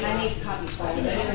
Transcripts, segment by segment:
need copies for all this.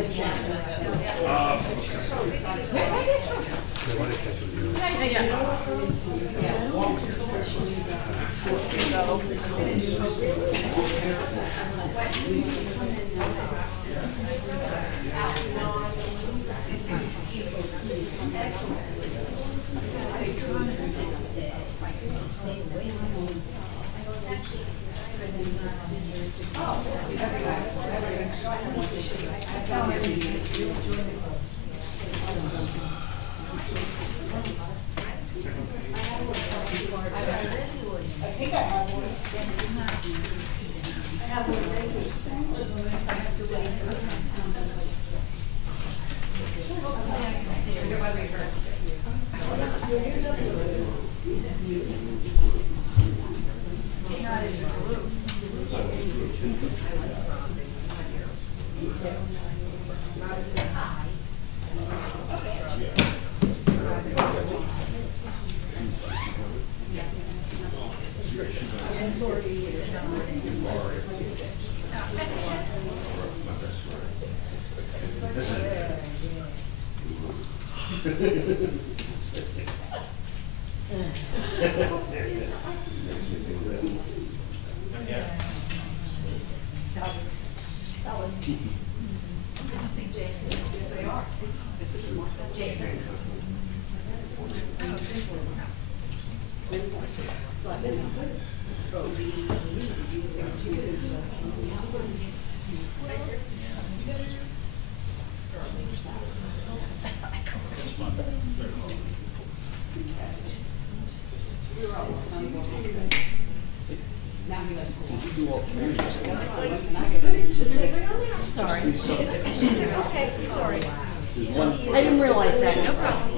Sorry. Okay, I'm sorry. I didn't realize that. No problem.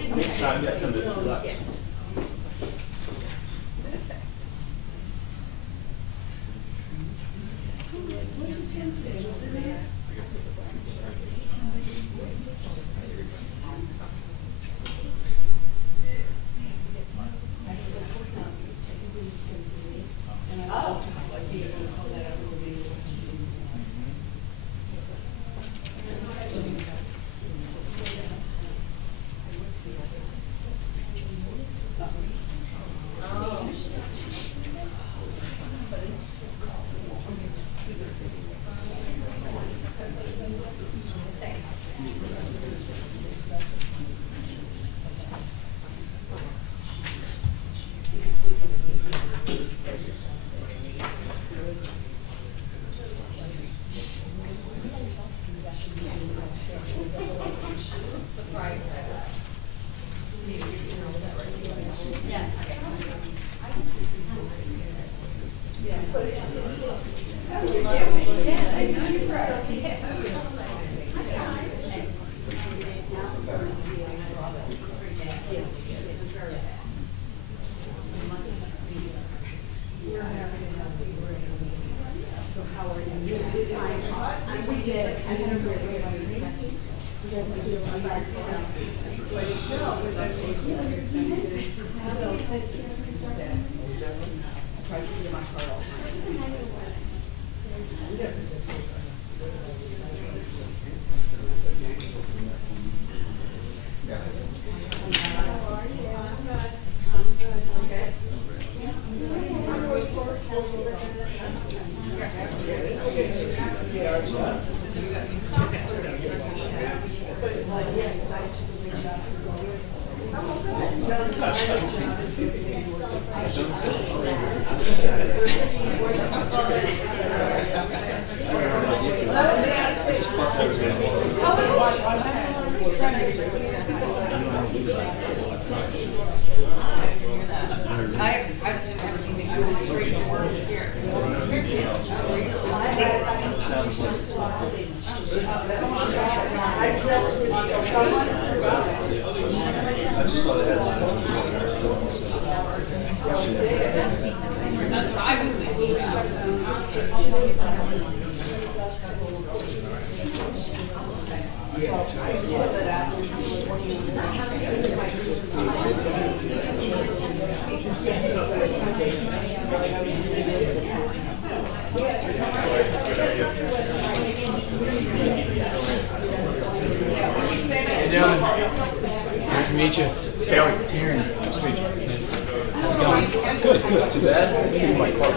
doing? Nice to meet you. Aaron. Nice to meet you. Nice. How's it going? Good, good. Too bad? Let me get my car.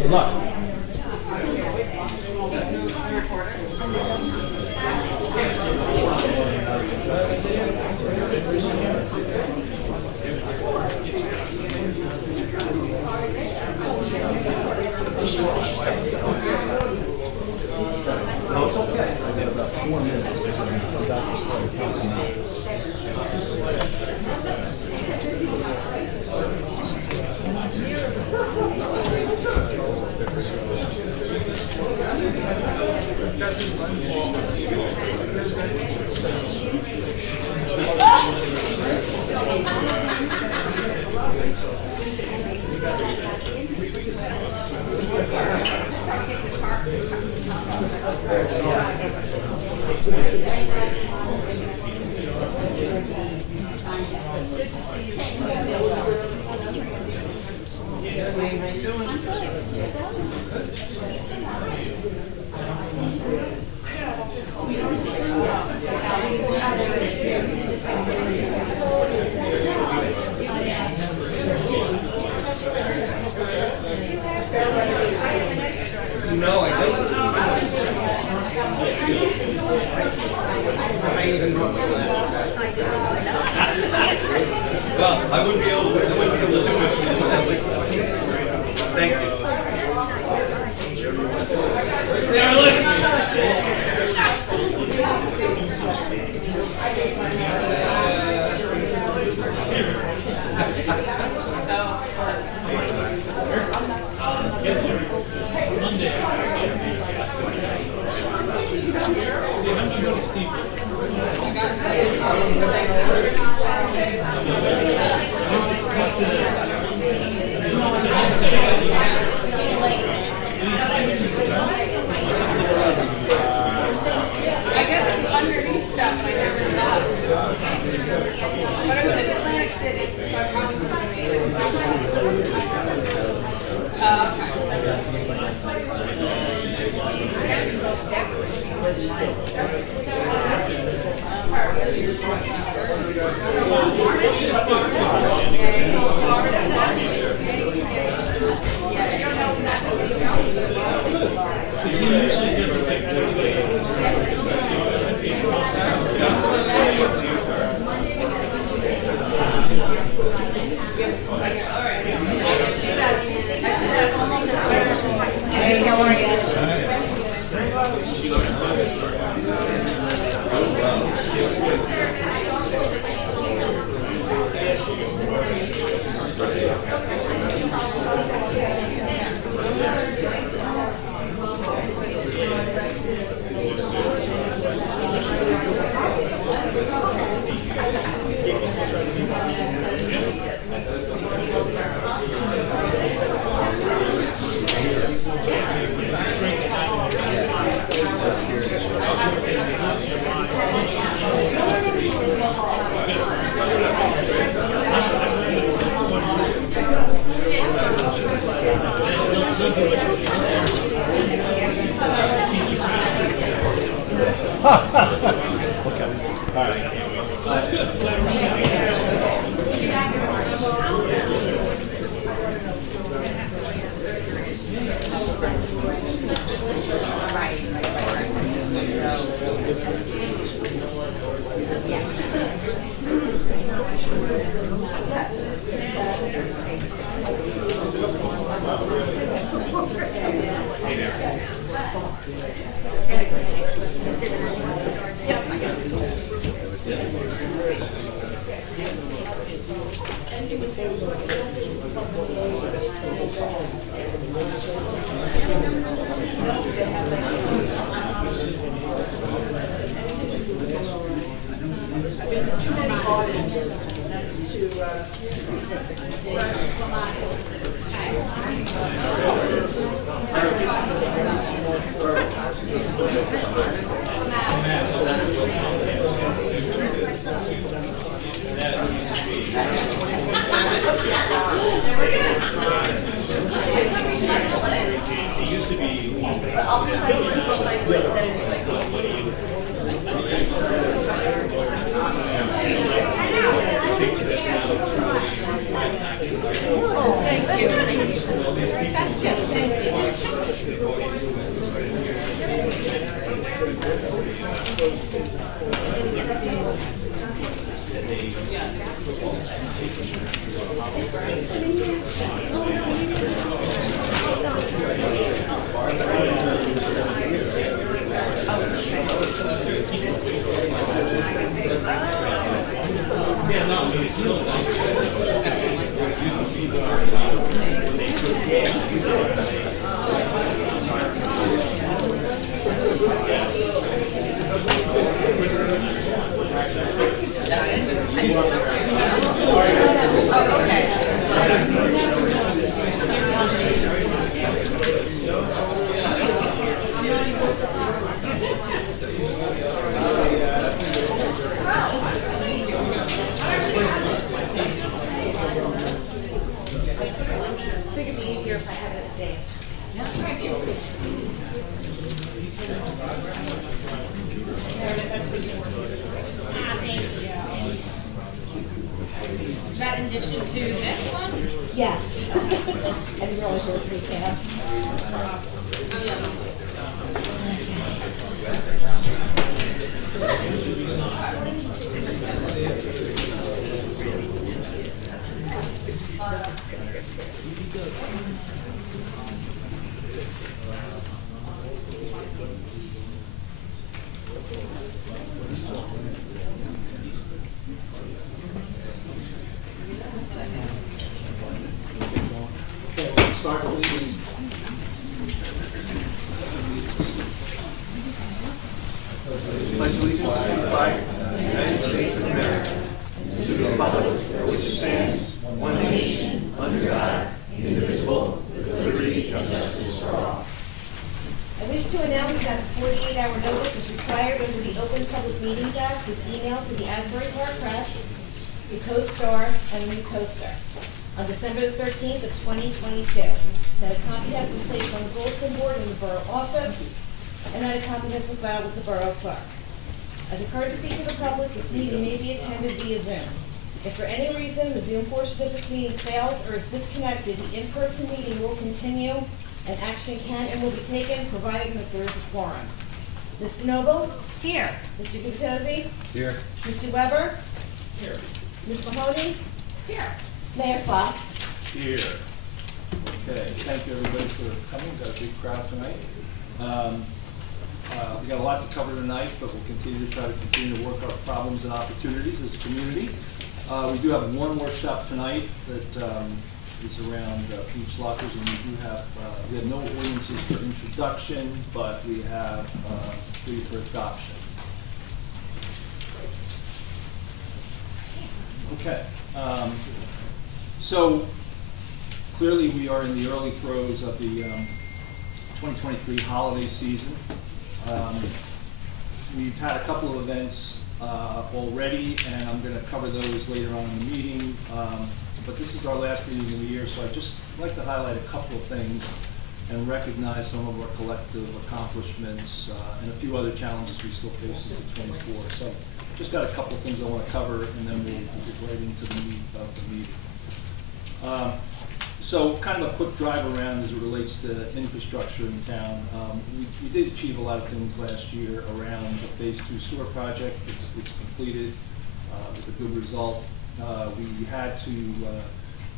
Good luck. No, it's okay. I did about 4 minutes because the doctor started counting out. No, I don't. Well, I wouldn't be able to do it. Thank you. There, look. I guess it was underneath stuff and I never saw it. But it was in Atlantic City, so I probably would have made it. Hey, how are you? Think it'd be easier if I had it at days. Is that in addition to this one? Yes. I didn't realize there were 3 tabs. Oh, yeah. Start with this. Pledge allegiance to the flag of the United States of America, and to the republic for which it stands, one nation, under God, indivisible, with liberty and justice for all. I wish to announce that the 48-hour notice is required under the Open Public Meetings Act was emailed to the Asbury Park Press, the Co-Star, and the New Coaster on December the 13th of 2022. That a copy has been placed on the bulletin board in the borough office, and that a copy has been filed with the borough clerk. As a courtesy to the public, this meeting may be attended via Zoom. If for any reason the Zoom portion of this meeting fails or is disconnected, the in-person meeting will continue and action can and will be taken, provided that there is a quorum. Mr. Noble? Here. Mr. Gutozzi? Here. Mr. Weber? Here. Ms. Mahoney? Here. Mayor Fox? Here. Okay, thank you everybody for coming. We've got a big crowd tonight. We've got a lot to cover tonight, but we'll continue to work our problems and opportunities as a community. We do have one workshop tonight that is around beach lockers, and we have no ordinances for introduction, but we have 3 for adoption. Okay. So clearly we are in the early throes of the 2023 holiday season. We've had a couple of events already, and I'm going to cover those later on in the meeting. But this is our last meeting of the year, so I'd just like to highlight a couple of things and recognize some of our collective accomplishments and a few other challenges we still face in 24. So just got a couple of things I want to cover, and then we'll get right into the meat of the meeting. So kind of a quick drive around as it relates to infrastructure in town. We did achieve a lot of things last year around the Phase 2 sewer project. It's completed with a good result. We had to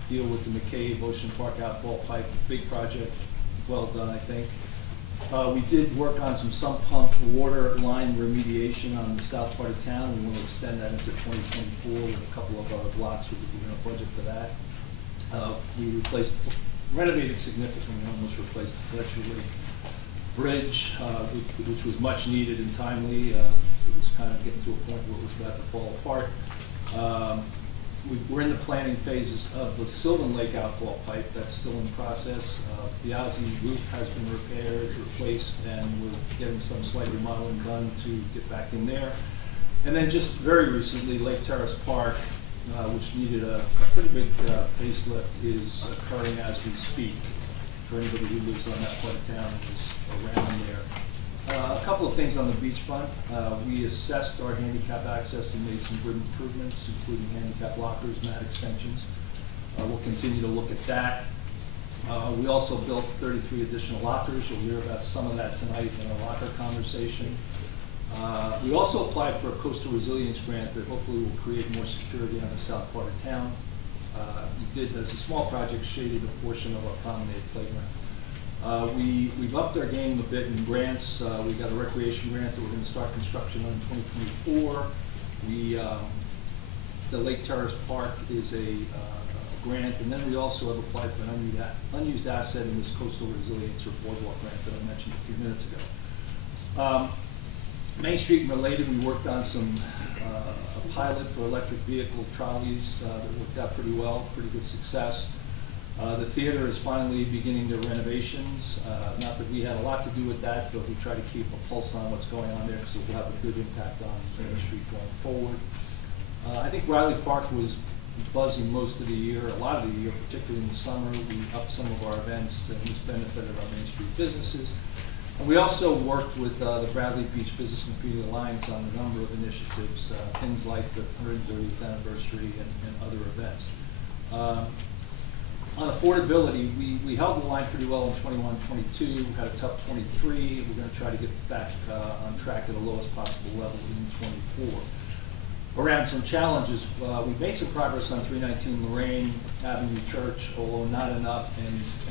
deal with the McCabe Ocean Park outfall pipe, big project, well done, I think. We did work on some sump pump water line remediation on the south part of town. We want to extend that into 2024 with a couple of other blocks. We're doing a budget for that. We renovated significantly, almost replaced the Fletcher Lake Bridge, which was much needed and timely. It was kind of getting to a point where it was about to fall apart. We're in the planning phases of the Sylvan Lake outfall pipe. That's still in process. The Ozzie roof has been repaired, replaced, and we're getting some slight remodeling done to get back in there. And then just very recently, Lake Terrace Park, which needed a pretty big facelift, is occurring as we speak. For anybody who lives on that part of town and is around there. A couple of things on the beachfront. We assessed our handicap access and made some good improvements, including handicap lockers, mat extensions. We'll continue to look at that. We also built 33 additional lockers. You'll hear about some of that tonight in our locker conversation. We also applied for a coastal resilience grant that hopefully will create more security on the south part of town. You did, as a small project, shaded a portion of our promenade playground. We've upped our game a bit in grants. We got a recreation grant that we're gonna start construction on in 2024. The Lake Terrace Park is a grant, and then we also have applied for an unused asset in this coastal resilience or boardwalk grant that I mentioned a few minutes ago. Main Street and related, we worked on a pilot for electric vehicle trolleys that worked out pretty well, pretty good success. The theater is finally beginning their renovations. Not that we had a lot to do with that, but we try to keep a pulse on what's going on there because it will have a good impact on Main Street going forward. I think Riley Park was buzzing most of the year, a lot of the year, particularly in the summer. We upped some of our events, and this benefited our Main Street businesses. And we also worked with the Bradley Beach Business and Community Alliance on a number of initiatives, things like the 130th anniversary and other events. On affordability, we held the line pretty well in 21-22, had a tough 23. We're going to try to get back on track at the lowest possible level in 24. Around some challenges, we've made some progress on 319 Lorraine Avenue Church, although not enough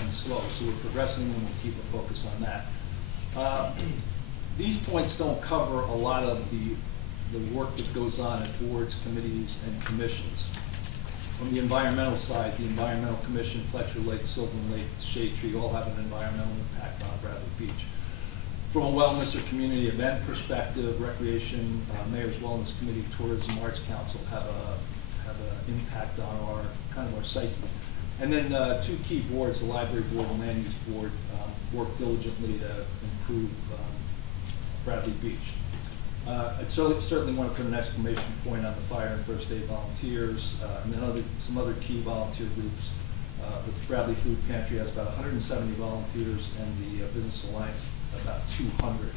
and slow. So we're progressing and we'll keep a focus on that. These points don't cover a lot of the work that goes on at boards, committees, and commissions. From the environmental side, the Environmental Commission, Fletcher Lake, Sylvan Lake, Shade Tree all have an environmental impact on Bradley Beach. From a wellness or community event perspective, Recreation, Mayor's Wellness Committee, Tourism Arts Council have an impact on our psyche. And then two key boards, the Library Board and Land Use Board, work diligently to improve Bradley Beach. I'd certainly want to put an exclamation point on the fire and first aid volunteers, and then some other key volunteer groups. The Bradley Food Pantry has about 170 volunteers, and the Business Alliance about 200.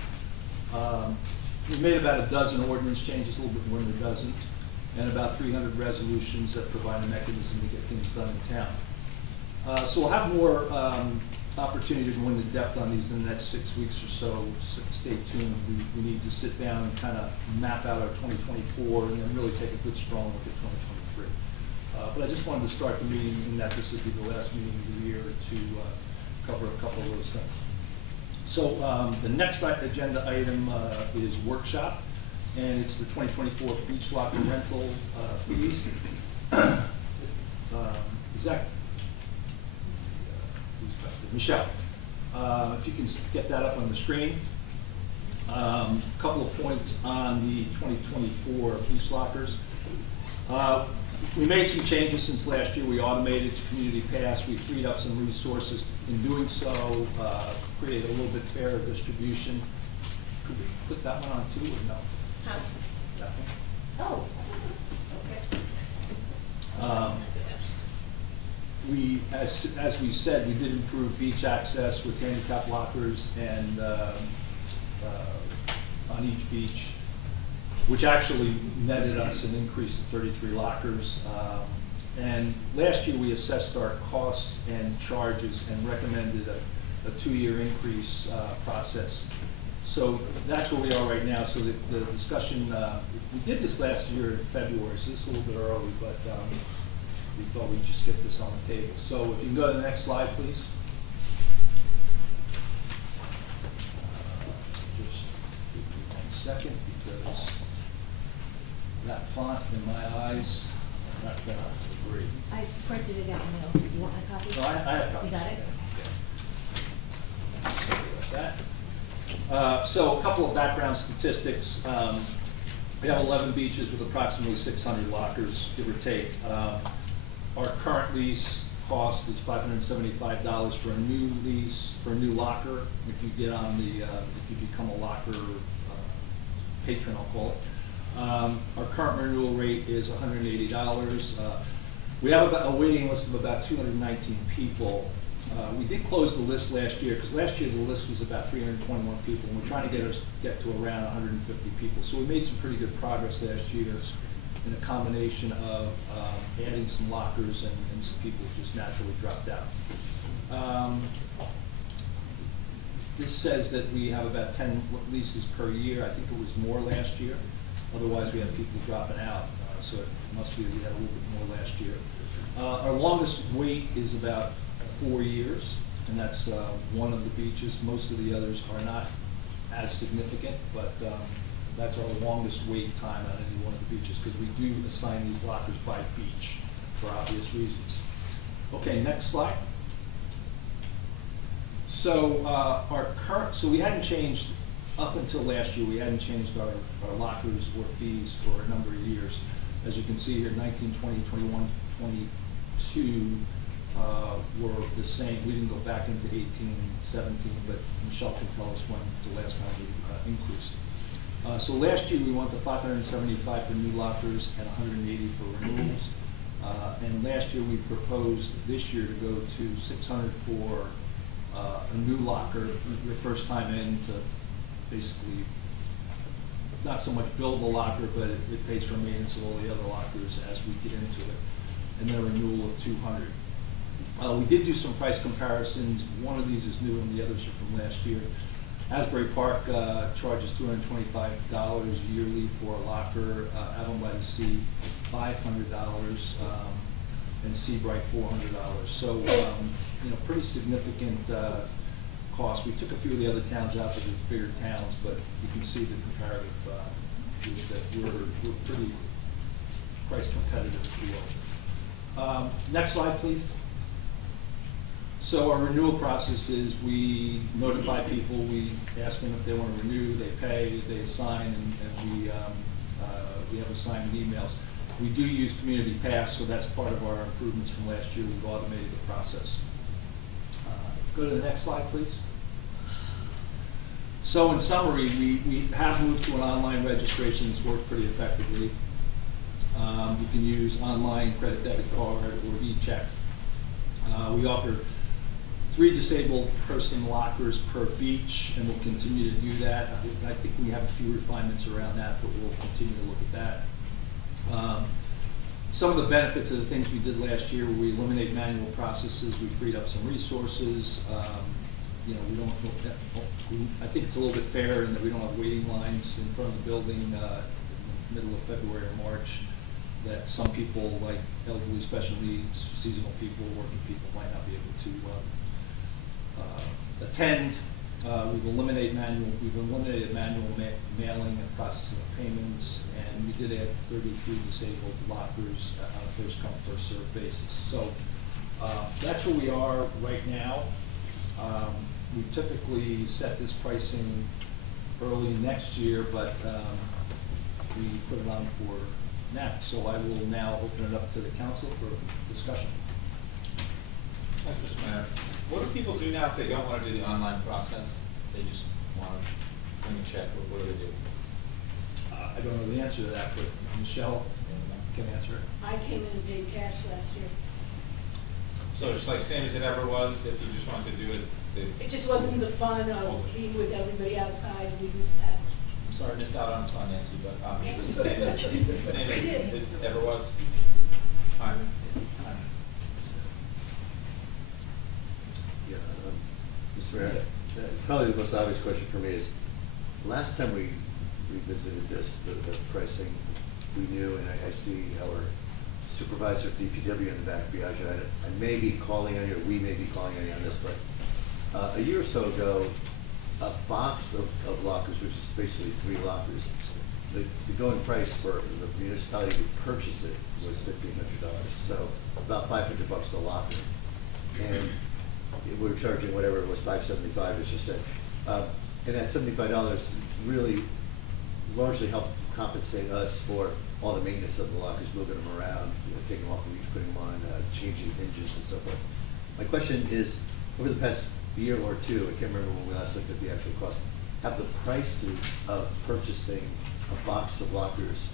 We made about a dozen ordinance changes, a little bit more than a dozen, and about 300 resolutions that provide a mechanism to get things done in town. So we'll have more opportunity to go into depth on these in the next 6 weeks or so. Stay tuned. We need to sit down and kind of map out our 2024 and then really take a good strong look at 2023. But I just wanted to start the meeting in that this would be the last meeting of the year to cover a couple of those things. So the next agenda item is workshop, and it's the 2024 beach locker rental fees. Zach? Michelle, if you can get that up on the screen. Couple of points on the 2024 beach lockers. We made some changes since last year. We automated Community Pass. We freed up some resources in doing so, created a little bit fairer distribution. Could we put that one on too, or no? Huh? That one? Oh, okay. As we said, we did improve beach access with handicap lockers and on each beach, which actually netted us an increase of 33 lockers. And last year we assessed our costs and charges and recommended a 2-year increase process. So that's where we are right now. So the discussion, we did this last year in February, so this is a little bit early, but we thought we'd just get this on the table. So if you can go to the next slide, please. Just give me 1 second, because that font in my eyes, I'm not gonna agree. I printed it out in the office. Do you want my copy? No, I have copies. You got it? Sorry about that. So a couple of background statistics. We have 11 beaches with approximately 600 lockers, give or take. Our current lease cost is $575 for a new lease, for a new locker. If you get on the, if you become a locker patron, I'll call it. Our current renewal rate is $180. We have a waiting list of about 219 people. We did close the list last year, because last year the list was about 321 people, and we're trying to get to around 150 people. So we made some pretty good progress last year in a combination of adding some lockers and some people just naturally dropped out. This says that we have about 10 leases per year. I think it was more last year. Otherwise, we had people dropping out, so it must be that we had a little bit more last year. Our longest wait is about 4 years, and that's one of the beaches. Most of the others are not as significant, but that's our longest wait time on any one of the beaches, because we do assign these lockers by beach for obvious reasons. Okay, next slide. So so we hadn't changed, up until last year, we hadn't changed our lockers or fees for a number of years. As you can see here, 19, 20, 21, 22 were the same. We didn't go back into 18, 17, but Michelle can tell us when the last time we increased. So last year we went to 575 for new lockers and 180 for renewals. And last year we proposed this year to go to 600 for a new locker, your first time in, to basically not so much build the locker, but it pays for maintenance of all the other lockers as we get into it. And then a renewal of 200. We did do some price comparisons. One of these is new and the others are from last year. Asbury Park charges $225 yearly for a locker. Avon by the Sea, $500, and Seabright, $400. So, pretty significant cost. We took a few of the other towns out that were bigger towns, but you can see the comparative is that we're pretty price competitive, if you will. Next slide, please. So our renewal process is we notify people, we ask them if they want to renew, they pay, they assign, and we have assigned emails. We do use Community Pass, so that's part of our improvements from last year. We've automated the process. Go to the next slide, please. So in summary, we have moved to an online registration that's worked pretty effectively. You can use online credit debit card or e-check. We offer 3 disabled person lockers per beach, and we'll continue to do that. I think we have a few refinements around that, but we'll continue to look at that. Some of the benefits of the things we did last year, we eliminate manual processes, we freed up some resources. We don't feel that, I think it's a little bit fair in that we don't have waiting lines in front of the building in the middle of February or March, that some people, like elderly special needs, seasonal people, working people, might not be able to attend. We've eliminated manual mailing and processing of payments, and we did add 33 disabled lockers on a first come, first served basis. So that's where we are right now. We typically set this pricing early next year, but we put it on for now. So I will now open it up to the council for discussion. Thanks, Mr. Mayor. What do people do now if they don't want to do the online process? They just want to bring a check, or what do they do? I don't know the answer to that, but Michelle can answer it. I came in and paid cash last year. So it's like same as it ever was, if you just wanted to do it? It just wasn't the fun of being with everybody outside. We used that. I'm sorry I missed out on fun, Nancy, but it's the same as it ever was? Fine. Yeah, Mr. Mayor, probably the most obvious question for me is, last time we revisited this, the pricing, we knew, and I see our supervisor of DPW in the back, Biagio, I may be calling on you, or we may be calling on you on this, but a year or so ago, a box of lockers, which is basically 3 lockers, the going price for the municipality to purchase it was $1,500, so about $500 a locker. And we were charging whatever it was, $575, as you said. And that $75 really largely helped compensate us for all the maintenance of the lockers, moving them around, taking them off the beach, putting them on, changing hinges and so forth. My question is, over the past year or two, I can't remember when we last looked at the actual cost, have the prices of purchasing a box of lockers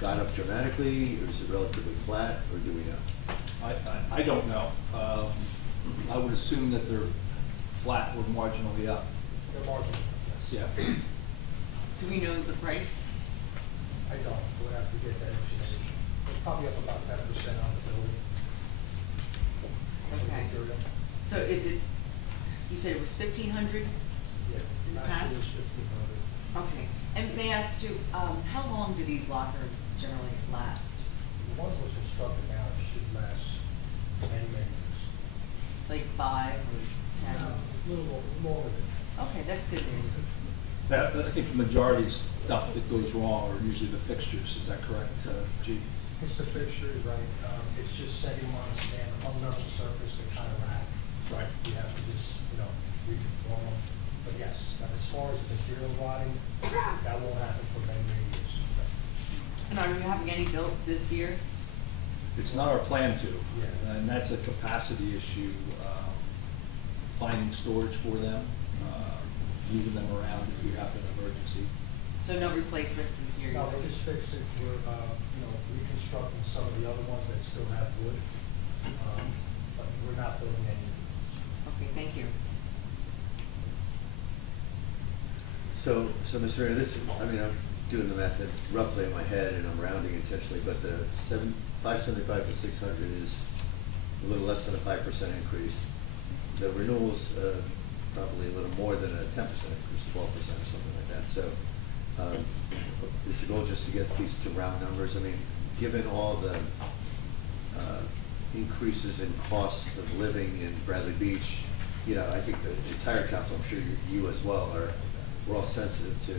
gone up dramatically, or is it relatively flat, or do we know? I don't know. I would assume that they're flat or marginally up. They're marginal, yes. Yeah. Do we know the price? I don't, we'll have to get that information. It's probably up about 10% on the building. Okay. Material. So is it, you said it was 1,500? Yeah, In the last past? year was 1,500. Okay. And may I ask you, how long do these lockers generally last? The ones which are constructed now should last 5 or 10? A little longer than that. Okay, that's good news. I think the majority of stuff that goes wrong are usually the fixtures, is that correct, G? It's the fixtures, right, it's just setting them on a stand, unlevel surface to kind of rack. Right. You have to just, reform them, but yes, but as far as material rotting, that won't happen for many, many years. And are you having any built this year? It's not our plan to, Yeah. and that's a capacity issue, finding storage for them, moving them around if you have an emergency. So no replacements this year? No, we'll just fix it, we're, reconstructing some of the other ones that still have wood, but we're not building any new ones. Okay, thank you. So, Mr. Mayor, I'm doing the math roughly in my head, and I'm rounding intentionally, but the 575 to 600 is a little less than a 5% increase. The renewals, probably a little more than a 10% increase, 12% or something like that. So, is the goal just to get these to round numbers? I mean, given all the increases in costs of living in Bradley Beach, I think the entire council, I'm sure you as well, we're all sensitive to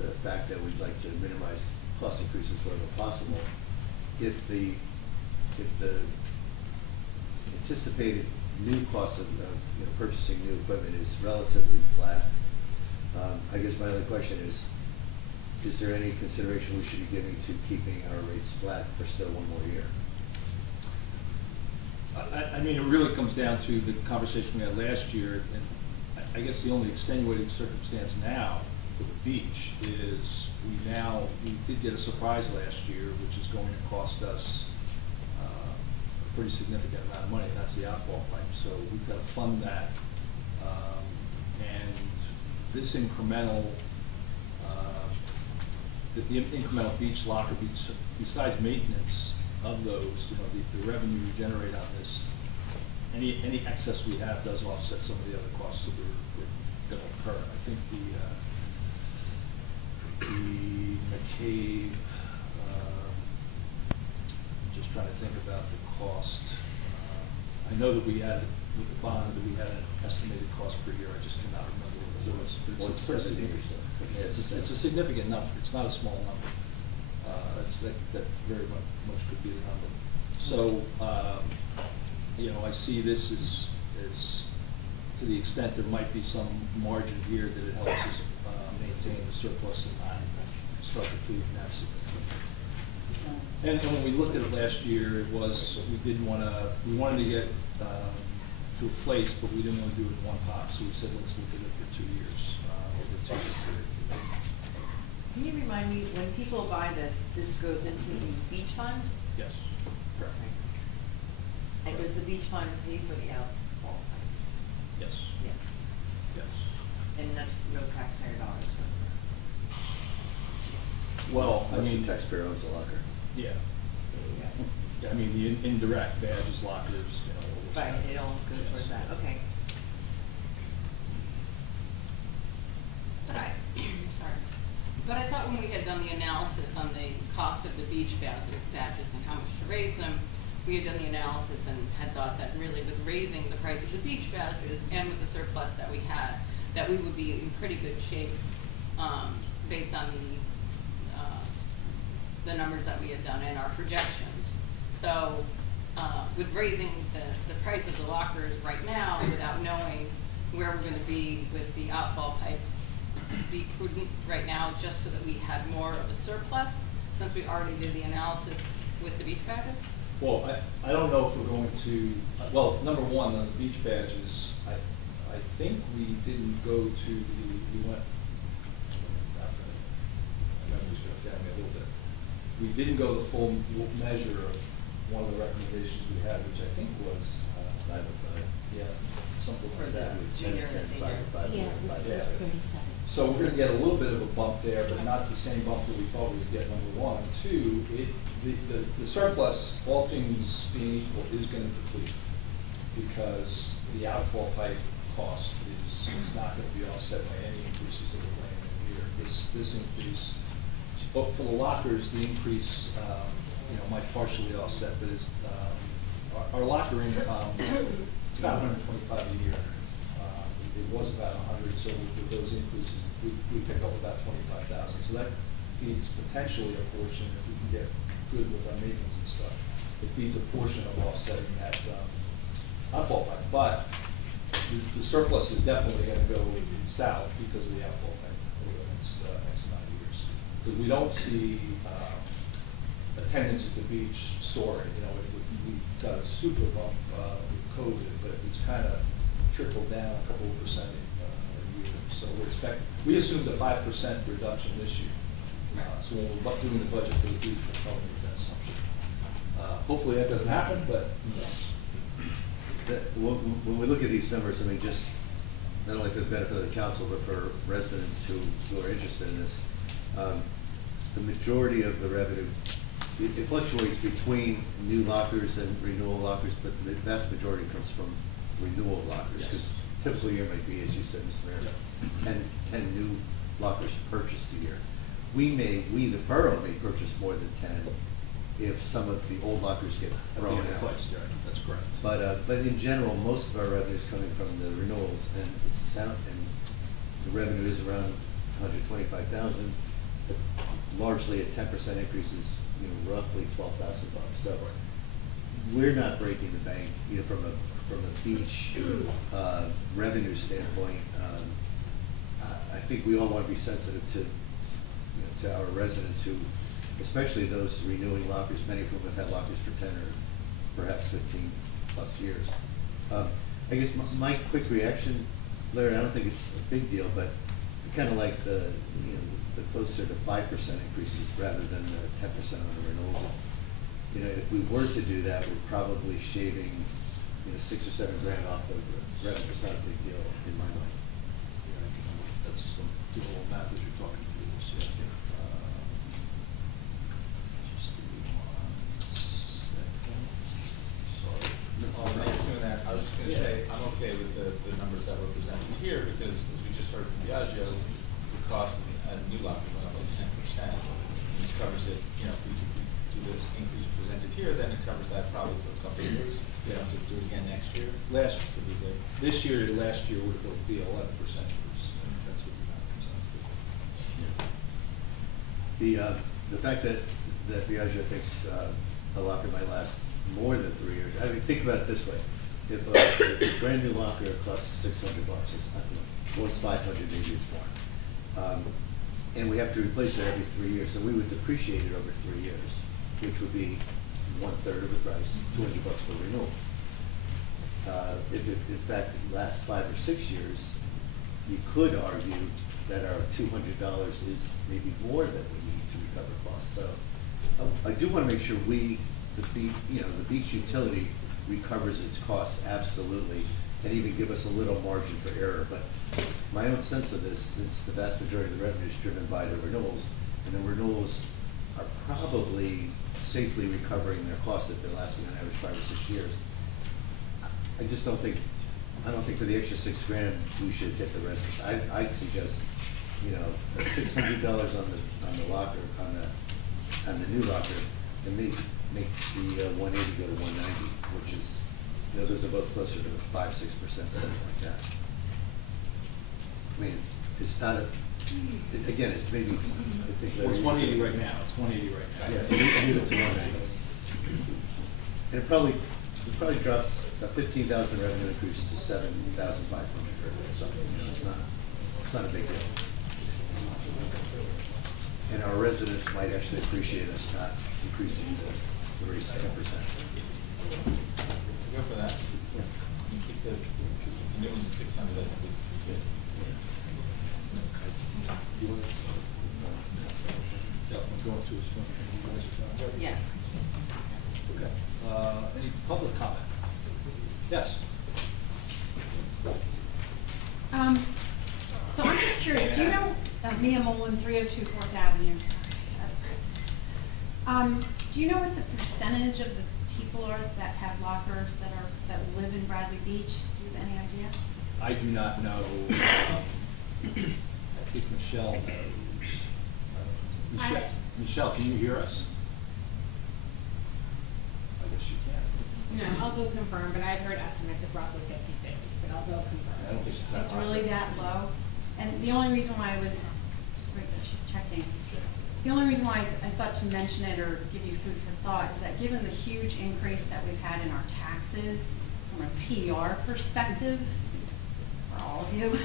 the fact that we'd like to minimize cost increases wherever possible. If the anticipated new cost of purchasing new equipment is relatively flat, I guess my other question is there any consideration we should be giving to keeping our rates flat for still one more year? I mean, it really comes down to the conversation we had last year, and I guess the only extenuating circumstance now for the beach is we did get a surprise last year, which is going to cost us a pretty significant amount of money, and that's the outfall pipe. So we've got to fund that, and this incremental, the incremental beach locker, besides maintenance of those, the revenue we generate on this, any excess we have does offset some of the other costs that we're going to incur. I think the McCabe, just trying to think about the cost. I know that we had, with the bond, that we had an estimated cost per year. I just cannot remember what it was. But it's pretty significant. It's a significant number. It's not a small number. That very much could be the number. So, I see this as to the extent there might be some margin here that it helps us maintain the surplus and non-constructed fleet, and that's significant. And when we looked at it last year, we wanted to get to a place, but we didn't want to do it in one pot, so we said, let's look at it for 2 years, over a 2-year period. Can you remind me, when people buy this goes into the beach fund? Yes, correct. And does the beach fund pay for the outfall pipe? Yes, Yes. yes. And that's no taxpayer dollars? Well, I Unless mean, the taxpayer owns the locker. yeah. I mean, the indirect badges, lockers, all this Right, stuff. it all goes towards that, okay. But I thought when we had done the analysis on the cost of the beach badges and how much to raise them, we had done the analysis and had thought that really with raising the price of the beach badges and with the surplus that we had, that we would be in pretty good shape, based on the numbers that we had done and our projections. So, with raising the price of the lockers right now without knowing where we're gonna be with the outfall pipe, be prudent right now just so that we had more of a surplus, since we already did the analysis with the beach badges? Well, I don't know if we're going to, well, number one, on the beach badges, I think we didn't go to we went, my memory's gonna fail me a little bit. We didn't go the full measure of one of the recommendations we had, which I think was, 5 and 5. yeah, something For like the that. junior and senior. Yeah. So we're gonna get a little bit of a bump there, but not the same bump that we thought we would get, number one. Two, the surplus, all things being equal, is gonna deplete, because the outfall pipe cost is not gonna be offset by any increases that we're planning in here. This increase, but for the lockers, the increase, might partially offset, but it's, our locker income It's about 125 a year. It was about 100, so with those increases, we pick up about 25,000. So that feeds potentially a portion, if we can get good with our maintenance and stuff, it feeds a portion of offsetting that outfall pipe. But the surplus is definitely going to go south because of the outfall pipe over the next X amount of years. Because we don't see attendance at the beach soaring. You know, we've got a super bump with COVID, but it's kind of trickled down a couple of percent a year. So we assumed a 5% reduction this year. So when we're doing the budget for the beach, we're probably with that assumption. Hopefully that doesn't happen, but When we look at these numbers, I mean, just not only for the benefit of the council, but for residents who are interested in this, the majority of the revenue, it fluctuates between new lockers and renewal lockers, but the vast majority comes from renewal lockers. Because typically year might be, as you said, Mr. Mayor, 10 new lockers purchased a year. We, the borough, may purchase more than 10 if some of the old lockers get thrown out. That's correct. But in general, most of our revenue is coming from the renewals, and the revenue is around 125,000. Largely a 10% increase is, roughly $12,000. So we're not breaking the bank, from a beach revenue standpoint. I think we all want to be sensitive to our residents who, especially those renewing lockers, many of whom have had lockers for 10 or perhaps 15 plus years. I guess my quick reaction, Larry, I don't think it's a big deal, but kind of like the closer to 5% increases rather than the 10% on the renewals. If we were to do that, we're probably shaving, $6 or $7 grand off the revenue. It's not a big deal in my mind. That's some doable math as you're talking through this. Just give me 1 second. Sorry. While you're doing that, I was just going to say, I'm okay with the numbers that were presented here, because as we just heard from Diageo, the cost of a new locker went up like 10%. And this covers it, if we do the increase presented here, then it covers that probably for a couple of years. We don't have to do it again next year. Last year would be good. This year to last year would be 11% increase. That's what we got. The fact that Diageo thinks a locker might last more than 3 years. I mean, think about it this way: if a brand new locker costs $600, it's was 500, maybe it's more, and we have to replace it every 3 years, so we would depreciate it over 3 years, which would be 1/3 of the price, $200 for renewal. If it in fact lasts 5 or 6 years, you could argue that our $200 is maybe more than we need to recover costs. So I do want to make sure the beach utility recovers its costs absolutely, and even give us a little margin for error. But my own sense of this, since the vast majority of the revenue is driven by the renewals, and the renewals are probably safely recovering their costs if they're lasting on average 5 or 6 years. I don't think for the extra $6 grand we should get the rest of it. I'd suggest, $600 on the locker, on the new locker, and make the 180 go to 190, which is, those are both closer to 5-6%, something like that. I mean, it's not again, it's maybe, I think. Well, it's 180 right now. It's 180 right now. Yeah, leave it to 190. And it probably drops a 15,000 revenue increase to 7,500 or something. It's not a big deal. And our residents might actually appreciate us not increasing the rate 10%. Go for that. Yeah. And keep the new ones at 600, I think is good. Yeah, I'm going to a swim. You guys are done? Yeah. Okay. Any public comment? Yes. So I'm just curious, do you know, Mia Mullen, 302 4th Avenue. Do you know what the percentage of the people are that have lockers that live in Bradley Beach? Do you have any idea? I do not know. I think Michelle knows. Michelle, can you hear us? I guess you can. No, I'll go confirm, but I've heard estimates of roughly 50-50, but I'll go confirm. I don't think it's that It's high. really that low. And the only reason why I was, right there, she's checking. The only reason why I thought to mention it or give you food for thought is that given the huge increase that we've had in our taxes from a PR perspective, for all of you,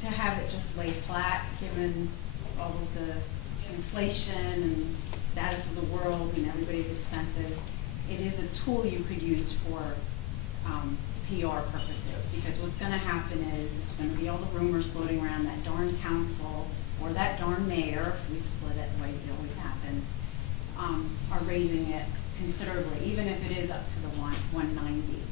to have it just lay flat, given all of the inflation and status of the world and everybody's expenses, it is a tool you could use for PR purposes, because what's gonna happen is, it's gonna be all the rumors floating around that darn council or that darn mayor, if we split it the way it always happens, are raising it considerably, even if it is up to the 190.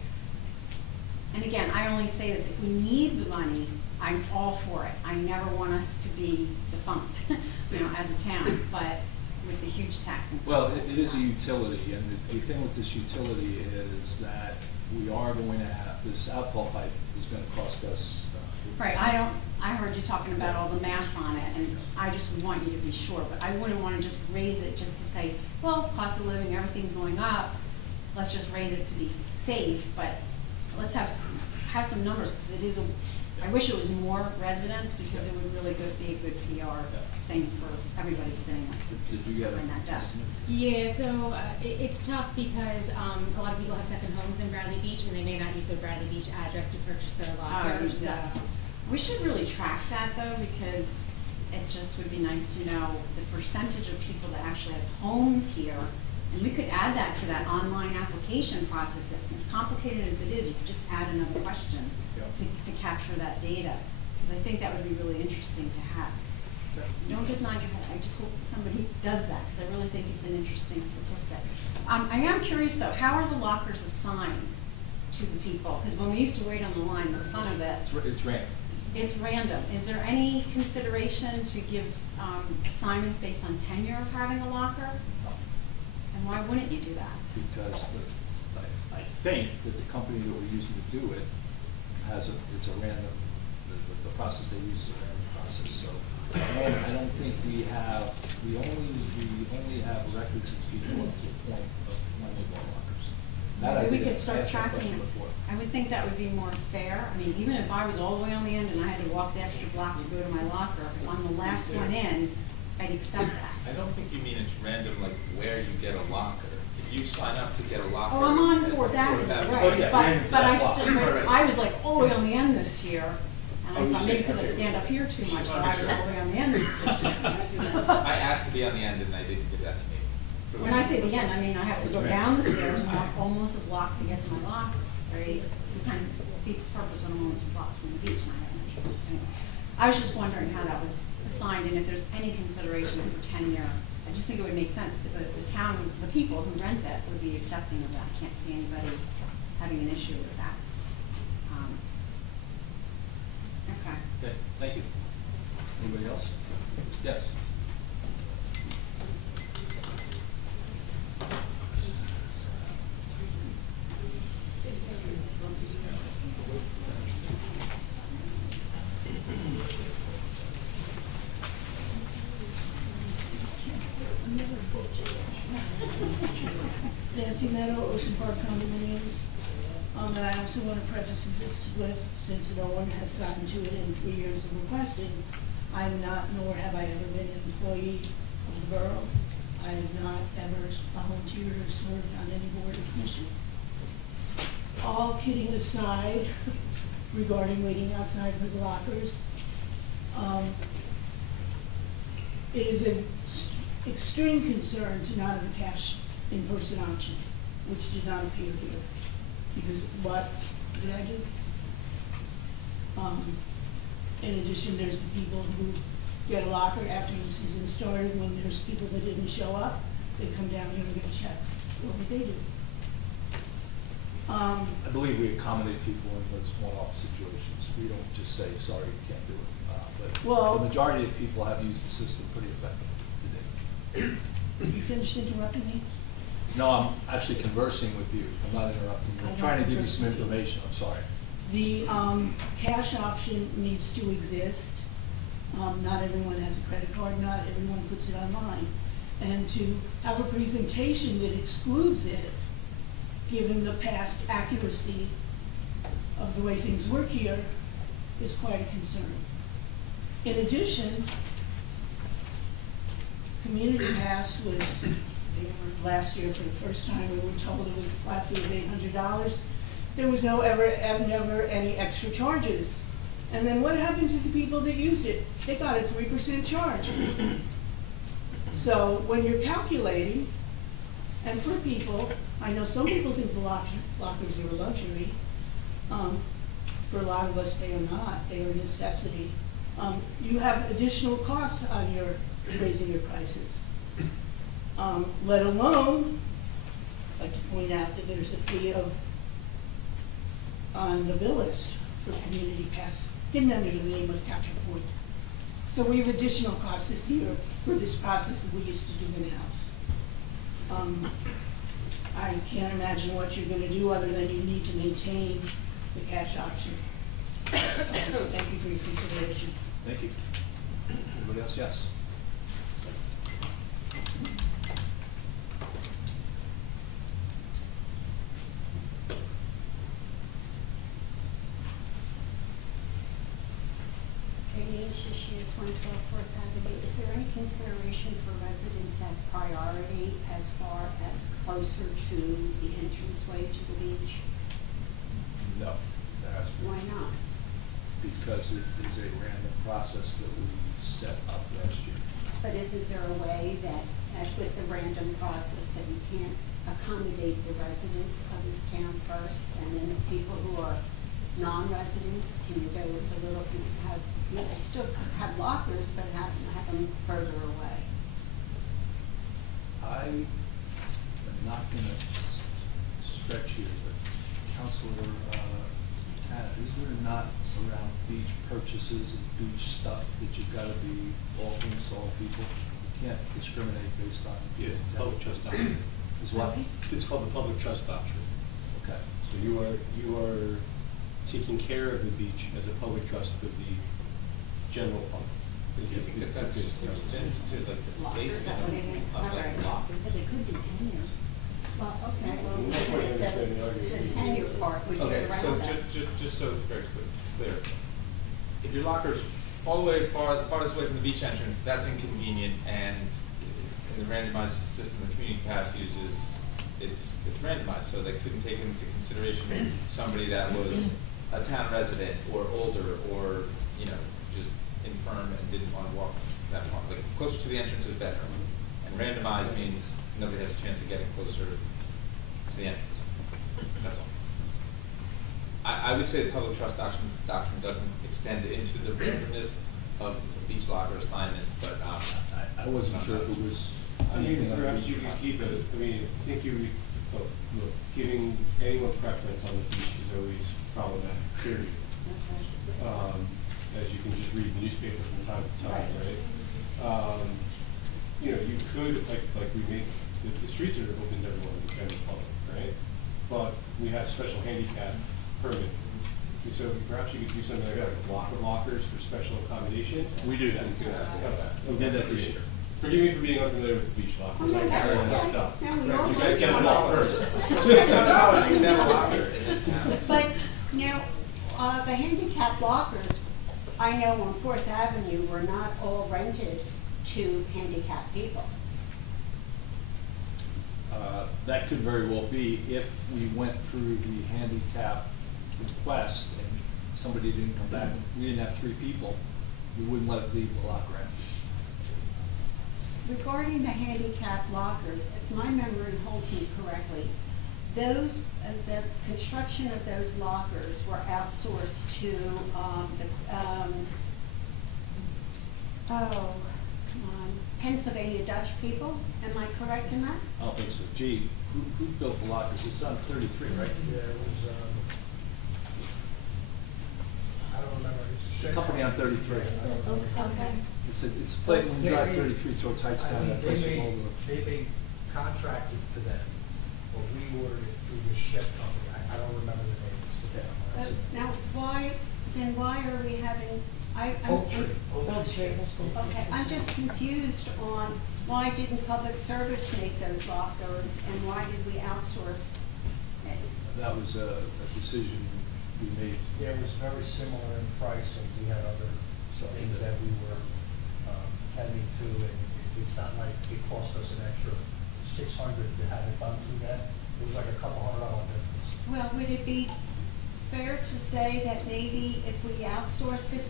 And again, I only say this, if we need the money, I'm all for it. I never want us to be defunct, you know, as a town, but with the huge tax increase. Well, it is a utility, and the thing with this utility is that we are going to have, this outfall pipe is gonna cost us. Right, I heard you talking about all the math on it, and I just would want you to be sure, but I wouldn't wanna just raise it just to say, well, cost of living, everything's going up, let's just raise it to be safe, but let's have some numbers, because it is I wish it was more residents, because it would really be a good PR thing for everybody sitting Did you get behind that desk. Yeah, so it's tough because a lot of people have second homes in Bradley Beach, and they may not use their Bradley Beach address to purchase their lockers. Yes. We should really track that though, because it just would be nice to know the percentage of people that actually have homes here. And we could add that to that online application process. As complicated as it is, you could just add another question to capture that data. Because I think that would be really interesting to have. Don't just nod your head. I just hope somebody does that, because I really think it's an interesting statistic. I am curious though, how are the lockers assigned to the people? Because when we used to wait on the line, the fun of it. It's random. It's random. Is there any consideration to give assignments based on tenure of having a locker? And why wouldn't you do that? Because I think that the company that we're using to do it it's a random, the process they use is a random process, so. And I don't think we only have records of people up to the point of when they bought lockers. That I Maybe we did could start ask that tracking question it. before. I would think that would be more fair. I mean, even if I was all the way on the end and I had to walk the extra block to go to my locker, if I'm the last one in, I'd accept that. I don't think you mean it's random, like where you get a locker. If you sign up to get a locker. Oh, I'm on Fourth Avenue, right, but I still, I was like all the way on the end this year, and I thought maybe because I stand up here too much, that I was all the way on the end this year. I asked to be on the end and they didn't give that to me. When I say the end, I mean I have to go down the stairs and walk almost a block to get to my locker, right? To kind of defeats the purpose when I'm only 2 blocks from the beach and I have no choice. Anyway, I was just wondering how that was assigned and if there's any consideration for tenure. I just think it would make sense, but the town, the people who rent it would be accepting of that. I can't see anybody having an issue with that. Okay. Okay, thank you. Anybody else? Yes. Nancy Meadow, Ocean Park condominiums. And I also want to preface this with, since no one has gotten to it in 3 years of requesting, I'm not, nor have I ever been an employee of the borough. I have not ever volunteered or served on any board or commission. All kidding aside, regarding waiting outside for the lockers, it is an extreme concern to not have a cash in-person option, which did not appear here. Because what did I do? In addition, there's the people who get a locker after the season started. When there's people that didn't show up, they come down here and get a check. What would they do? I believe we accommodate people in those one-off situations. We don't just say, sorry, you can't do it. But the majority of people have used the system pretty effectively today. You finished interrupting me? No, I'm actually conversing with you. I'm not interrupting you. I'm trying to give you some information. I'm sorry. The cash option needs to exist. Not everyone has a credit card. Not everyone puts it online. And to have a presentation that excludes it given the past accuracy of the way things work here, is quite a concern. In addition, Community Pass was, last year for the first time, we were told it was a flat fee of $800. There was never any extra charges. And then what happened to the people that used it? They got a 3% charge. So when you're calculating, and for people, I know some people think the lockers are a luxury. For a lot of us, they are not. They are a necessity. You have additional costs on your raising your prices. Let alone, I'd like to point out that there's a fee on the bill list for Community Pass, hidden under the name of Capture Point. So we have additional costs this year for this process that we used to do in-house. I can't imagine what you're going to do other than you need to maintain the cash option. Thank you for your consideration. Thank you. Anybody else? Yes. Katie Shishias, 112 Fourth Avenue. Is there any consideration for residents at priority as far as closer to the entranceway to the beach? No, there has to be. Why not? Because it is a random process that we set up last year. But isn't there a way that, as with the random process, that you can't accommodate the residents of this town first, and then the people who are non-residents, can you go a little, you still have lockers, but have them further away? I am not going to stretch here, but Councilor Tanner, is there not around beach purchases and beach stuff that you've got to be all things to all people? You can't discriminate based on. Yes, public trust doctrine. Is what? It's called the public trust doctrine. Okay. So you are taking care of the beach as a public trust for the general public. I think that extends to like the Lockers, is that what it is? basement All of right, that. lockers, but it could be 10 years. Well, okay, well, I'm not quite it's understanding the argument. the 10-year part would Okay, get so around that. just so Greg's clear, if your locker's all the way farthest away from the beach entrance, that's inconvenient, and in the randomized system the Community Pass uses, it's randomized, so they couldn't take into consideration somebody that was a town resident or older or, you know, just infirm and didn't want to walk that far. Like, closer to the entrance is better. And randomized means nobody has a chance of getting closer to the entrance. That's all. I would say the public trust doctrine doesn't extend into the randomness of beach locker assignments, but I wasn't sure if it was. I mean, perhaps you could keep it, I mean, I think look, giving anyone preference on the beach is always problematic, period. As you can just read the newspaper from time to time, right? You know, you could, like we make, the streets are open to everyone in the general public, right? But we have special handicap permit. So perhaps you could do something like that, like block of lockers for special accommodations. We do that. We did that this year. Forgive me for being unfamiliar with the beach lockers. I carry all that stuff. No, we all You guys get them all first. $600 you can have a locker in this town. But, now, the handicap lockers, I know on Fourth Avenue, were not all rented to handicapped people. That could very well be if we went through the handicap request and somebody didn't come back, we didn't have 3 people, we wouldn't let it leave the locker empty. Regarding the handicap lockers, if my memory holds me correctly, those, the construction of those lockers were outsourced to, Pennsylvania Dutch people. Am I correct in that? I don't think so. Gee, who built the lockers? It's on 33, right? Yeah, it was, I don't remember, it's a shed. Company on 33. Okay. It's a place when you drive 33 towards Hightstown, that place is all the. They made contracted to them, or we ordered it through the shed company. I don't remember the name. It's the But now, why are we having, Oak Tree. Okay, I'm just confused on why didn't public service make those lockers and why did we outsource that was a decision we made. Yeah, it was very similar in price, and we had other things that we were tending to, and it's not like it cost us an extra $600 to have it done through that. It was like a couple $100 difference. Well, would it be fair to say that maybe if we outsourced it,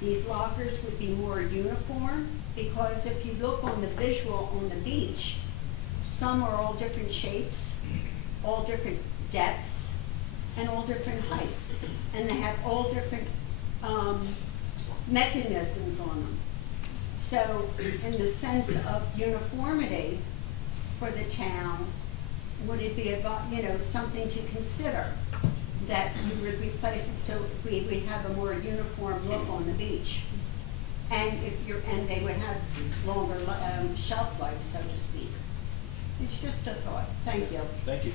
these lockers would be more uniform? Because if you look on the visual on the beach, some are all different shapes, all different depths, and all different heights. And they have all different mechanisms on them. So in the sense of uniformity for the town, would it be something to consider that we would replace it so we have a more uniform look on the beach? And they would have longer shelf life, so to speak. It's just a thought. Thank you. Thank you.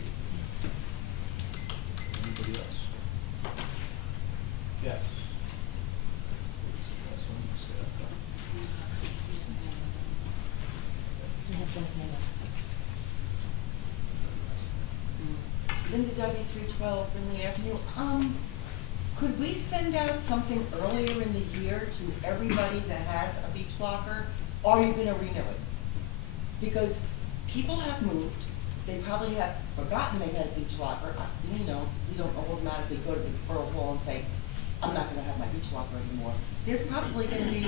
Anybody else? Yes. That's one you said. Linda Dougie, 312 Brindley Avenue. Could we send out something earlier in the year to everybody that has a beach locker? Or are you gonna renew it? Because people have moved, they probably have forgotten they had a beach locker. You don't automatically go to the Borough Hall and say, I'm not gonna have my beach locker anymore. There's probably gonna be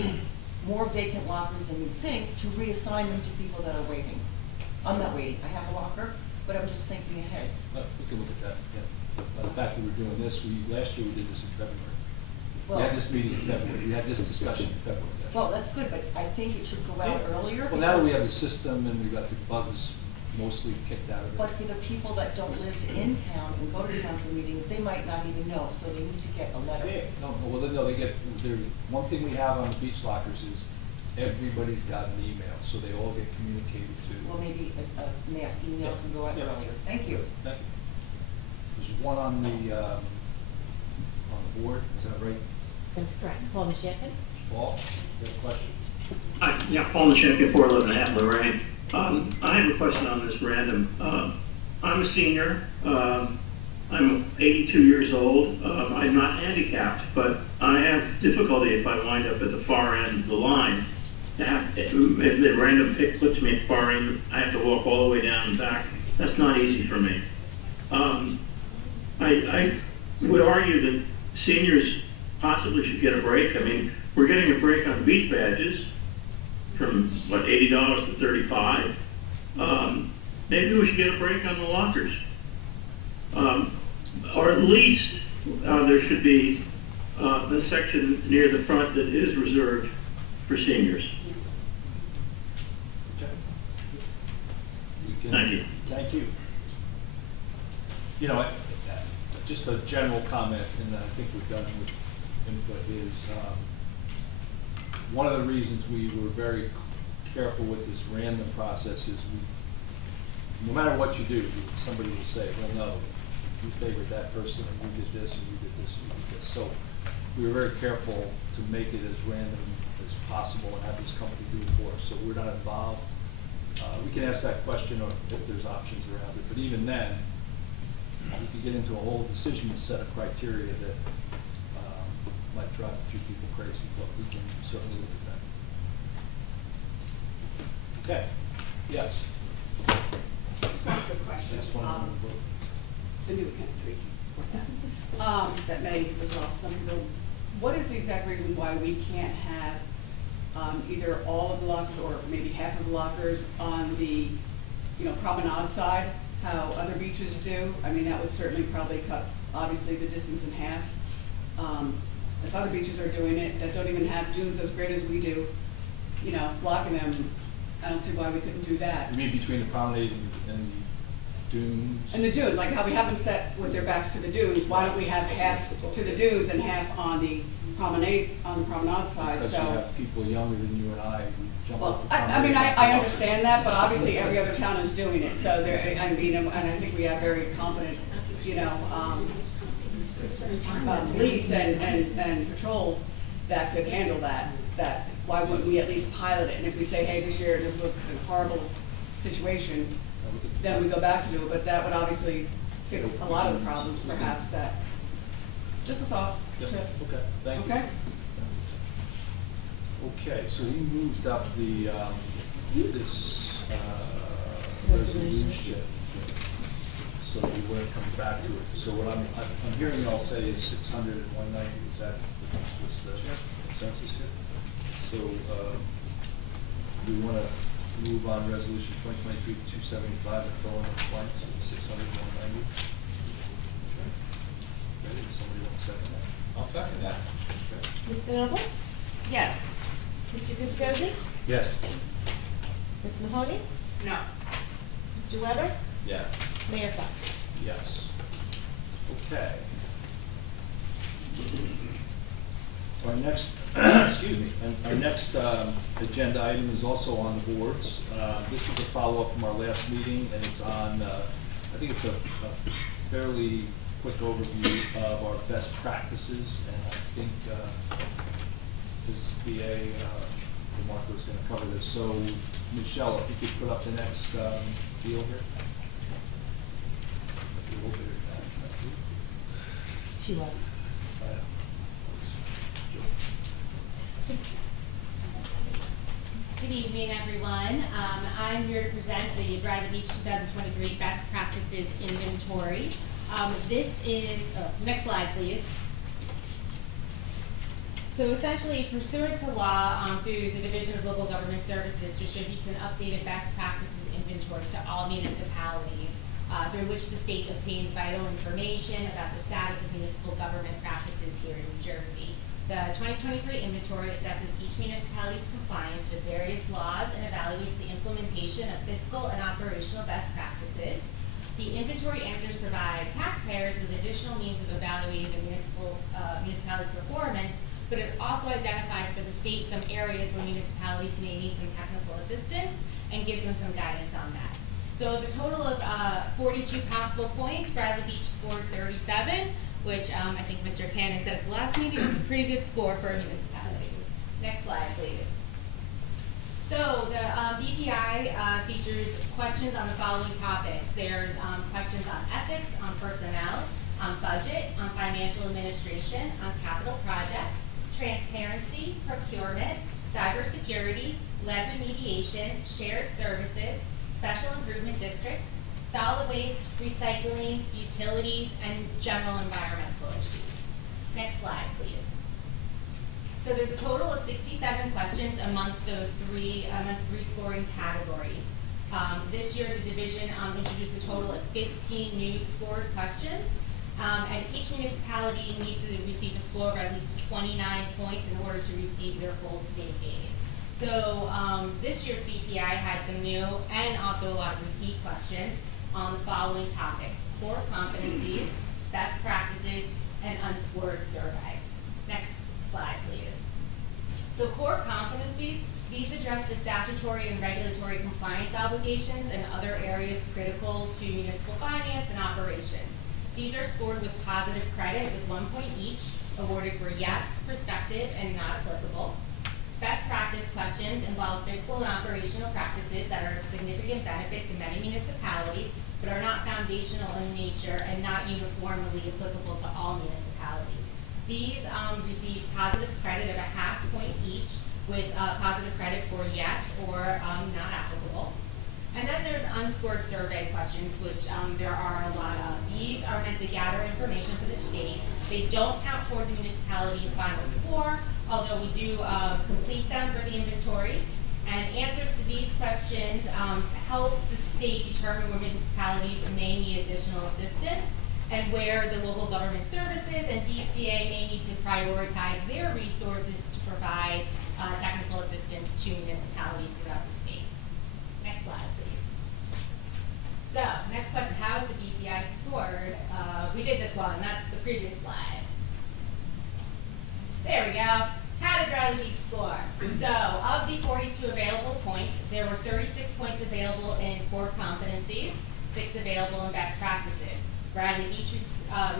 more vacant lockers than you think to reassign them to people that are waiting. I'm not waiting, I have a locker, but I'm just thinking ahead. We can look at that, yeah. The fact that we're doing this, last year we did this in February. Well- We had this meeting in February, we had this discussion in February. Well, that's good, but I think it should go out earlier. Well, now that we because- have the system and we got the bugs mostly kicked out of it. But for the people that don't live in town and go to council meetings, they might not even know, so they need to get a letter. Yeah, no, they get, one thing we have on the beach lockers is everybody's got an email, so they all get communicated to. Well, maybe a mass email can go out Yeah. earlier. Thank you. Thank you. There's one on the board, is that right? That's correct. Paul Mashakin? Paul, you have a question? Hi, yeah, Paul Mashakin, 411 Hat Lorraine. I have a question on this random. I'm a senior. I'm 82 years old. I'm not handicapped, but I have difficulty if I wind up at the far end of the line. If the random pick puts me at the far end, I have to walk all the way down and back. That's not easy for me. I would argue that seniors possibly should get a break. I mean, we're getting a break on beach badges from, what, $80 to $35. Maybe we should get a break on the lockers. Or at least there should be a section near the front that is reserved for seniors. Thank you. Thank you. You know, just a general comment, and I think we're done with input, is one of the reasons we were very careful with this random process is no matter what you do, somebody will say, well, no, you favored that person, and we did this, and we did this, and we did this. So we were very careful to make it as random as possible and have this company do it for us. So we're not involved. We can ask that question or if there's options around it, but even then, we could get into a whole decision set of criteria that might drive a few people crazy, but we can certainly look at that. Okay, yes. Just one quick question. That's one. Cindy McKenna, that may resolve some people. What is the exact reason why we can't have either all of the lockers or maybe half of the lockers on the, promenade side, how other beaches do? I mean, that would certainly probably cut, obviously, the distance in half. If other beaches are doing it, that don't even have dunes as great as we do, blocking them, I don't see why we couldn't do that. You mean between the promenade and the dunes? And the dunes, like how we have them set with their backs to the dunes, why don't we have half to the dunes and half on the promenade side, Because so. you have people younger than you and I who jump Well, off the I mean, promenade. I understand that, but obviously every other town is doing it, so there, and I think we have very competent, police and patrols that could handle that. That's, why wouldn't we at least pilot it? And if we say, hey, this year this was a horrible situation, then we go back to do it, but that would obviously fix a lot of the problems perhaps that, just a thought. Yes, to- okay, thank you. Okay? Okay, so we moved up the, this, resolution. So we weren't coming back to it. So what I'm hearing y'all say is 600 and 190, is that, what's the consensus here? So, we want to move on resolution 2023-275 and fill in the blanks of 600 and 190? Okay. Ready? Somebody want to second that? I'll second that. Okay. Mr. Noble? Yes. Mr. Guzekowski? Yes. Ms. Mahoney? No. Mr. Weber? Yes. Mayor Fox? Yes. Okay. Our next, excuse me, and our next agenda item is also on the boards. This is a follow-up from our last meeting, and it's on, I think it's a fairly quick overview of our best practices, and I think this BA, DeMarco is going to cover this. So, Michelle, if you could put up the next deal here. She won. Good evening, everyone. I'm here to present the Bradley Beach 2023 Best Practices Inventory. This is, next slide, please. So essentially, pursuant to law, through the Division of Local Government Services distributes an updated best practices inventory to all municipalities, through which the state obtains vital information about the status of municipal government practices here in New Jersey. The 2023 inventory assesses each municipality's compliance with various laws and evaluates the implementation of fiscal and operational best practices. The inventory answers provide taxpayers with additional means of evaluating the municipality's performance, but it also identifies for the state some areas where municipalities may need some technical assistance and gives them some guidance on that. So of a total of 42 possible points, Bradley Beach scored 37, which I think Mr. Cannon said at the last meeting was a pretty good score for a municipality. Next slide, please. So the BPI features questions on the following topics. There's questions on ethics, on personnel, on budget, on financial administration, on capital projects, transparency, procurement, cybersecurity, lead remediation, shared services, special improvement districts, solid waste, recycling, utilities, and general environmental issues. Next slide, please. So there's a total of 67 questions amongst those three scoring categories. This year, the division introduced a total of 15 new scored questions, and each municipality needs to receive a score of at least 29 points in order to receive their full state aid. So this year's BPI had some new and also a lot of repeat questions on the following topics: core competencies, best practices, and unscored survey. Next slide, please. So core competencies, these address the statutory and regulatory compliance obligations and other areas critical to municipal finance and operations. These are scored with positive credit with 1 point each, awarded for yes, prospective, and not applicable. Best practice questions involve fiscal and operational practices that are of significant benefit to many municipalities, but are not foundational in nature and not uniformly applicable to all municipalities. These receive positive credit of a half point each, with positive credit for yes or not applicable. And then there's unscored survey questions, which there are a lot of. These are meant to gather information for the state. They don't count towards the municipality's final score, although we do complete them for the inventory. And answers to these questions help the state determine where municipalities may need additional assistance and where the local government services and DCA may need to prioritize their resources to provide technical assistance to municipalities throughout the state. Next slide, please. So, next question, how is the BPI scored? We did this one, that's the previous slide. There we go. How did Bradley Beach score? So, of the 42 available points, there were 36 points available in core competencies, 6 available in best practices. Bradley Beach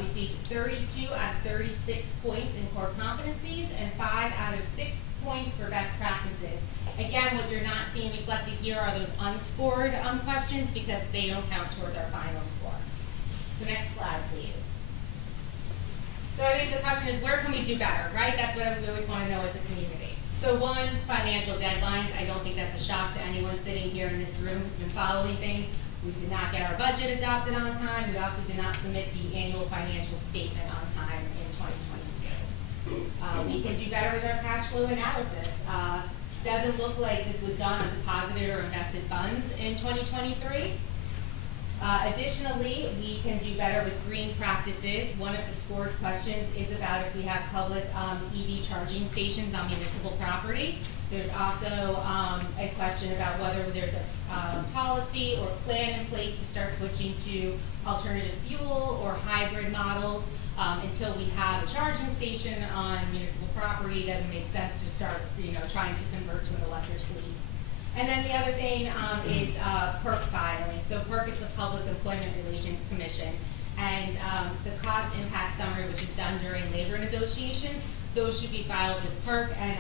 received 32 out of 36 points in core competencies and 5 out of 6 points for best practices. Again, what you're not seeing reflected here are those unscored questions because they don't count towards our final score. The next slide, please. So I think the question is, where can we do better, right? That's what we always want to know as a community. So one, financial deadlines. I don't think that's a shock to anyone sitting here in this room who's been following things. We did not get our budget adopted on time. We also did not submit the annual financial statement on time in 2022. We can do better with our cash flow analysis. Doesn't look like this was done on deposited or invested funds in 2023. Additionally, we can do better with green practices. One of the scored questions is about if we have public EV charging stations on municipal property. There's also a question about whether there's a policy or plan in place to start switching to alternative fuel or hybrid models. Until we have a charging station on municipal property, it doesn't make sense to start, trying to convert to an electric fleet. And then the other thing is PERC filing. So PERC is the Public Employment Relations Commission. And the cost impact summary, which is done during labor negotiations, those should be filed with PERC, and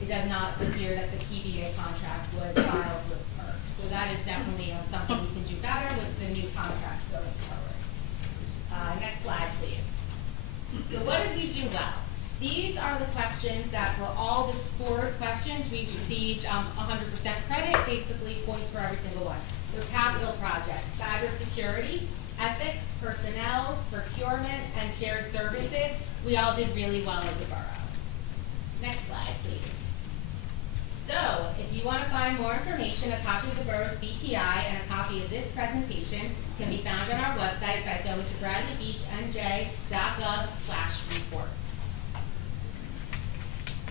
it does not appear that the PBA contract was filed with PERC. So that is definitely something we can do better with the new contracts going forward. Next slide, please. So what did we do well? These are the questions that for all the scored questions, we received 100% credit, basically points for every single one. So capital projects, cybersecurity, ethics, personnel, procurement, and shared services, we all did really well as a borough. Next slide, please. So, if you want to find more information, a copy of the borough's BPI and a copy of this presentation can be found on our website by going to bradleybeachnj.gov/reports.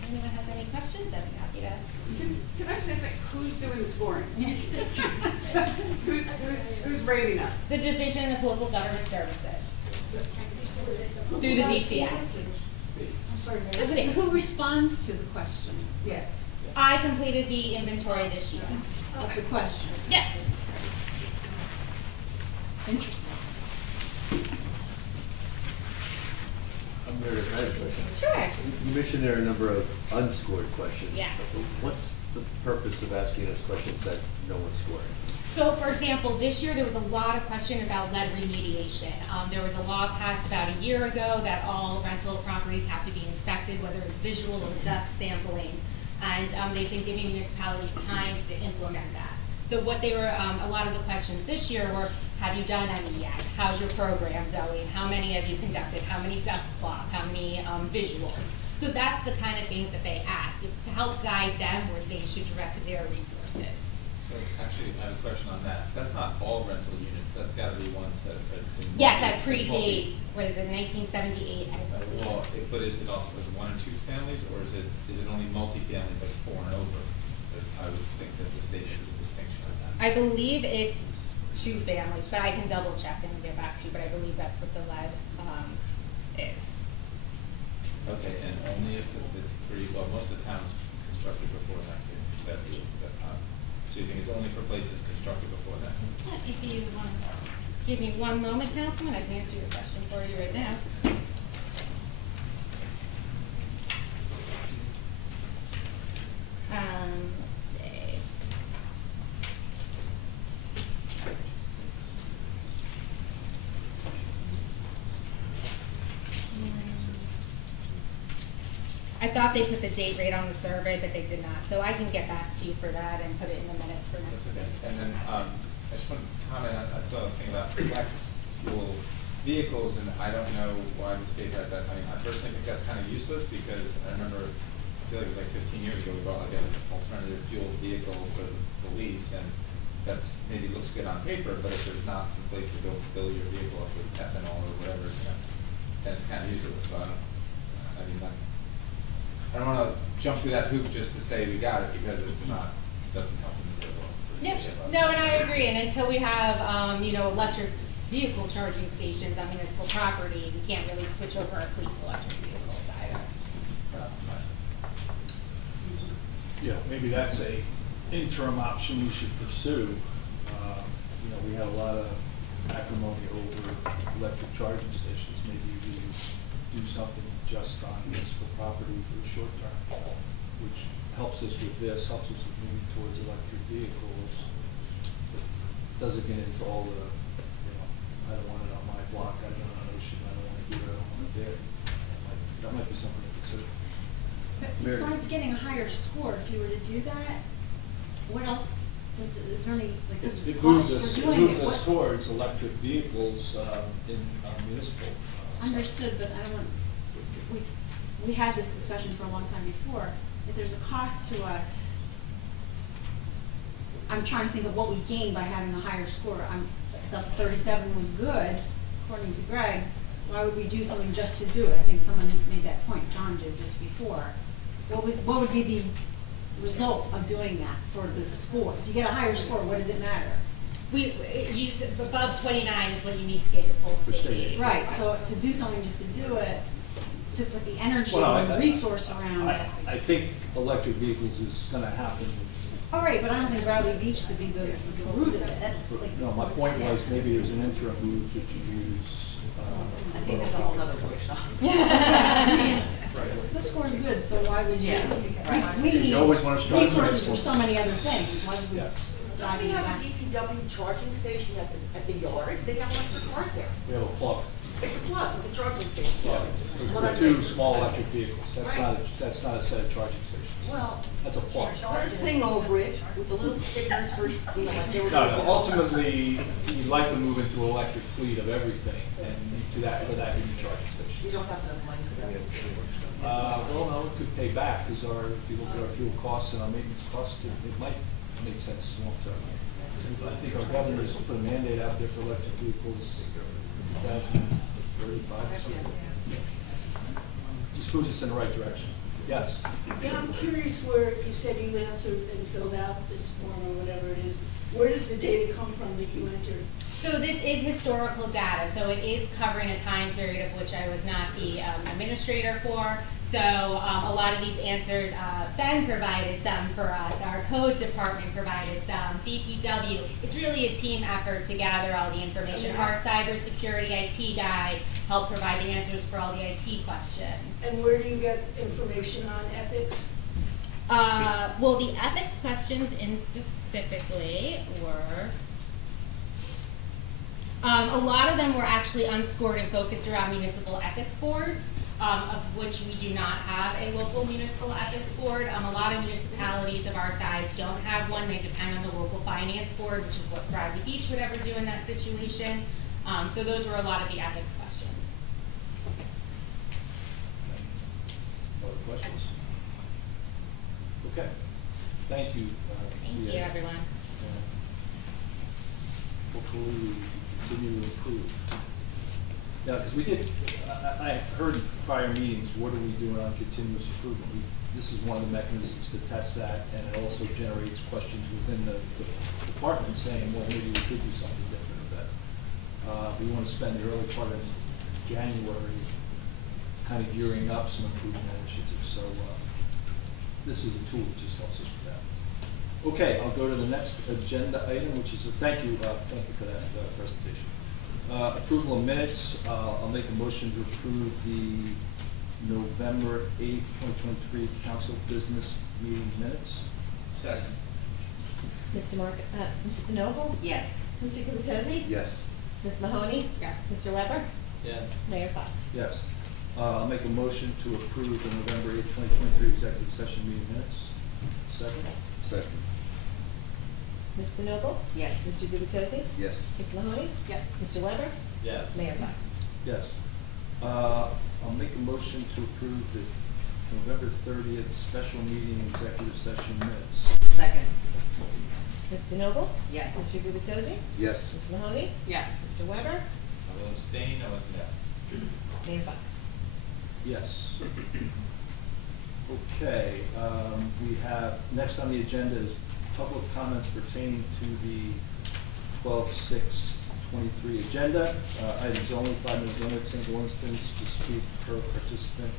Anyone has any questions? I'd be happy to. Can I just ask, who's doing the scoring? who's rating us? The Division of Local Government Services. Through the DCA. Who responds to the questions? Yeah. I completed the inventory this year. Of the question? Yeah. Interesting. I'm Meredith, I have a question. Sure. You mentioned there are a number of unscored questions. Yeah. What's the purpose of asking us questions that no one's scoring? So, for example, this year there was a lot of question about lead remediation. There was a law passed about a year ago that all rental properties have to be inspected, whether it's visual or dust sampling. And they've been giving municipalities times to implement that. So what they were, a lot of the questions this year were, have you done any yet? How's your program going? How many have you conducted? How many dust clock? How many visuals? So that's the kind of things that they ask. It's to help guide them where they should direct their resources. So actually, I have a question on that. That's not all rental units. That's got to be ones that have been. Yes, that predate, what is it, 1978, I believe. Well, but is it also like 1 and 2 families, or is it only multi-families like 4 and over? Because I would think that the state has a distinction on that. I believe it's 2 families, but I can double check and get back to you, but I believe that's what the lead is. Okay, and only if it's well, most of the towns constructed before that. That's not. So you think it's only for places constructed before that? If you want to give me one moment, Councilman, I can answer your question for you right now. Let's see. I thought they put the date rate on the survey, but they did not. So I can get back to you for that and put it in the minutes for next week. And then I just want to comment. I saw a thing about flex fuel vehicles, and I don't know why the state has that. I mean, I personally think that's kind of useless because I remember, I feel like it was like 15 years ago, we brought like an alternative fuel vehicle for the police, and that's maybe looks good on paper, but if there's not some place to fill your vehicle up with ethanol or whatever, then it's kind of useless. So I mean, I don't want to jump through that hoop just to say we got it because it's not, doesn't help in the real world. Yep. No, and I agree. And until we have, electric vehicle charging stations on municipal property, we can't really switch over our fleet to electric vehicles either. Yeah, maybe that's a interim option we should pursue. We have a lot of acrimony over electric charging stations. Maybe we do something just on municipal property for the short term, which helps us with this, helps us with moving towards electric vehicles. It doesn't get into all the, I don't want it on my block, I don't know, I don't wanna do it, I don't wanna do it. That might be something to consider. But Mary. besides getting a higher score, if you were to do that, what else is there any, like, It is it there moves cost us, for it doing moves it? us What- towards electric vehicles, in municipal. side. Understood, but I don't want, we had this discussion for a long time before. If there's a cost to us, I'm trying to think of what we gain by having a higher score. The 37 was good, according to Greg. Why would we do something just to do it? I think someone made that point, John did just before. What would be the result of doing that for the score? If you get a higher score, what does it matter? Above 29 is what you need to get your full For state state aid. aid. Right, so to do something just to do it, to put the energy Well, and the resource around it. I think electric vehicles is gonna happen. All right, but I don't think Bradley Beach to be the root of it. Like- No, my point was maybe there's an interim route that you use. I think that's a whole nother workshop. The score's good, so why would you? Yeah. We Because need you always wanna strive for resources for excellence. so many other things. Why would we Yes. Don't dive they into have a that? DPW charging station at the yard? They have electric cars there. We have a plug. It's a plug, it's a charging station. What For I'm two saying. small electric vehicles, that's Right. not a set of charging stations. Well, That's a plug. put this thing over it with the little stickers for, you know, like they were. No, doing. no, ultimately, you'd like to move into an electric fleet of everything, and for that you need charging We stations. don't have enough money for that. Well, no, it could pay back, because if you look at our fuel costs and our maintenance costs, it might make sense long term. I think our governor's put a mandate out there for electric vehicles, 2035 or something. Just moves us in the right direction. Yes? Yeah, I'm curious where you said you answered and filled out this form or whatever it is. Where does the data come from that you entered? So this is historical data, so it is covering a time period of which I was not the administrator for. So a lot of these answers, Ben provided some for us, our code department provided some, DPW. It's really a team effort to gather all the information. Our cybersecurity IT guy helped provide the answers for all the IT questions. And where do you get information on ethics? Well, the ethics questions in specifically were, a lot of them were actually unscored and focused around municipal ethics boards, of which we do not have a local municipal ethics board. A lot of municipalities of our size don't have one. They depend on the local finance board, which is what Bradley Beach would ever do in that situation. So those were a lot of the ethics questions. Other questions? Okay. Thank you. Thank you, Leah. everyone. Hopefully we continue to improve. Yeah, because we did, I heard in prior meetings, what are we doing on continuous improvement? This is one of the mechanisms to test that, and it also generates questions within the department saying, well, maybe we could do something different with that. We want to spend the early part of January kind of gearing up some improvement initiatives, so this is a tool that just helps us with that. Okay, I'll go to the next agenda item, which is thank you for that presentation. Approval of minutes. I'll make a motion to approve the November 8th, 2023 council business meeting minutes. Second. Mr. Noble? Yes. Mr. Gubatose? Yes. Ms. Mahoney? Yes. Mr. Weber? Yes. Mayor Fox? Yes. I'll make a motion to approve the November 8th, 2023 executive session meeting minutes. Second. Second. Mr. Noble? Yes. Mr. Gubatose? Yes. Ms. Mahoney? Yes. Mr. Weber? Yes. Mayor Fox? Yes. I'll make a motion to approve the November 30th special meeting executive session minutes. Second. Mr. Noble? Yes. Mr. Gubatose? Yes. Ms. Mahoney? Yes. Mr. Weber? I will abstain, I wasn't there. Mayor Fox? Yes. Okay, we have, next on the agenda is public comments pertaining to the 12/6/23 agenda. Items only, 5 minutes limit, single instance to speak per participant,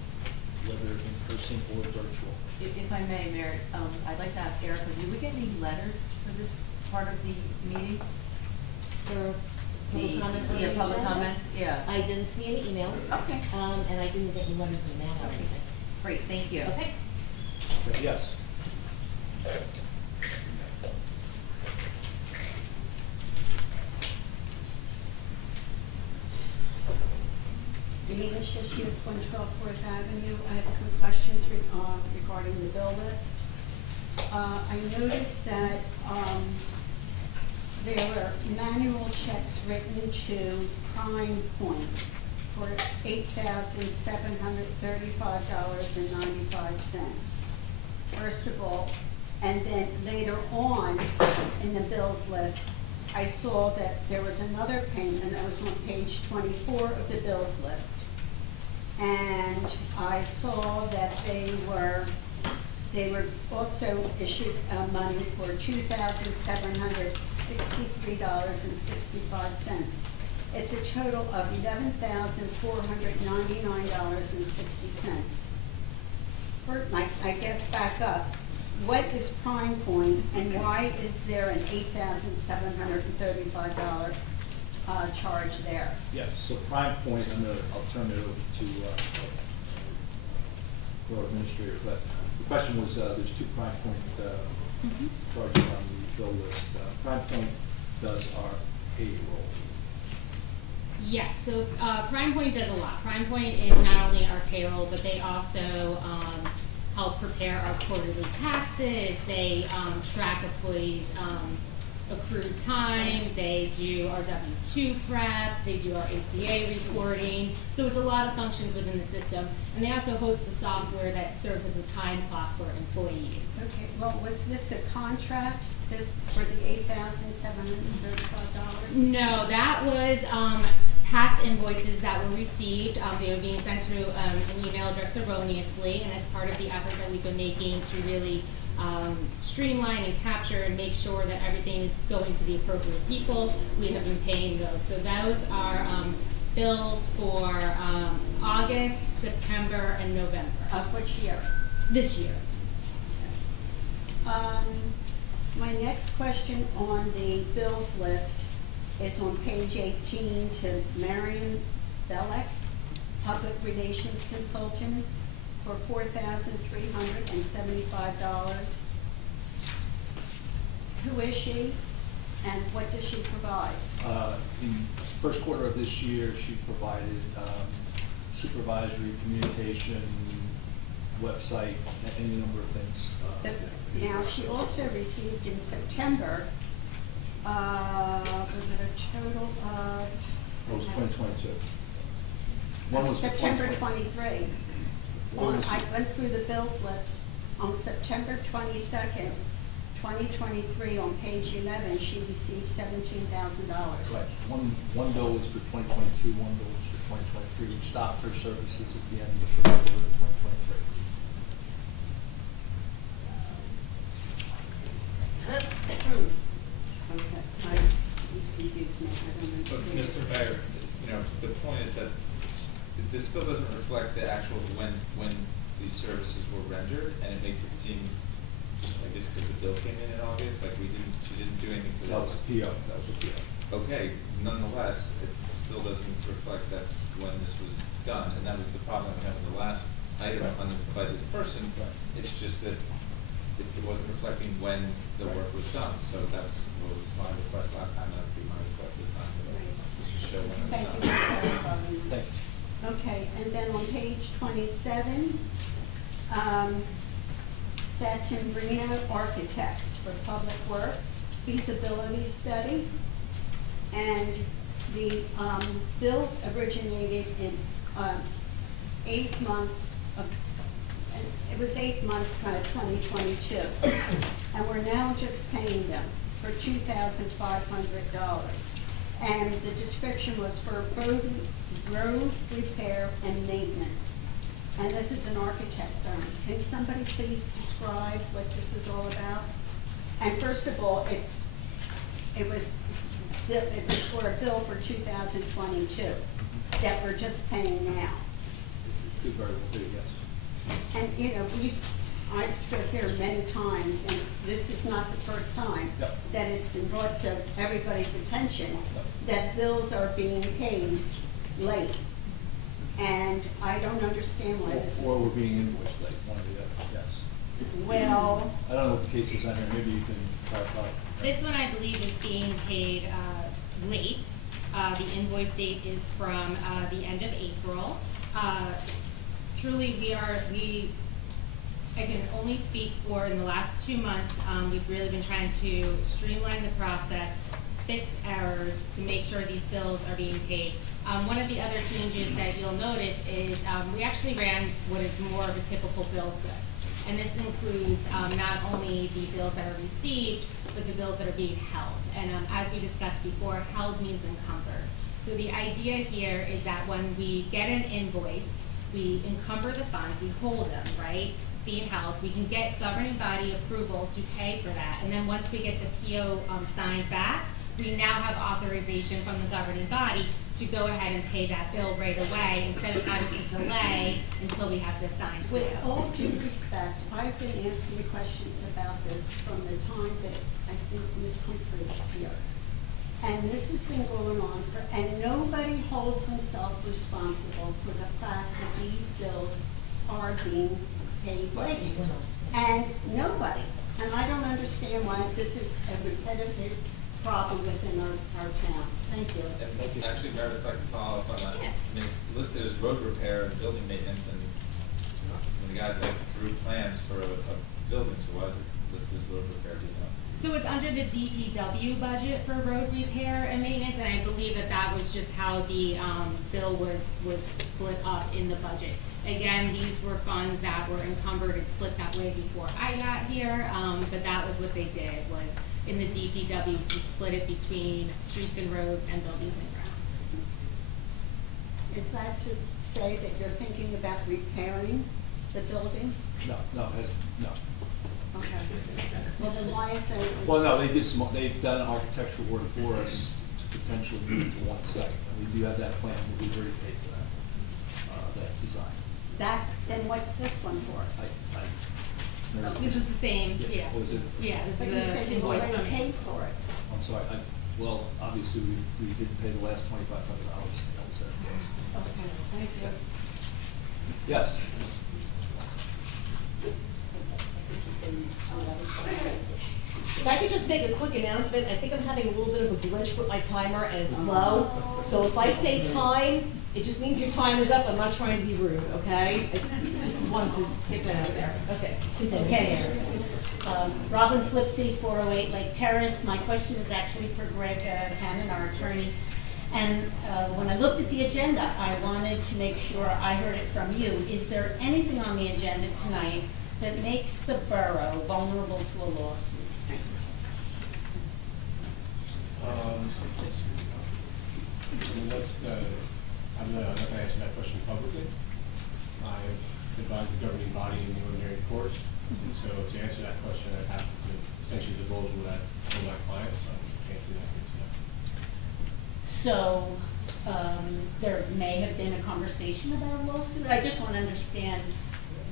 whether in person or virtual. If I may, Mayor, I'd like to ask Erica, did we get any letters for this part of the meeting? For public comment on the Yeah, public agenda? comments, yeah. I didn't see any emails. Okay. And I didn't get any letters in the mail or anything. Great, thank you. Okay. Yes. Shishis, 112 Fourth Avenue. I have some questions regarding the bill list. I noticed that there were manual checks written to Prime Point for $8,735.95. First of all, and then later on in the bills list, I saw that there was another payment that was on page 24 of the bills list. And I saw that they were also issued money for $2,763.65. It's a total of $11,499.60. I guess back up. What is Prime Point, and why is there an $8,735 charge there? Yes, so Prime Point, I'll turn it over to our administrator, but the question was, there's two Prime Point charges on the bill list. Prime Point does our payroll. Yes, so Prime Point does a lot. Prime Point is not only our payroll, but they also help prepare our quarterly taxes. They track employees' accrued time. They do our W-2 prep. They do our ACA reporting. So it's a lot of functions within the system. And they also host the software that serves as a time clock for employees. Okay, well, was this a contract, this for the $8,735? No, that was past invoices that were received. They were being sent through an email address erroneously, and as part of the effort that we've been making to really streamline and capture and make sure that everything is going to the appropriate people, we have been paying those. So those are bills for August, September, and November. Of which year? This year. My next question on the bills list is on page 18 to Marion Belek, Public Relations Consultant, for $4,375. Who is she, and what does she provide? In the first quarter of this year, she provided supervisory, communication, website, any number of things. Now, she also received in September, was it a total of? It was 2022. One was September 2020. 23. I went through the bills list. On September 22nd, 2023, on page 11, she received $17,000. Right. One bill was for 2022, one bill was for 2023. We stopped her services at the end of the first quarter of 2023. But Mr. Mayor, the point is that this still doesn't reflect the actual when these services were rendered, and it makes it seem just, I guess, because the bill came in August, like she didn't do anything for That was a PO. That was a PO. Okay, nonetheless, it still doesn't reflect that when this was done, and that was the problem we had with the last item on this by this person. It's just that it wasn't reflecting when the work was done, so that's what was my request last time, and that would be my request this time. Just show when it was Thank done. you for clarifying. Thank you. Okay, and then on page 27, Satimbrino Architects for Public Works, feasibility study. And the bill originated in 8th month of, it was 8th month, 2022. And we're now just paying them for $2,500. And the description was for road repair and maintenance. And this is an architect firm. Can somebody please describe what this is all about? And first of all, it was for a bill for 2022 that we're just paying now. Could very well be, yes. And I've stood here many times, and this is not the first time that it's been brought to everybody's attention that bills are being paid late. And I don't understand why this is. Or we're being invoiced late, one or the other, yes. Well. I don't know what the case is on here, maybe you can clarify. This one, I believe, is being paid late. The invoice date is from the end of April. Truly, I can only speak for in the last 2 months, we've really been trying to streamline the process, fix errors, to make sure these bills are being paid. One of the other changes that you'll notice is we actually ran what is more of a typical bills list. And this includes not only the bills that are received, but the bills that are being held. And as we discussed before, held means encumbered. So the idea here is that when we get an invoice, we encumber the funds, we hold them, right? It's being held. We can get governing body approval to pay for that. And then once we get the PO signed back, we now have authorization from the governing body to go ahead and pay that bill right away instead of having to delay until we have the signed PO. With all due respect, I've been asking questions about this from the time that I think Ms. Humphrey was here. And this has been going on and nobody holds himself responsible for the fact that these bills are being paid late. And nobody. And I don't understand why this is a repetitive problem within our town. Thank you. Actually, Meredith, if I can follow up on that. I mean, it's listed as road repair and building maintenance, and the guys like drew plans for a building, so why is it listed as road repair, do you know? So it's under the DPW budget for road repair and maintenance, and I believe that was just how the bill was split up in the budget. Again, these were funds that were encumbered and split that way before I got here, but that was what they did, was in the DPW to split it between streets and roads and buildings and grounds. Is that to say that you're thinking about repairing the building? No. Okay. Well, then why is that? Well, no, they've done an architectural work for us to potentially move to one site. And we do have that plan, but we've already paid for that design. Then what's this one for? This is the same, yeah. Was it? Yeah, But you this said is you an invoice already from me. paid for it. I'm sorry, well, obviously, we didn't pay the last $2,500. That was it. Okay, thank you. Yes. If I could just make a quick announcement, I think I'm having a little bit of a glitch with my timer and it's low. So if I say time, it just means your time is up. I'm not trying to be rude, okay? I just wanted to get that out there. Okay, continue. Okay. Robin Flipsy, 408 Lake Terrace. My question is actually for Greg Hannon, our attorney. And when I looked at the agenda, I wanted to make sure I heard it from you. Is there anything on the agenda tonight that makes the borough vulnerable to a lawsuit? I'm not going to answer that question publicly. I advise the governing body in the ordinary course. And so to answer that question, I'd have to essentially divulge what I told my clients, so I can't do that here tonight. So there may have been a conversation about a lawsuit. I just want to understand,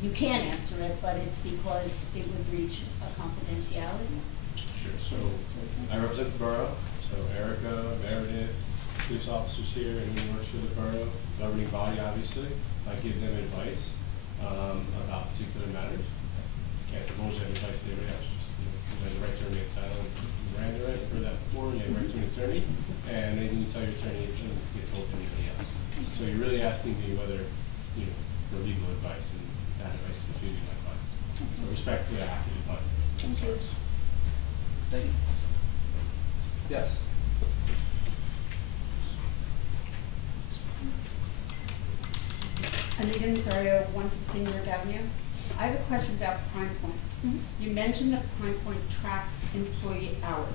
you can answer it, but it's because it would breach a confidentiality. Sure. So I represent the borough. So Erica, Meredith, police officers here, and who works for the borough, governing body, obviously. I give them advice about particular matters. Can't divulge that advice to everybody else. You have the right to remain silent. Miranda right for that before. You have the right to an attorney, and anything you tell your attorney doesn't get told to anybody else. So you're really asking me whether, for legal advice, and that advice is between my clients. So respectfully, I have to define it. Thank you. Thank you. Yes. Anita Nazario, 116 York Avenue. I have a question about Prime Point. You mentioned that Prime Point tracks employee hours.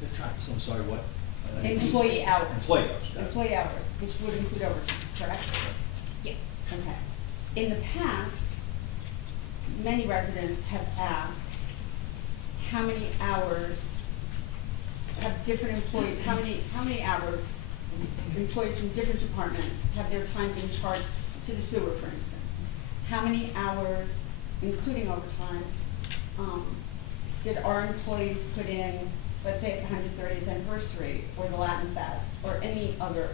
The tracks, I'm sorry, what? Employee hours. Employee hours. got it. Employee hours, which would include overtime, correct? Yes. Okay. In the past, many residents have asked how many hours have different employees, how many hours employees from different departments have their time been charged to the sewer, for instance? How many hours, including overtime, did our employees put in, let's say at the 130th anniversary, or the Latin Fest, or any other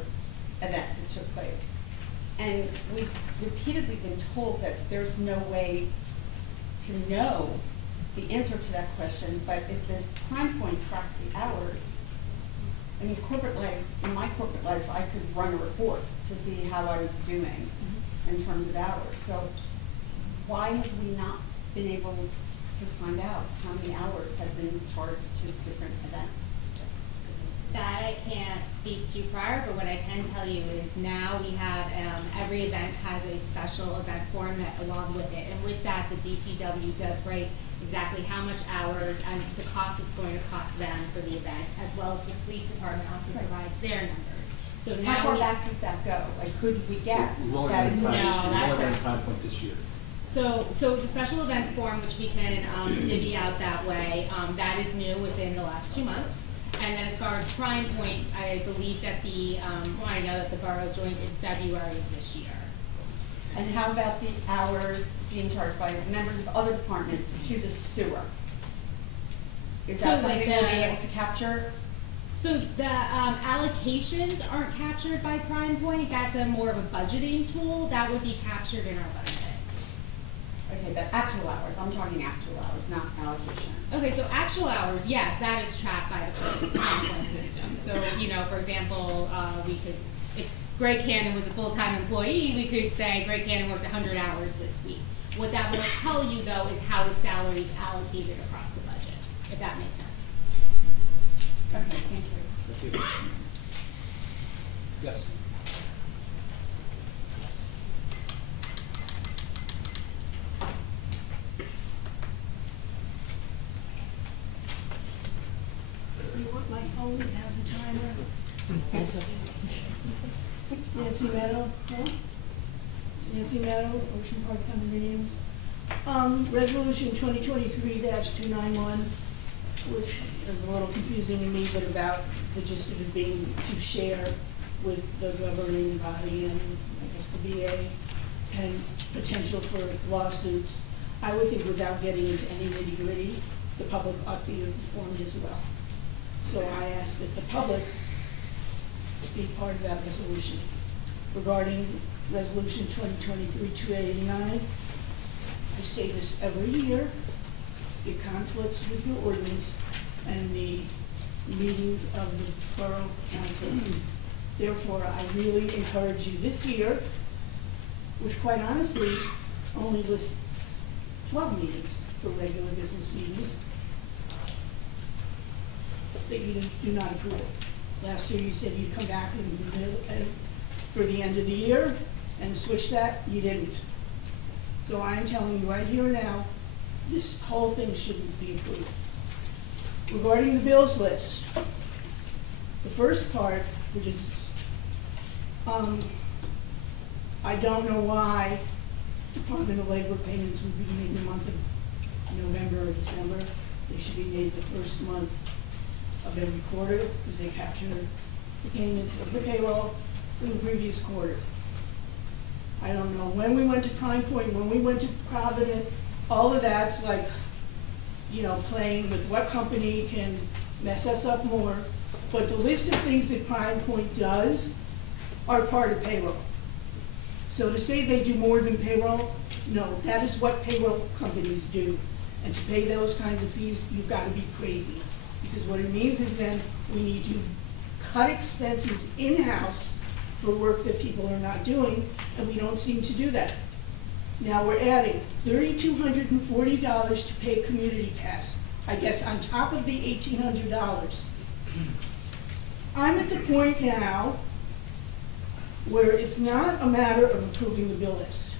event that took place? And we've repeatedly been told that there's no way to know the answer to that question, but if this Prime Point tracks the hours, I mean, corporate life, in my corporate life, I could run a report to see how I was doing in terms of hours. So why have we not been able to find out how many hours have been charged to different events? That I can't speak to prior, but what I can tell you is now we have, every event has a special event form that along with it. And with that, the DPW does write exactly how much hours and the cost it's going to cost them for the event, as well as the police department also provides their numbers. So now How far back does that go? Like, could we get We've only that done information? Prime Point this year. So the special events form, which we can divvy out that way, that is new within the last 2 months. And then as far as Prime Point, I believe that I know that the borough joined in February of this year. And how about the hours being charged by members of other departments to the sewer? Is that So, like something we'll be able to capture? So the allocations aren't captured by Prime Point. That's more of a budgeting tool. That would be captured in our budget. Okay, but actual hours, I'm talking actual hours, not allocation. Okay, so actual hours, yes, that is tracked by the Prime Point system. So, for example, we could, if Greg Cannon was a full-time employee, we could say Greg Cannon worked 100 hours this week. What that will tell you, though, is how his salary is allocated across the budget, if that makes sense. Okay, thank you. Yes. You want my phone, it has a timer. Nancy Meadow, huh? Nancy Meadow, Ocean Park condominiums. Resolution 2023-291, which is a little confusing to me, but about the gist of it being to share with the governing body and I guess the VA and potential for lawsuits. I would think without getting into any nitty-gritty, the public ought to be informed as well. So I ask that the public be part of that resolution. Regarding Resolution 2023-289, I say this every year, it conflicts with your ordinance and the meetings of the Borough Council. Therefore, I really encourage you this year, which quite honestly only lists 12 meetings for regular business meetings, that you do not approve it. Last year you said you'd come back and for the end of the year and switch that, you didn't. So I'm telling you right here now, this whole thing shouldn't be approved. Regarding the bills list, the first part, which is, I don't know why Department of Labor payments would be made in the month of November or December. They should be made the first month of every quarter, because they capture the payments of the payroll from the previous quarter. I don't know when we went to Prime Point, when we went to Provident, all of that's like, playing with what company can mess us up more. But the list of things that Prime Point does are part of payroll. So to say they do more than payroll, no, that is what payroll companies do. And to pay those kinds of fees, you've got to be crazy. Because what it means is then we need to cut expenses in-house for work that people are not doing, and we don't seem to do that. Now we're adding $3,240 to pay community pass, I guess on top of the $1,800. I'm at the point now where it's not a matter of approving the bill list.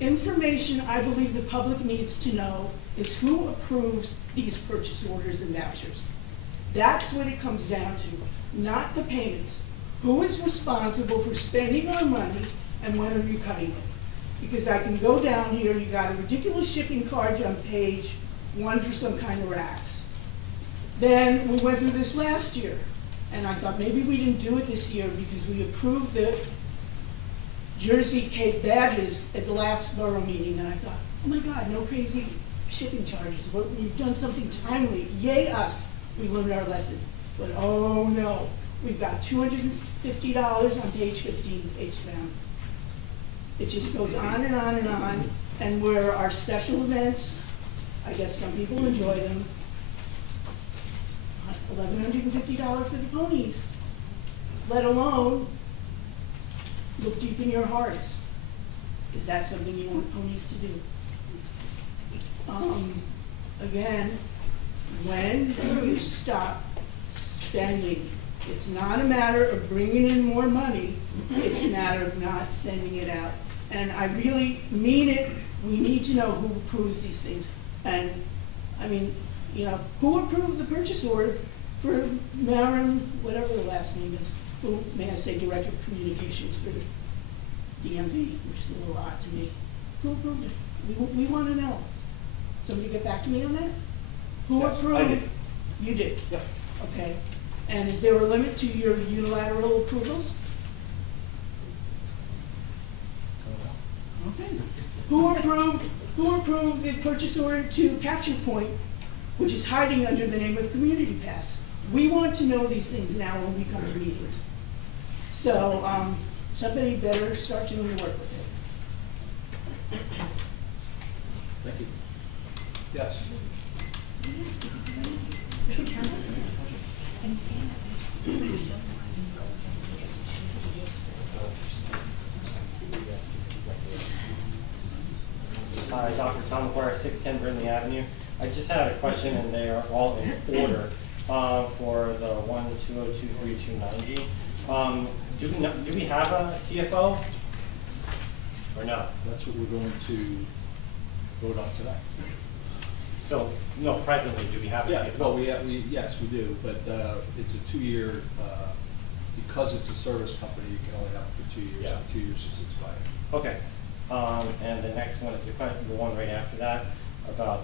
Information I believe the public needs to know is who approves these purchase orders and vouchers. That's what it comes down to, not the payments. Who is responsible for spending our money and when are you cutting it? Because I can go down here, you got a ridiculous shipping charge on page 1 for some kind of racks. Then we went through this last year, and I thought maybe we didn't do it this year because we approved the Jersey Cape badges at the last borough meeting, and I thought, oh my God, no crazy shipping charges. We've done something timely. Yay us, we learned our lesson. But oh no, we've got $250 on page 15, page down. It just goes on and on and on. And where our special events, I guess some people enjoy them. $1,150 for the ponies, let alone look deep in your hearts. Is that something you want ponies to do? Again, when do you stop spending? It's not a matter of bringing in more money, it's a matter of not sending it out. And I really mean it, we need to know who approves these things. And, I mean, you know, who approved the purchase order for Maren, whatever the last name is, who, may I say, Director of Communications for the DMV, which is a little odd to me. Who approved it? We want to know. Somebody get back to me on that? Who Yes, approved? I did. You did? Yep. Okay. And is there a limit to your unilateral approvals? Okay. Who approved the purchase order to Capture Point, which is hiding under the name of Community Pass? We want to know these things now when we come to meetings. So, somebody better start doing the work with it. Thank you. Yes. Hi, Dr. Tom McGuire, 610 Brindley Avenue. I just had a question, and they are all in order for the 1, 2023, 290. Do we have a CFO or no? That's what we're going to vote on tonight. So, no, presently, do we have a Yeah, CFO? well, yes, we do, but it's a 2-year, because it's a service company, you can only have it for 2 years, Yeah. and 2 years is expired. Okay. And the next one is the one right after that about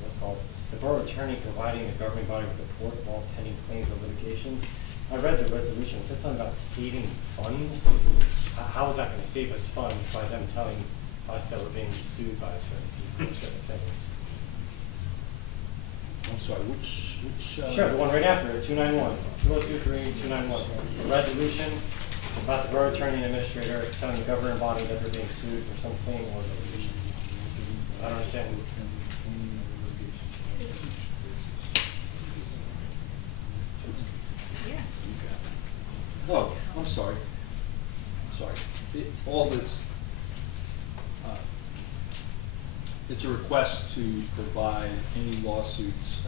what's called the borough attorney providing the governing body with a report of all pending claims or litigations. I read the resolution. It said something about saving funds. How is that going to save us funds by them telling us that we're being sued by certain people or certain things? I'm sorry, which? Sure, the one right after it, 291, 2023, 291. A resolution about the borough attorney and administrator telling the governing body that they're being sued for some claim or litigation. I don't understand. Oh, I'm sorry. Sorry. All this, it's a request to provide any lawsuits,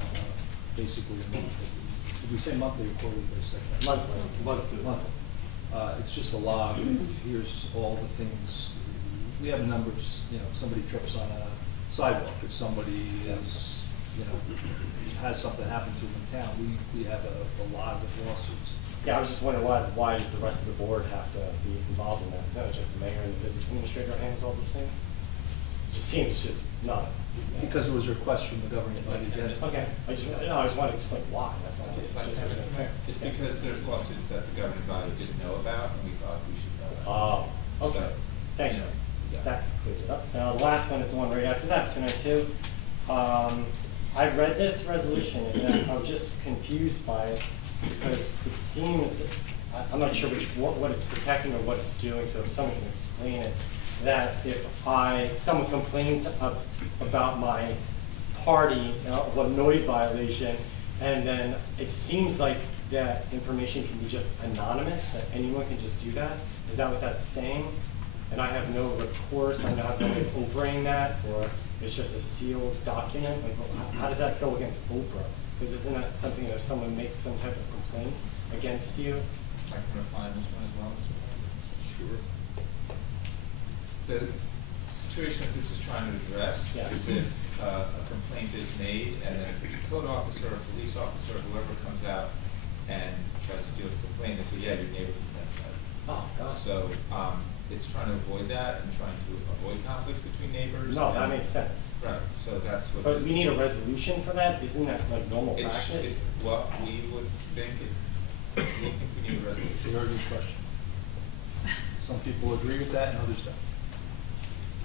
basically, did we say monthly or quarterly basis? Monthly. It's just a log, here's all the things, we have a number of, if somebody trips on a sidewalk, if somebody is, has something happen to them in town, we have a log of lawsuits. Yeah, I was just wondering why does the rest of the board have to be involved in that? Is that just the mayor and the business administrator who handles all those things? It just seems just not. Because it was a request from the government body. Okay, I just want to explain why, that's all. It just doesn't make sense. It's because there's lawsuits that the governing body didn't know about, and we thought we should know about. Oh, okay, thank you. That clears it up. Now, the last one is the one right after that, 292. I read this resolution, and I'm just confused by it, because it seems, I'm not sure what it's protecting or what it's doing, so if someone can explain it, that if someone complains about my party, what noise violation, and then it seems like that information can be just anonymous, that anyone can just do that. Is that what that's saying? And I have no recourse, I don't have no way of Oprahing that, or it's just a sealed document? Like, how does that go against Oprah? Because isn't that something that if someone makes some type of complaint against you? I can reply on this one as well, Mr. Mayor. Sure. The situation that this is trying to address is if a complaint is made, and then if it's a code officer, or police officer, whoever comes out and tries to deal with the complaint, they say, yeah, your neighbor complained about it. Oh, God. So it's trying to avoid that and trying to avoid conflicts between neighbors. No, that makes sense. Right, so that's what. But we need a resolution for that? Isn't that like normal practice? Well, we would think we need a resolution. It's a very good question. Some people agree with that and others don't.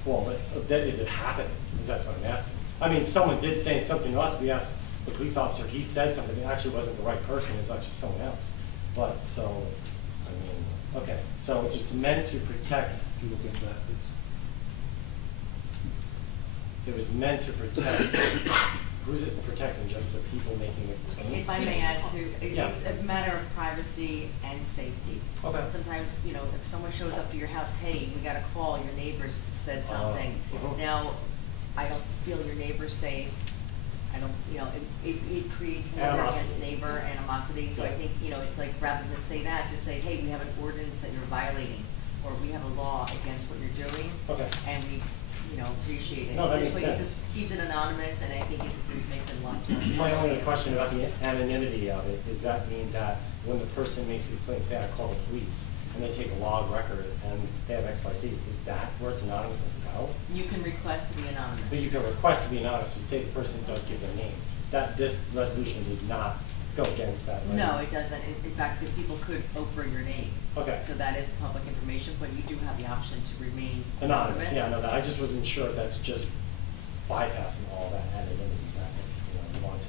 Well, but is it happening? Because that's what I'm asking. I mean, someone did say something to us. We asked the police officer. He said something. It actually wasn't the right person. It was actually someone else. But so, I mean, okay. So it's meant to protect. If you look at that, It was meant to protect who's it protecting? Just the people making it? If I may add to, Yeah. it's a matter of privacy and safety. Okay. Sometimes, you know, if someone shows up to your house, hey, we got a call, your neighbor said Oh, something. mhm. Now, I don't feel your neighbor's safe. I don't, you know, it creates neighbor against Animosity. neighbor animosity. So I Yeah. think, you know, it's like, rather than say that, just say, hey, we have an ordinance that you're violating, or we have a law against what you're doing. Okay. And we, you know, appreciate it. No, that This makes way, it sense. just keeps it anonymous, and I think it just makes it a lot more. My only obvious. question about the anonymity of it, does that mean that when the person makes a complaint, say I call the police, and they take a log record and they have XYZ, is that where it's anonymous as well? You can request to be anonymous. But you can request to be anonymous, you say the person does give their name. That this resolution does not go against that, right? No, it doesn't. In fact, the people could Oprah your name. Okay. So that is public information, but you do have the option to remain Anonymous, anonymous. yeah, I know that. I just wasn't sure if that's just bypassing all that anonymity that, you want to.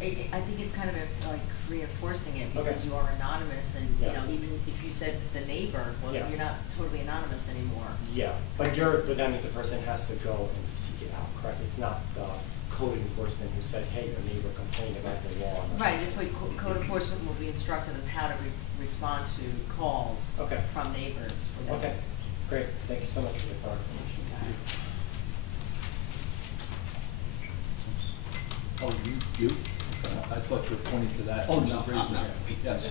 I think it's kind of like reinforcing it Okay. because you are anonymous and, you Yeah. know, even if you said the neighbor, well, Yeah. you're not totally anonymous anymore. Yeah, but that means a person has to go and seek it out, correct? It's not the code enforcement who said, hey, your neighbor complained about the law. or Right, something. this way code enforcement will be instructed on how to respond to calls Okay. from neighbors. for them. Okay, great, thank you so much for the clarification. Oh, you? I thought you were pointing to that. Oh, Just no, raise I'm your not. hand. Yes.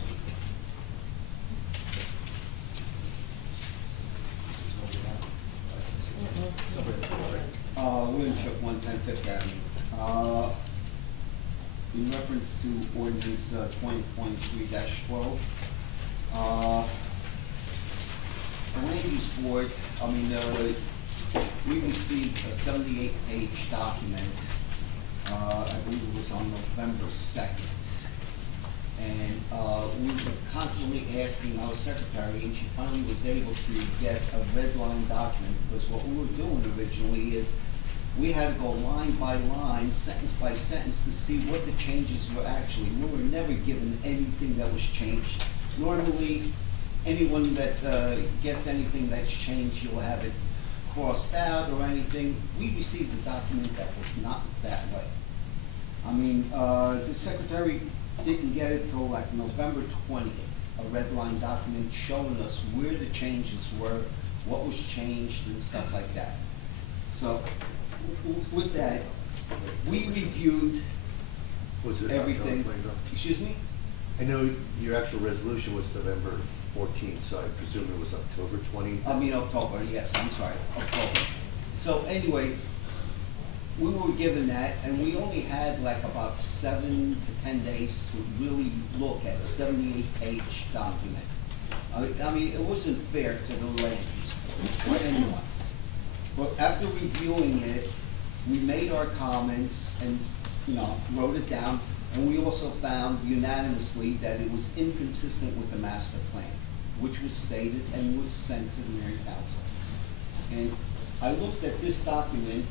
William Shook, 110 Fifth Avenue. In reference to ordinance 2023-12, the land use board, we received a 78-page document, I believe it was on November 2nd. And we were constantly asking our secretary, and she finally was able to get a red line document, because what we were doing originally is we had to go line by line, sentence by sentence, to see what the changes were actually. We were never given anything that was changed. Normally, anyone that gets anything that's changed, you'll have it crossed out or anything. We received a document that was not that way. The secretary didn't get it till like November 20th, a red line document showing us where the changes were, what was changed and stuff like that. So with that, we reviewed Was it everything. October? Excuse me? I know your actual resolution was November 14th, so I presume it was October 20th? October, yes, I'm sorry, October. So anyway, we were given that, and we only had like about 7 to 10 days to really look at 78-page document. It wasn't fair to the land use board or anyone. But after reviewing it, we made our comments and, wrote it down, and we also found unanimously that it was inconsistent with the master plan, which was stated and was sent to the mayor and council. And I looked at this document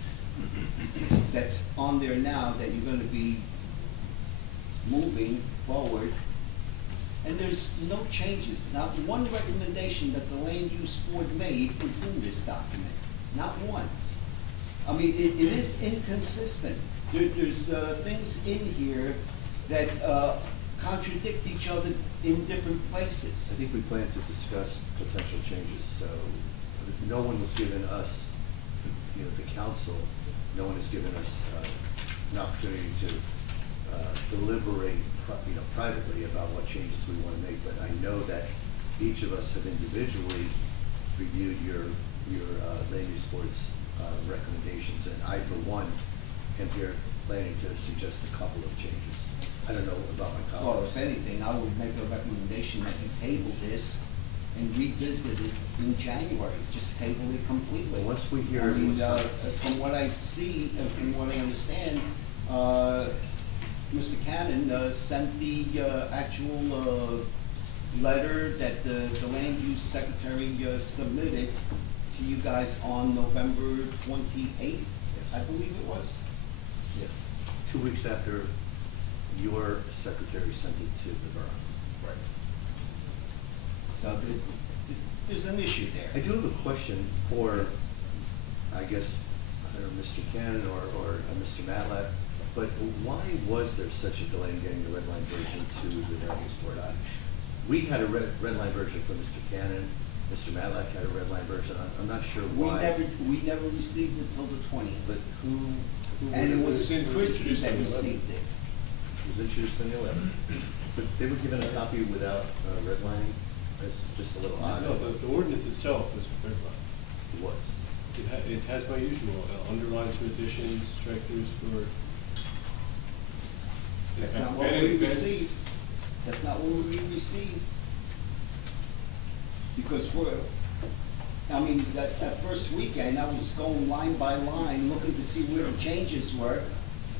that's on there now that you're gonna be moving forward, and there's no changes. Not one recommendation that the land use board made is in this document, not one. It is inconsistent. There's things in here that contradict each other in different places. I think we plan to discuss potential changes, so no one was given us, the council, no one has given us an opportunity to deliberate privately about what changes we want to make, but I know that each of us have individually reviewed your land use board's recommendations, and I, for one, am here planning to suggest a couple of changes. I don't know about my Well, colleagues. if anything, I would make a recommendation that you table this and revisit it in January, just table it completely. Well, once we hear everyone's comments. From what I see, and from what I understand, Mr. Cannon sent the actual letter that the land use secretary submitted to you guys on November 28th, I believe it was. Yes, 2 weeks after your secretary sent it to the borough. Right. So there's an issue there. I do have a question for, I guess, I don't know, Mr. Cannon or Mr. Matlack. but why was there such a delay in getting the red line version to the variance board? We had a red line version from Mr. Cannon, Mr. Matlack had a red line version, I'm not sure why. We never received it till the 20th. But who And it would- was Christie that It received it. was introduced on the 11th. But they were given a copy without redlining? That's just a little odd. No, the ordinance itself is redlined. It was. It has my usual, underlines for additions, strike-throughs for. That's not what we received. That's not what we received. Because that first weekend, I was going line by line, looking to see where the changes were.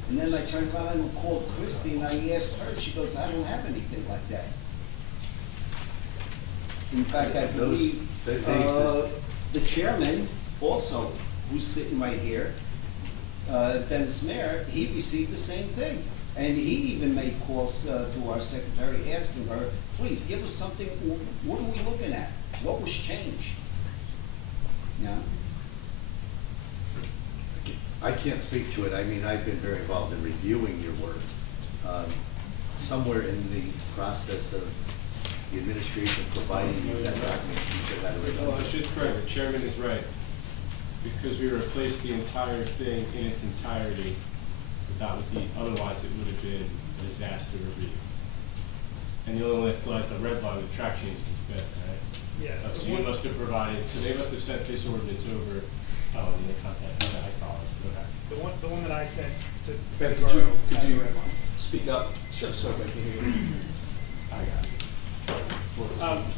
And then I turned around and called Christie and I asked her, she goes, I don't have anything like that. In fact, I believe, they exist. the chairman also, who's sitting right here, Dennis Mayer, he received the same thing. And he even made calls to our secretary asking her, please give us something, what are we looking at? What was changed? Yeah. I can't speak to it. I mean, I've been very involved in reviewing your work. Somewhere in the process of the administration providing you that document, you should have had a Well, I should correct, the chairman is right. Because we replaced the entire thing in its entirety, that was otherwise it would have been a disaster to read. And the only one that's left, the red line with track changes is bad, right? Yeah. So you must have provided, so they must have sent this ordinance over, in the contact, I call it, okay. The one that I sent to. Ben, Borough could had you red lines. speak up, so I can hear you? I got it.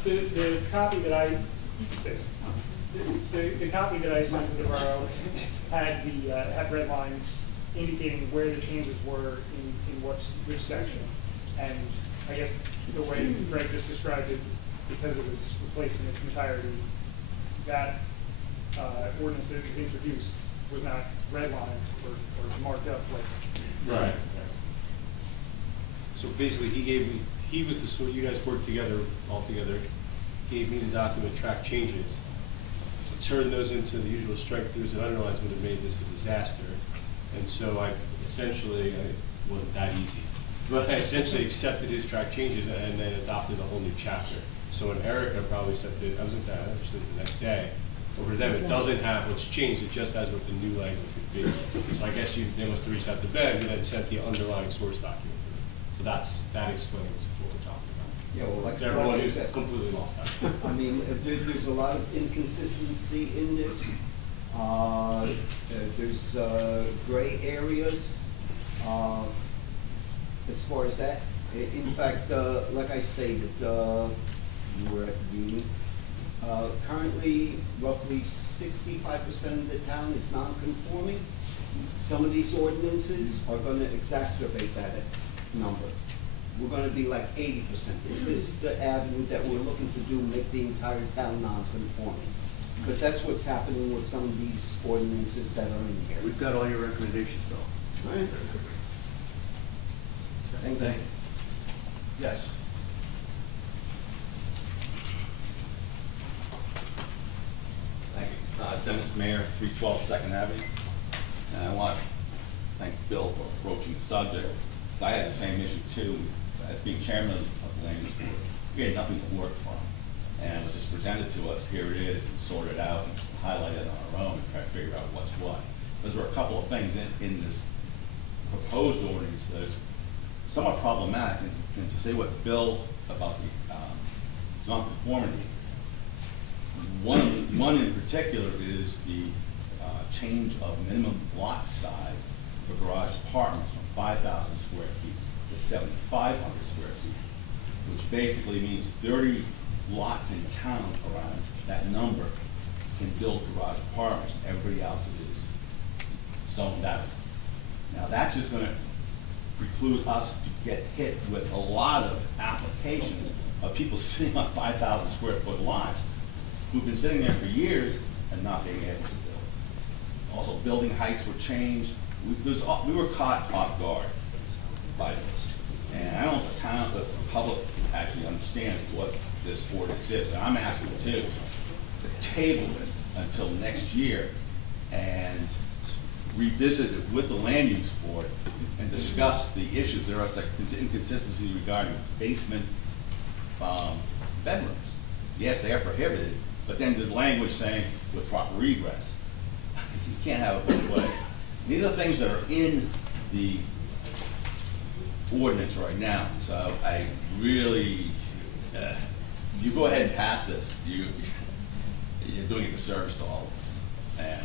The copy that I, the copy that I sent to the borough had had red lines indicating where the changes were in which section. And I guess the way Greg just described it, because it was replaced in its entirety, that ordinance that was introduced was not redlined or marked up like. Right. So basically, he was the sort, you guys worked together, all together, gave me the document, track changes. To turn those into the usual strike-throughs and underlines would have made this a disaster. And so it wasn't that easy. But I essentially accepted his track changes and then adopted a whole new chapter. So when Erica probably sent it, I was going to say, I understood the next day. Over to them, it doesn't have what's changed, it just has what the new language would be. So I guess they must have reached out to Ben, who then sent the underlying source document to them. So that explains what we're talking about. Yeah, well, like Everyone I is said, completely lost that. I mean, there's a lot of inconsistency in this. There's gray areas as far as that. In fact, like I stated, you were at the meeting. Currently, roughly 65% of the town is non-conforming. Some of these ordinances are going to exacerbate that number. We're going to be like 80%. Is this the avenue that we're looking to do, make the entire town non-conforming? Because that's what's happening with some of these ordinances that are in here. We've got all your recommendations, Bill. All right. Thank you. Yes. Thank you. Dennis Mayer, 312 Second Avenue. And I want to thank Bill for approaching the subject, because I had the same issue too, as being chairman of the land use board. We had nothing to work from. And it was just presented to us, here it is, and sorted out and highlighted on our own and try to figure out what's what. Because there were a couple of things in this proposed ordinance that is somewhat problematic. And to say what Bill about the non-conformity, one in particular is the change of minimum lot size for garage apartments from 5,000 square feet to 7,500 square feet, which basically means 30 lots in town around that number can build garage apartments. Everybody else is zoned out. Now that's just going to preclude us to get hit with a lot of applications of people sitting on 5,000 square foot lots who've been sitting there for years and not being able to build. Also, building heights were changed. We were caught off guard by this. And I don't know if the town, the public actually understands what this ordinance is. And I'm asking too, to table this until next year. And revisit it with the land use board and discuss the issues. There are like inconsistencies regarding basement bedrooms. Yes, they are prohibited, but then there's language saying with proper egress. You can't have it both ways. These are things that are in the ordinance right now, so I really, you go ahead and pass this, you're doing a disservice to all of us. And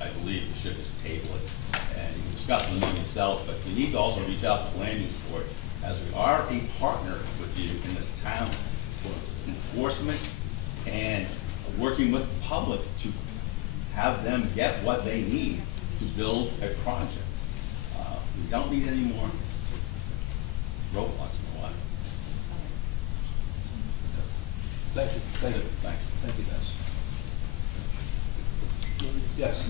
I believe you should just table it, and you can discuss it among yourselves, but you need to also reach out to the land use board, as we are a partner with you in this town for enforcement and working with the public to have them get what they need to build a project. We don't need any more roadblocks in the way. Thank you. That's it. Thanks. Thank you, guys. Yes.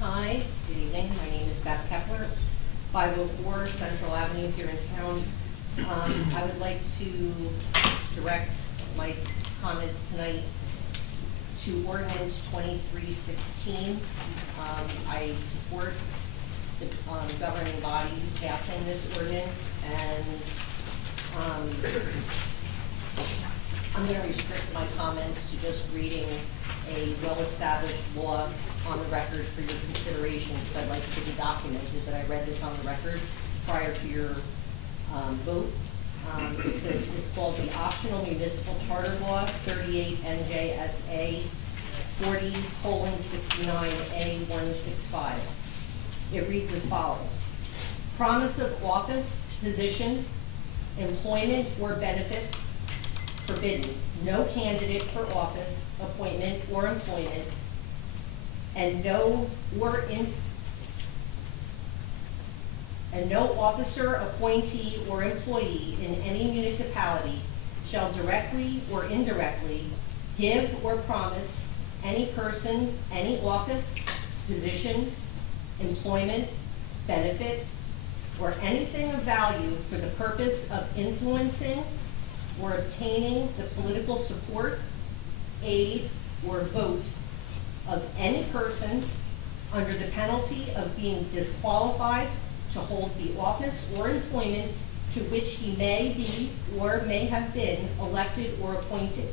Hi, good evening. My name is Beth Kepler, 504 Central Avenue here in town. I would like to direct my comments tonight to ordinance 2316. I support the governing body passing this ordinance, and I'm going to restrict my comments to just reading a well-established law on the record for your consideration, because I'd like to be documented that I read this on the record prior to your vote. It's called the Optional Municipal Charter Law, 38 NJSA 40:69A165. It reads as follows. Promise of office, position, employment, or benefits forbidden. No candidate for office, appointment, or employment, and no officer, appointee, or employee in any municipality shall directly or indirectly give or promise any person, any office, position, employment, benefit, or anything of value for the purpose of influencing or obtaining the political support, aid, or vote of any person under the penalty of being disqualified to hold the office or employment to which he may be or may have been elected or appointed.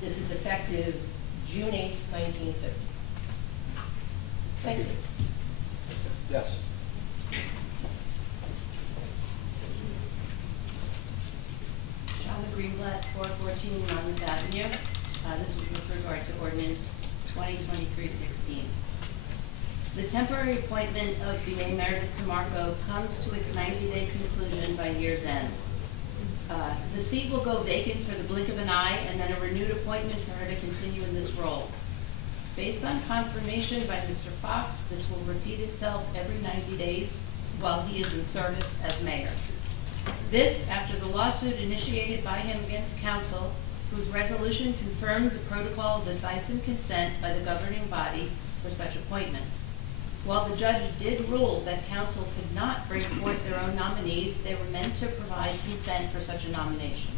This is effective June 8th, 1950. Thank you. Yes. John Greenblatt, 414 Monmouth Avenue. This is with regard to ordinance 2023-16. The temporary appointment of B.A. Meredith DeMarco comes to its 90-day conclusion by year's end. The seat will go vacant for the blink of an eye, and then a renewed appointment for her to continue in this role. Based on confirmation by Mr. Fox, this will repeat itself every 90 days while he is in service as mayor. This after the lawsuit initiated by him against council, whose resolution confirmed the protocol of advice and consent by the governing body for such appointments. While the judge did rule that council could not bring forth their own nominees, they were meant to provide consent for such a nomination.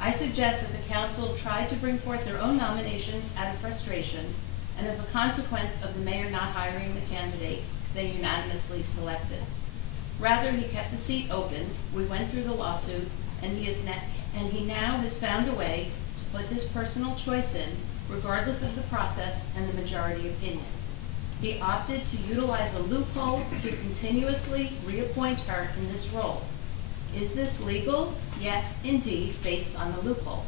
I suggest that the council tried to bring forth their own nominations out of frustration, and as a consequence of the mayor not hiring the candidate they unanimously selected. Rather, he kept the seat open, we went through the lawsuit, and he now has found a way to put his personal choice in, regardless of the process and the majority opinion. He opted to utilize a loophole to continuously reappoint her in this role. Is this legal? Yes, indeed, based on the loophole.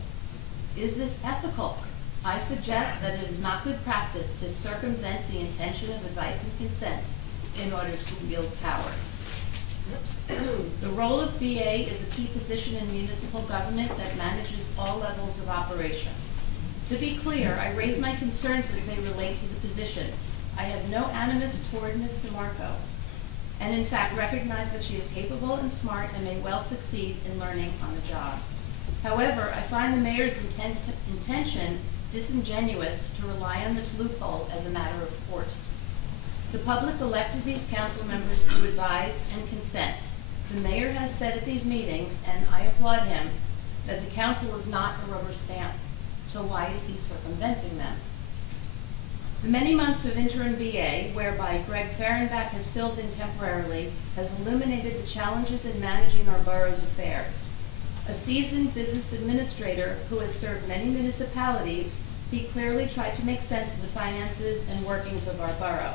Is this ethical? I suggest that it is not good practice to circumvent the intention of advice and consent in order to wield power. The role of BA is a key position in municipal government that manages all levels of operation. To be clear, I raise my concerns as they relate to the position. I have no animus toward Ms. DeMarco, and in fact recognize that she is capable and smart and may well succeed in learning on the job. However, I find the mayor's intention disingenuous to rely on this loophole as a matter of course. The public elected these council members to advise and consent. The mayor has said at these meetings, and I applaud him, that the council is not a rubber stamp. So why is he circumventing them? The many months of interim BA, whereby Greg Fehrenbach has filled in temporarily, has illuminated the challenges in managing our borough's affairs. A seasoned business administrator who has served many municipalities, he clearly tried to make sense of the finances and workings of our borough.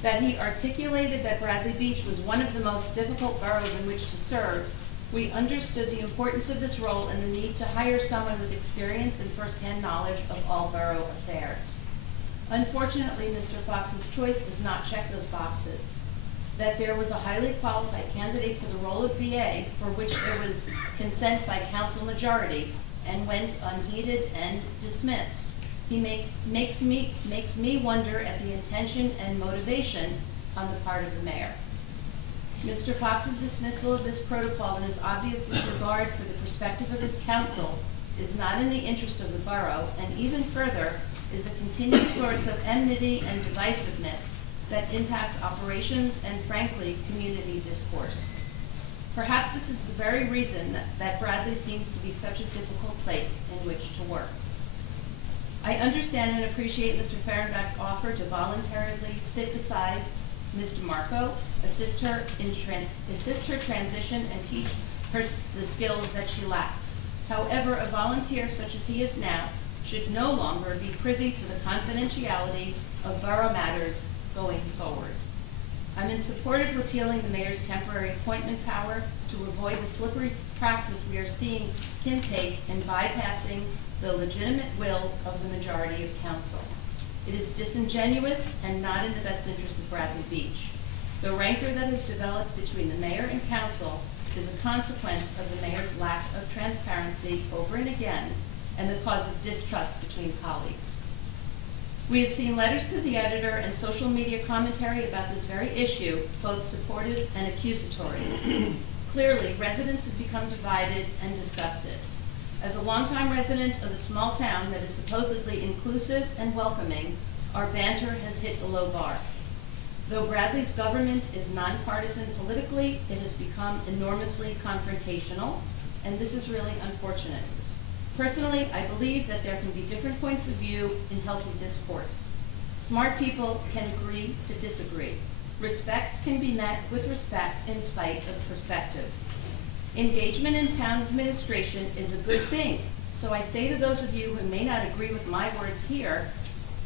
That he articulated that Bradley Beach was one of the most difficult boroughs in which to serve, we understood the importance of this role and the need to hire someone with experience and firsthand knowledge of all borough affairs. Unfortunately, Mr. Fox's choice does not check those boxes. That there was a highly qualified candidate for the role of BA, for which there was consent by council majority, and went unheeded and dismissed. He makes me wonder at the intention and motivation on the part of the mayor. Mr. Fox's dismissal of this protocol and his obvious disregard for the perspective of his council is not in the interest of the borough, and even further, is a continued source of enmity and divisiveness that impacts operations and, frankly, community discourse. Perhaps this is the very reason that Bradley seems to be such a difficult place in which to work. I understand and appreciate Mr. Fehrenbach's offer to voluntarily sit beside Ms. DeMarco, assist her transition, and teach her the skills that she lacks. However, a volunteer such as he is now should no longer be privy to the confidentiality of borough matters going forward. I'm in support of repealing the mayor's temporary appointment power to avoid the slippery practice we are seeing him take in bypassing the legitimate will of the majority of council. It is disingenuous and not in the best interest of Bradley Beach. The rancor that has developed between the mayor and council is a consequence of the mayor's lack of transparency over and again, and the cause of distrust between colleagues. We have seen letters to the editor and social media commentary about this very issue, both supportive and accusatory. Clearly, residents have become divided and disgusted. As a longtime resident of a small town that is supposedly inclusive and welcoming, our banter has hit a low bar. Though Bradley's government is nonpartisan politically, it has become enormously confrontational, and this is really unfortunate. Personally, I believe that there can be different points of view in healthy discourse. Smart people can agree to disagree. Respect can be met with respect in spite of perspective. Engagement in town administration is a good thing, so I say to those of you who may not agree with my words here,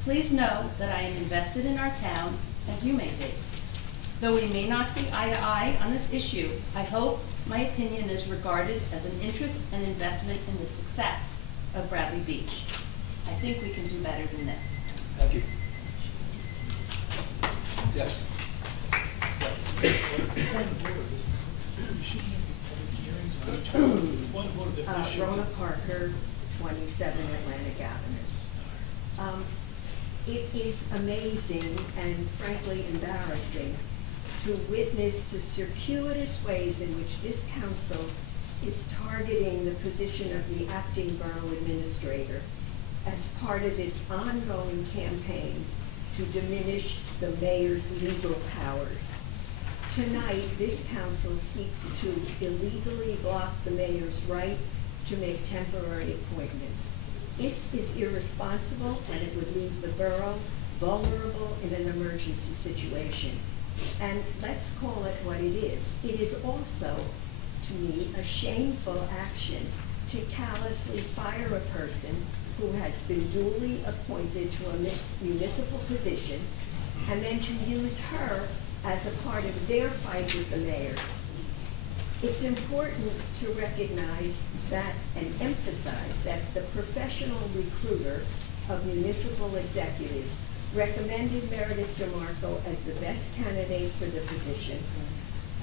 please know that I am invested in our town, as you may be. Though we may not see eye to eye on this issue, I hope my opinion is regarded as an interest and investment in the success of Bradley Beach. I think we can do better than this. Thank you. Yes. Rona Parker, 27 Atlantic Avenue. It is amazing and frankly embarrassing to witness the circuitous ways in which this council is targeting the position of the acting borough administrator as part of its ongoing campaign to diminish the mayor's legal powers. Tonight, this council seeks to illegally block the mayor's right to make temporary appointments. This is irresponsible, and it would leave the borough vulnerable in an emergency situation. And let's call it what it is. It is also, to me, a shameful action to callously fire a person who has been duly appointed to a municipal position and then to use her as a part of their fight with the mayor. It's important to recognize that and emphasize that the professional recruiter of municipal executives recommended Meredith DeMarco as the best candidate for the position,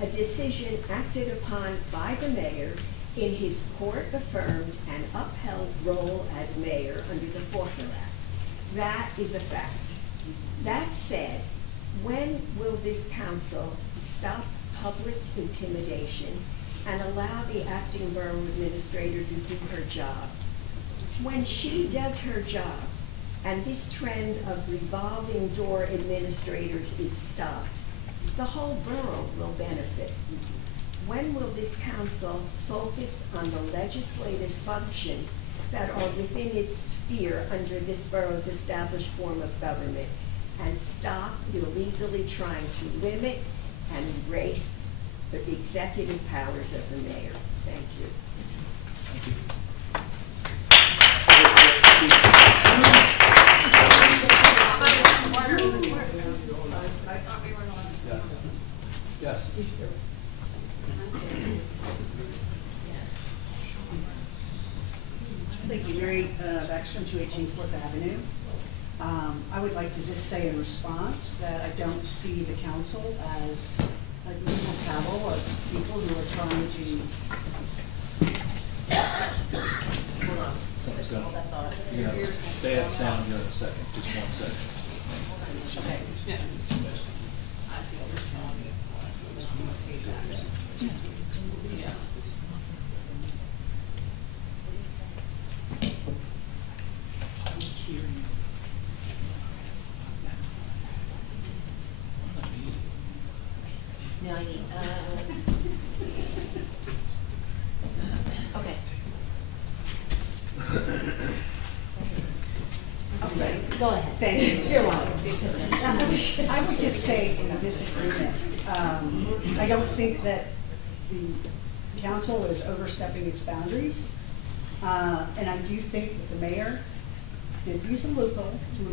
a decision acted upon by the mayor in his court-affirmed and upheld role as mayor under the Faulkner Act. That is a fact. That said, when will this council stop public intimidation and allow the acting borough administrator to do her job? When she does her job, and this trend of revolving door administrators is stopped, the whole borough will benefit. When will this council focus on the legislative functions that are within its sphere under this borough's established form of government, and stop illegally trying to limit and erase the executive powers of the mayor. Thank you. Thank you. Yes. Thank you, Mary Baxter, 218 Fourth Avenue. I would like to just say in response that I don't see the council as a legal cabal of people who are trying to. Hold on. Something's going on. You're going to have bad sound here in a second. Just 1 second. Okay. Yeah. Yeah. No, I need, okay. Okay. Go ahead. Thank you. You're welcome. I would just say in disagreement, I don't think that the council is overstepping its boundaries. And I do think that the mayor did use a loophole to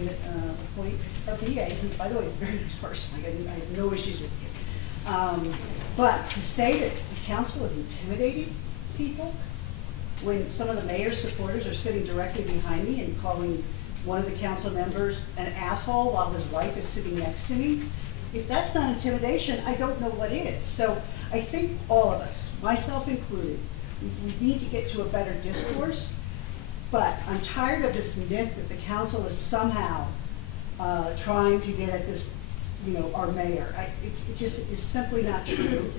appoint a VA, who, by the way, is a very nice person. I have no issues with you. But to say that the council is intimidating people, when some of the mayor's supporters are sitting directly behind me and calling one of the council members an asshole while his wife is sitting next to me, if that's not intimidation, I don't know what is. So I think all of us, myself included, we need to get to a better discourse. But I'm tired of this myth that the council is somehow trying to get at this, our mayor. It just is simply not true.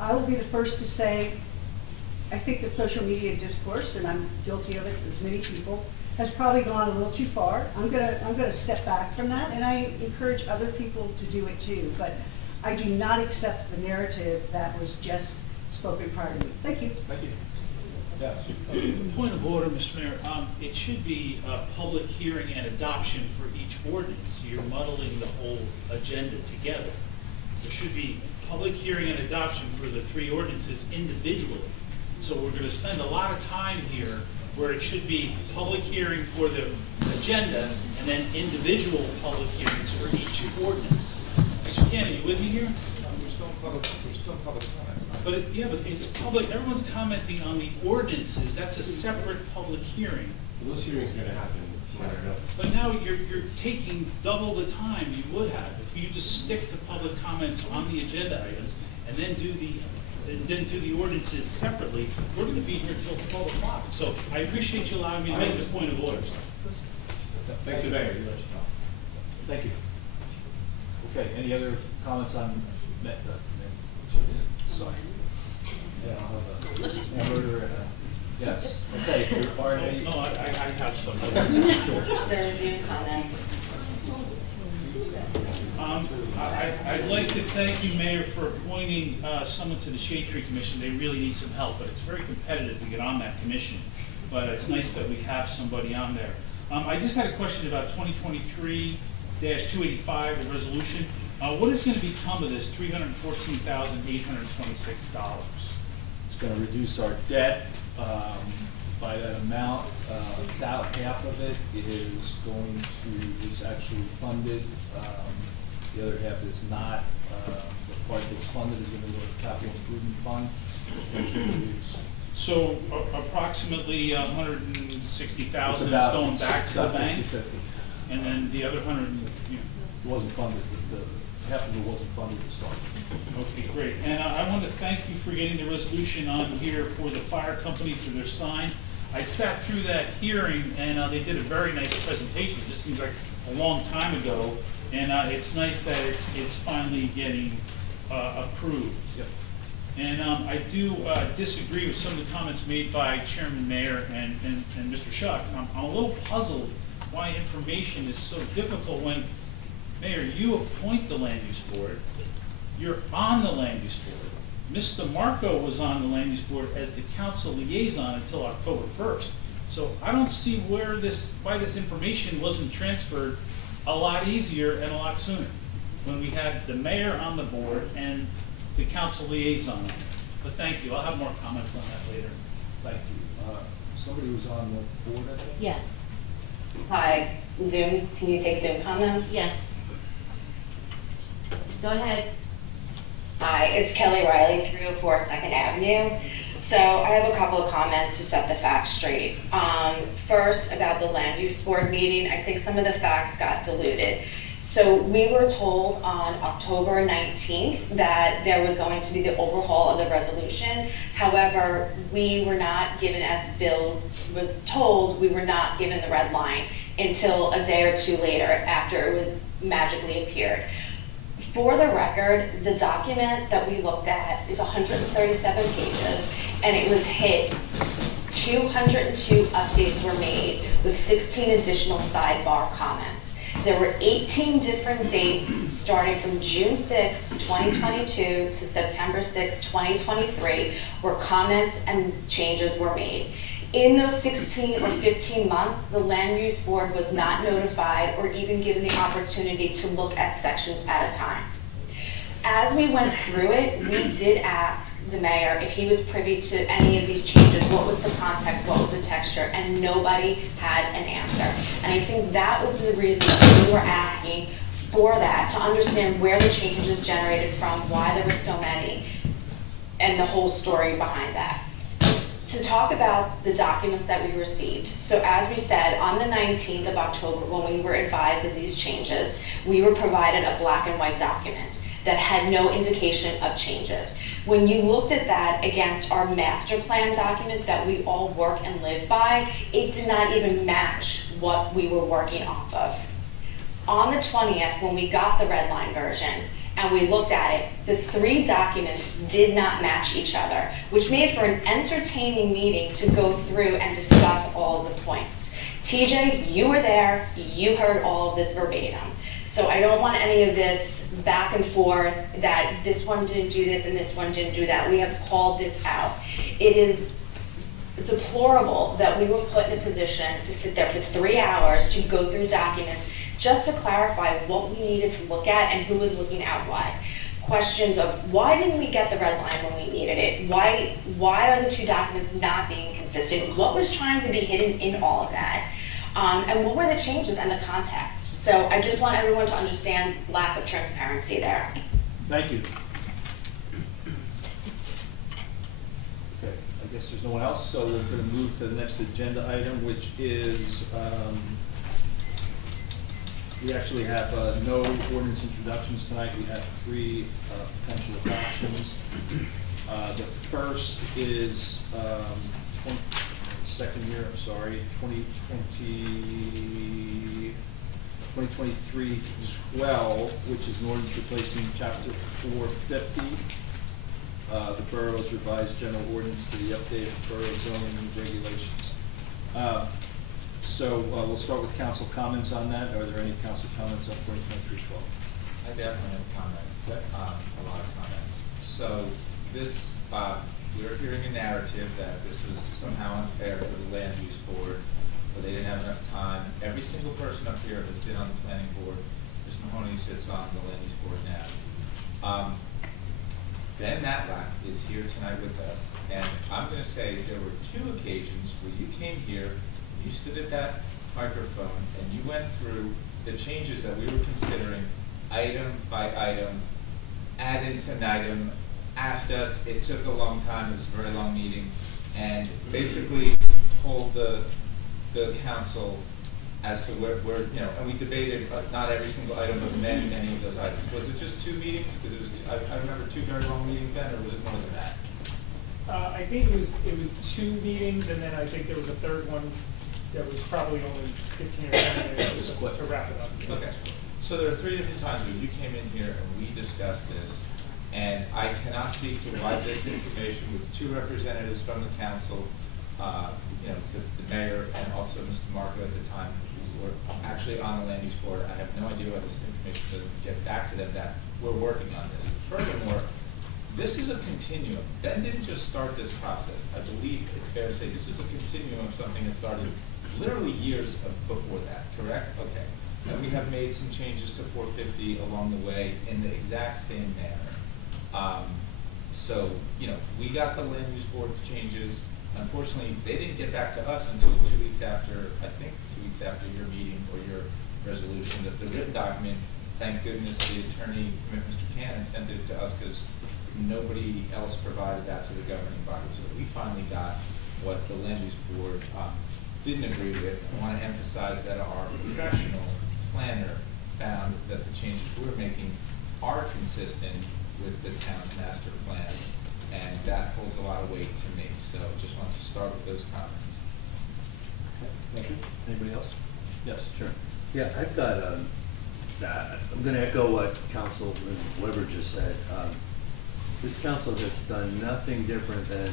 I will be the first to say, I think the social media discourse, and I'm guilty of it as many people, has probably gone a little too far. I'm gonna step back from that, and I encourage other people to do it too. But I do not accept the narrative that was just spoken prior to me. Thank you. Thank you. Yes. Point of order, Mr. Mayor. It should be a public hearing and adoption for each ordinance. You're muddling the whole agenda together. There should be public hearing and adoption for the 3 ordinances individually. So we're going to spend a lot of time here where it should be public hearing for the agenda and then individual public hearings for each ordinance. Mr. Cannon, are you with me here? We're still in public comments. But it's public, everyone's commenting on the ordinances, that's a separate public hearing. Well, those hearings are gonna happen no matter what. But now you're taking double the time you would have if you just stick to public comments on the agenda items and then do the ordinances separately. We're gonna be here till 12 o'clock. So I appreciate you allowing me to make the point of order. Thank you, Mayor. Thank you. Okay, any other comments on sorry. Yeah, I'll have a hamburger and a, yes. Okay, are any? No, I have some. The Zoom comments. I'd like to thank you, Mayor, for appointing someone to the Shade Tree Commission. They really need some help, but it's very competitive to get on that commission. But it's nice that we have somebody on there. I just had a question about 2023-285, the resolution. What is going to become of this $314,826? It's going to reduce our debt by that amount. About half of it is actually funded. The other half is not. The part that's funded is going to go to the capital improvement fund. So approximately 160,000 is about- going back to the about bank, 50-50. and then the other 100. Wasn't funded. Half of it wasn't funded to start. Okay, great. And I want to thank you for getting the resolution on here for the fire company for their sign. I sat through that hearing, and they did a very nice presentation. It just seems like a long time ago, and it's nice that it's finally getting approved. Yep. And I do disagree with some of the comments made by Chairman Mayer and Mr. Schuck. I'm a little puzzled why information is so difficult when, Mayor, you appoint the land use board, you're on the land use board. Mr. Marco was on the land use board as the council liaison until October 1st. So I don't see why this information wasn't transferred a lot easier and a lot sooner, when we had the mayor on the board and the council liaison on it. But thank you, I'll have more comments on that later. Thank you. Somebody was on the board, I think? Yes. Hi, Zoom, can you take Zoom comments? Yes. Go ahead. Hi, it's Kelly Riley, 304 2nd Avenue. So I have a couple of comments to set the facts straight. First, about the land use board meeting, I think some of the facts got diluted. So we were told on October 19th that there was going to be the overhaul of the resolution. However, we were not given, as Bill was told, we were not given the red line until a day or two later after it was magically appeared. For the record, the document that we looked at is 137 pages, and it was hit. 202 updates were made with 16 additional sidebar comments. There were 18 different dates starting from June 6, 2022 to September 6, 2023, where comments and changes were made. In those 16 or 15 months, the land use board was not notified or even given the opportunity to look at sections at a time. As we went through it, we did ask the mayor if he was privy to any of these changes, what was the context, what was the texture, and nobody had an answer. And I think that was the reason that we were asking for that, to understand where the changes generated from, why there were so many, and the whole story behind that. To talk about the documents that we received. So as we said, on the 19th of October, when we were advised of these changes, we were provided a black and white document that had no indication of changes. When you looked at that against our master plan document that we all work and live by, it did not even match what we were working off of. On the 20th, when we got the red line version, and we looked at it, the three documents did not match each other, which made for an entertaining meeting to go through and discuss all the points. TJ, you were there, you heard all of this verbatim. So I don't want any of this back and forth that this one didn't do this and this one didn't do that. We have called this out. It is deplorable that we were put in a position to sit there for 3 hours to go through documents just to clarify what we needed to look at and who was looking at what. Questions of why didn't we get the red line when we needed it? Why are the two documents not being consistent? What was trying to be hidden in all of that? And what were the changes and the context? So I just want everyone to understand lack of transparency there. Thank you. Okay, I guess there's no one else, so we're going to move to the next agenda item, which is, we actually have no ordinance introductions tonight. We have 3 potential adoptions. The first is 2023-12, which is an ordinance replacing chapter 450, the borough's revised general ordinance to the updated borough zoning regulations. So we'll start with council comments on that. Are there any council comments on 2023-12? I definitely have a comment, a lot of comments. So this, we're hearing a narrative that this was somehow unfair for the land use board, or they didn't have enough time. Every single person up here has been on the planning board. Ms. Mahoney sits on the land use board now. Ben Matlack is here tonight with us, and I'm going to say there were 2 occasions where you came here, you stood at that microphone, and you went through the changes that we were considering item by item, ad infinitum, asked us. It took a long time. It was a very long meeting, and basically told the council as to where and we debated not every single item, but many of those items. Was it just 2 meetings? Because it was, I remember 2 very long meetings then, or was it more than that? I think it was 2 meetings, and then I think there was a third one that was probably only 15 or 20 minutes just to wrap it up. Okay. So there are 3 different times where you came in here and we discussed this, and I cannot speak to why this information with 2 representatives from the council, the mayor and also Mr. Marco at the time, who were actually on the land use board. I have no idea why this information doesn't get back to them that we're working on this. Furthermore, this is a continuum. Ben didn't just start this process. I believe it's fair to say this is a continuum of something that started literally years before that, correct? Okay. And we have made some changes to 450 along the way in the exact same manner. So, you know, we got the land use board changes. Unfortunately, they didn't get back to us until 2 weeks after, I think 2 weeks after your meeting or your resolution, that the written document, thank goodness the attorney, Mr. Cannon, sent it to us because nobody else provided that to the governing body. So we finally got what the land use board didn't agree with. I want to emphasize that our professional planner found that the changes we're making are consistent with the town's master plan, and that holds a lot of weight to me. So just wanted to start with those comments. Okay, thank you. Anybody else? Yes, sure. Yeah, I've got, I'm gonna echo what Councilman Weber just said. This council has done nothing different than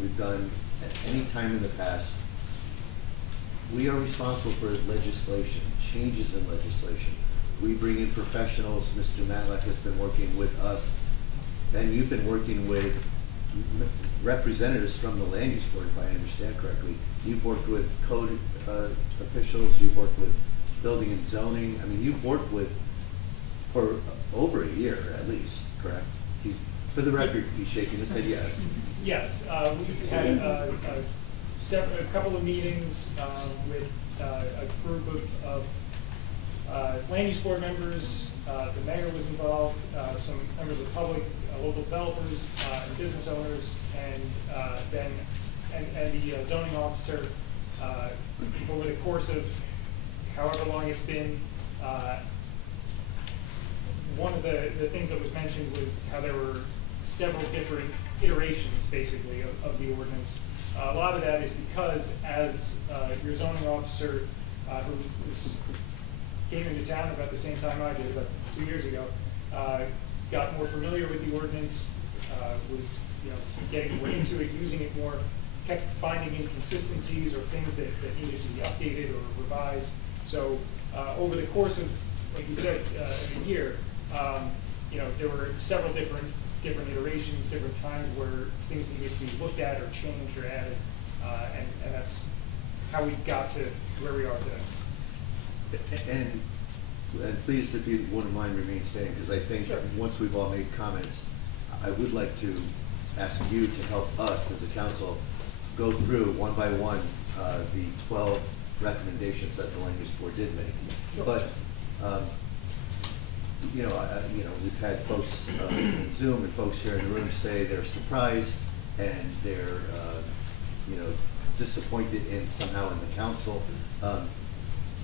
we've done at any time in the past. We are responsible for legislation, changes in legislation. We bring in professionals. Mr. Matlack has been working with us, and you've been working with representatives from the land use board, if I understand correctly. You've worked with code officials, you've worked with building and zoning. I mean, you've worked with for over a year at least, correct? For the record, he's shaking his head yes. Yes, we've had a couple of meetings with a group of land use board members. The mayor was involved, some members of the public, local developers, and business owners, and the zoning officer. Over the course of however long it's been, one of the things that was mentioned was how there were several different iterations, basically, of the ordinance. A lot of that is because, as your zoning officer, who came into town about the same time I did, about 2 years ago, got more familiar with the ordinance, was getting more into it, using it more, kept finding inconsistencies or things that needed to be updated or revised. So over the course of, like you said, a year, there were several different iterations, different times where things needed to be looked at or changed or added, and that's how we got to where we are today. And please, if you wouldn't mind, remain standing, because I think Sure. Once we've all made comments, I would like to ask you to help us as a council go through one by one the 12 recommendations that the land use board did make. Sure. But we've had folks in Zoom and folks here in the room say they're surprised and they're disappointed in somehow in the council.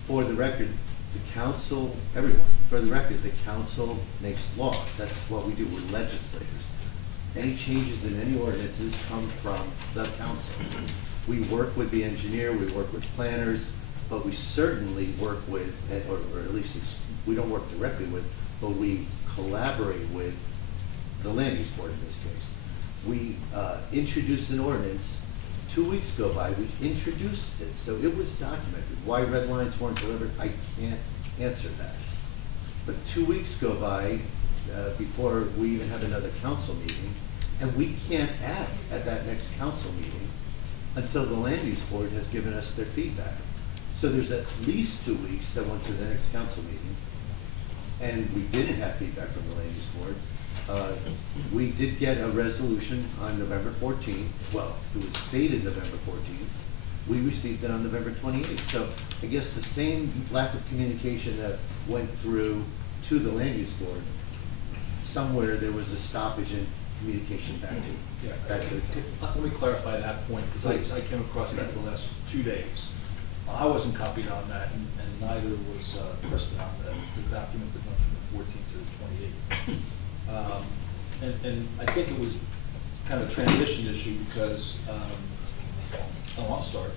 For the record, the council, everyone, for the record, the council makes law. That's what we do. We're legislators. Any changes in any ordinances come from the council. We work with the engineer, we work with planners, but we certainly work with, or at least we don't work directly with, but we collaborate with the land use board in this case. We introduced an ordinance. 2 weeks go by, we introduced it, so it was documented. Why red lines weren't delivered, I can't answer that. But 2 weeks go by before we even have another council meeting, and we can't act at that next council meeting until the land use board has given us their feedback. So there's at least 2 weeks that went to the next council meeting, and we didn't have feedback from the land use board. We did get a resolution on November 14th. Well, it was dated November 14th. We received it on November 28th. So I guess the same lack of communication that went through to the land use board, somewhere there was a stoppage in communication back to the council. Let me clarify that point, because I came across that the last 2 days. I wasn't copied on that, and neither was Kristen on the document that went from the 14th to the 28th. And I think it was kind of a transition issue because, I'm sorry.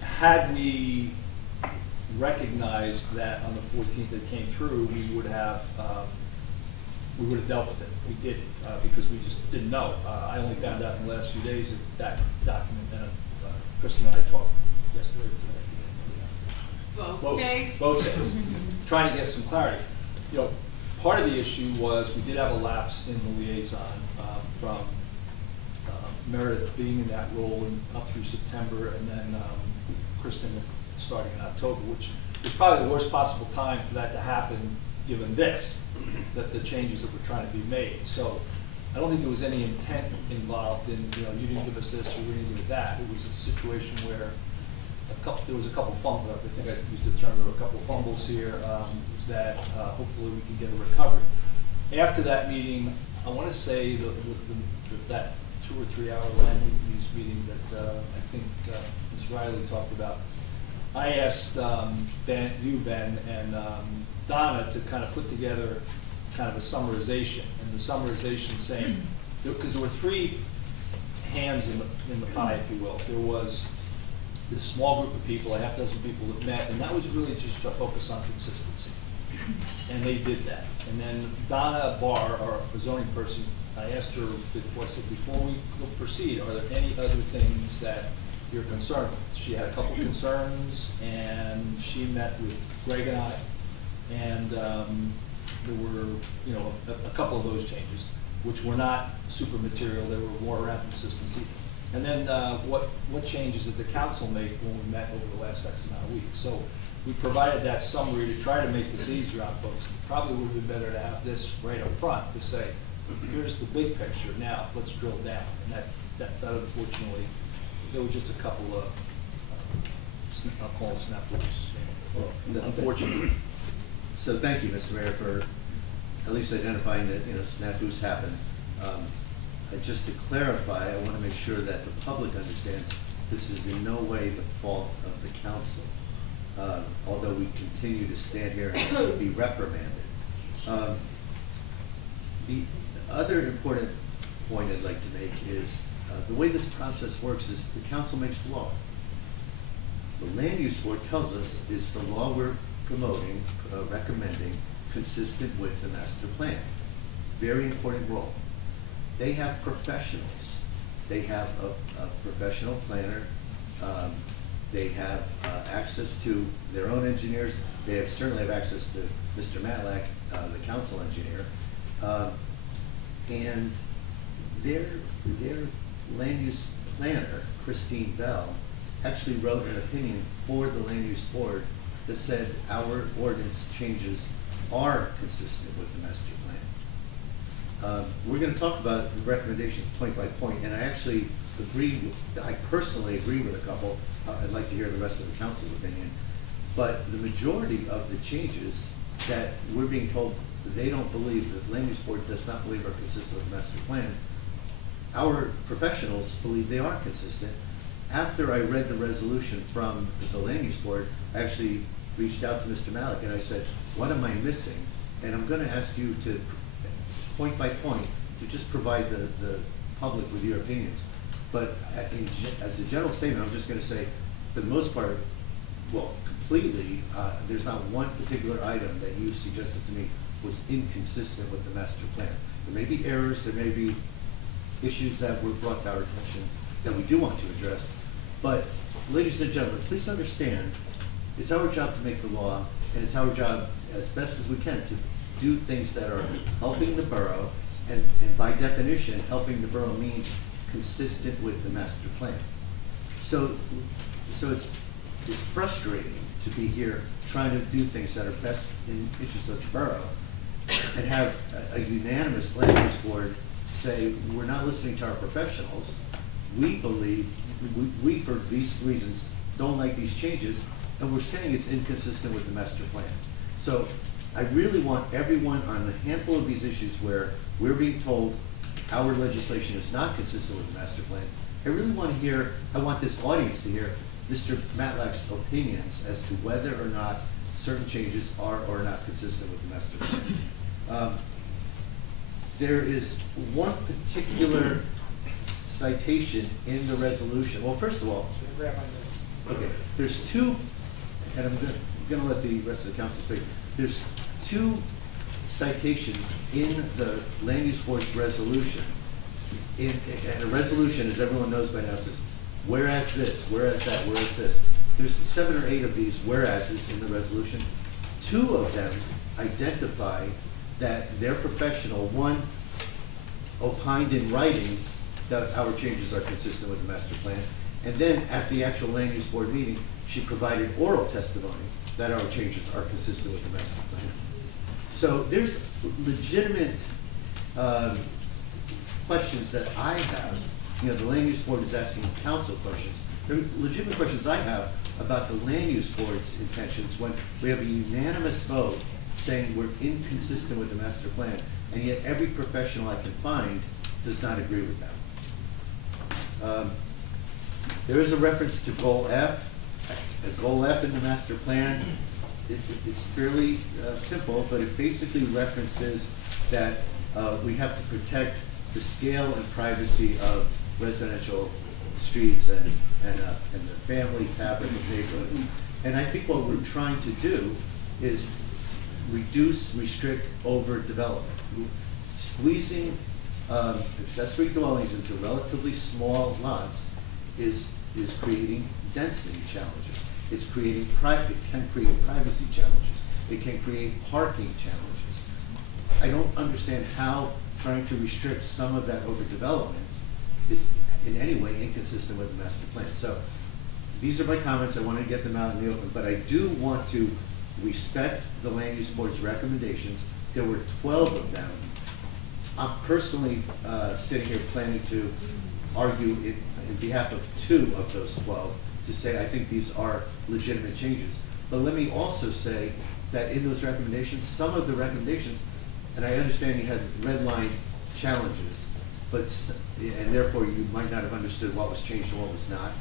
Had we recognized that on the 14th it came through, we would have dealt with it. We didn't, because we just didn't know. I only found out in the last few days that document, and Kristen and I talked yesterday or today. Both days. Both days. Trying to get some clarity. part of the issue was we did have a lapse in the liaison from Meredith being in that role up through September, and then Kristen starting in October, which was probably the worst possible time for that to happen, given this, that the changes that were trying to be made. So I don't think there was any intent involved in, you know, you didn't give us this or we didn't give it that. It was a situation where there was a couple fumbles. I think I used the term, there were a couple fumbles here that hopefully we can get a recovery. After that meeting, I want to say that 2 or 3 hour land use meeting that I think Ms. Riley talked about, I asked Ben and Donna to kind of put together kind of a summarization, and the summarization saying, because there were 3 hands in the pie, if you will. There was this small group of people, a half dozen people that met, and that was really just to focus on consistency. And they did that. And then Donna Barr, our zoning person, I asked her before, I said, before we proceed, are there any other things that you're concerned with? She had a couple concerns, and she met with Greg and I, and there were, you know, a couple of those changes, which were not super material. They were more around consistency. And then what changes did the council make when we met over the last X amount of weeks? So we provided that summary to try to make this easier on folks. It probably would have been better to have this right up front to say, here's the big picture. Now let's drill down. And that unfortunately, there were just a couple of I'll call them snafus. Well, unfortunately. So thank you, Mr. Mayor, for at least identifying that, you know, snafus happen. Just to clarify, I want to make sure that the public understands this is in no way the fault of the council, although we continue to stand here and be reprimanded. The other important point I'd like to make is the way this process works is the council makes the law. The land use board tells us is the law we're promoting, recommending, consistent with the master plan. Very important role. They have professionals. They have a professional planner. They have access to their own engineers. They certainly have access to Mr. Matlack, the council engineer. And their land use planner, Christine Bell, actually wrote an opinion for the land use board that said our ordinance changes are consistent with the master plan. We're going to talk about the recommendations point by point, and I actually I personally agree with a couple. I'd like to hear the rest of the council's opinion. But the majority of the changes that we're being told that they don't believe, that the land use board does not believe are consistent with the master plan, our professionals believe they are consistent. After I read the resolution from the land use board, I actually reached out to Mr. Malik and I said, what am I missing? And I'm going to ask you to, point by point, to just provide the public with your opinions. But as a general statement, I'm just going to say, for the most part, well, completely, there's not one particular item that you suggested to me was inconsistent with the master plan. There may be errors, there may be issues that were brought to our attention that we do want to address. But, ladies and gentlemen, please understand, it's our job to make the law, and it's our job, as best as we can, to do things that are helping the borough, and by definition, helping the borough means consistent with the master plan. So it's frustrating to be here trying to do things that are best in the interest of the borough, and have a unanimous land use board say, we're not listening to our professionals. We believe, we for these reasons don't like these changes, and we're saying it's inconsistent with the master plan. So I really want everyone on a handful of these issues where we're being told our legislation is not consistent with the master plan. I really want to hear, I want this audience to hear Mr. Matlack's opinions as to whether or not certain changes are or are not consistent with the master plan. There is one particular citation in the resolution. Well, first of all, okay, there's two, and I'm going to let the rest of the council speak. There's two citations in the land use board's resolution. And a resolution, as everyone knows by now, says, whereas this, whereas that, whereas this. There's 7 or 8 of these whereases in the resolution. 2 of them identify that their professional, one, opined in writing that our changes are consistent with the master plan, and then at the actual land use board meeting, she provided oral testimony that our changes are consistent with the master plan. So there's legitimate questions that I have. You know, the land use board is asking council questions. There are legitimate questions I have about the land use board's intentions when we have a unanimous vote saying we're inconsistent with the master plan, and yet every professional I can find does not agree with that. There is a reference to goal F. Goal F in the master plan, it's fairly simple, but it basically references that we have to protect the scale and privacy of residential streets and the family fabric of neighborhoods. And I think what we're trying to do is reduce, restrict overdevelopment. Squeezing accessory dwellings into relatively small lots is creating density challenges. It can create privacy challenges. It can create parking challenges. I don't understand how trying to restrict some of that overdevelopment is in any way inconsistent with the master plan. So these are my comments. I wanted to get them out in the open, but I do want to respect the land use board's recommendations. There were 12 of them. I'm personally sitting here planning to argue in behalf of 2 of those 12 to say I think these are legitimate changes. But let me also say that in those recommendations, some of the recommendations, and I understand you had red line challenges, and therefore you might not have understood what was changed and what was not.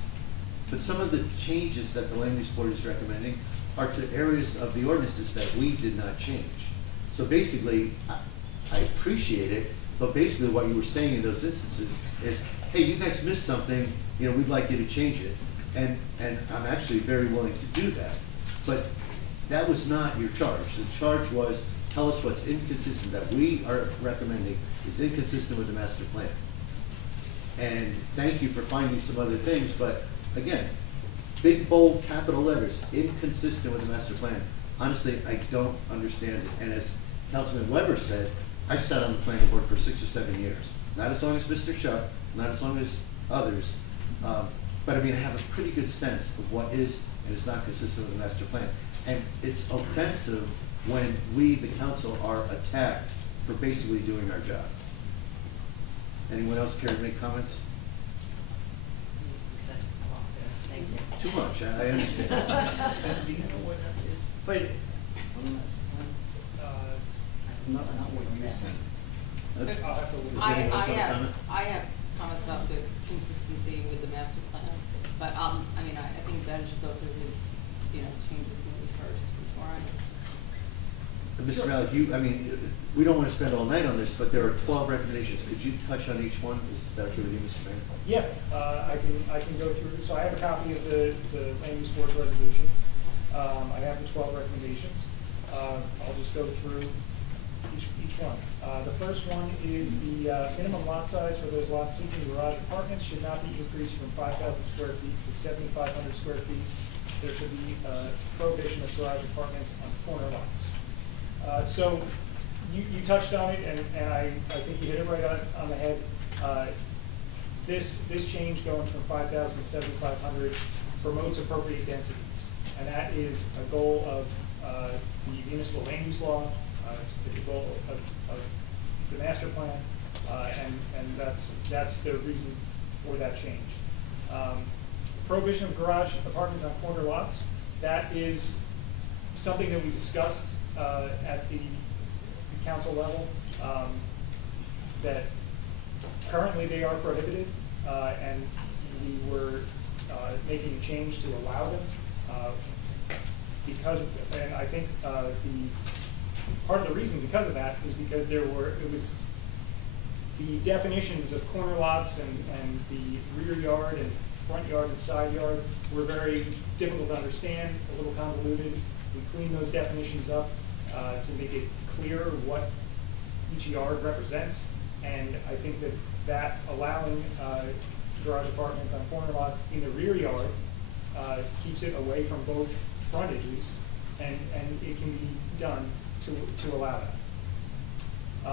But some of the changes that the land use board is recommending are to areas of the ordinances that we did not change. So basically, I appreciate it, but basically what you were saying in those instances is, hey, you guys missed something, you know, we'd like you to change it. And I'm actually very willing to do that. But that was not your charge. The charge was, tell us what's inconsistent, that we are recommending is inconsistent with the master plan. And thank you for finding some other things, but again, big, bold, capital letters, inconsistent with the master plan. Honestly, I don't understand it. And as Councilman Weber said, I sat on the planning board for 6 or 7 years. Not as long as Mr. Shuck, not as long as others, but I mean, I have a pretty good sense of what is and is not consistent with the master plan. And it's offensive when we, the council, are attacked for basically doing our job. Anyone else care to make comments? Thank you. Too much, I understand. Do you know what that is? But That's not what you said. I'll have to look. Does anyone else have a comment? I have comments about the consistency with the master plan, but I mean, I think Ben should go through his, changes maybe first before I. Mr. Malik, we don't want to spend all night on this, but there are 12 recommendations. Could you touch on each one? Is that okay with you, Mr. Mayor? Yeah, I can go through. So I have a copy of the land use board resolution. I have the 12 recommendations. I'll just go through each one. The first one is the minimum lot size for those lots seeking garage apartments should not be increased from 5,000 square feet to 7,500 square feet. There should be prohibition of garage apartments on corner lots. So you touched on it, and I think you hit it right on the head. This change going from 5,000 to 7,500 promotes appropriate densities, and that is a goal of the municipal land use law. It's a goal of the master plan, and that's the reason for that change. Prohibition of garage apartments on corner lots, that is something that we discussed at the council level, that currently they are prohibited, and we were making a change to allow them because, and I think part of the reason because of that is because the definitions of corner lots and the rear yard and front yard and side yard were very difficult to understand, a little convoluted. We cleaned those definitions up to make it clear what each yard represents, and I think that allowing garage apartments on corner lots in the rear yard keeps it away from both frontages, and it can be done to allow that. Do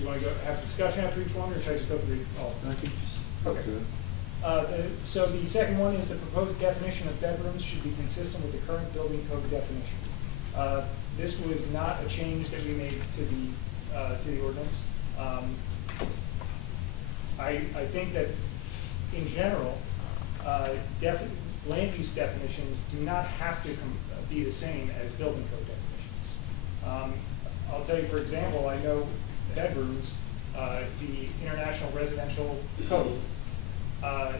you want to go have a discussion after each one, or should I just go through all? I think just go Okay. through it. So the second one is the proposed definition of bedrooms should be consistent with the current building code definition. This was not a change that we made to the ordinance. I think that in general, land use definitions do not have to be the same as building code definitions. I'll tell you, for example, I know bedrooms, the International Residential Code, a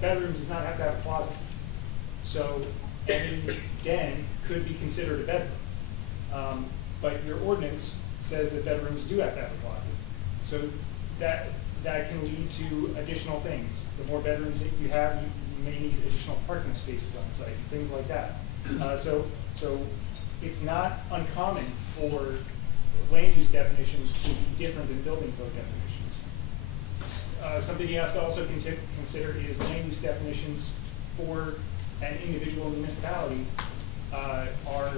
bedroom does not have to have a closet. So any den could be considered a bedroom. But your ordinance says that bedrooms do have to have a closet. So that can lead to additional things. The more bedrooms that you have, you may need additional parking spaces on site, things like that. So it's not uncommon for land use definitions to be different than building code definitions. Something you have to also consider is land use definitions for an individual municipality are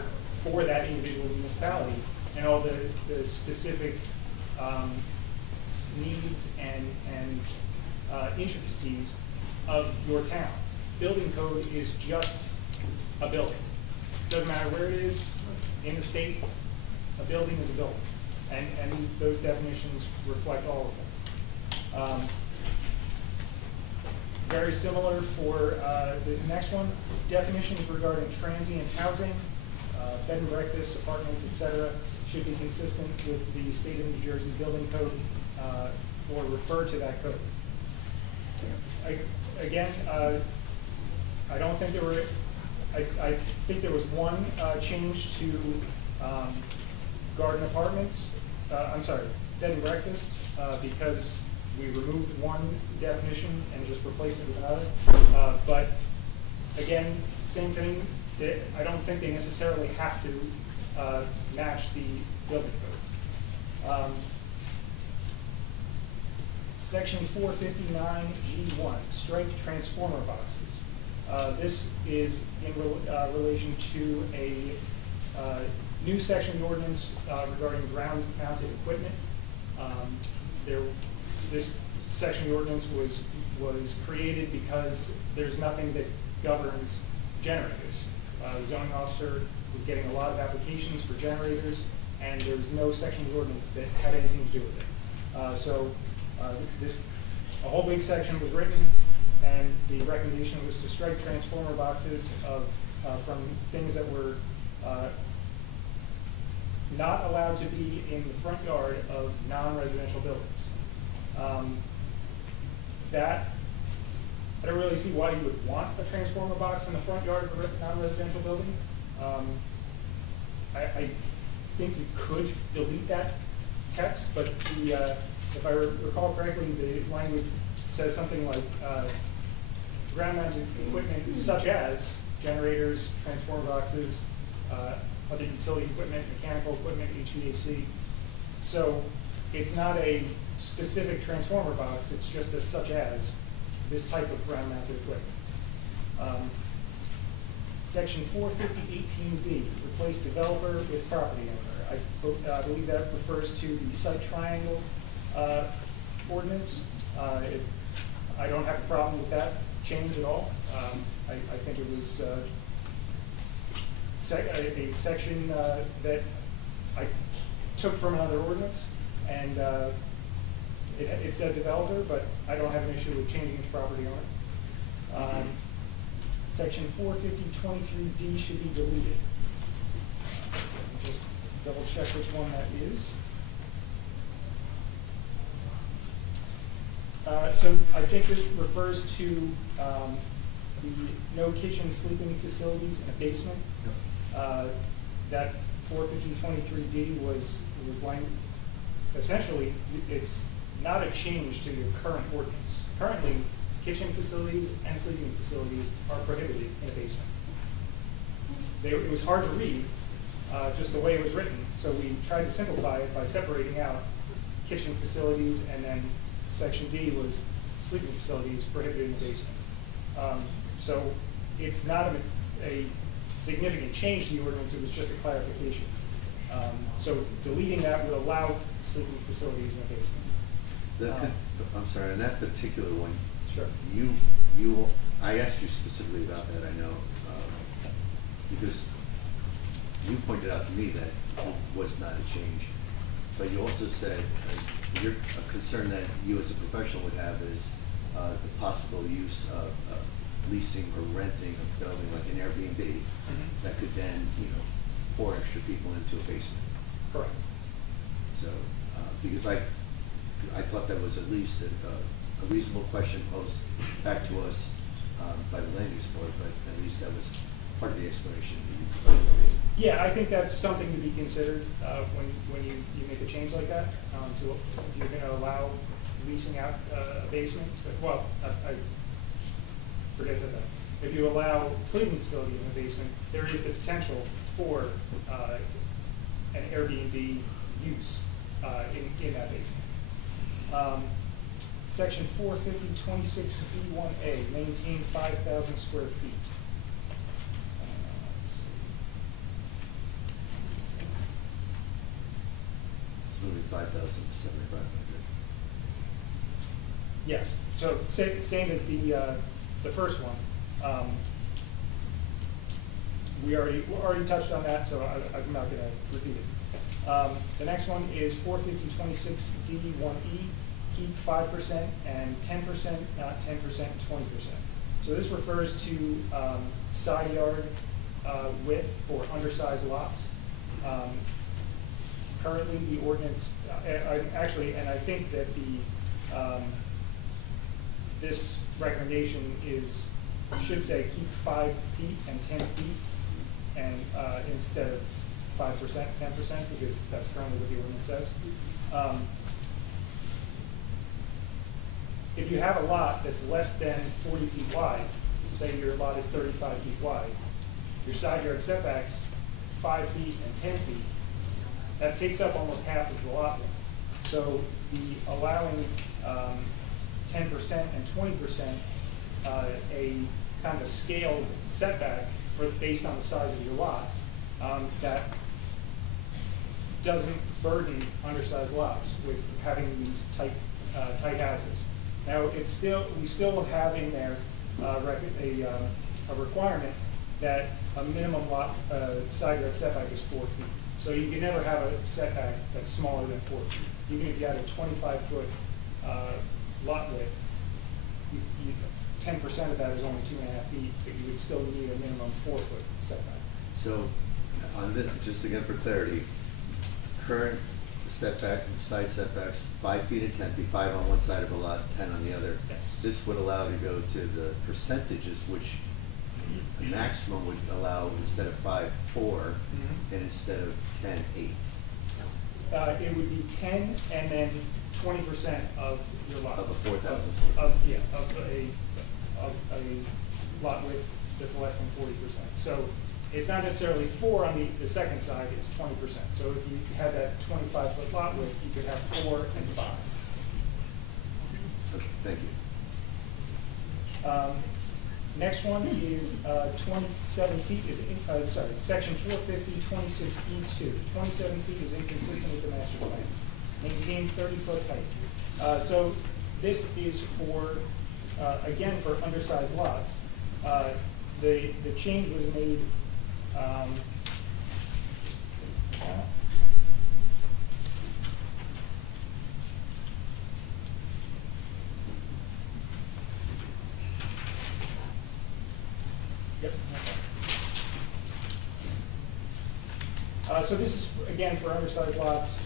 for that individual municipality, and all the specific needs and intricacies of your town. Building code is just a building. Doesn't matter where it is in the state, a building is a building. And those definitions reflect all of them. Very similar for the next one, definitions regarding transient housing, bed and breakfast, apartments, etc., should be consistent with the state of New Jersey building code or refer to that code. I don't think there were, I think there was one change to garden apartments, bed and breakfast, because we removed one definition and just replaced it with another. But again, same thing, I don't think they necessarily have to match the building code. Section 459G1, strike transformer boxes. This is in relation to a new section of the ordinance regarding ground-mounted equipment. This section of the ordinance was created because there's nothing that governs generators. The zoning officer was getting a lot of applications for generators, and there was no section of the ordinance that had anything to do with it. A whole big section was written, and the recommendation was to strike transformer boxes from things that were not allowed to be in the front yard of non-residential buildings. I don't really see why you would want a transformer box in the front yard of a non-residential building. I think you could delete that text, but if I recall correctly, the language says something like ground-mounted equipment such as generators, transformer boxes, other utility equipment, mechanical equipment, HVAC. So it's not a specific transformer box, it's just a such as this type of ground-mounted equipment. Section 450.18b, replace developer with property owner. I believe that refers to the site triangle ordinance. I don't have a problem with that change at all. I think it was a section that I took from another ordinance, and it said developer, but I don't have an issue with changing it to property owner. Section 450.23d should be deleted. Let me just double check which one that is. So I think this refers to the no kitchen sleeping facilities in a basement. That 450.23d was essentially, it's not a change to your current ordinance. Currently, kitchen facilities and sleeping facilities are prohibited in a basement. It was hard to read, just the way it was written, so we tried to simplify it by separating out kitchen facilities, and then Section D was sleeping facilities prohibited in the basement. So it's not a significant change to the ordinance, it was just a clarification. So deleting that would allow sleeping facilities in the basement. I'm sorry, on that particular one. Sure. I asked you specifically about that, I know, because you pointed out to me that it was not a change, but you also said a concern that you as a professional would have is the possible use of leasing or renting a building like an Airbnb that could then, pour extra people into a basement. Correct. So, because I thought that was at least a reasonable question posed back to us by the land use board, but at least that was part of the explanation. Yeah, I think that's something to be considered when you make a change like that. If you're going to allow leasing out a basement, well, I forget I said that. If you allow sleeping facilities in a basement, there is the potential for an Airbnb use in that basement. Section 450.26B1A, maintain 5,000 square feet. Let's see. It's moving 5,000 to 7,500. Yes, so same as the first one. We already touched on that, so I'm not going to repeat it. The next one is 450.26D1E, keep 5% and 10%, not 10%, 20%. So this refers to side yard width for undersized lots. Currently, the ordinance, and I think that this recommendation should say keep 5 feet and 10 feet, and instead of 5%, 10%, because that's currently what the ordinance says. If you have a lot that's less than 40 feet wide, say your lot is 35 feet wide, your side yard setbacks 5 feet and 10 feet, that takes up almost half of the lot width. So the allowing 10% and 20%, a kind of a scaled setback based on the size of your lot, that doesn't burden undersized lots with having these tight houses. Now, we still have in there a requirement that a minimum lot side yard setback is 4 feet. So you can never have a setback that's smaller than 4 feet. Even if you had a 25-foot lot width, 10% of that is only 2.5 feet, but you would still need a minimum 4-foot setback. So, on this, just again for clarity, current setback, side setbacks, 5 feet and 10 feet, 5 on one side of a lot, 10 on the other. Yes. This would allow to go to the percentages, which a maximum would allow instead of 5, 4, and instead of 10, 8. It would be 10 and then 20% of your lot. Of a 4,000 of a lot width that's less than 40%. So it's not necessarily 4 on the second side, it's 20%. So if you had that 25-foot lot width, you could have 4 and 5. Okay, thank you. Next one is 27 feet section 450.26E2. 27 feet is inconsistent with the master plan. Maintain 30-foot height. So this is for, again, for undersized lots. The change was made so this is, again, for undersized lots,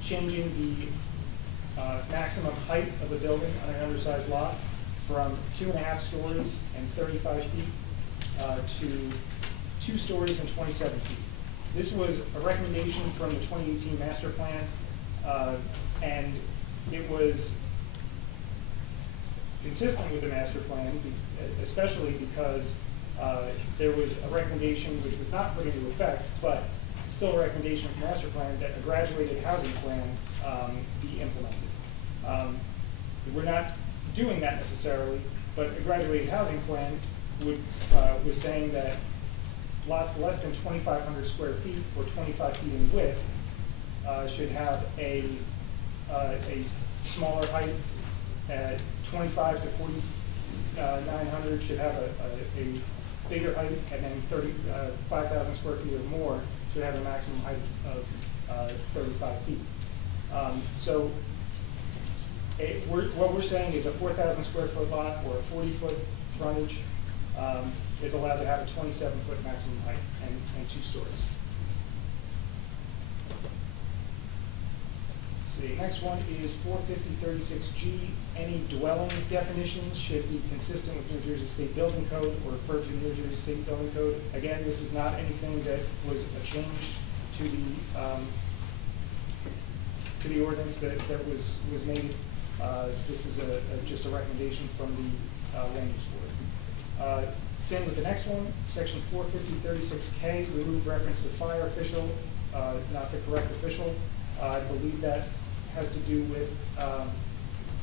changing the maximum height of a building on an undersized lot from 2.5 stories and 35 feet to 2 stories and 27 feet. This was a recommendation from the 2018 master plan, and it was consistent with the master plan, especially because there was a recommendation which was not put into effect, but still a recommendation from the master plan that a graduated housing plan be implemented. We're not doing that necessarily, but a graduated housing plan was saying that lots less than 2,500 square feet or 25 feet in width should have a smaller height. At 25 to 4,900 should have a bigger height, and then 5,000 square feet or more should have a maximum height of 35 feet. So what we're saying is a 4,000 square foot lot or a 40-foot frontage is allowed to have a 27-foot maximum height and 2 stories. Let's see, next one is 450-36G. Any dwellings definitions should be consistent with New Jersey State Building Code or refer to New Jersey State Building Code. Again, this is not anything that was a change to the ordinance that was made. This is just a recommendation from the land use board. Same with the next one, section 450-36K, remove reference to fire official, not the correct official. I believe that has to do with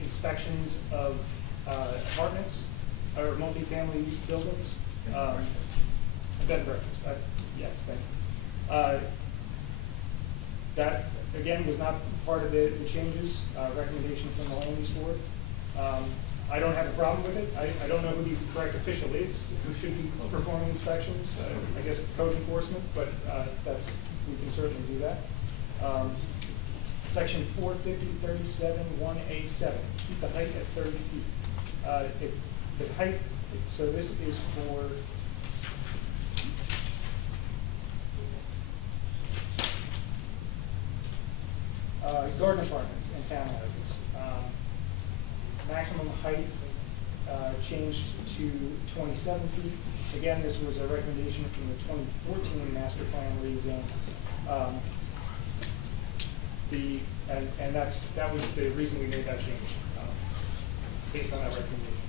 inspections of apartments or multifamily buildings. Bed and breakfast, yes, thank you. That, again, was not part of the changes, recommendation from the land use board. I don't have a problem with it. I don't know who the correct official is, who should be performing inspections. I guess code enforcement, but we can certainly do that. Section 450-37-1A7, keep the height at 30 feet. The height, so this is for garden apartments and townhouses. Maximum height changed to 27 feet. Again, this was a recommendation from the 2014 master plan rezone. That was the reason we made that change, based on that recommendation.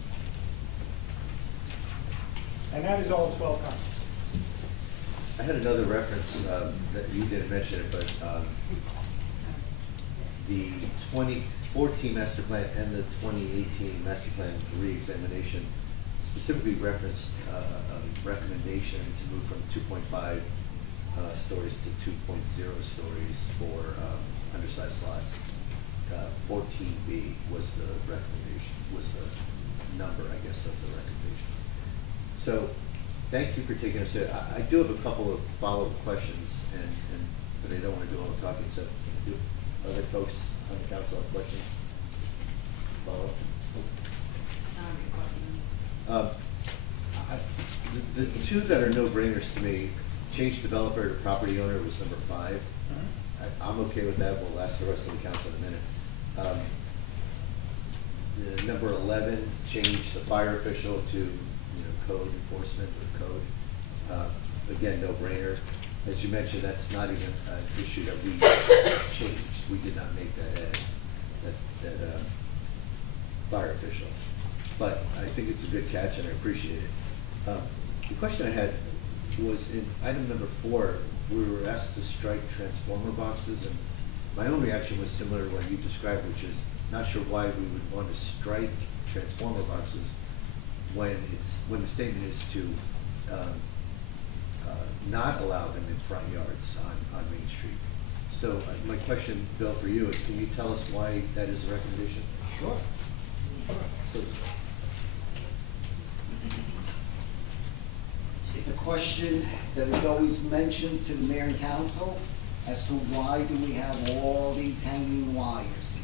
And that is all 12 comments. I had another reference that you didn't mention it, but the 2014 master plan and the 2018 master plan re-examination specifically referenced a recommendation to move from 2.5 stories to 2.0 stories for undersized lots. 14B was the recommendation, was the number, I guess, of the recommendation. So, thank you for taking us there. I do have a couple of follow-up questions, but I don't want to do all the talking, so do other folks on the council have questions? Follow-up? The two that are no-brainers to me, change developer to property owner was number 5. I'm okay with that. We'll ask the rest of the council in a minute. The number 11, change the fire official to code enforcement or code. Again, no-brainer. As you mentioned, that's not even an issue that we changed. We did not make that edit. That fire official. But I think it's a good catch, and I appreciate it. The question I had was in item number 4, we were asked to strike transformer boxes, and my own reaction was similar to what you described, which is not sure why we would want to strike transformer boxes when the statement is to not allow them in front yards on Main Street. So my question, Bill, for you is, can you tell us why that is a recommendation? Sure. Please. It's a question that is always mentioned to the mayor and council as to why do we have all these hanging wires.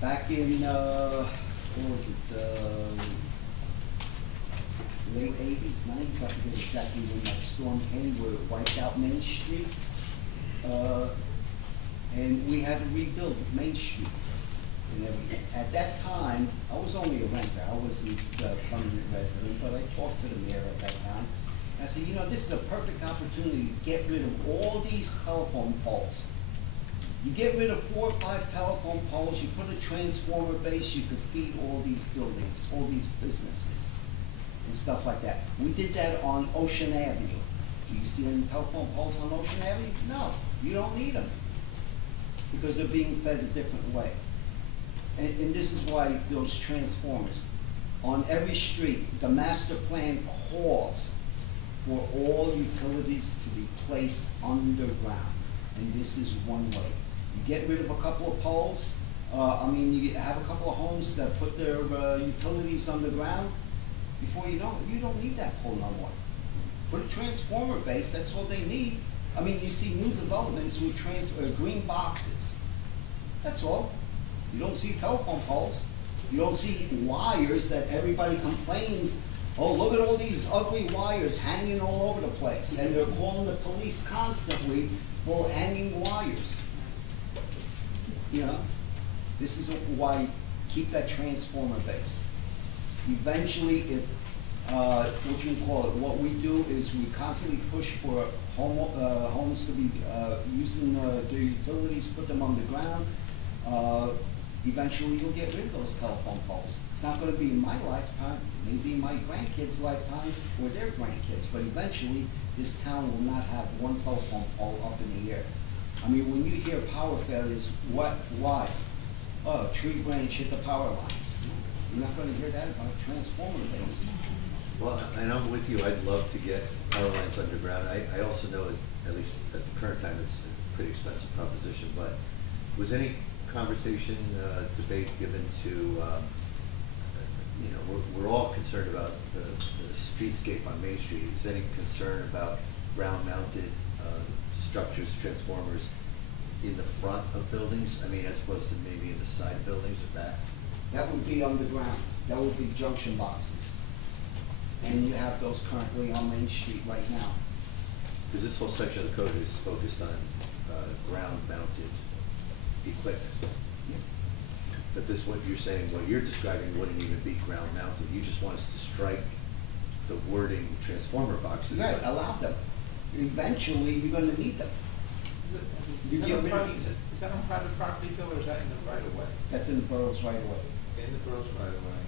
Back in, what was it, late 80s, 90s, I forget exactly when that storm came, where it wiped out Main Street. And we had to rebuild Main Street and everything. At that time, I was only a renter, I wasn't a permanent resident, but I talked to the mayor at that time. I said, this is a perfect opportunity to get rid of all these telephone poles. You get rid of 4 or 5 telephone poles, you put a transformer base, you could feed all these buildings, all these businesses, and stuff like that. We did that on Ocean Avenue. Do you see any telephone poles on Ocean Avenue? No, you don't need them, because they're being fed a different way. And this is why those transformers, on every street, the master plan calls for all utilities to be placed underground, and this is one way. You get rid of a couple of poles, you have a couple of homes that put their utilities underground, before you know it, you don't need that pole no more. Put a transformer base, that's all they need. You see new developments with green boxes. That's all. You don't see telephone poles. You don't see wires that everybody complains, oh, look at all these ugly wires hanging all over the place. And they're calling the police constantly for hanging wires. This is why keep that transformer base. Eventually, if, what we do is we constantly push for homes to be using their utilities, put them underground. Eventually you'll get rid of those telephone poles. It's not going to be in my lifetime, maybe my grandkids' lifetime or their grandkids, but eventually this town will not have one telephone pole up in the air. When you hear power failures, why? Oh, a tree branch hit the power lines. You're not going to hear that about a transformer base. Well, and I'm with you, I'd love to get power lines underground. I also know, at least at the current time, it's a pretty expensive proposition, but was any conversation, debate given to, we're all concerned about the streetscape on Main Street. Is there any concern about ground-mounted structures, transformers in the front of buildings? As opposed to maybe in the side buildings or back? That would be underground. That would be junction boxes. And you have those currently on Main Street right now. Because this whole section of the code is focused on ground-mounted equipment. But this, what you're saying, what you're describing wouldn't even be ground-mounted. You just want us to strike the wording transformer boxes. Right, allow them. Eventually, you're going to need them. You get rid of these. Is that on private property, Bill, or is that in the right of way? That's in the borough's right of way. In the borough's right of way.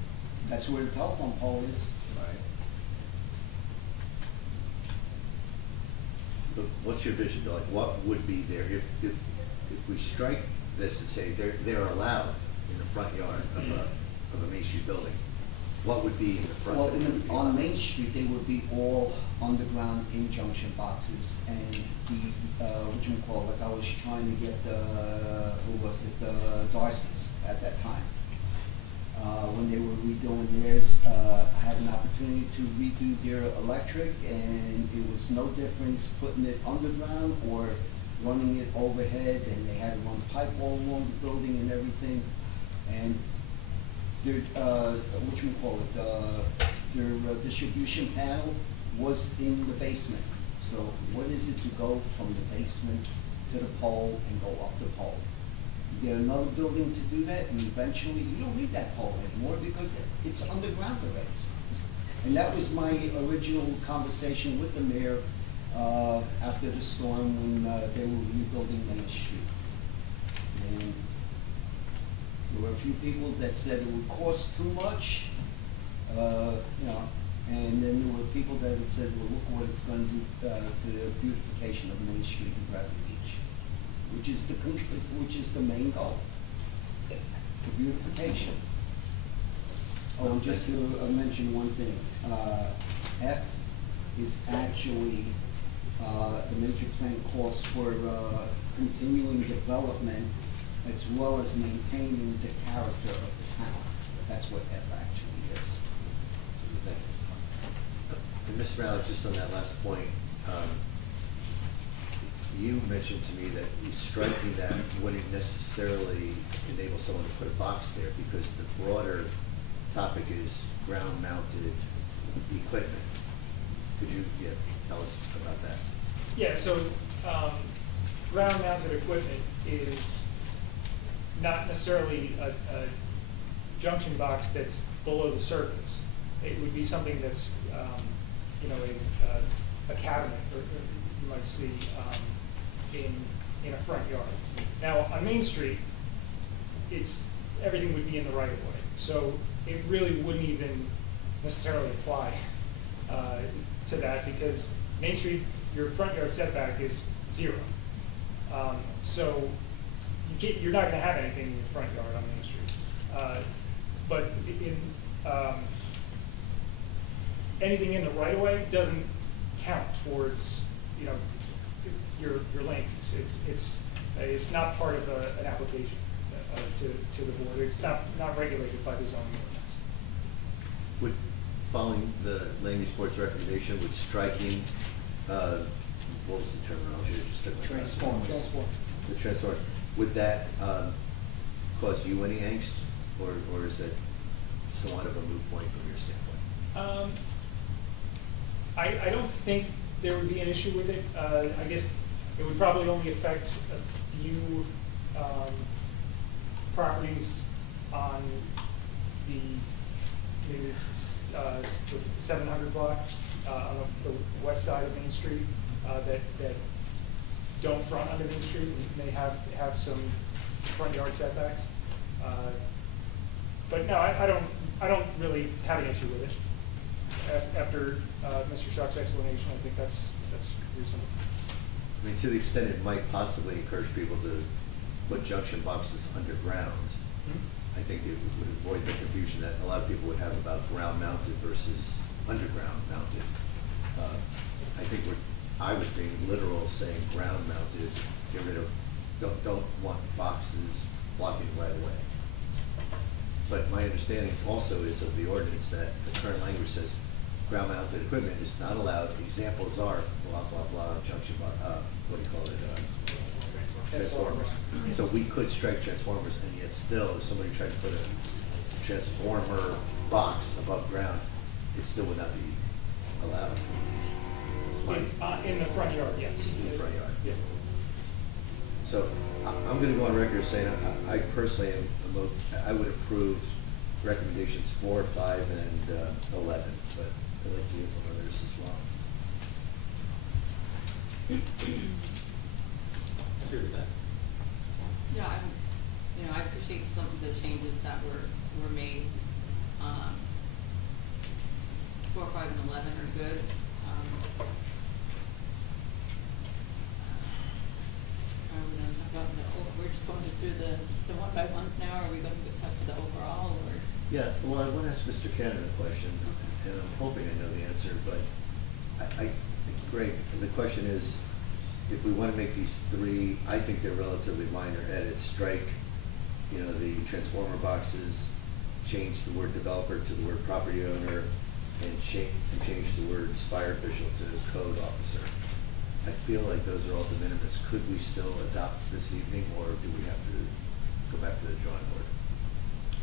That's where the telephone pole is. Right. But what's your vision, Bill? Like, what would be there if we strike this and say they're allowed in the front yard of a Main Street building? What would be in the front? Well, on Main Street, they would be all underground in junction boxes, and like I was trying to get Darcy's at that time. When they were redoing theirs, I had an opportunity to redo their electric, and it was no difference putting it underground or running it overhead, and they had to run pipe all along the building and everything. And their, their distribution panel was in the basement. So what is it to go from the basement to the pole and go up the pole? You get another building to do that, and eventually you don't need that pole anymore because it's underground already. And that was my original conversation with the mayor after the storm when they were rebuilding Main Street. And there were a few people that said it would cost too much, and then there were people that had said, well, look what it's going to do to the beautification of Main Street and Bradley Beach, which is the main goal, the beautification. Oh, just to mention one thing, F is actually the major plan cost for continuing development as well as maintaining the character of the town. That's what F actually is. And Mr. Malik, just on that last point, you mentioned to me that striking that wouldn't necessarily enable someone to put a box there because the broader topic is ground-mounted equipment. Could you tell us about that? Yeah, so ground-mounted equipment is not necessarily a junction box that's below the surface. It would be something that's, a cabinet, or you might see in a front yard. Now, on Main Street, everything would be in the right of way. So it really wouldn't even necessarily apply to that because Main Street, your front yard setback is 0. So you're not going to have anything in your front yard on Main Street. But anything in the right of way count towards, you know, your land use. It's not part of an application to the board. It's not regulated by the zoning ordinance. Would, following the land use board's recommendation, would striking, what was the terminology? I just took my glasses. Transform. The transform, would that cause you any angst, or is it somewhat of a moot point from your standpoint? I don't think there would be an issue with it. I guess it would probably only affect a few properties on the maybe was it the 700 block on the west side of Main Street that don't front onto Main Street and may have some front yard setbacks. But no, I don't really have an issue with it. After Mr. Schuck's explanation, I think that's reasonable. I mean, to the extent it might possibly encourage people to put junction boxes underground, I think it would avoid the confusion that a lot of people would have about ground mounted versus underground mounted. I think I was being literal saying ground mounted, get rid of, don't want boxes blocking right away. But my understanding also is of the ordinance that the current language says ground mounted equipment is not allowed. Examples are blah, blah, blah, junction, what do you call it? Transformers. So we could strike transformers, and yet still, if somebody tried to put a transformer box above ground, it still would not be allowed. In the front yard, yes. In the front yard. Yeah. So I'm going to go on record as saying I personally I would approve recommendations 4, 5, and 11, but I'd like to hear from others as well. I agree with that. Yeah, I appreciate some of the changes that were made. 4, 5, and 11 are good. We're just going through the one by ones now, or are we going to talk to the overall, or? Yeah, well, I want to ask Mr. Cannon a question, and I'm hoping I know the answer, but Greg, the question is, if we want to make these 3, I think they're relatively minor edits, strike, you know, the transformer boxes, change the word developer to the word property owner, and change the words fire official to code officer. I feel like those are all de minimis. Could we still adopt this evening, or do we have to go back to the drawing board?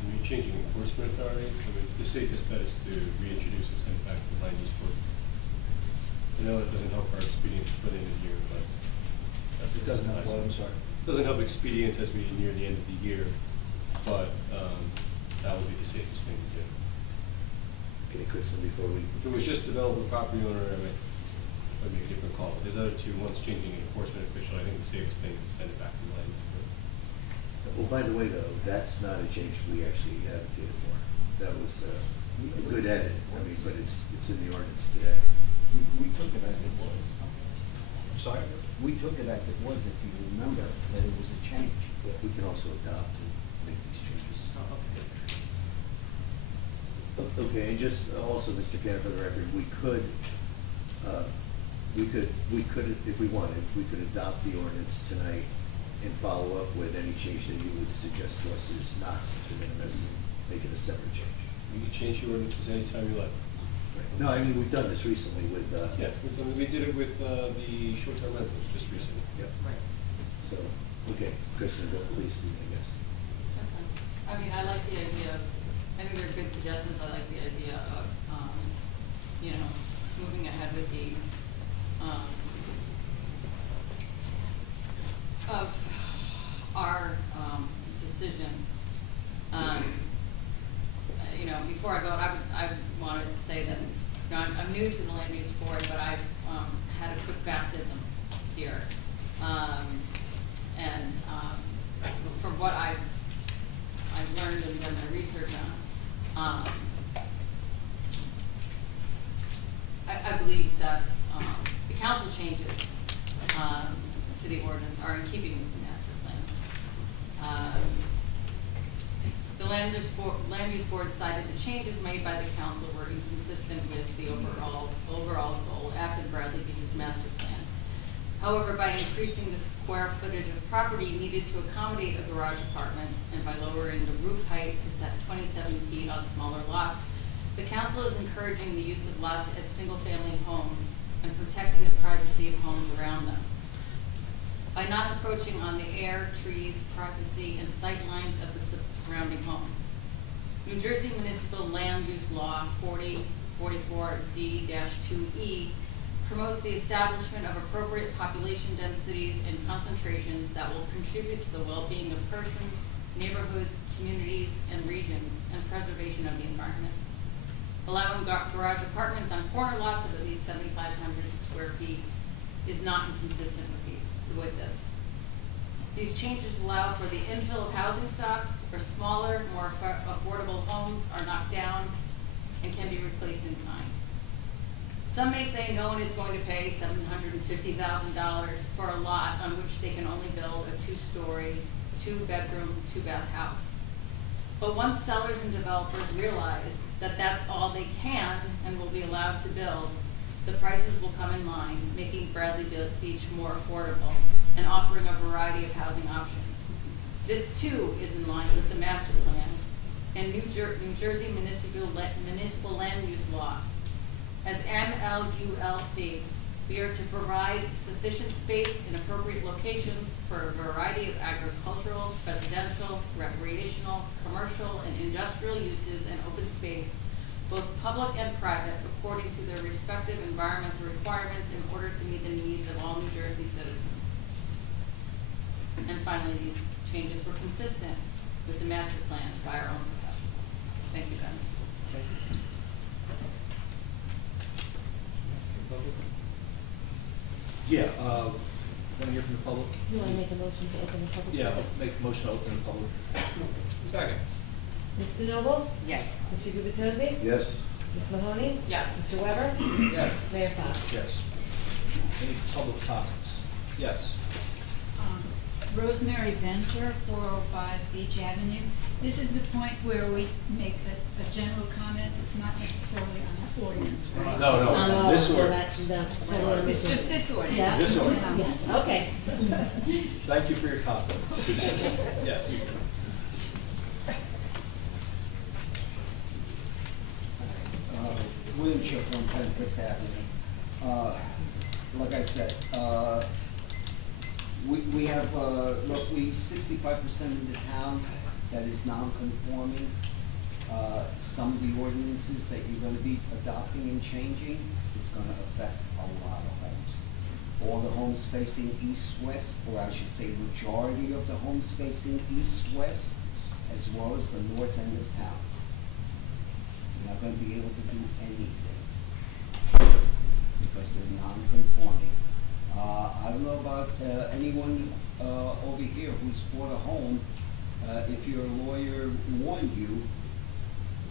When you're changing enforcement authority, the safest bet is to reintroduce and send it back to the land use board. I know that doesn't help our expedience for the end of the year, but that's It doesn't help what, I'm sorry? Doesn't help expedience as we near the end of the year, but that would be the safest thing to do. Okay, Kristen, before we... If it was just developer, property owner, I'd make a different call. But the other two, one's changing enforcement official, I think the safest thing is to send it back to the land use board. Well, by the way, though, that's not a change we actually advocated for. That was a good edit, I mean, but it's in the ordinance today. We took it as it was. Sorry? We took it as it was, if you remember, that it was a change. We can also adopt and make these changes. Okay, and just also, Mr. Cannon, for the record, we could, if we wanted, we could adopt the ordinance tonight and follow up with any change that you would suggest to us is not de minimis and make it a separate change. You can change your ordinances anytime you like. No, I mean, we've done this recently with... Yeah, we did it with the short-term rentals just recently. Yep. Right. So, okay, Kristen, go please, I guess. I mean, I like the idea of, I think they're good suggestions. I like the idea of, you know, moving ahead with the, of our decision. You know, before I vote, I wanted to say that, you know, I'm new to the land use board, but I've had a quick baptism here. From what I've learned and done my research on, I believe that the council changes to the ordinance are in keeping with the master plan. The land use board cited the changes made by the council were inconsistent with the overall goal after the Bradley Beach master plan. However, by increasing the square footage of property needed to accommodate a garage apartment and by lowering the roof height to set 27 feet on smaller lots, the council is encouraging the use of lots as single-family homes and protecting the privacy of homes around them. By not encroaching on the air, trees, privacy, and sight lines of the surrounding homes. New Jersey Municipal Land Use Law 4044D-2E promotes the establishment of appropriate population densities and concentrations that will contribute to the well-being of persons, neighborhoods, communities, and regions, and preservation of the environment. Allowing garage apartments on corner lots of at least 7,500 square feet is not inconsistent with this. These changes allow for the infill of housing stock, where smaller, more affordable homes are knocked down and can be replaced in kind. Some may say no one is going to pay $750,000 for a lot on which they can only build a 2-story, 2-bedroom, 2-bath house. But once sellers and developers realize that that's all they can and will be allowed to build, the prices will come in line, making Bradley Beach more affordable and offering a variety of housing options. This too is in line with the master plan and New Jersey Municipal Land Use Law. As MLUL states, we are to provide sufficient space in appropriate locations for a variety of agricultural, residential, recreational, commercial, and industrial uses and open space, both public and private, according to their respective environmental requirements in order to meet the needs of all New Jersey citizens. And finally, these changes were consistent with the master plans by our own professionals. Thank you, Ben. Yeah, want to hear from the public? You want to make a motion to open the public? Yeah, I'll make a motion to open the public. Second. Mr. Noble? Yes. Mr. Gubatose? Yes. Ms. Mahoney? Yes. Mr. Weber? Yes. Mayor Fox? Yes. Any public comments? Yes. Rosemary Venter, 405 Beach Avenue. This is the point where we make a general comment. It's not necessarily on the ordinance, right? No, this ordinance. It's just this ordinance. Yeah. This ordinance. Yes, okay. Thank you for your confidence. Yes. William Schiff, 110 Fifth Avenue. Like I said, we have roughly 65% of the town that is non-conforming. Some of the ordinances that you're going to be adopting and changing is going to affect a lot of homes. All the homes facing east-west, or I should say majority of the homes facing east-west, as well as the north end of town. You're not going to be able to do anything because they're non-conforming. I don't know about anyone over here who's bought a home, if your lawyer warned you,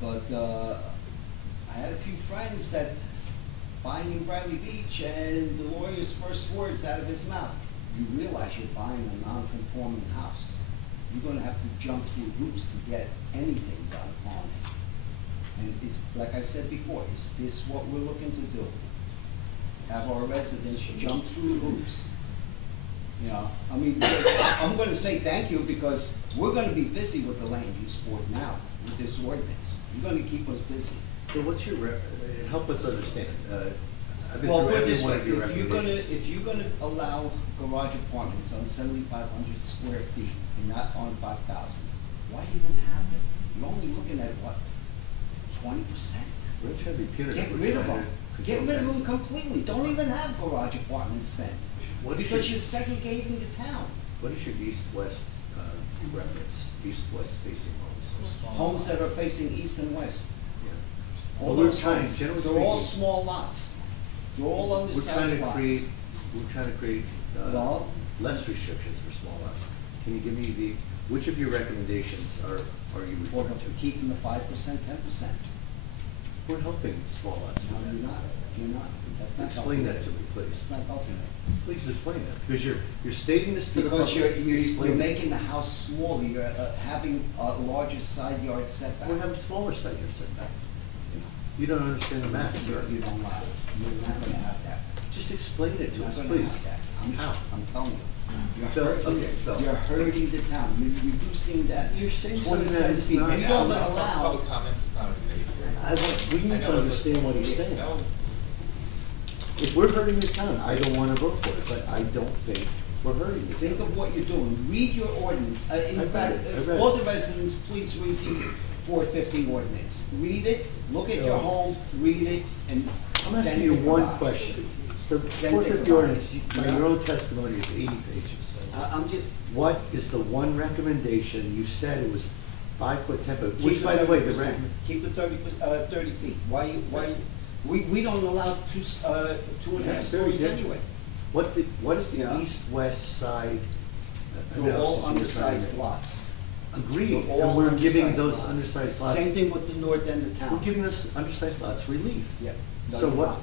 but I had a few friends that buying in Bradley Beach, and the lawyer's first words out of his mouth, you realize you're buying a non-conforming house. You're going to have to jump through hoops to get anything done on it. And it's, like I said before, is this what we're looking to do? Have our residents jump through hoops? You know, I mean, I'm going to say thank you because we're going to be busy with the land use board now with this ordinance. You're going to keep us busy. So what's your, help us understand. I've been Well, through put it every this one way, of your if you're gonna recommendations. allow garage apartments on 7,500 square feet and not on 5,000, why even have them? You're only looking at what, 20%? We're trying to be punitive. Get We're rid of trying them. to Get control rid of them density. completely. Don't even have garage apartments then. What Because should- you're segregating the town. What is your east-west reference, east-west facing homes? Homes that are facing east and west. Well, All we're those trying, homes, generally they're all speaking- small lots. They're all We're undersized trying to lots. create Well- less restrictions for small lots. Can you give me which of your recommendations are you For referring to? keeping the 5%, 10%. We're helping small lots. No, you're not, that's not Explain helping that to me, please. It's not helping it. Please explain that, because you're stating this to the public. Because you're Explain it. making the house smaller, you're having a larger side yard setback. We're having smaller side yard setback. You don't understand the math, sir. You don't have it. You're not gonna have that. Just explain it to You're us, not gonna please. have that. I'm telling you. Phil, You're hurting, okay, Phil. you're hurting the town, you're reducing that. You're saying something that 27 is feet. not- You don't Public allow. comments is not a debate. We need to understand what he's saying. If we're hurting the town, I don't wanna vote for it, but I don't think we're hurting the Think town. of what you're doing, read your ordinance. In I've fact, read it, I've read all it. the residents, please read the 450 ordinance. Read it, look at your home, read it, and I'm then asking you think one about it. question. The think 450 about it. ordinance, by your own testimony, is 80 pages. I'm just. What is the one recommendation? You said it was 5 foot, 10 foot, Keep which it by the way, the 30%. rec. Keep it 30 feet. Why, we don't allow two and a half That's very stories different. anyway. What is the Yeah. east-west side? They're analysis all you're trying to undersized make? lots. Agreed, They're all and we're giving undersized those lots. undersized lots. Same thing with the north end of town. We're giving those undersized lots relief. Yeah. No, So you're what? not.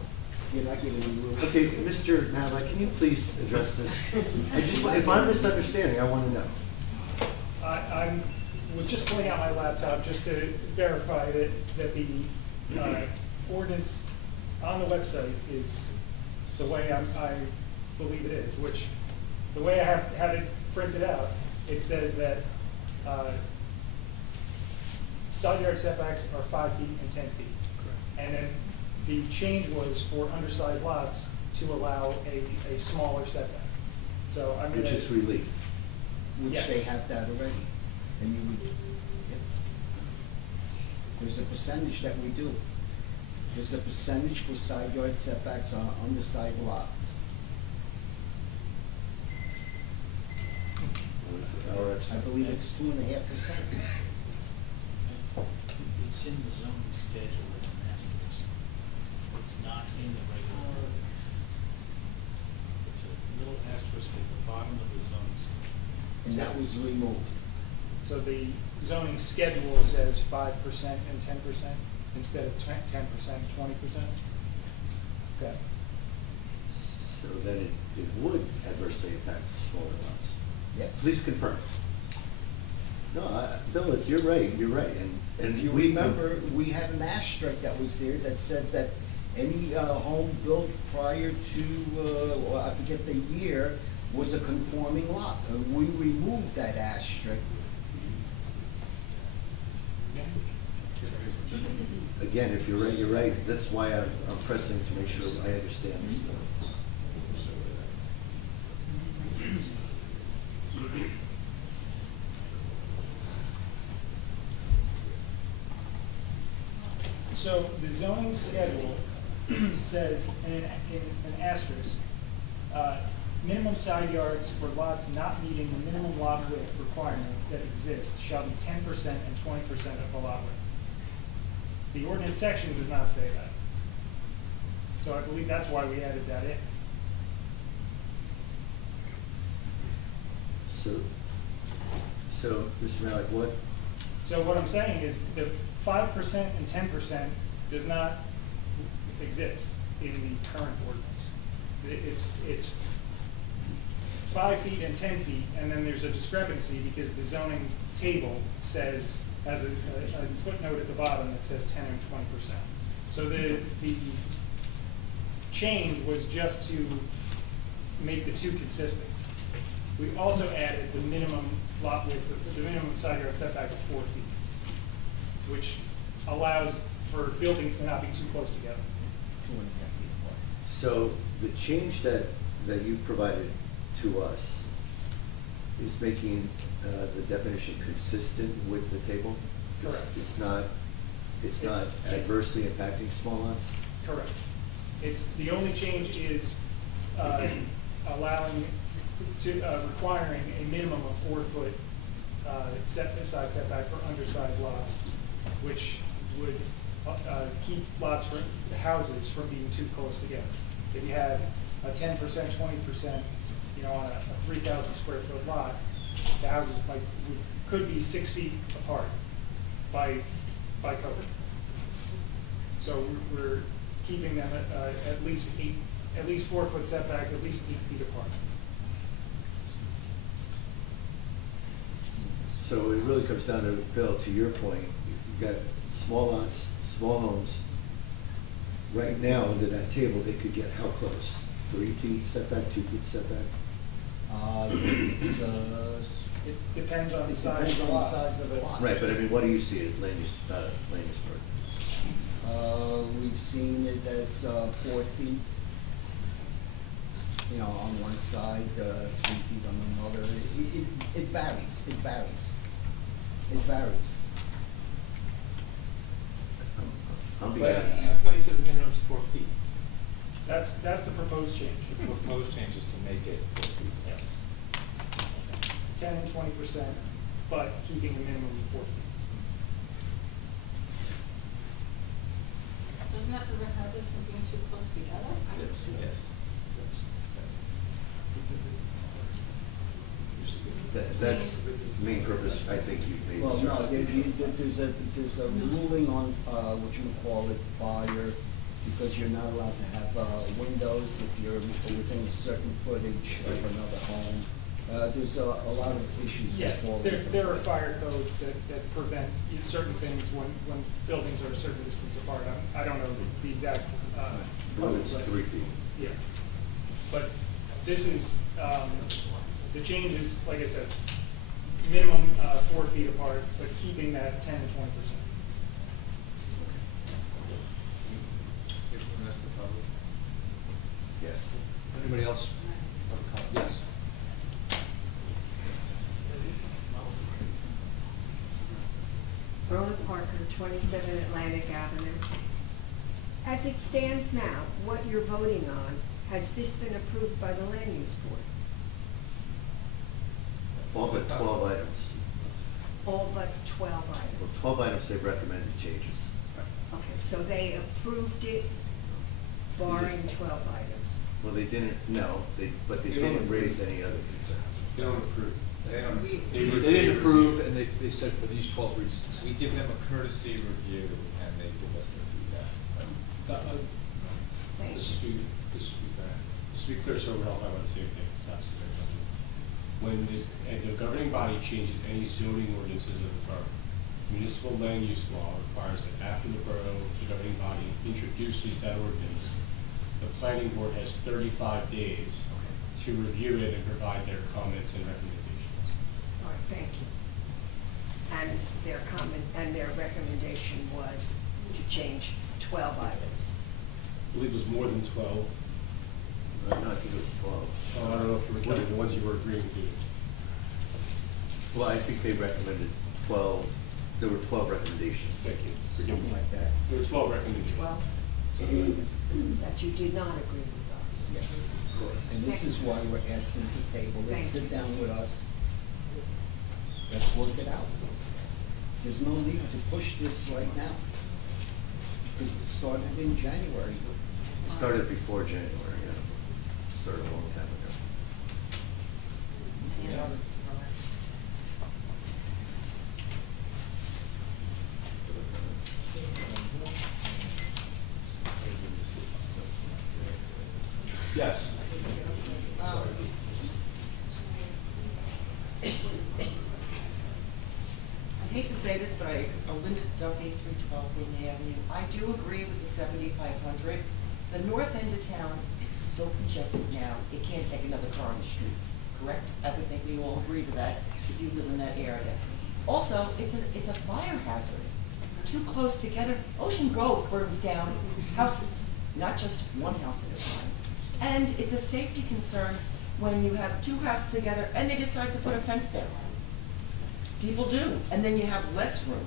You're not giving them room. Okay, Mr. Matlack, can you please address this? If I'm misunderstanding, I wanna know. I was just pulling out my laptop just to verify that the ordinance on the website is the way I believe it is, which, the way I have it printed out, it says that side yard setbacks are 5 feet and 10 feet. And then the change was for undersized lots to allow a smaller setback. So I'm gonna. Which is relief. Which Yes. they have that already. And you would, yeah. There's a percentage that we do. There's a percentage for side yard setbacks on undersized lots. I believe it's 2.5%. It's in the zoning schedule as an asterisk. It's not in the regular ordinance. It's a little asterisk at the bottom of the zoning schedule. And that was removed. So the zoning schedule says 5% and 10% instead of 10%, 20%? Okay. So then it would adversely impact smaller lots. Yes. Please confirm. No, Bill, if you're right, you're right, and If you we remember, we had an asterisk that was there that said that any home built prior to, well, I forget the year, was a conforming lot. We removed that asterisk. Again, if you're right, you're right. That's why I'm pressing to make sure I understand this. So the zoning schedule says in an asterisk, minimum side yards for lots not meeting the minimum lot width requirement that exists shall be 10% and 20% of the lot width. The ordinance section does not say that. So I believe that's why we added that in. So, Mr. Malik, what? So what I'm saying is the 5% and 10% does not exist in the current ordinance. It's 5 feet and 10 feet, and then there's a discrepancy because the zoning table says, has a footnote at the bottom that says 10 and 20%. So the change was just to make the two consistent. We also added the minimum lot width, the minimum side yard setback of 4 feet, which allows for buildings to not be too close together. So the change that you've provided to us is making the definition consistent with the table? Correct. It's not adversely impacting small lots? Correct. The only change is requiring a minimum of 4 foot side setback for undersized lots, which would keep houses from being too close together. If you had a 10%, 20%, on a 3,000 square foot lot, the houses could be 6 feet apart by code. So we're keeping them at least 4 foot setback, at least 8 feet apart. So it really comes down to, Bill, to your point, you've got small lots, small homes. Right now, under that table, they could get how close? 3 feet setback, 2 feet setback? It's, It depends on the size depends of the on the lot. size of the lot. Right, but I mean, what do you see at land use board? We've seen it as 4 feet, you know, on one side, 3 feet on another. It varies, it varies. It varies. I'm But beginning. I thought you said the minimum's 4 feet. That's the proposed change. The proposed change is to make it 4 feet. Yes. 10 and 20%, but keeping the minimum of 4 feet. Doesn't that prevent houses from being too close together? Yes. That's the main purpose, I think you've made. Well, sir. no, there's a ruling on, what you call it, fire, because you're not allowed to have, windows if you're within a certain footage of another home. There's a lot of issues Yeah, that fall. there are fire codes that prevent certain things when buildings are a certain distance apart. I don't know the exact, Well, it's but- 3 feet. Yeah. But this is, the change is, like I said, minimum 4 feet apart, but keeping that 10 and 20%. If the rest of the public. Yes. Anybody else have a comment? Yes. Roland Parker, 27 Atlantic Avenue. As it stands now, what you're voting on, has this been approved by the land use board? All but 12 items. All but 12 Well, items. 12 items, they recommended changes. Okay, so they approved it barring 12 items. Well, they didn't, no, but they They don't didn't raise approve. any other concerns. They don't approve. They don't. They didn't approve, and they said for these 12 reasons. We give them a courtesy review, and they give us their feedback. Thank Just to be clear, so we're all talking about the same thing, it's not the same thing. When the governing body changes any zoning ordinances of the borough, municipal land use law requires that after the governing body introduces that ordinance, the planning board has 35 days to review it and provide their comments and recommendations. All right, thank you. And their comment, and their recommendation was to change 12 items. I believe it was more than 12. No, I think it was 12. So I don't know if you were counting the ones you were agreeing to. Well, I think they recommended 12, there were 12 recommendations. Thank you. Forgive Something me. like that. There were 12 recommendations. Well, that you did not agree with those. Yes. And this is why we're asking to table it, Thank sit you. down with us. Let's work it out. There's no need to push this right now. Because it started in January. It started before January, yeah. Started a long time ago. Any other Yes. I hate to say this, but Linda Duffy, 312 Whitney Avenue. I do agree with the 7,500. The north end of town is so congested now, it can't take another car on the street, correct? I would think we all agree to that if you live in that area. Also, it's a fire hazard. Too close together. Ocean Grove burns down houses, not just one house at a time. And it's a safety concern when you have two houses together and they decide to put a fence down. People do, and then you have less room.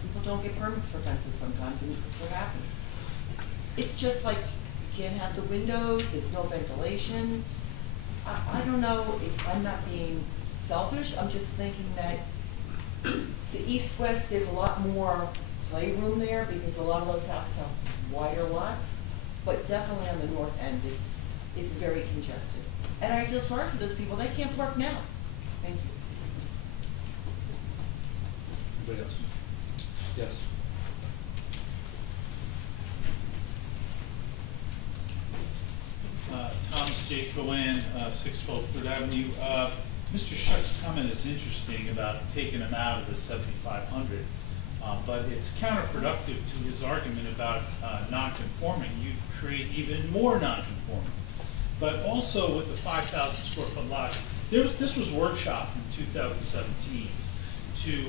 People don't get permits for fences sometimes, and this is what happens. It's just like, you can't have the windows, there's no ventilation. I don't know if I'm not being selfish, I'm just thinking that the east-west, there's a lot more playroom there, because a lot of those houses have wider lots, but definitely on the north end, it's very congested. And I feel sorry for those people, they can't park now. Thank you. Anybody else? Yes. Jay Cohen, 612 Third Avenue. Mr. Shuck's comment is interesting about taking him out of the 7,500, but it's counterproductive to his argument about non-conforming. You create even more non-conforming. But also with the 5,000 square foot lots, this was workshopped in 2017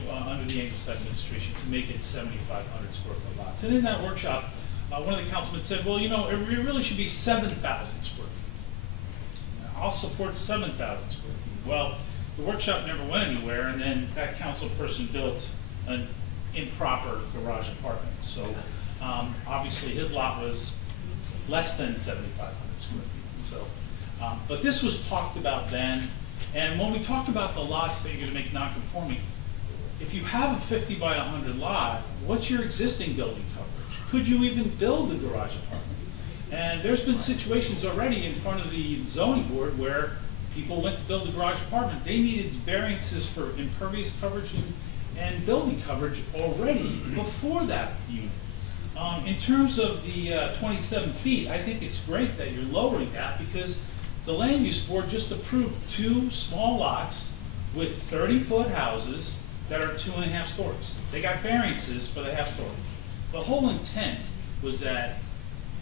under the Angus administration to make it 7,500 square foot lots. And in that workshop, one of the councilmen said, well, you know, it really should be 7,000 square feet. I'll support 7,000 square feet. Well, the workshop never went anywhere, and then that council person built an improper garage apartment. So obviously his lot was less than 7,500 square feet. So, but this was talked about then, and when we talked about the lots that you're going to make non-conforming, if you have a 50 by 100 lot, what's your existing building coverage? Could you even build a garage apartment? And there's been situations already in front of the zoning board where people went to build a garage apartment. They needed variances for impervious coverage and building coverage already before that unit. In terms of the 27 feet, I think it's great that you're lowering that because the land use board just approved 2 small lots with 30-foot houses that are 2.5 stories. They got variances for the half story. The whole intent was that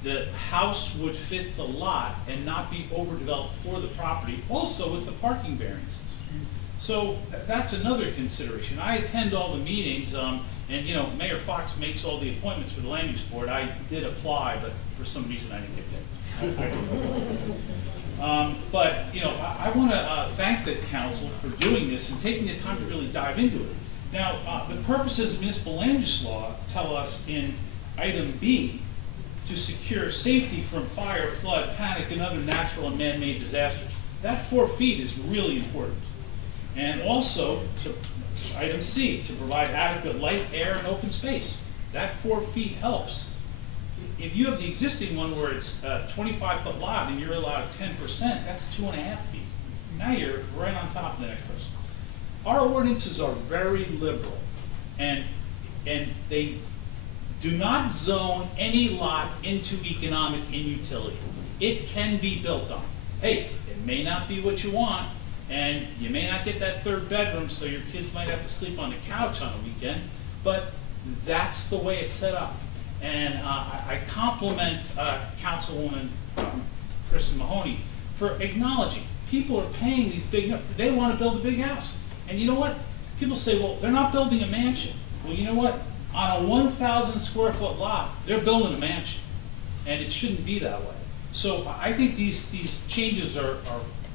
the house would fit the lot and not be overdeveloped for the property, also with the parking variances. So that's another consideration. I attend all the meetings, and you know, Mayor Fox makes all the appointments for the land use board. I did apply, but for some reason I didn't get picked. But you know, I want to thank the council for doing this and taking the time to really dive into it. Now, the purposes of municipal land use law tell us in item B to secure safety from fire, flood, panic, and other natural and man-made disasters. That 4 feet is really important. And also, to item C, to provide adequate light, air, and open space. That 4 feet helps. If you have the existing one where it's a 25-foot lot and you're allowed 10%, that's 2.5 feet. Now you're right on top of the next person. Our ordinances are very liberal, and they do not zone any lot into economic inutility. It can be built on. Hey, it may not be what you want, and you may not get that 3rd bedroom, so your kids might have to sleep on the couch on a weekend, but that's the way it's set up. And I compliment Councilwoman Kristen Mahoney for acknowledging people are paying these big, they want to build a big house. And you know what? People say, well, they're not building a mansion. Well, you know what? On a 1,000 square foot lot, they're building a mansion. And it shouldn't be that way. So I think these changes are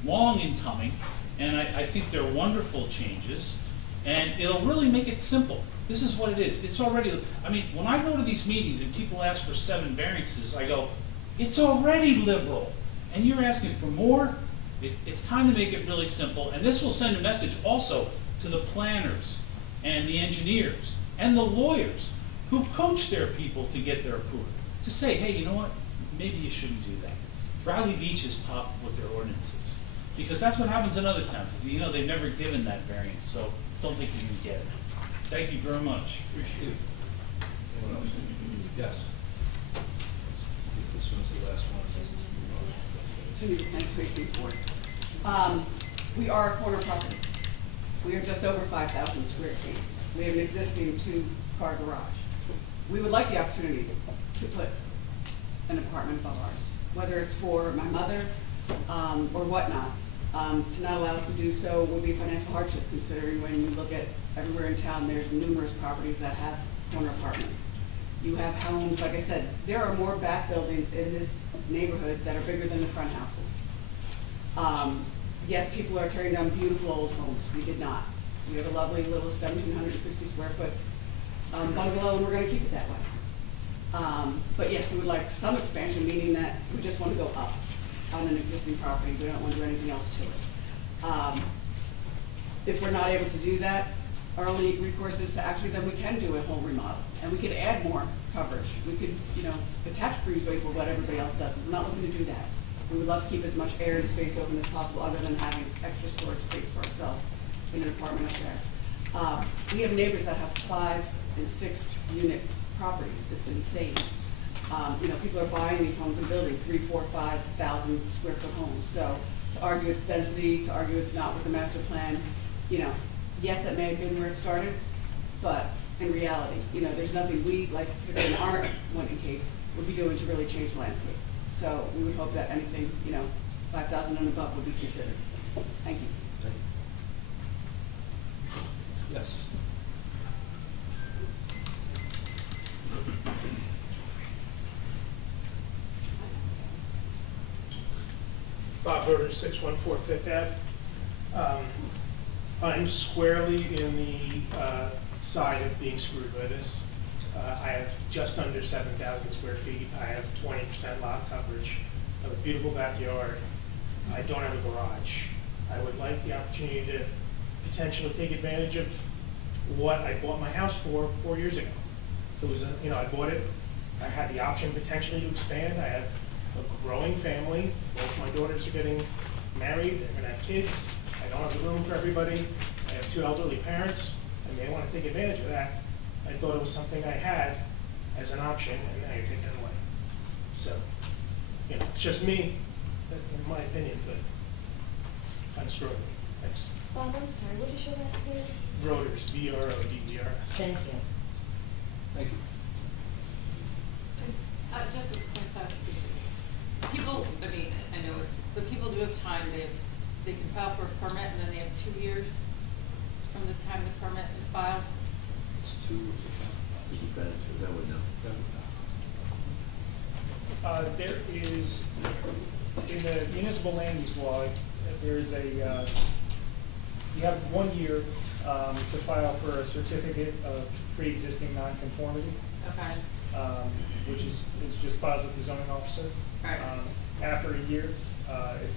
long in coming, and I think they're wonderful changes, and it'll really make it simple. This is what it is. It's already, I mean, when I go to these meetings and people ask for 7 variances, I go, it's already liberal, and you're asking for more? It's time to make it really simple, and this will send a message also to the planners and the engineers and the lawyers who coach their people to get their approval, to say, hey, you know what, maybe you shouldn't do that. Bradley Beach is tough with their ordinances, because that's what happens in other towns. You know, they've never given that variance, so don't think you can get it. Thank you very much. Appreciate it. Anyone else? Yes. This one's the last one. Cindy, 924. We are a corner property. We are just over 5,000 square feet. We have an existing 2-car garage. We would like the opportunity to put an apartment above ours, whether it's for my mother or whatnot. To not allow us to do so would be a financial hardship, considering when you look at everywhere in town, there's numerous properties that have corner apartments. You have homes, like I said, there are more back buildings in this neighborhood that are bigger than the front houses. Yes, people are tearing down beautiful old homes. We did not. We have a lovely little 1,760 square foot bungalow, and we're going to keep it that way. But yes, we would like some expansion, meaning that we just want to go up on an existing property. We don't want to do anything else to it. If we're not able to do that, our only recourse is to actually then we can do a whole remodel, and we could add more coverage. We could, you know, attach breezeways with what everybody else does. We're not looking to do that. We would love to keep as much air and space open as possible, other than having extra storage space for ourselves in an apartment up there. We have neighbors that have 5 and 6 unit properties. It's insane. People are buying these homes and building 3, 4, 5,000 square foot homes. So to argue it's density, to argue it's not with the master plan, yes, that may have been where it started, but in reality, there's nothing we, like in our one case, would be doing to really change the landscape. So we would hope that anything, 5,000 and above would be considered. Thank you. Yes. Bob Herder, 614 Fifth Ave. I'm squarely in the side of being screwed by this. I have just under 7,000 square feet. I have 20% lot coverage. I have a beautiful backyard. I don't have a garage. I would like the opportunity to potentially take advantage of what I bought my house for 4 years ago. It was, I bought it. I had the option potentially to expand. I have a growing family. Both my daughters are getting married. They're going to have kids. I don't have the room for everybody. I have 2 elderly parents, and they want to take advantage of that. I thought it was something I had as an option, and now you're taking it away. So, it's just me, in my opinion, but kind of struggling. Thanks. Bob, I'm sorry, what is your last name? Broders, B-R-O-D-E-R-S. Thank you. Thank you. Just a point of clarification. People, I know but people do have time. They can file for a permit, and then they have 2 years from the time the permit is filed. It's 2 years. Isn't that, that would know. There is, in the municipal land use law, there is you have 1 year to file for a certificate of pre-existing nonconformity. Okay. Which is just filed with the zoning officer. Right. After a year, if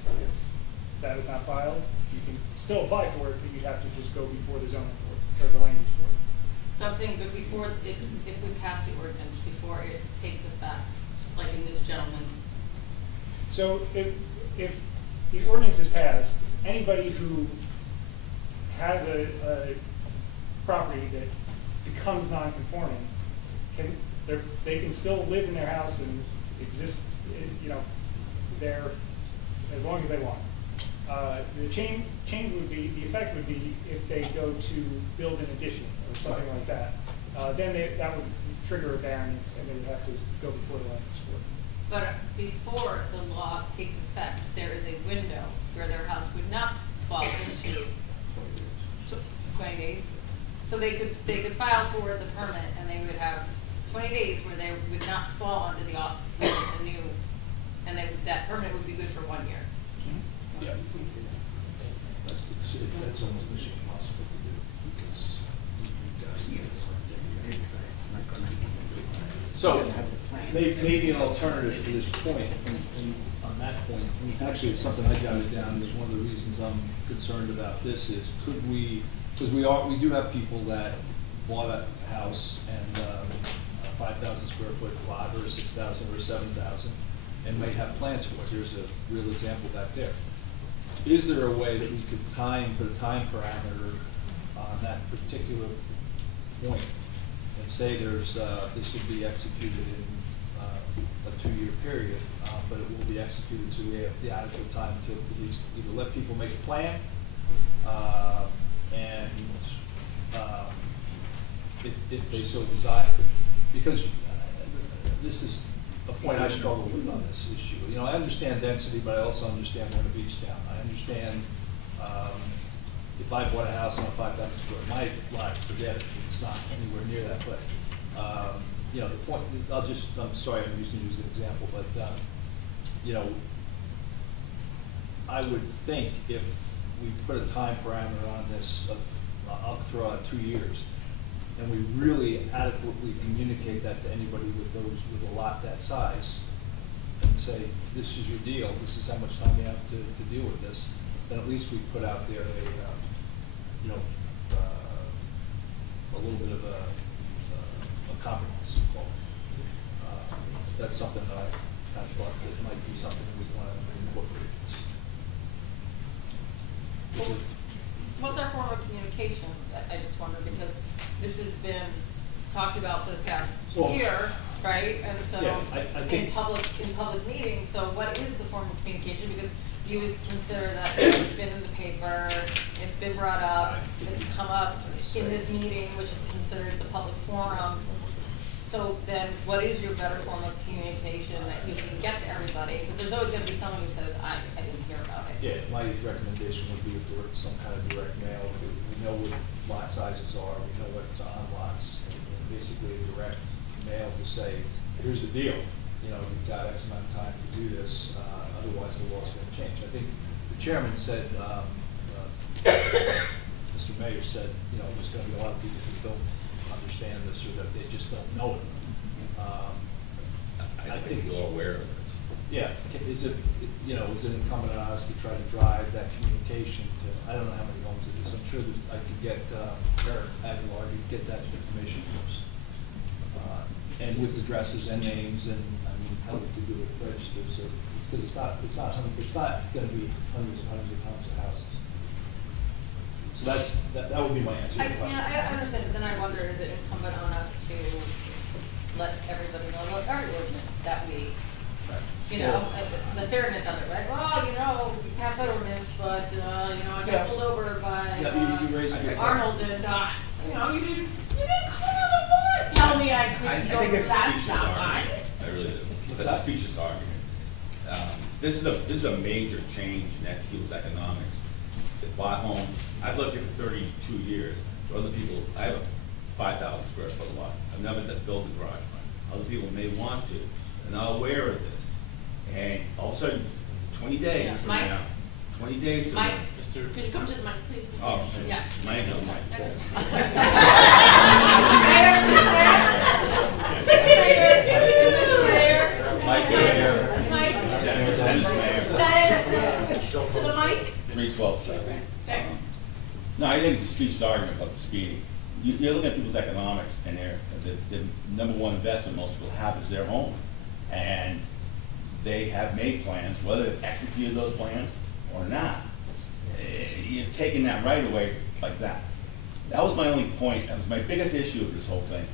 that is not filed, you can still apply for it, but you have to just go before the zoning board, or the land use board. So I'm saying, but before, if we pass the ordinance, before it takes effect, like in this gentleman's. So if the ordinance is passed, anybody who has a property that becomes non-conforming they can still live in their house and exist, there as long as they want. The change would be, the effect would be if they go to build an addition or something like that. Then that would trigger a variance, and they would have to go before the land use board. But before the law takes effect, there is a window where their house would not fall into 20 days. So they could file for the permit, and they would have 20 days where they would not fall under the auspices of the new, and that permit would be good for 1 year. Yeah. That's almost mission impossible to do because it's not going to be. So maybe an alternative to this point, and on that point, actually it's something I jotted down. Is one of the reasons I'm concerned about this is could we, because we do have people that bought a house and a 5,000 square foot lot or 6,000 or 7,000 and may have plans for it. Here's a real example back there. Is there a way that we could put a time parameter on that particular point and say there's this would be executed in a 2-year period, but it will be executed so we have the adequate time to at least either let people make a plan and if they so desire, because this is a point I struggle with on this issue. I understand density, but I also understand we're in a beach town. I understand if I bought a house on a 5,000 square, my lot, forget it, it's not anywhere near that. But the point, I'm sorry, I'm using you as an example, but I would think if we put a time parameter on this, I'll throw out 2 years, and we really adequately communicate that to anybody with a lot that size, and say, this is your deal, this is how much time you have to deal with this, then at least we put out there a little bit of a compromise. That's something that I kind of thought that might be something we'd want to incorporate. What's our form of communication? I just wonder, because this has been talked about for the past year, right? And so, Yeah, I in think- public meetings, so what is the form of communication? Because you would consider that it's been in the paper, it's been brought up, it's come up in this meeting, which is considered the public forum. So then, what is your better form of communication that you can get to everybody? Because there's always gonna be someone who says, I didn't hear about it. Yeah, my recommendation would be some kind of direct mail. We know what lot sizes are, we know what's on lots, and basically a direct mail to say, here's the deal. You know, you've got X amount of time to do this, otherwise the law's gonna change. I think the chairman said, Mr. Mayor said, you know, there's gonna be a lot of people who don't understand this or that they just don't know it. I think you're all aware of this. Yeah, is it, you know, is it incumbent on us to try to drive that communication to, I don't know how many homes it is, I'm sure that I could get, Eric Aguilar, to get that information for us. And with addresses and names and, I mean, how to do it registers, because it's not gonna be hundreds and hundreds of houses. So that would be my answer to the question. I understand, but then I wonder, is it incumbent on us to let everybody know about every ordinance that we, you know, the fairness of it, right? Well, you know, we passed that ordinance, but, you know, I got pulled over by, you raise a good point. Arnold and, you know, you didn't come on the board, tell me I couldn't go to that stop sign. I really do. What's That's a that? specious argument. This is a major change in that people's economics. They bought homes. I've lived here for 32 years. For other people, I have a 5,000 square foot lot. I've never built a garage. Other people may want to. They're not aware of this. And all of a sudden, 20 days Yeah, from Mike? now, 20 days from Mike, now. could you come to the mic, please? Oh, shit. Yeah. Mike, no, Mike. Mr. Mayor, Mike, Mayor. Mike. Dennis Mayor. Diana, to the mic. 312-7. Okay. No, I think it's a speech argument about the speeding. You're looking at people's economics, and the number one investment most people have is their home. And they have made plans, whether they've executed those plans or not. You're taking that right away like that. That was my only point. That was my biggest issue of this whole thing.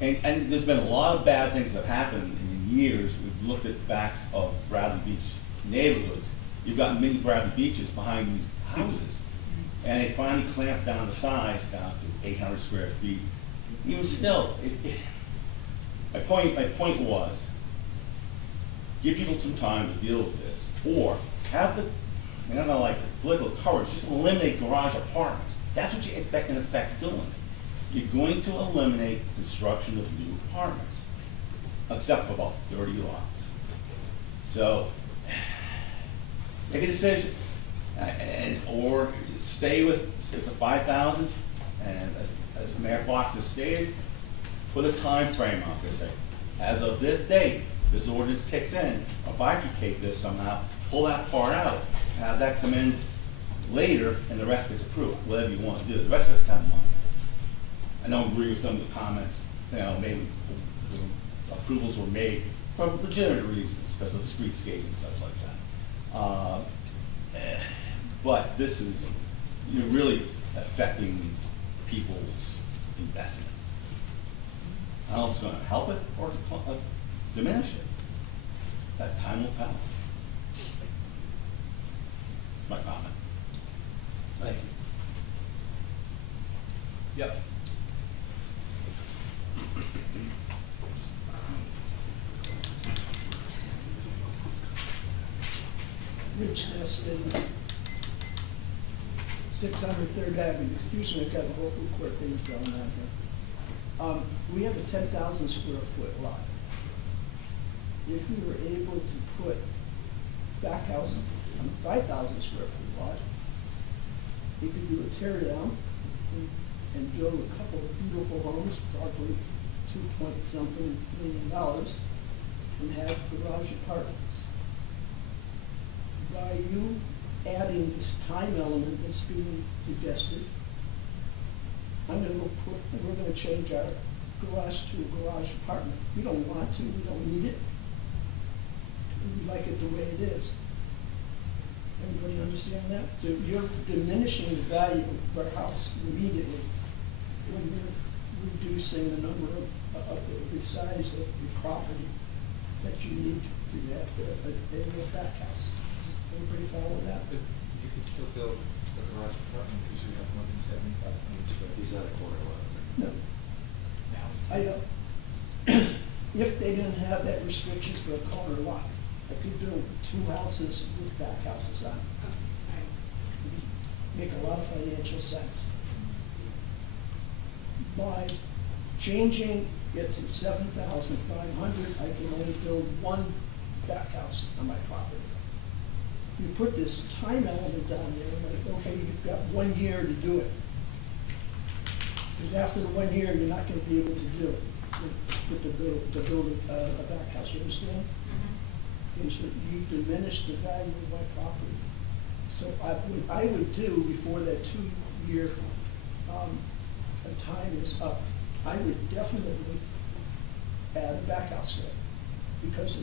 And there's been a lot of bad things that have happened in years. We've looked at the backs of Bradley Beach neighborhoods. You've got many Bradley Beaches behind these houses. And they finally clamped down the size down to 800 square feet. Even still, my point was, give people some time to deal with this, or have the, I don't know, like this political courage, just eliminate garage apartments. That's what you're in effect doing. You're going to eliminate construction of new apartments, except for about 30 lots. So, make a decision, or stay with the 5,000, and as Mayor Fox has stated, put a time frame on this. Say, as of this date, this ordinance kicks in, or bifurcate this somehow, pull that part out, have that come in later, and the rest gets approved, whatever you want to do. The rest of it's kind of money. I don't agree with some of the comments, you know, maybe the approvals were made for legitimate reasons, because of the streetscape and such like that. But this is, you're really affecting these people's investment. I don't know if it's gonna help it or diminish it. That time will tell. That's my comment. Thank you. Yep. Rich Nestins, 600 Third Avenue. Excuse me, I've got a whole quick things going on here. We have a 10,000 square foot lot. If we were able to put back house on a 5,000 square foot lot, we could do a tear down and build a couple of beautiful homes, probably $2.something million, and have garage apartments. By you adding this time element that's being suggested, we're gonna change our garage to a garage apartment. We don't want to, we don't need it. We like it the way it is. Everybody understand that? So you're diminishing the value of our house immediately when you're reducing the number of the size of the property that you need to have a back house. Does anybody follow that? But you could still build a garage apartment because you have more than 7,500 square feet. He's not a corner lot. No. I don't, if they didn't have that restrictions for a corner lot, I could build 2 houses with back houses on it. Make a lot of financial sense. By changing it to 7,500, I can only build 1 back house on my property. You put this time element down there, like, okay, you've got 1 year to do it. Because after the 1 year, you're not gonna be able to do it, to build a back house, you understand? And so you diminish the value of my property. So what I would do before that 2-year time is up, I would definitely add a back house there. Because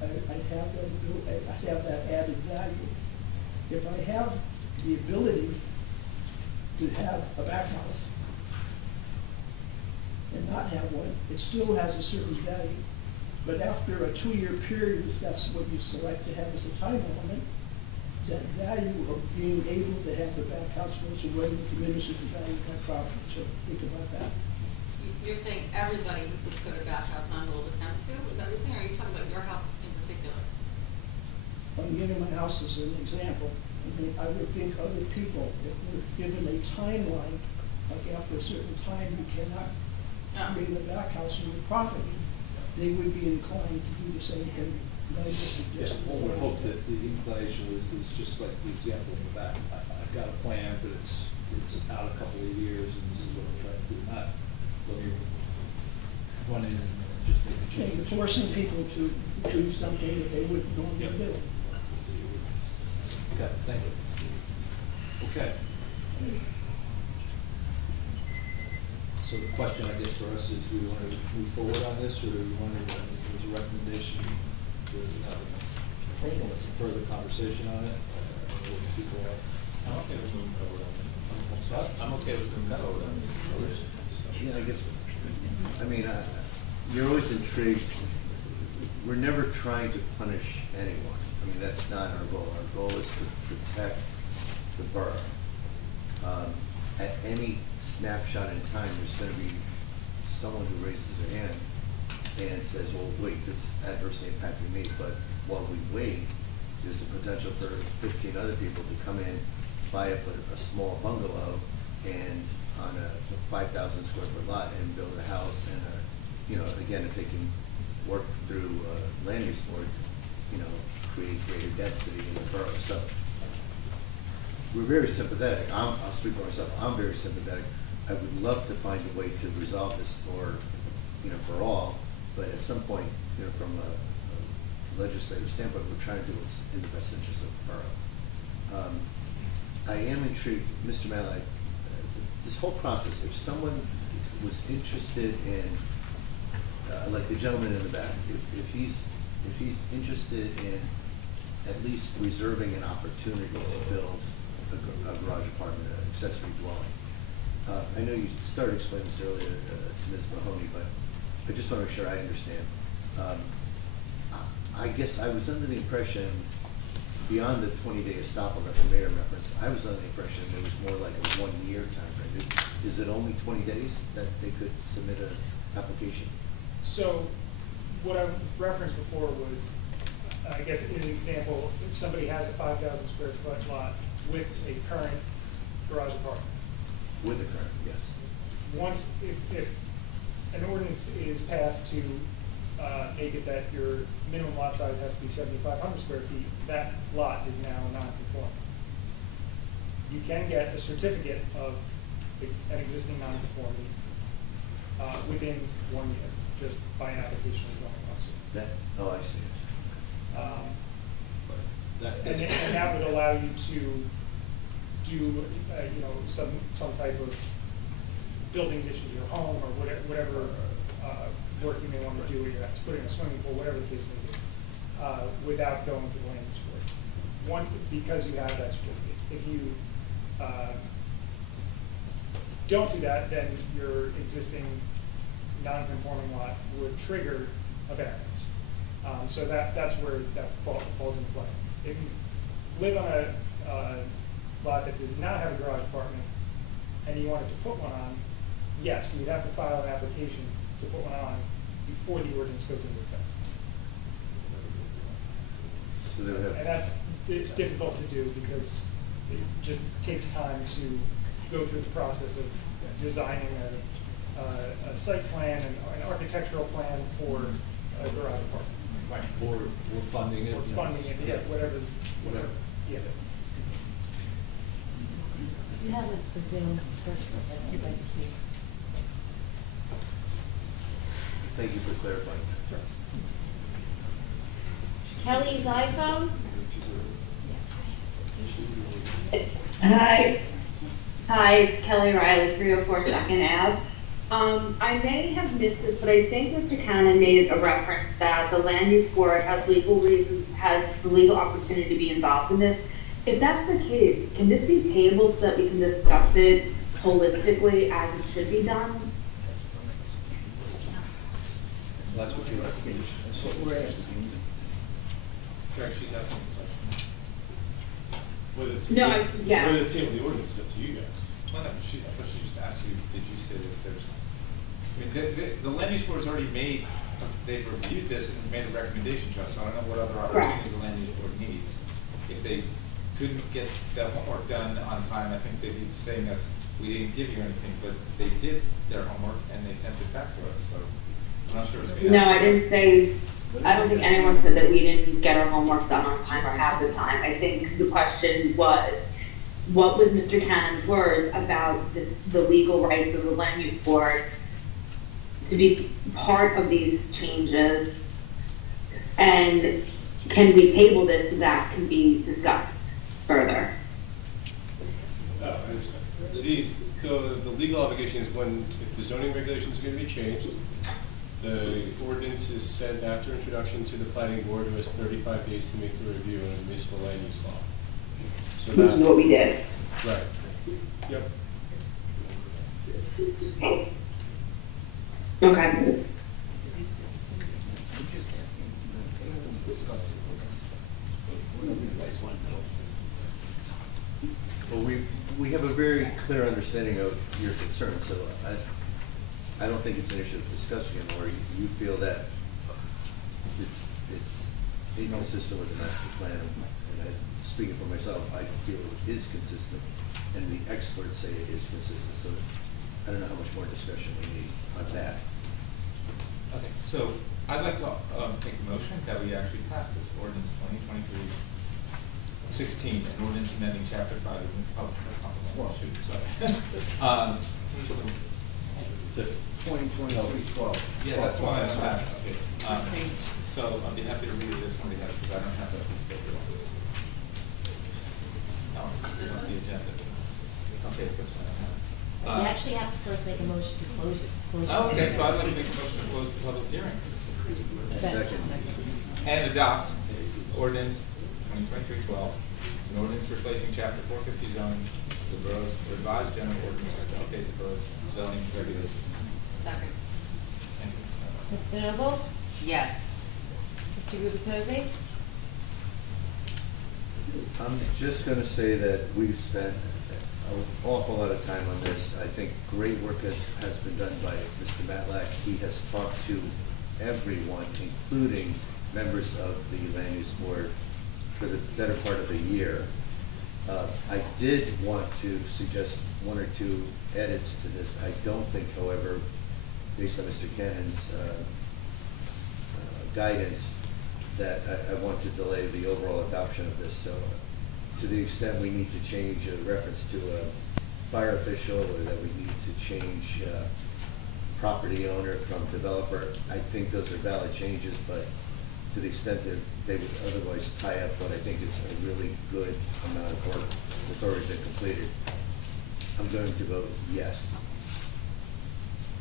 I'd have that added value. If I have the ability to have a back house and not have one, it still has a certain value. But after a 2-year period, if that's what you select to have as a time element, that value of being able to have the back house goes away and diminishes the value of my property. So think about that. You're saying everybody who could put a back house on will attempt to? Is that what you're saying, or are you talking about your house in particular? I'm giving my house as an example. I mean, I would think other people, if we're given a timeline, like after a certain time you cannot create a back house on the property, they would be inclined to do the same thing. And I just Yeah, suggest. one would hope that the inclination is just like the example in the back. I've got a plan, but it's out a couple of years, and this is what I'm trying to do. Not let me run in and just make a change. You're forcing people to do something that they wouldn't normally do. Okay, thank you. Okay. So the question, I guess, for us is, do we want to move forward on this, or do we want to, there's a recommendation to have some further conversation on it? I'm okay with moving forward on this. I'm okay with moving forward on this. Yeah, I guess, I mean, you're always intrigued. We're never trying to punish anyone. I mean, that's not our goal. Our goal is to protect the borough. At any snapshot in time, there's going to be someone who raises their hand and says, well, wait, this adversely impacted me. But while we wait, there's a potential for 15 other people to come in, buy up a small bungalow and on a 5,000 square foot lot and build a house and again, if they can work through land use board, create greater density in the borough. So we're very sympathetic. I'll speak for myself. I'm very sympathetic. I would love to find a way to resolve this for all, but at some point, from a legislative standpoint, we're trying to do what's in the best interest of the borough. I am intrigued, Mr. Malak, this whole process, if someone was interested in, like the gentleman in the back, if he's interested in at least reserving an opportunity to build a garage apartment, an accessory dwelling. I know you started explaining this earlier to Ms. Mahoney, but I just want to make sure I understand. I guess I was under the impression, beyond the 20-day estoppel that the mayor referenced, I was under the impression there was more like a 1-year time frame. Is it only 20 days that they could submit an application? So what I referenced before was, I guess in an example, if somebody has a 5,000 square foot lot with a current garage apartment. With a current, yes. Once, if an ordinance is passed to make it that your minimum lot size has to be 7,500 square feet, that lot is now non-conforming. You can get a certificate of an existing non-conformity within 1 year, just by an application of zoning officer. I see. And that would allow you to do, some type of building addition to your home or whatever work you may want to do, or you have to put in a swimming pool, whatever the case may be, without going to the land use board. Because you have that certificate. If you don't do that, then your existing non-conforming lot would trigger a variance. So that's where that falls into play. If you live on a lot that does not have a garage apartment and you wanted to put one on, yes, you'd have to file an application to put one on before the ordinance goes into effect. So they would have. And that's difficult to do because it just takes time to go through the process of designing a site plan and an architectural plan for a garage apartment. Or funding it. Or funding it, yeah, whatever, yeah. Do you have a Zoom person that you'd like to speak? Thank you for clarifying. Kelly's iPhone? Hi. Hi, it's Kelly Riley, 304 Second Ave. I may have missed this, but I think Mr. Cannon made a reference that the land use board has legal reasons, has the legal opportunity to be involved in this. If that's the case, can this be tabled so that we can discuss it holistically as it should be done? So that's what you're asking. That's what we're asking. Correct, she's asking a question. No, yeah. Whether to table the ordinance is up to you guys. Well, no, I thought she just asked you, did you say that there's, I mean, the land use board has already made, they've reviewed this and made a recommendation to us, so I don't know what other opportunity the land use board needs. If they couldn't get the homework done on time, I think they'd be saying us, we didn't give you anything, but they did their homework and they sent it back to us, so I'm not sure it's being. No, I didn't say, I don't think anyone said that we didn't get our homework done on time or half the time. I think the question was, what was Mr. Cannon's words about this, the legal rights of the land use board to be part of these changes? And can we table this so that can be discussed further? I understand. The legal obligation is when, if the zoning regulations are going to be changed, the ordinance is sent after introduction to the planning board, who has 35 days to make the review in the municipal land use law. So Which is what we did. Right. Yep. Okay. Just asking, discuss it with us. Whatever you guys want to know. Well, we have a very clear understanding of your concerns, so I don't think it's an issue of discussing it, or you feel that it's inconsistent with the master plan, and speaking for myself, I feel it is consistent, and the experts say it is consistent, so I don't know how much more discussion we need on that. Okay, so I'd like to make a motion that we actually pass this ordinance 2023-16, an ordinance amending chapter 5 of the, oh, that's not the one, shoot, sorry. The 2012. Yeah, that's why I have it, okay. So I'd be happy to read it if somebody has, because I don't have that piece of paper. No, it's on the agenda. Okay, that's fine, I have it. You actually have to first make a motion to close it. Oh, okay, so I'd like to make a motion to close the public hearing. Second. And adopt ordinance 2023-12, an ordinance replacing chapter 450 zoning, the borough's revised general ordinances to update the borough's zoning regulations. Second. Thank you. Mr. Noble? Yes. Mr. Gubatose? I'm just gonna say that we've spent an awful lot of time on this. I think great work has been done by Mr. Matlack. He has talked to everyone, including members of the land use board, for the better part of a year. I did want to suggest one or two edits to this. I don't think, however, based on Mr. Cannon's guidance, that I want to delay the overall adoption of this. So to the extent we need to change a reference to a fire official, or that we need to change property owner from developer, I think those are valid changes, but to the extent that they would otherwise tie up what I think is a really good amount of work that's already been completed, I'm going to vote yes.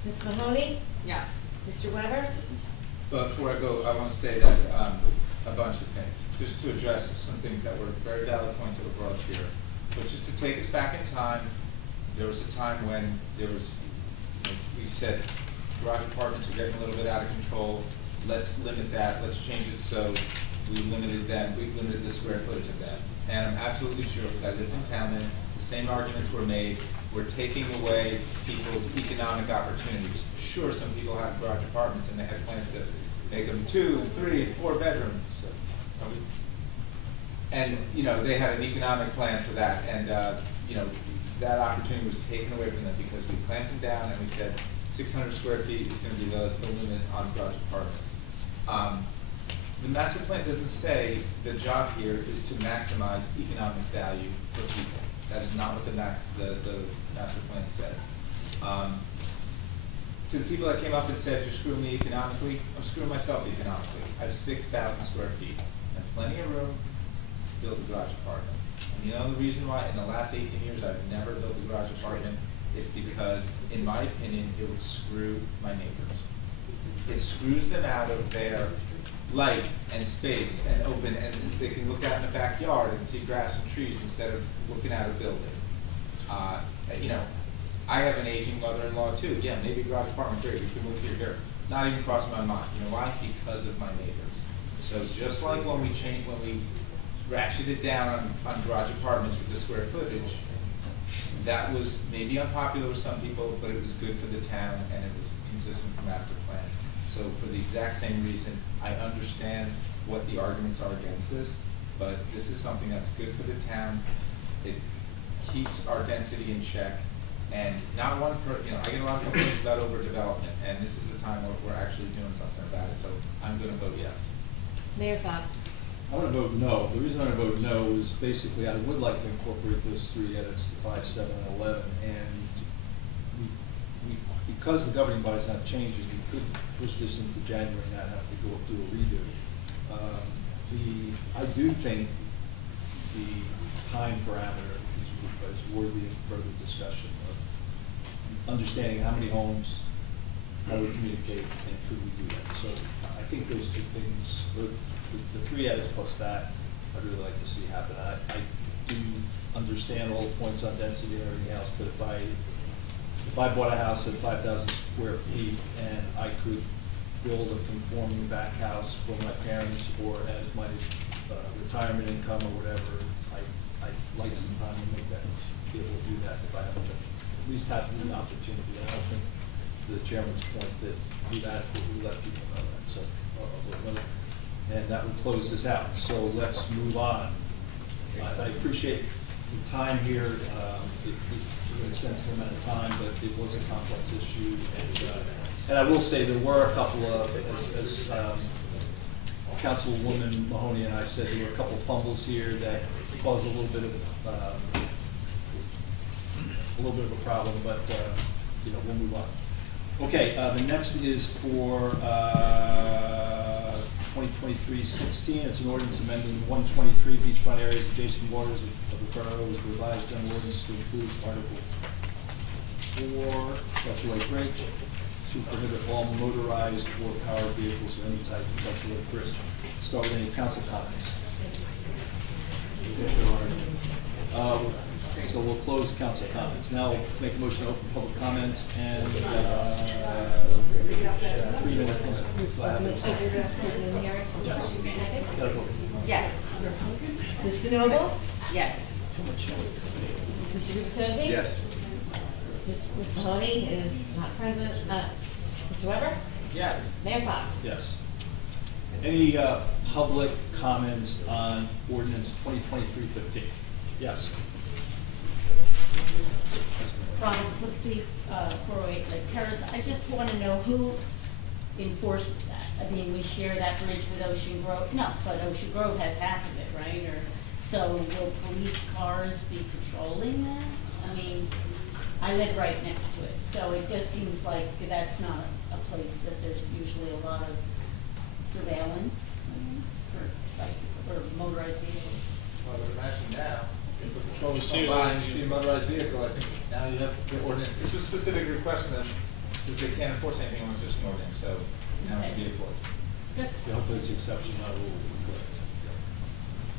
Ms. Mahoney? Yes. Mr. Weber? But before I go, I want to say that a bunch of things, just to address some things that were very valid points that were brought up here. But just to take us back in time, there was a time when there was, we said garage apartments are getting a little bit out of control, let's limit that, let's change it so we limited the square footage of them. And I'm absolutely sure, because I lived in town then, the same arguments were made, we're taking away people's economic opportunities. Sure, some people have garage apartments and they had plans to make them 2, 3, 4 bedrooms. And, you know, they had an economic plan for that, and, you know, that opportunity was taken away from them because we clamped them down and we said 600 square feet is going to be the limit on garage apartments. The master plan doesn't say the job here is to maximize economic value for people. That is not what the master plan says. To the people that came up and said, you're screwing me economically, I'm screwing myself economically. I have 6,000 square feet and plenty of room to build a garage apartment. And you know the reason why in the last 18 years I've never built a garage apartment is because, in my opinion, it would screw my neighbors. It screws them out of their light and space and open, and they can look out in the backyard and see grass and trees instead of looking at a building. You know, I have an aging mother-in-law too. Yeah, maybe a garage apartment, great, we can live here. Not even crossing my mind. You know why? Because of my neighbors. So just like when we ratcheted down on garage apartments with the square footage, that was maybe unpopular with some people, but it was good for the town and it was consistent with the master plan. So for the exact same reason, I understand what the arguments are against this, but this is something that's good for the town. It keeps our density in check, and not one for, you know, I get a lot of complaints about overdevelopment, and this is the time where we're actually doing something about it, so I'm gonna vote yes. Mayor Fox. I'm going to vote no. The reason I'm going to vote no is basically I would like to incorporate those 3 edits, the 5, 7, and 11, and because the governing body's not changing, we could push this into January and not have to go do a redo. I do think the time parameter is worthy of further discussion of understanding how many homes, how we communicate, and could we do that. So I think those 2 things, the 3 edits plus that, I'd really like to see happen. I do understand all the points on density and everything else, but if I bought a house at 5,000 square feet and I could build a conforming back house for my parents or as my retirement income or whatever, I'd like some time to make that, be able to do that if I have at least have the opportunity. And I don't think, to the chairman's point, that we've adequately let people know that. So, and that would close this out. So let's move on. I appreciate the time here. It was an extensive amount of time, but it was a complex issue. And I will say there were a couple of, as Councilwoman Mahoney and I said, there were a couple of fumbles here that caused a little bit of a problem, but you know, we'll move on. Okay, the next is for 2023-16. It's an ordinance amending 123 beachfront areas adjacent waters of the borough's revised general ordinance to include Article 4, Special Lake Bridge, to prohibit all motorized or powered vehicles of any type of Special Lake Bridge. Start with any council comments. So we'll close council comments. Now we'll make a motion to open public comments and 3 minute limit. Do I have a second? Yes. Gotta vote. Yes. Mr. Noble? Yes. Mr. Gubertozzi? Yes. Ms. Mahoney is not present. Mr. Weber? Yes. Mayor Fox? Yes. Any public comments on ordinance 2023-15? Yes. Ronald Clipsey, 408 Lake Terrace. I just want to know who enforces that. I mean, we share that bridge with Ocean Grove. No, but Ocean Grove has half of it, right? Or so will police cars be patrolling that? I mean, I live right next to it, so it just seems like that's not a place that there's usually a lot of surveillance for bicycle or motorized vehicles. Well, imagine now, if the patrol was so fine, you see a motorized vehicle, I think now you have the ordinance. It's a specific request from them, since they can't enforce anything unless there's an ordinance, so now it's be enforced. Good. Yeah, hopefully it's the exception, not a rule.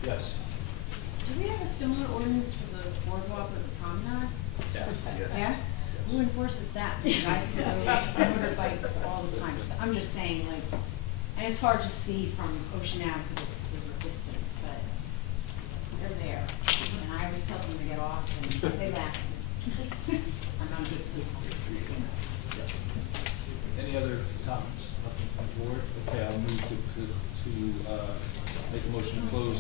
Yes. Do we have a similar ordinance for the boardwalk or the promenade? Yes. Yes. Yes? who enforces that? Because I see those motorbikes all the time, so I'm just saying, like, and it's hard to see from Ocean Ave, because there's a distance, but they're there. And I always tell them to get off, and they laugh at me. I'm on good police officer. Any other comments? Nothing from the board? Okay, I'll move to make a motion to close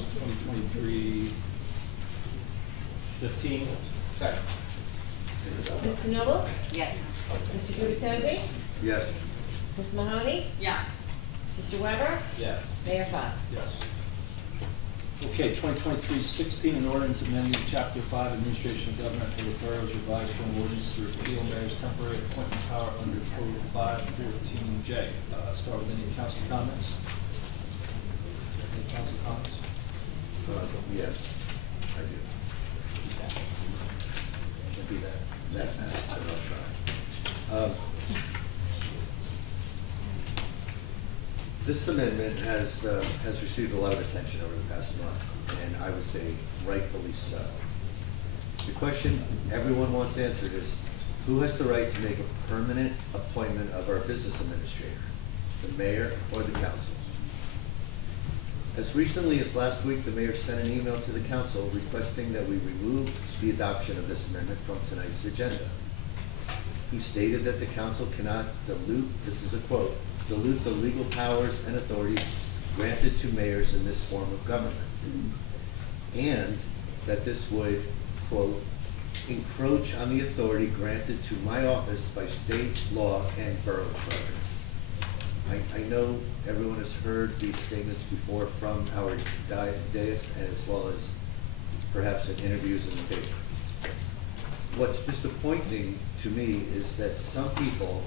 2023-15. Second. Mr. Noble? Yes. Mr. Gubatose? Yes. Ms. Mahoney? Yes. Mr. Weber? Yes. Mayor Fox? Yes. Okay, 2023-16, an ordinance amending Chapter 5 Administration of Government for the boroughs revised from ordinance to repeal mayor's temporary appointment power under Code 514J. Start with any council comments? Any council comments? Yes, I do. Can't be That fast, but I'll try. This amendment has received a lot of attention over the past month, and I would say rightfully so. The question everyone wants answered is, who has the right to make a permanent appointment of our business administrator, the mayor or the council? As recently as last week, the mayor sent an email to the council requesting that we remove the adoption of this amendment from tonight's agenda. He stated that the council cannot dilute, this is a quote, dilute the legal powers and authorities granted to mayors in this form of government. And that this would, quote, encroach on the authority granted to my office by state law and borough charter. I know everyone has heard these statements before from our dais, as well as perhaps in interviews in the paper. What's disappointing to me is that some people,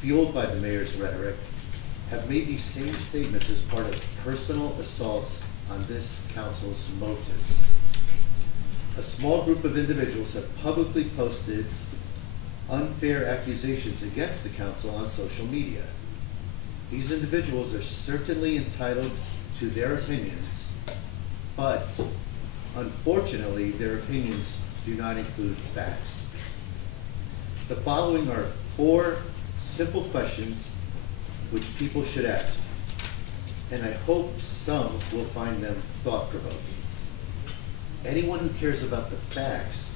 fueled by the mayor's rhetoric, have made these same statements as part of personal assaults on this council's motives. A small group of individuals have publicly posted unfair accusations against the council on social media. These individuals are certainly entitled to their opinions, but unfortunately, their opinions do not include facts. The following are 4 simple questions which people should ask, and I hope some will find them thought-provoking. Anyone who cares about the facts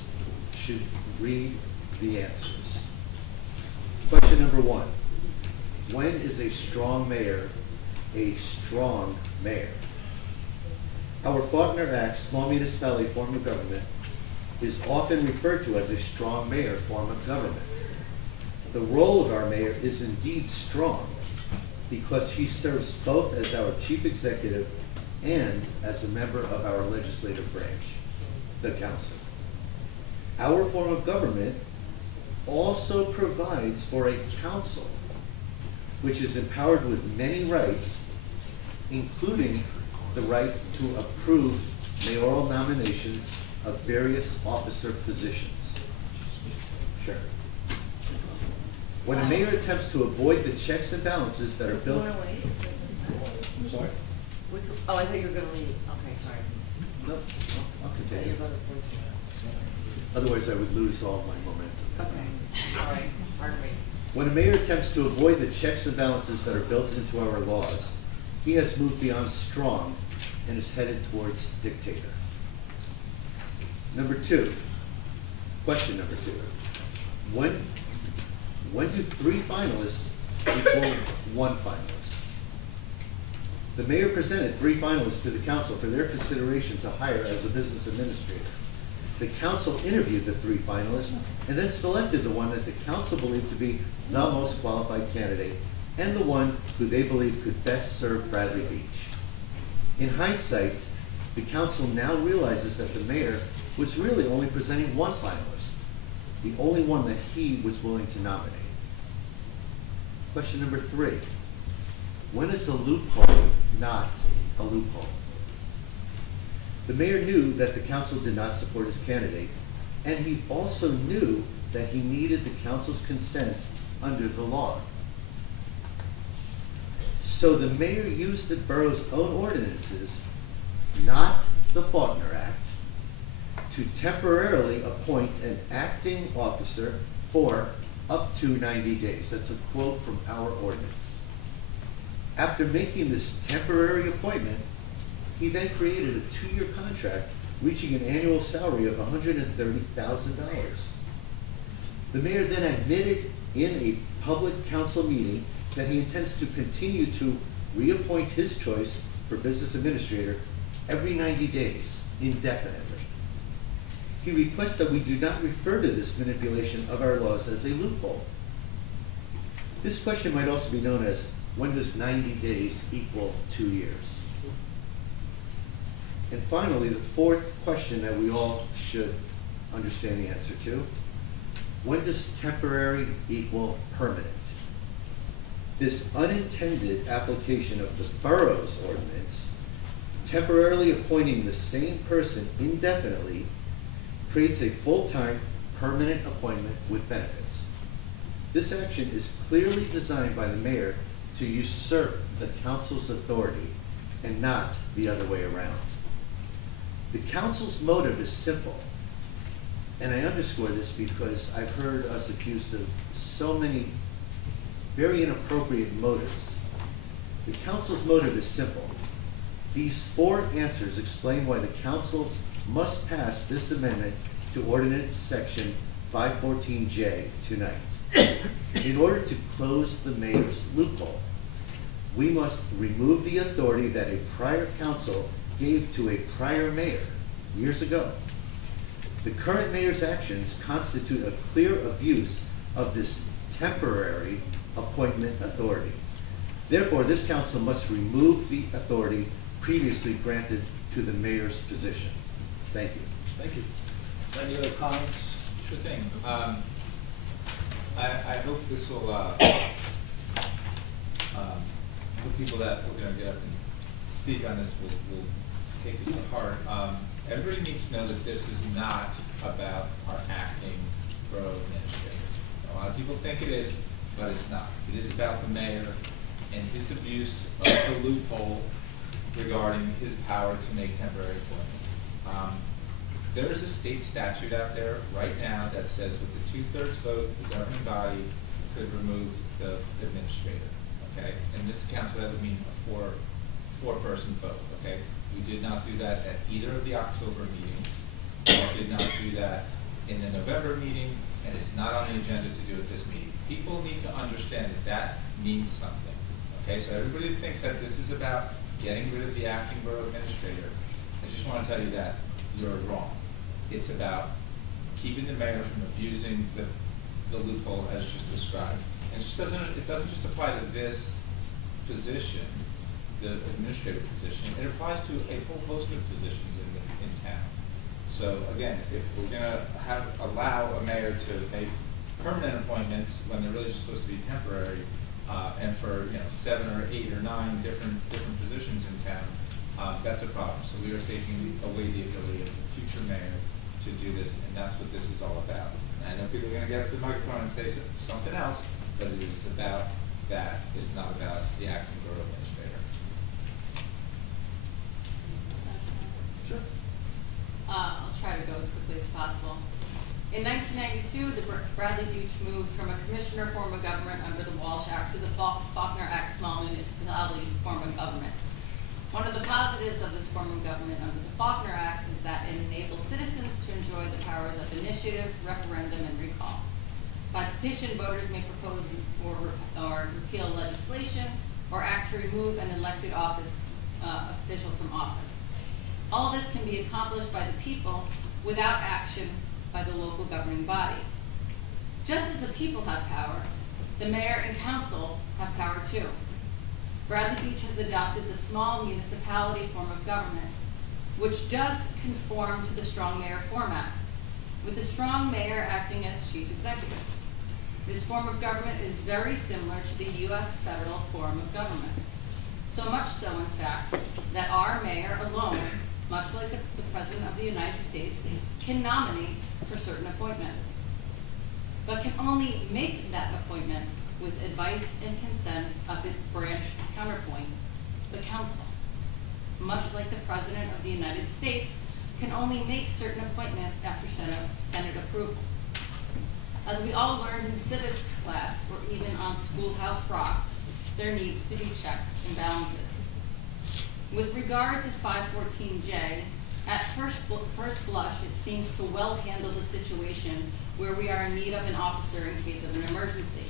should read the answers. Question number 1. When is a strong mayor a strong mayor? Our Faulkner Act, small municipality form of government, is often referred to as a strong mayor form of government. The role of our mayor is indeed strong because he serves both as our chief executive and as a member of our legislative branch, the council. Our form of government also provides for a council which is empowered with many rights, including the right to approve mayoral nominations of various officer positions. Sure. When a mayor attempts to avoid the checks and balances that are built... I'm sorry? Oh, I thought you were gonna leave. Okay, sorry. No, I'll Yeah, continue. your brother was- Otherwise, I would lose all my momentum. Okay, sorry, pardon me. When a mayor attempts to avoid the checks and balances that are built into our laws, he has moved beyond strong and is headed towards dictator. Number 2, question number 2. When do 3 finalists equal 1 finalist? The mayor presented 3 finalists to the council for their consideration to hire as a business administrator. The council interviewed the 3 finalists and then selected the one that the council believed to be the most qualified candidate and the one who they believed could best serve Bradley Beach. In hindsight, the council now realizes that the mayor was really only presenting 1 finalist, the only one that he was willing to nominate. Question number 3. When is a loophole not a loophole? The mayor knew that the council did not support his candidate, and he also knew that he needed the council's consent under the law. So the mayor used the borough's own ordinances, not the Faulkner Act, to temporarily appoint an acting officer for up to 90 days. That's a quote from our ordinance. After making this temporary appointment, he then created a 2-year contract reaching an annual salary of $130,000. The mayor then admitted in a public council meeting that he intends to continue to reappoint his choice for business administrator every 90 days, indefinitely. He requests that we do not refer to this manipulation of our laws as a loophole. This question might also be known as, when does 90 days equal 2 years? And finally, the fourth question that we all should understand the answer to, when does temporary equal permanent? This unintended application of the borough's ordinance, temporarily appointing the same person indefinitely, creates a full-time, permanent appointment with benefits. This action is clearly designed by the mayor to usurp the council's authority and not the other way around. The council's motive is simple, and I underscore this because I've heard us accused of so many very inappropriate motives. The council's motive is simple. These 4 answers explain why the council must pass this amendment to ordinance section 514J tonight. In order to close the mayor's loophole, we must remove the authority that a prior council gave to a prior mayor years ago. The current mayor's actions constitute a clear abuse of this temporary appointment authority. Therefore, this council must remove the authority previously granted to the mayor's position. Thank you. Thank you. Any other comments? Sure thing. I hope this will, the people that are going to get up and speak on this will take this to heart. Everybody needs to know that this is not about our acting borough administrator. A lot of people think it is, but it's not. It is about the mayor and his abuse of the loophole regarding his power to make temporary appointments. There is a state statute out there right now that says with the 2/3 vote, the governing body could remove the administrator. Okay, in this council, that would mean a four-person vote. Okay, we did not do that at either of the October meetings. We did not do that in the November meeting, and it's not on the agenda to do at this meeting. People need to understand that that means something. Okay, so everybody thinks that this is about getting rid of the acting borough administrator. I just want to tell you that you're wrong. It's about keeping the mayor from abusing the loophole as just described. And it doesn't just apply to this position, the administrative position. It applies to a whole host of positions in town. So again, if we're going to allow a mayor to make permanent appointments when they're really just supposed to be temporary, and for 7 or 8 or 9 different positions in town, that's a problem. So we are taking away the ability of the future mayor to do this, and that's what this is all about. And I know people are going to get up to the microphone and say something else, but it is about that. It's not about the acting borough administrator. Sure. I'll try to go as quickly as possible. In 1992, the Bradley Beach moved from a commissioner form of government under the Walsh Act to the Faulkner Act small municipality form of government. One of the positives of this form of government under the Faulkner Act is that it enables citizens to enjoy the powers of initiative, referendum, and recall. By petition, voters may propose or repeal legislation or act to remove an elected official from office. All this can be accomplished by the people without action by the local governing body. Just as the people have power, the mayor and council have power too. Bradley Beach has adopted the small municipality form of government, which does conform to the strong mayor format, with the strong mayor acting as chief executive. This form of government is very similar to the U.S. federal form of government. So much so, in fact, that our mayor alone, much like the President of the United States, can nominate for certain appointments, but can only make that appointment with advice and consent of its branch counterpoint, the council. Much like the President of the United States can only make certain appointments after Senate approval. As we all learned in civics class or even on Schoolhouse Rock, there needs to be checks and balances. With regard to 514J, at first blush, it seems to well handle the situation where we are in need of an officer in case of an emergency.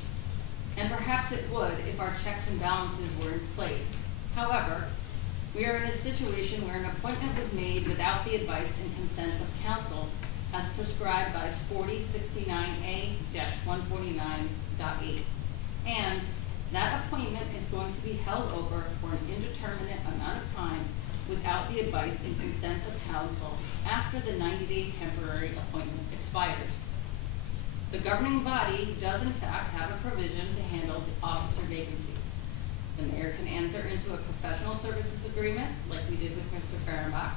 And perhaps it would if our checks and balances were in place. However, we are in a situation where an appointment was made without the advice and consent of counsel as prescribed by 4069A-149.8. And that appointment is going to be held over for an indeterminate amount of time without the advice and consent of counsel after the 90-day temporary appointment expires. The governing body does in fact have a provision to handle the officer vacancies. The mayor can enter into a professional services agreement, like we did with Mr. Fehrenbach,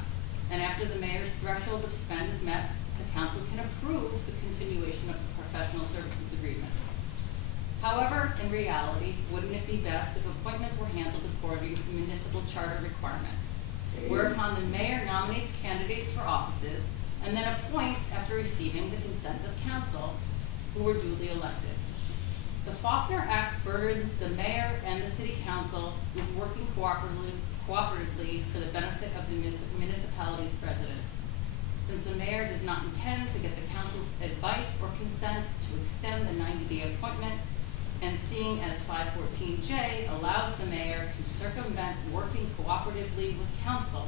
and after the mayor's threshold of spend is met, the council can approve the continuation of the professional services agreement. However, in reality, wouldn't it be best if appointments were handled according to municipal charter requirements, whereupon the mayor nominates candidates for offices and then appoints after receiving the consent of council who were duly elected. The Faulkner Act burdens the mayor and the city council with working cooperatively for the benefit of the municipality's residents. Since the mayor does not intend to get the council's advice or consent to extend the 90-day appointment, and seeing as 514J allows the mayor to circumvent working cooperatively with council,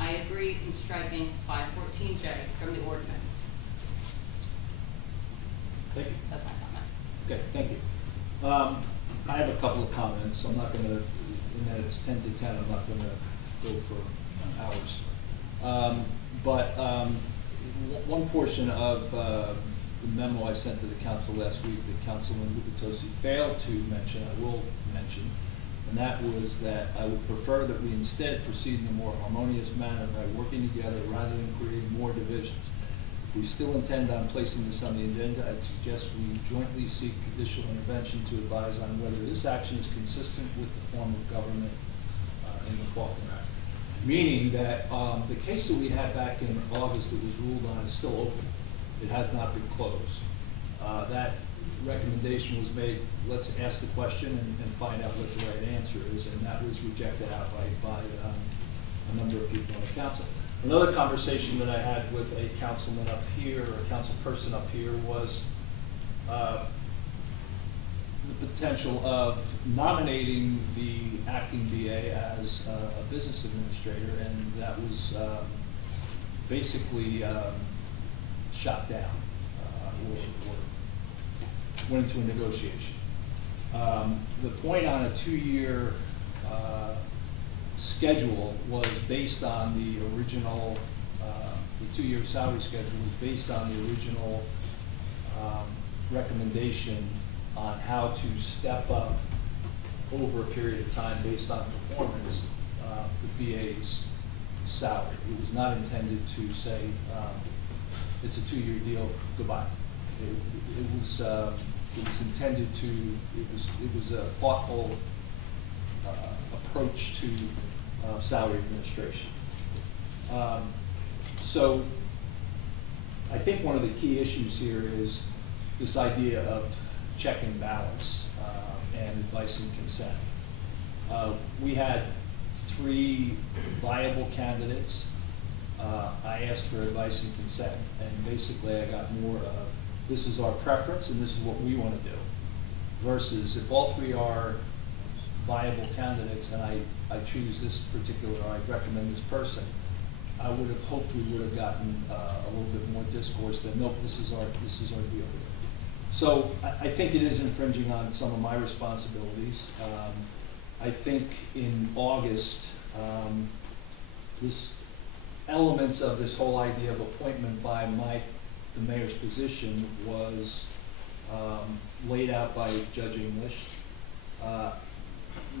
I agree in striking 514J from the ordinance. Thank you. That's my comment. Okay, thank you. I have a couple of comments. I'm not gonna, in that it's 10 to 10, I'm not gonna go for hours. One portion of the memo I sent to the council last week that Councilman Lukatosi failed to mention, I will mention, and that was that I would prefer that we instead proceed in a more harmonious manner by working together rather than creating more divisions. If we still intend on placing this on the agenda, I'd suggest we jointly seek judicial intervention to advise on whether this action is consistent with the form of government in the Faulkner Act. Meaning that the case that we had back in August that was ruled on is still open. It has not been closed. That recommendation was made, let's ask the question and find out what the right answer is, and that was rejected outright by a number of people on the council. Another conversation that I had with a councilman up here, or a council person up here, was the potential of nominating the acting BA as a business administrator, and that was basically shot down or went into a negotiation. The point on a 2-year schedule was based on the original, the 2-year salary schedule was based on the original recommendation on how to step up over a period of time based on performance, the BA's salary. It was not intended to say, it's a 2-year deal, goodbye. It was intended to, it was a thoughtful approach to salary administration. So I think one of the key issues here is this idea of check and balance and advice and consent. We had 3 viable candidates. I asked for advice and consent, and basically I got more of, this is our preference and this is what we want to do, versus if all 3 are viable candidates and I choose this particular, or I recommend this person, I would have hoped we would have gotten a little bit more discourse that, nope, this is our deal. So I think it is infringing on some of my responsibilities. I think in August, this elements of this whole idea of appointment by the mayor's position was laid out by Judge English.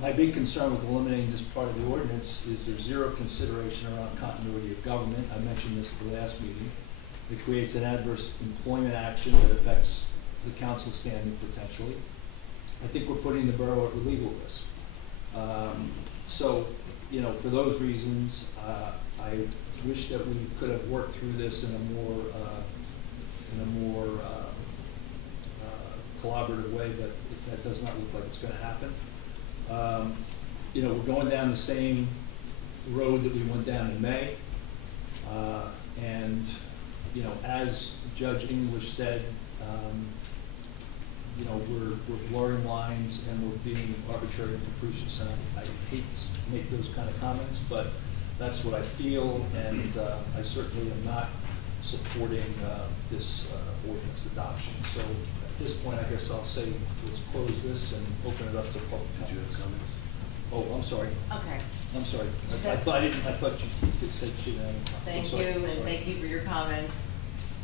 My big concern with eliminating this part of the ordinance is there's zero consideration around continuity of government. I mentioned this at the last meeting. It creates an adverse employment action that affects the council standing potentially. I think we're putting the borough at legal risk. So, you know, for those reasons, I wish that we could have worked through this in a more collaborative way, but that does not look like it's gonna happen. You know, we're going down the same road that we went down in May. And, you know, as Judge English said, you know, we're blurring lines and we're being arbitrary and capricious, and I hate to make those kind of comments, but that's what I feel, and I certainly am not supporting this ordinance adoption. So at this point, I guess I'll say, let's close this and open it up to public comments. Did you have comments? Oh, I'm sorry. Okay. I'm sorry. I thought you could say she had any comments. I'm Thank sorry. you, and Sorry. thank you for your comments,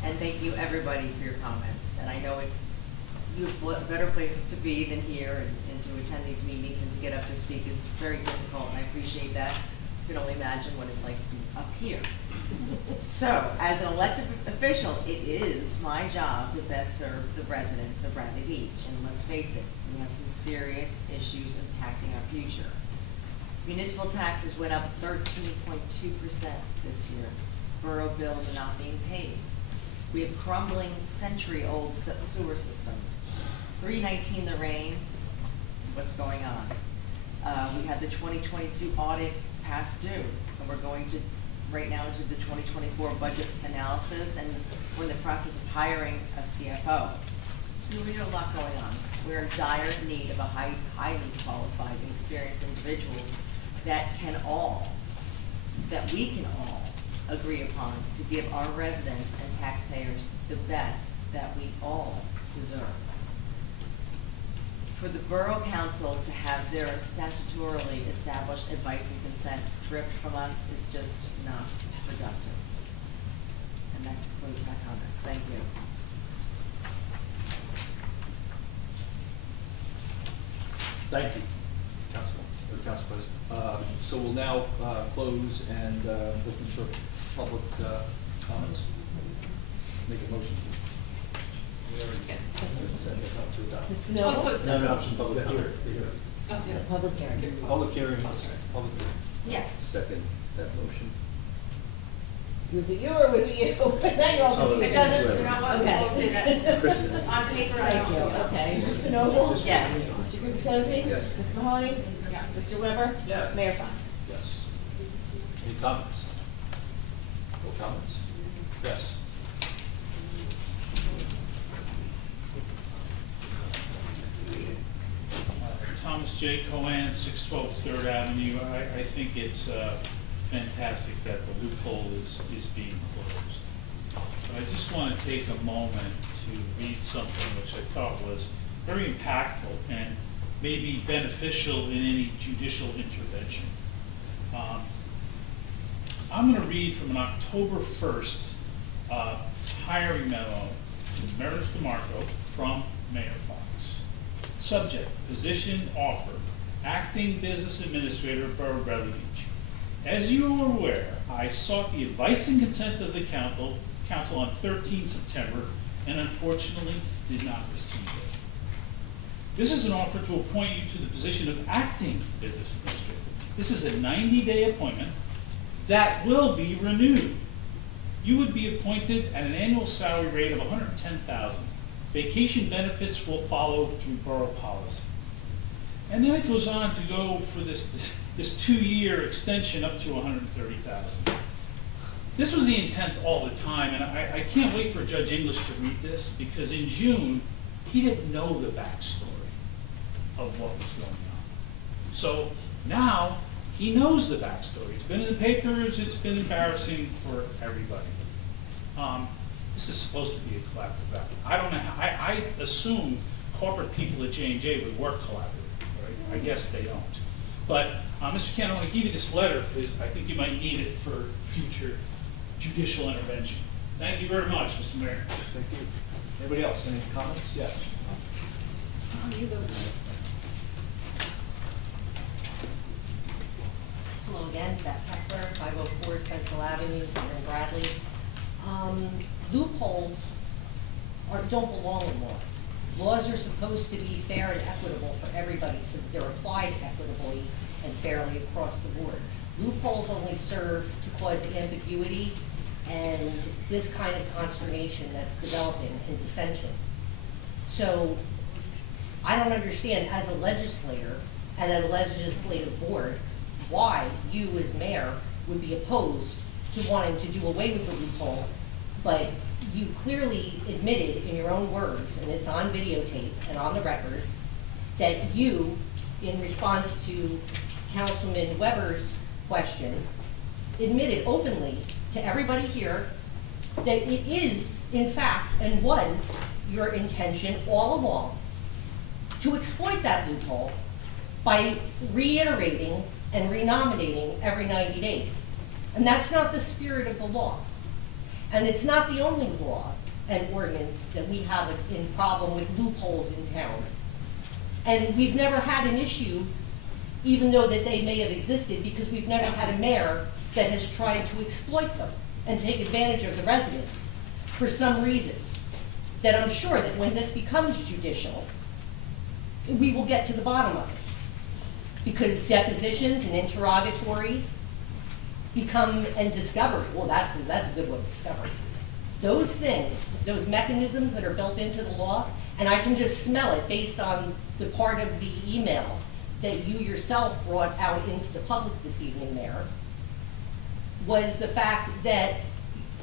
and thank you everybody for your comments. And I know you have better places to be than here, and to attend these meetings and to get up to speak is very difficult, and I appreciate that. You can only imagine what it's like to be up here. So, as an elected official, it is my job to best serve the residents of Bradley Beach. And let's face it, we have some serious issues impacting our future. Municipal taxes went up 13.2% this year. Borough bills are not being paid. We have crumbling century-old sewer systems. 319 the rain, what's going on? We had the 2022 audit past due, and we're going to right now into the 2024 budget analysis, and we're in the process of hiring a CFO. So we have a lot going on. We're in dire need of a highly qualified and experienced individuals that we can all agree upon to give our residents and taxpayers the best that we all deserve. For the Borough Council to have their statutorily established advice and consent stripped from us is just not productive. And that concludes my comments. Thank you. Thank you, Council President. So we'll now close and open for public comments. Make a motion. Mr. Noble? No, public hearing. Public hearing. Public hearing, public hearing. Yes. Second that motion. Was it you or was it you? Now you're all Oh, confused. it doesn't- you know what, we'll do that. Kristen. On paper, I don't know. Okay. Mr. Noble? Yes. Mr. Gubertozzi? Yes. Mr. Mahoney? Yes. Mr. Weber? Yes. Mayor Fox? Yes. Any comments? No comments? Yes. Thomas J. Cohen, 612 Third Avenue. I think it's fantastic that the loophole is being closed. But I just want to take a moment to read something which I thought was very impactful and maybe beneficial in any judicial intervention. I'm going to read from an October 1st hiring memo to Meredith DeMarco from Mayor Fox. Subject, position offered, acting business administrator, Borough Bradley Beach. As you are aware, I sought the advice and consent of the council on 13 September and unfortunately did not receive it. This is an offer to appoint you to the position of acting business administrator. This is a 90-day appointment that will be renewed. You would be appointed at an annual salary rate of $110,000. Vacation benefits will follow through borough policy. And then it goes on to go for this 2-year extension up to $130,000. This was the intent all the time, and I can't wait for Judge English to read this, because in June, he didn't know the backstory of what was going on. So now, he knows the backstory. It's been in the papers, it's been embarrassing for everybody. This is supposed to be a collaborative effort. I don't know how, I assume corporate people at J&J would work collaboratively, right? I guess they don't. But, Mr. Ken, I want to give you this letter because I think you might need it for future judicial intervention. Thank you very much, Mr. Mayor. Thank you. Anybody else? Any comments? Yes. You go first. Hello again, Beth Hepler, 504 Central Avenue in Bradley. Loopholes don't belong in laws. Laws are supposed to be fair and equitable for everybody, so that they're applied equitably and fairly across the board. Loopholes only serve to cause ambiguity and this kind of consternation that's developing and dissension. So I don't understand as a legislator and a legislative board, why you as mayor would be opposed to wanting to do away with the loophole, but you clearly admitted in your own words, and it's on videotape and on the record, that you, in response to Councilman Weber's question, admitted openly to everybody here that it is, in fact, and was your intention all along to exploit that loophole by reiterating and renominating every 90 days. And that's not the spirit of the law. And it's not the only law and ordinance that we have in problem with loopholes in town. And we've never had an issue, even though that they may have existed, because we've never had a mayor that has tried to exploit them and take advantage of the residents for some reason. That I'm sure that when this becomes judicial, we will get to the bottom of it. Because depositions and interrogatories become, and discovery, well, that's a good one, discovery. Those things, those mechanisms that are built into the law, and I can just smell it based on the part of the email that you yourself brought out into the public this evening, Mayor, was the fact that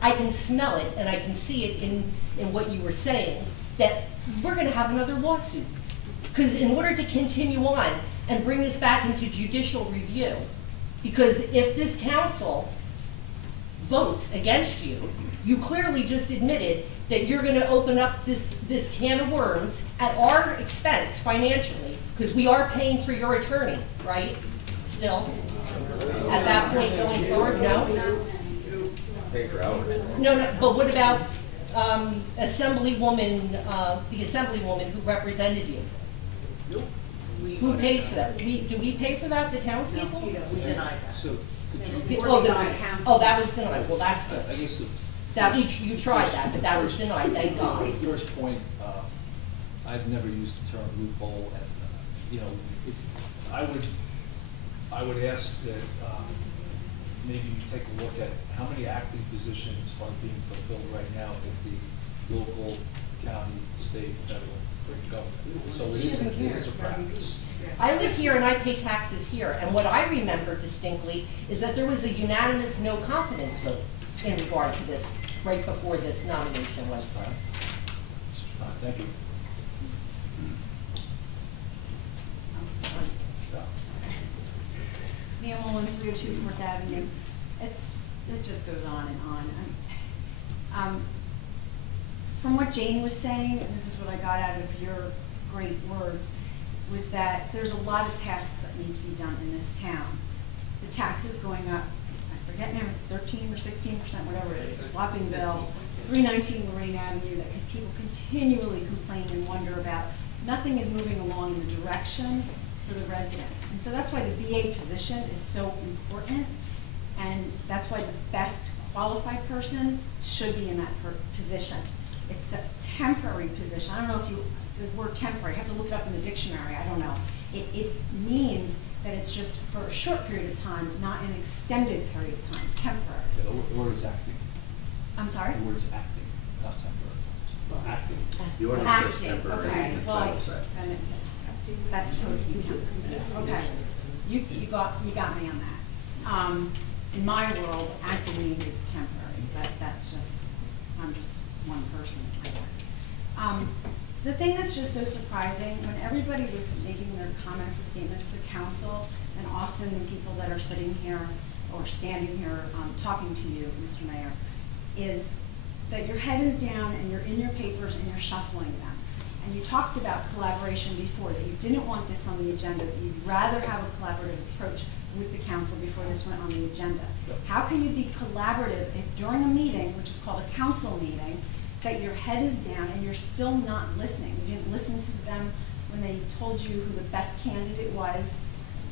I can smell it and I can see it in what you were saying, that we're gonna have another lawsuit. Because in order to continue on and bring this back into judicial review, because if this council votes against you, you clearly just admitted that you're gonna open up this can of worms at our expense financially, because we are paying for your attorney, right? Still? At that point going forward, no? Pay for hours. No, but what about Assemblywoman, the Assemblywoman who represented you? Who pays for that? Do we pay for that, the townspeople? We denied that. So, could you? Oh, that was denied, well, that's good. I guess That, you tried that, but that was denied, thank God. The first point, I've never used the term loophole, and, you know, I would ask that, maybe you take a look at how many acting positions are being fulfilled right now at the local, county, state, federal government. So it is a practice. I live here and I pay taxes here, and what I remember distinctly is that there was a unanimous no confidence vote in regard to this, right before this nomination went through. Thank you. Mia Mullen, 302 Fourth Avenue. It just goes on and on. From what Jane was saying, and this is what I got out of your great words, was that there's a lot of tasks that need to be done in this town. The taxes going up, I forget now, it's 13 or 16%, whatever it is, whopping bill, 319 Lorraine Avenue, that people continually complain and wonder about. Nothing is moving along in the direction for the residents. And so that's why the VA position is so important, and that's why the best qualified person should be in that position. It's a temporary position. I don't know if the word temporary, I have to look it up in the dictionary, I don't know. It means that it's just for a short period of time, not an extended period of time, temporary. Yeah, the word is acting. I'm sorry? The word is acting, not temporary. Acting. The ordinance says temporary, Okay, the well, title says. then that's supposed to be temporary. Okay, you got me on that. In my world, acting means it's temporary, but that's just, I'm just one person, I guess. The thing that's just so surprising, when everybody was making their comments and statements, the council, and often the people that are sitting here or standing here talking to you, Mr. Mayor, is that your head is down and you're in your papers and you're shuffling them. And you talked about collaboration before, that you didn't want this on the agenda, that you'd rather have a collaborative approach with the council before this went on the agenda. How can you be collaborative if during a meeting, which is called a council meeting, that your head is down and you're still not listening? You didn't listen to them when they told you who the best candidate was,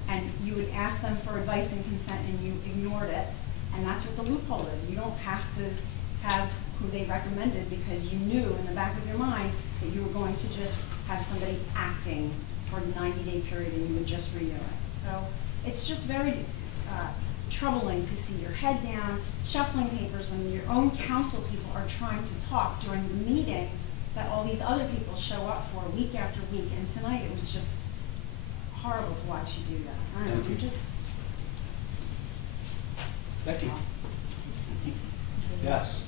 and you would ask them for advice and consent and you ignored it. And that's what the loophole is. You don't have to have who they recommended because you knew in the back of your mind that you were going to just have somebody acting for a 90-day period and you would just renew it. So it's just very troubling to see your head down, shuffling papers when your own council people are trying to talk during the meeting that all these other people show up for week after week, and tonight it was just horrible to watch you do that. I don't know, I'm just. Thank you. Yes.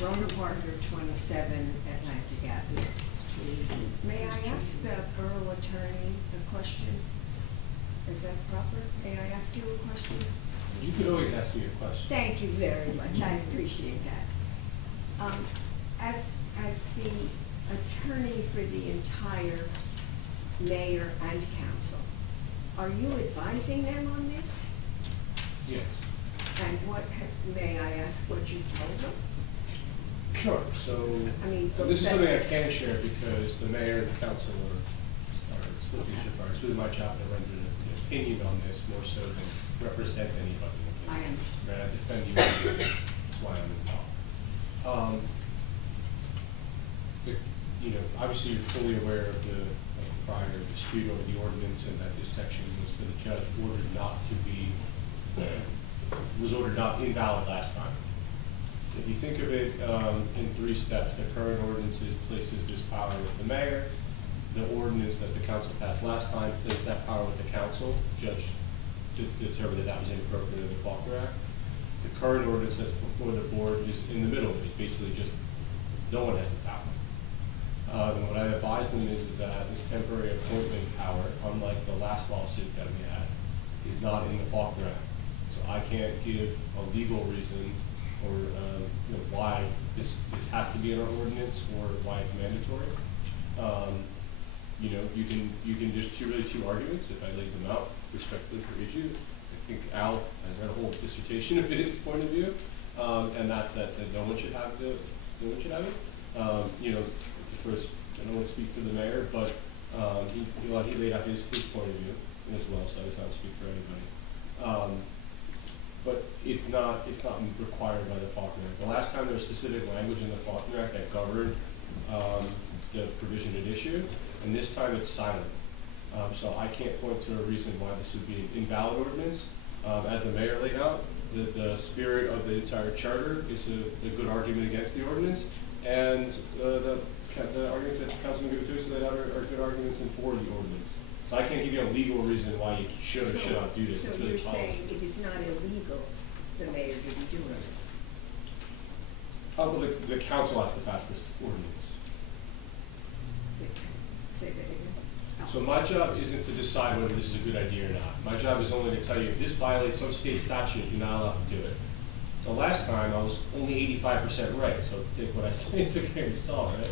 Rona Parker, 27 Atlantic Avenue. May I ask the borough attorney a question? Is that proper? May I ask you a question? You could always ask me a question. Thank you very much. I appreciate that. As the attorney for the entire mayor and council, are you advising them on this? Yes. And may I ask what you told them? Sure. So, I mean, this is something I can share because the mayor and the council are split leadership. It's really my job to render an opinion on this more so than represent anybody. I understand. Right, I defend you. That's why I'm involved. Obviously you're fully aware of the prior dispute over the ordinance and that this section was for the judge ordered not to be, was ordered not invalid last time. If you think of it in 3 steps, the current ordinance places this power with the mayor. The ordinance that the council passed last time placed that power with the council. Judge determined that that was inappropriate in the Faulkner Act. The current ordinance that's before the board is in the middle. It's basically just no one has the power. And what I advise them is that this temporary appointment power, unlike the last lawsuit that we had, is not in the Faulkner Act. So I can't give a legal reason or why this has to be in our ordinance or why it's mandatory. You can just two arguments if I lay them out respectfully for each of you. I think Al has had a whole dissertation of his point of view, and that's that no one should have it. First, I don't want to speak to the mayor, but he laid out his point of view as well, so I just not speak for anybody. But it's not required by the Faulkner Act. The last time there was specific language in the Faulkner Act that governed the provision at issue, and this time it's silent. So I can't point to a reason why this would be an invalid ordinance. As the mayor laid out, the spirit of the entire charter is a good argument against the ordinance, and the arguments that the councilman gave to us laid out are good arguments in for the ordinance. So I can't give you a legal reason why you should or should not do this. So it's really you're policy. saying it is not illegal, the mayor to be doing this? Well, the council has to pass this ordinance. Say that again. So my job isn't to decide whether this is a good idea or not. My job is only to tell you if this violates some state statute, you're not allowed to do it. The last time I was only 85% right, so take what I say as a grain of salt, right?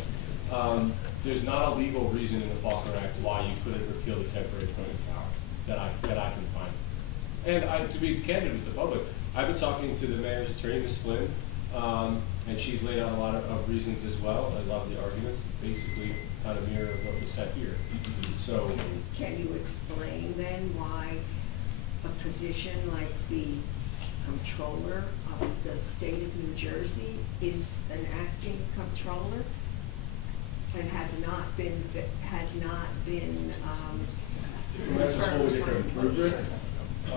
There's not a legal reason in the Faulkner Act why you couldn't repeal the temporary appointment power that I can find. And to be candid with the public, I've been talking to the mayor's attorney, Ms. Flynn, and she's laid out a lot of reasons as well. I love the arguments, basically kind of mirror what was said here. So, can you explain then why a position like the comptroller of the state of New Jersey is an acting comptroller and has not been that's a totally different rubric. It's a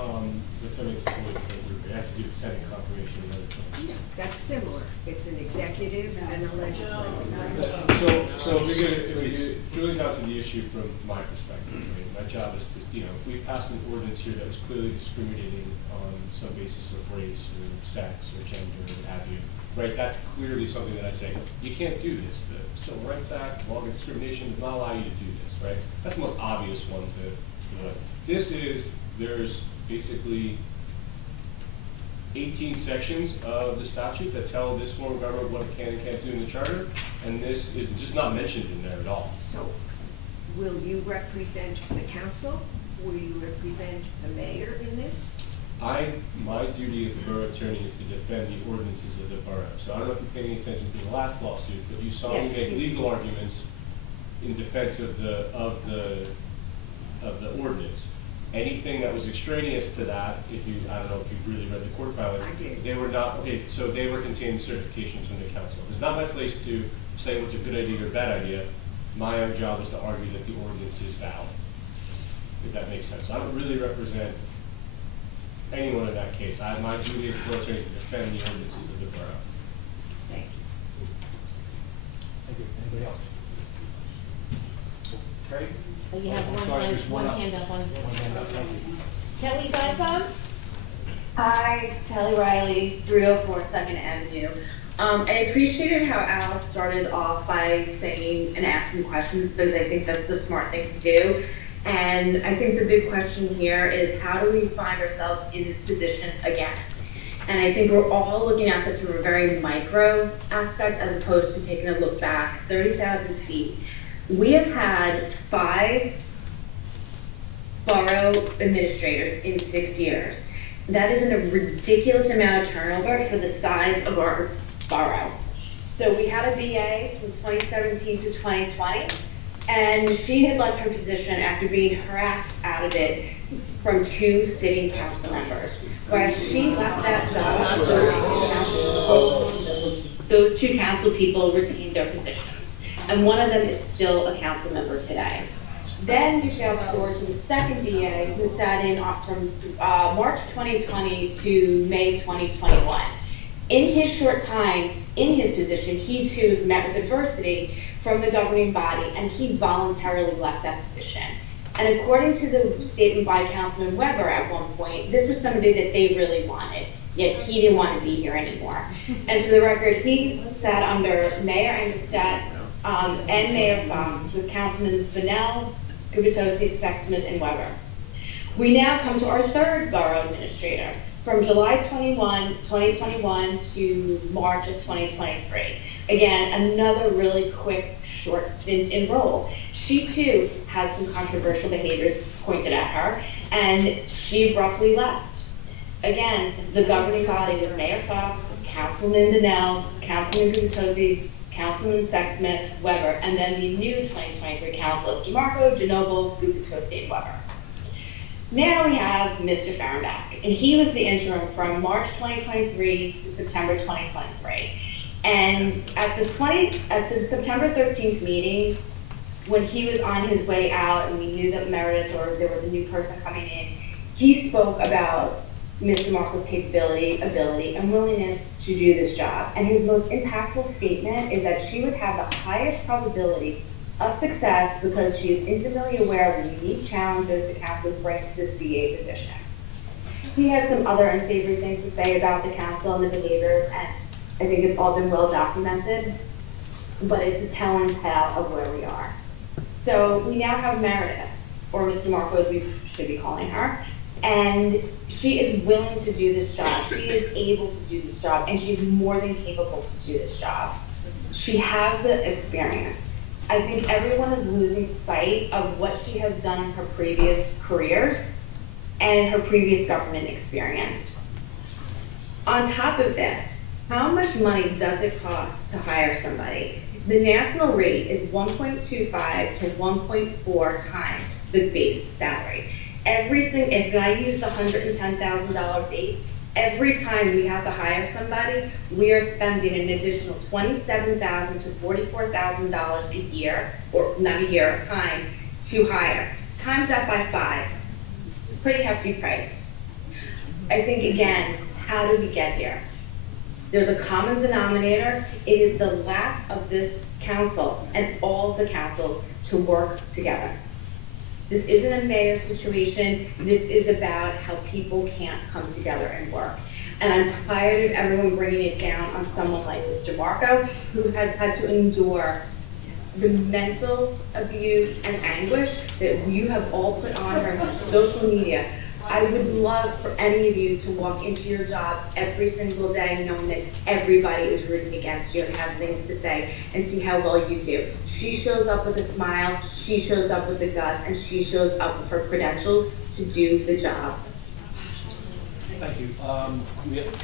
totally different rubric. It has to do with Senate confirmation and other things. Yeah, that's similar. It's an executive and a legislative. So if we drill down to the issue from my perspective, right, my job is to, if we pass an ordinance here that was clearly discriminating on some basis of race or sex or gender or what have you, right, that's clearly something that I say, you can't do this. The Civil Rights Act, law against discrimination does not allow you to do this, right? That's the most obvious one to do it. There's basically 18 sections of the statute that tell this form of government what it can and can't do in the charter, and this is just not mentioned in there at all. So, will you represent the council? Will you represent the mayor in this? My duty as the borough attorney is to defend the ordinances of the borough. So I don't know if you're paying attention to the last lawsuit, but you saw me make legal arguments in defense of the ordinance. Anything that was extraneous to that, I don't know if you really read the court filing. I did. They were not, so they were contained certifications from the council. It's not my place to say what's a good idea or a bad idea. My own job is to argue that the ordinance is valid, if that makes sense. So I don't really represent anyone in that case. My duty as a borough attorney is to defend the ordinances of the borough. Thank you. Thank you. Anybody else? Okay. You have I'm sorry, there's one up. hand up on Zoom. One hand up, thank you. Kelly's iPhone? Hi, it's Kelly Riley, 304 Second Avenue. I appreciated how Al started off by saying and asking questions because I think that's the smart thing to do. And I think the big question here is how do we find ourselves in this position again? And I think we're all looking at this from a very micro aspect as opposed to taking a look back 30,000 feet. We have had 5 borough administrators in 6 years. That is a ridiculous amount of turnover for the size of our borough. So we had a BA from 2017 to 2020, and she had left her position after being harassed out of it from 2 sitting council members. Whereas she left that job, those 2 council people retained their positions. And one of them is still a council member today. Then you fast forward to the second BA who sat in from March 2020 to May 2021. In his short time in his position, he too met with adversity from the governing body and he voluntarily left that position. And according to the statement by Councilman Weber at one point, this was somebody that they really wanted, yet he didn't want to be here anymore. And for the record, he sat under Mayor Engelstadt and Mayor Fox with Councilman Fennell, Gubitosi, Sexsmith, and Weber. We now come to our third borough administrator from July 2021 to March of 2023. Again, another really quick, short stint in role. She too had some controversial behaviors pointed at her, and she abruptly left. Again, the governing body was Mayor Fox, Councilman Fennell, Councilman Gubitosi, Councilman Sexsmith, Weber, and then the new 2023 council of DeMarco, DeNoble, Gubitosi, and Weber. Now we have Mr. Fahrenbach, and he was the interim from March 2023 to September 2023. And at the September 13th meeting, when he was on his way out and we knew that Meredith or there was a new person coming in, he spoke about Ms. DeMarco's capability, ability, and willingness to do this job. And his most impactful statement is that she would have the highest probability of success because she is intimately aware of the unique challenges the council brings to this VA position. He has some other unsavory things to say about the council and the behaviors, and I think it's all been well documented, but it's a telling tale of where we are. So we now have Meredith, or Ms. DeMarco as we should be calling her, and she is willing to do this job. She is able to do this job, and she's more than capable to do this job. She has the experience. I think everyone is losing sight of what she has done in her previous careers and her previous government experience. On top of this, how much money does it cost to hire somebody? The national rate is 1.25 to 1.4 times the base salary. If I use the $110,000 base, every time we have to hire somebody, we are spending an additional $27,000 to $44,000 a year, or not a year, a time, to hire. Times that by 5. It's a pretty hefty price. I think, again, how did we get here? There's a common denominator. It is the lack of this council and all of the councils to work together. This isn't a mayor situation. This is about how people can't come together and work. And I'm tired of everyone bringing it down on someone like Ms. DeMarco, who has had to endure the mental abuse and anguish that you have all put on her on social media. I would love for any of you to walk into your jobs every single day knowing that everybody is rooting against you and has things to say, and see how well you do. She shows up with a smile, she shows up with the guts, and she shows up with her credentials to do the job. Thank you.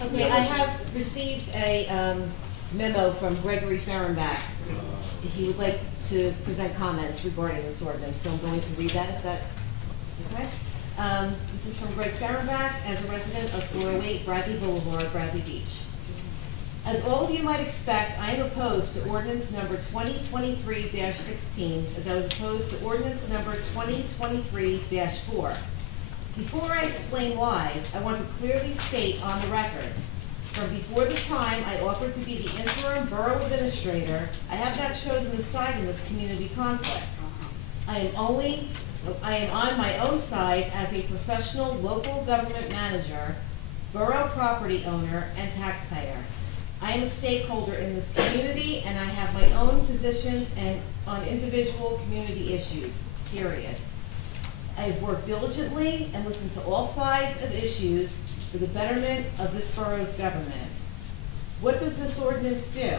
Okay, I have received a memo from Gregory Fahrenbach. He would like to present comments regarding this ordinance, so I'm going to read that, if that, okay? This is from Greg Fahrenbach, as a resident of 408 Bradley Boulevard, Bradley Beach. As all of you might expect, I am opposed to ordinance number 2023-16, as I was opposed to ordinance number 2023-4. Before I explain why, I want to clearly state on the record, from before the time I offered to be the interim borough administrator, I have not chosen a side in this community conflict. I am on my own side as a professional local government manager, borough property owner, and taxpayer. I am a stakeholder in this community, and I have my own positions on individual community issues, period. I have worked diligently and listened to all sides of issues for the betterment of this borough's government. What does this ordinance do?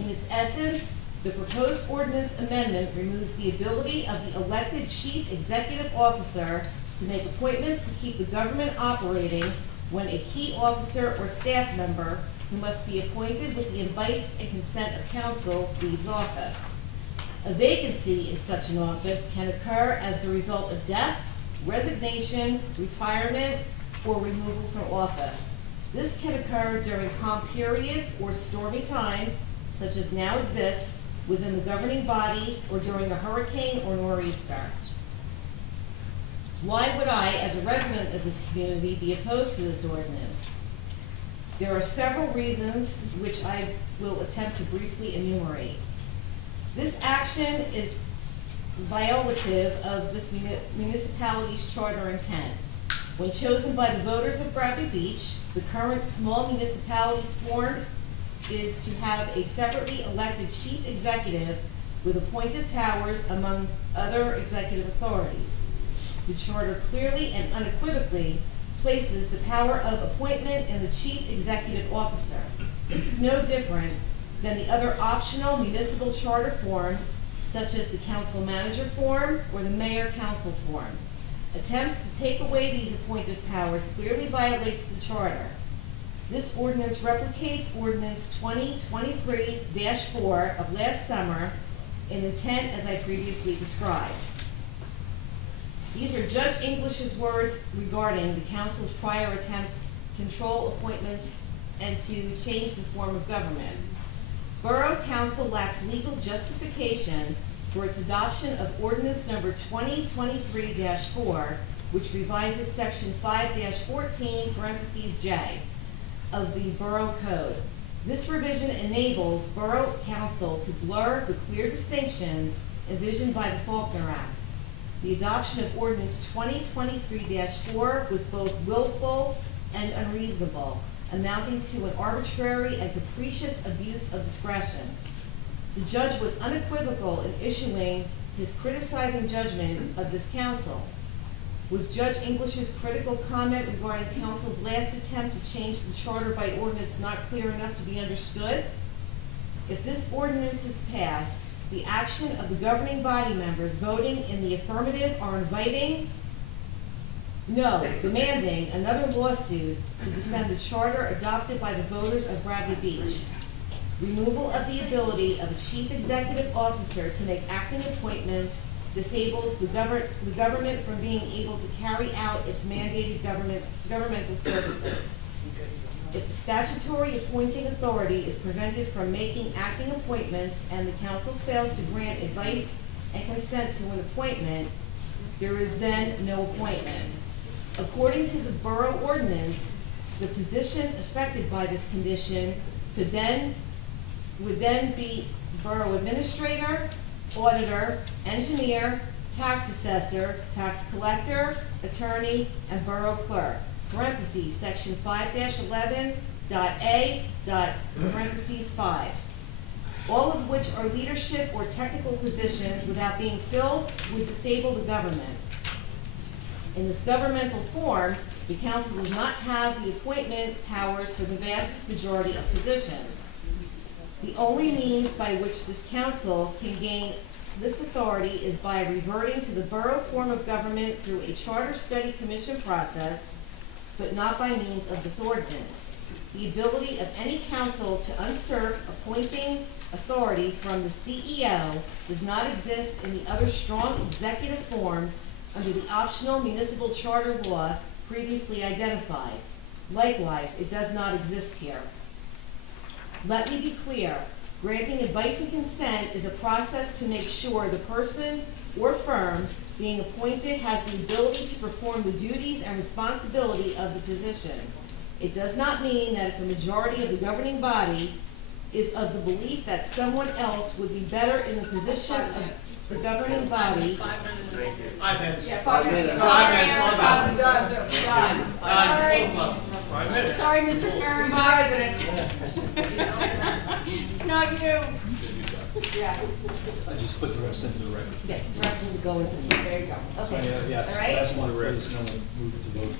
In its essence, the proposed ordinance amendment removes the ability of the elected chief executive officer to make appointments to keep the government operating when a key officer or staff member who must be appointed with the advice and consent of council leaves office. A vacancy in such an office can occur as the result of death, resignation, retirement, or removal from office. This can occur during calm periods or stormy times, such as now exists, within the governing body or during a hurricane or nor'easter. Why would I, as a resident of this community, be opposed to this ordinance? There are several reasons which I will attempt to briefly enumerate. This action is violative of this municipality's charter intent. When chosen by the voters of Bradley Beach, the current small municipalities form is to have a separately elected chief executive with appointed powers among other executive authorities. The charter clearly and unequivocally places the power of appointment in the chief executive officer. This is no different than the other optional municipal charter forms, such as the council manager form or the mayor council form. Attempts to take away these appointed powers clearly violates the charter. This ordinance replicates Ordinance 2023-4 of last summer in intent as I previously described. These are Judge English's words regarding the council's prior attempts to control appointments and to change the form of government. Borough Council lacks legal justification for its adoption of ordinance number 2023-4, which revises section 5-14, parentheses J, of the Borough Code. This revision enables Borough Council to blur the clear distinctions envisioned by the Faulkner Act. The adoption of ordinance 2023-4 was both willful and unreasonable, amounting to an arbitrary and capricious abuse of discretion. The judge was unequivocal in issuing his criticizing judgment of this council. Was Judge English's critical comment regarding council's last attempt to change the charter by ordinance not clear enough to be understood? If this ordinance is passed, the action of the governing body members voting in the affirmative are demanding another lawsuit to defend the charter adopted by the voters of Bradley Beach. Removal of the ability of a chief executive officer to make acting appointments disables the government from being able to carry out its mandated governmental services. If the statutory appointing authority is prevented from making acting appointments and the council fails to grant advice and consent to an appointment, there is then no appointment. According to the borough ordinance, the positions affected by this condition would then be borough administrator, auditor, engineer, tax assessor, tax collector, attorney, and borough clerk. Parentheses, section 5-11.a. Parentheses 5. All of which are leadership or technical positions without being filled would disable the government. In this governmental form, the council does not have the appointment powers for the vast majority of positions. The only means by which this council can gain this authority is by reverting to the borough form of government through a charter study commission process, but not by means of this ordinance. The ability of any council to usurp appointing authority from the CEO does not exist in the other strong executive forms under the optional municipal charter law previously identified. Likewise, it does not exist here. Let me be clear. Granting advice and consent is a process to make sure the person or firm being appointed has the ability to perform the duties and responsibility of the position. It does not mean that if a majority of the governing body is of the belief that someone else would be better in the position of the governing body. 5 minutes. Yeah, 5 minutes. Sorry, Mr. Fahrenbach. It's not you. Yeah. I just put the rest into the record. Yes, the rest will go into the, there you go. Okay. Yes, All right. last one, please, and then we'll move to vote.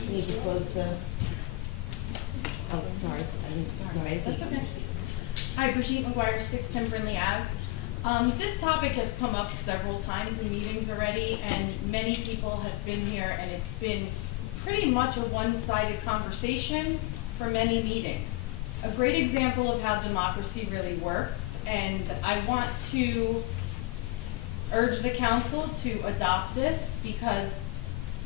We need to close the, oh, sorry. Sorry. That's okay. Hi, Brigitte McGuire, 610 Brindley Ave. This topic has come up several times in meetings already, and many people have been here, and it's been pretty much a one-sided conversation for many meetings. A great example of how democracy really works, and I want to urge the council to adopt this because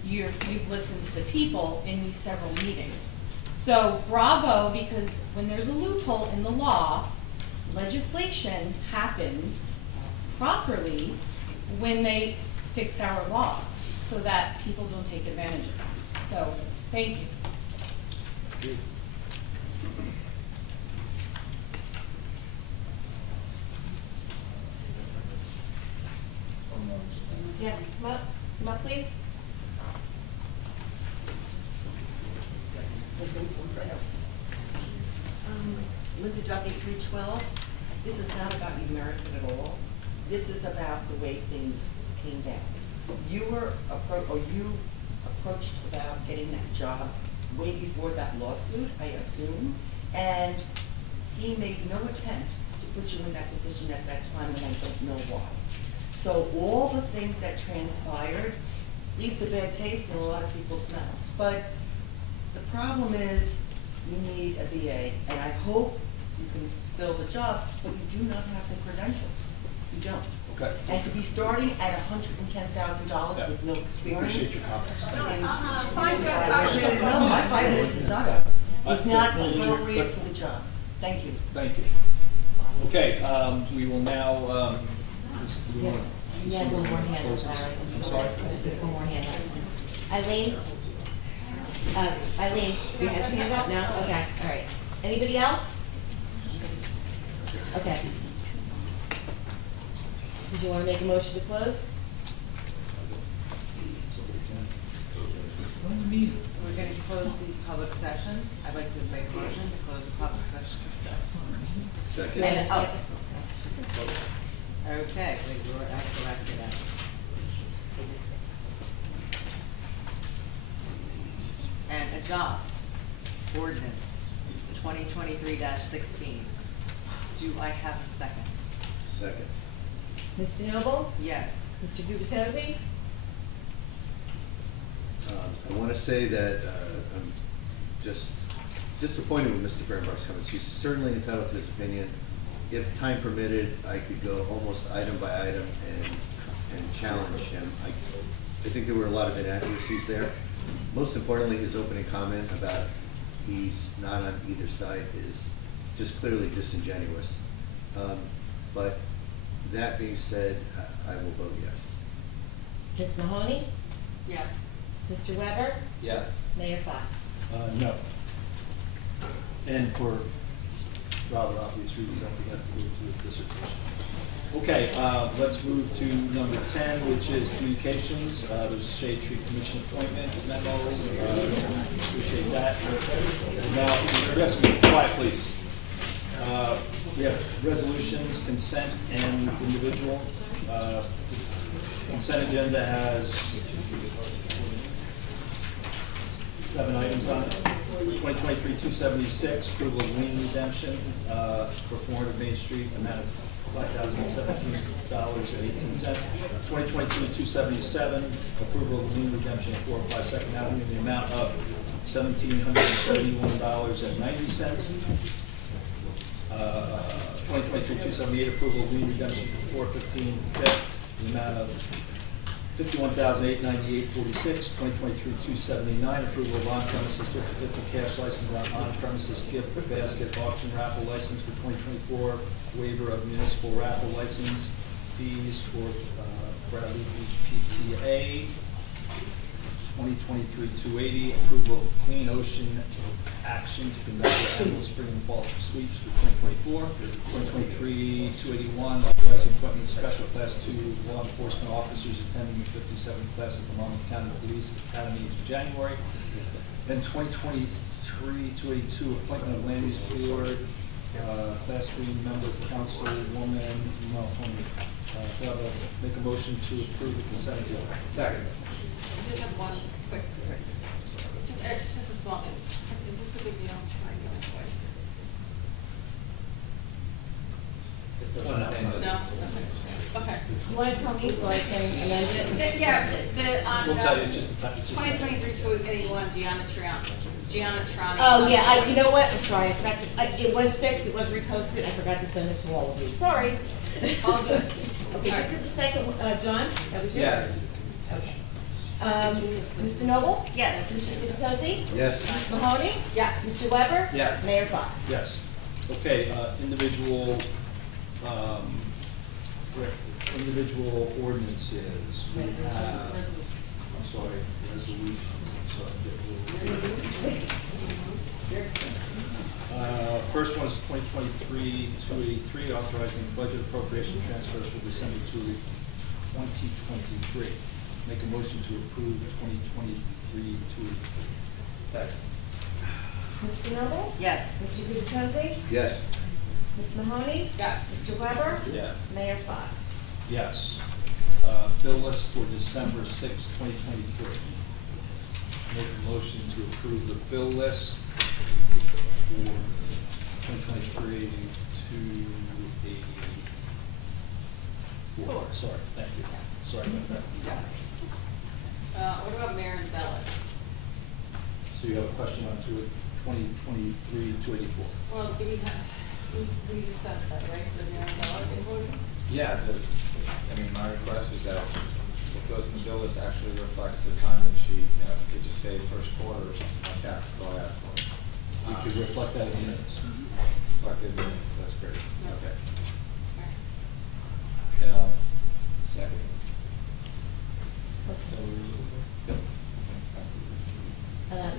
you've listened to the people in these several meetings. So bravo, because when there's a loophole in the law, legislation happens properly when they fix our laws so that people don't take advantage of them. So, thank you. Yes, come up, please. Linda Duffy, 312. This is not about numeric at all. This is about the way things came down. You approached about getting that job way before that lawsuit, I assume, and he made no attempt to put you in that position at that time, and I don't know why. So all the things that transpired leaves a bad taste in a lot of people's mouths. But the problem is you need a BA, and I hope you can fill the job, but you do not have the credentials. You don't. Okay. And to be starting at $110,000 with no experience. Appreciate your comments. No, my 5 minutes is not up. It's not appropriate for the job. Thank you. Thank you. Okay, we will now, You had one more hand up, Larry. I'm sorry? Just one more hand up. Eileen? Eileen, you had your hand up? No? Okay, all right. Anybody else? Okay. Did you want to make a motion to close? We're gonna close the public session. I'd like to make a motion to close the public session. Second. And a second. Okay, we're corrected that. And adopt ordinance 2023-16. Do I have a second? Second. Mr. Noble? Yes. Mr. Gubatose? I want to say that I'm just disappointed with Mr. Fehrenbach's comments. He's certainly entitled to his opinion. If time permitted, I could go almost item by item and challenge him. I think there were a lot of inaccuracies there. Most importantly, his opening comment about he's not on either side is just clearly disingenuous. But that being said, I will vote yes. Ms. Mahoney? Yes. Mr. Weber? Yes. Mayor Fox? No. And for rather obvious reasons, I think I have to go to a dissertation. Okay, let's move to number 10, which is communications. There's a Shade Tree Commission appointment memo. Appreciate that. Now, yes, be quiet, please. We have resolutions, consent, and individual. Consent agenda has 7 items on it. 2023-276, approval of lien redemption for 400 Main Street, amount of $5,017.18. 2022-277, approval of lien redemption of 405 Second Avenue, the amount of $1,771.90. 2023-278, approval of lien redemption for 415 Fifth, the amount of $51,898.46. 2023-279, approval of on-premises 50/50 cash license on on-premises gift basket auction raffle license for 2024, waiver of municipal raffle license. fees for Bradley Beach PTA. 2023-280, approval of Clean Ocean Action to conduct the annual spring and fall sweeps for 2024. 2023-281, authorizing appointment of special class 2 law enforcement officers attending the 57th class of the Monmouth County Police Academy in January. And 2023-282, appointment of land use board, class 3 member councilwoman Mahoney. Make a motion to approve the consent agenda. I Second. just have one quick, it's just a small thing. Is this a big deal? I don't know twice. No? Okay. You wanna tell me so I can amend it? Yeah, on, We'll tell you, it's just a time, it's just. 2023-281, Gianna Trani. Oh, yeah, you know what, I'm sorry, I forgot to, it was fixed, it was reposted, I forgot to send it to all of you, sorry. All good. Okay, All right. get to the second, John, that was yours? Yes. Okay. Mr. Noble? Yes. Mr. Gubatose? Yes. Ms. Mahoney? Yes. Mr. Weber? Yes. Mayor Fox? Yes. Okay, individual ordinances. We have, I'm sorry, resolutions. I'm sorry. First one is 2023-283, authorizing budget appropriation transfers for December 2023. Make a motion to approve 2023-283. Second. Mr. Noble? Yes. Mr. Gubatose? Yes. Ms. Mahoney? Yes. Mr. Weber? Yes. Mayor Fox? Yes. Bill list for December 6, 2023. Make a motion to approve the bill list for 2023 to 84. Sorry, thank you. Sorry about that. What about Mayor and Bella? So you have a question on 2023-284? Well, do we have, we discussed that, right, the Mayor and Bella invoice? Yeah, I mean, my request is that what goes in the bill list actually reflects the time that she, it could just say first quarter or something like that, that's all I ask for. We could reflect that in minutes. Reflected in minutes, that's great, okay. All right. And I'll second this.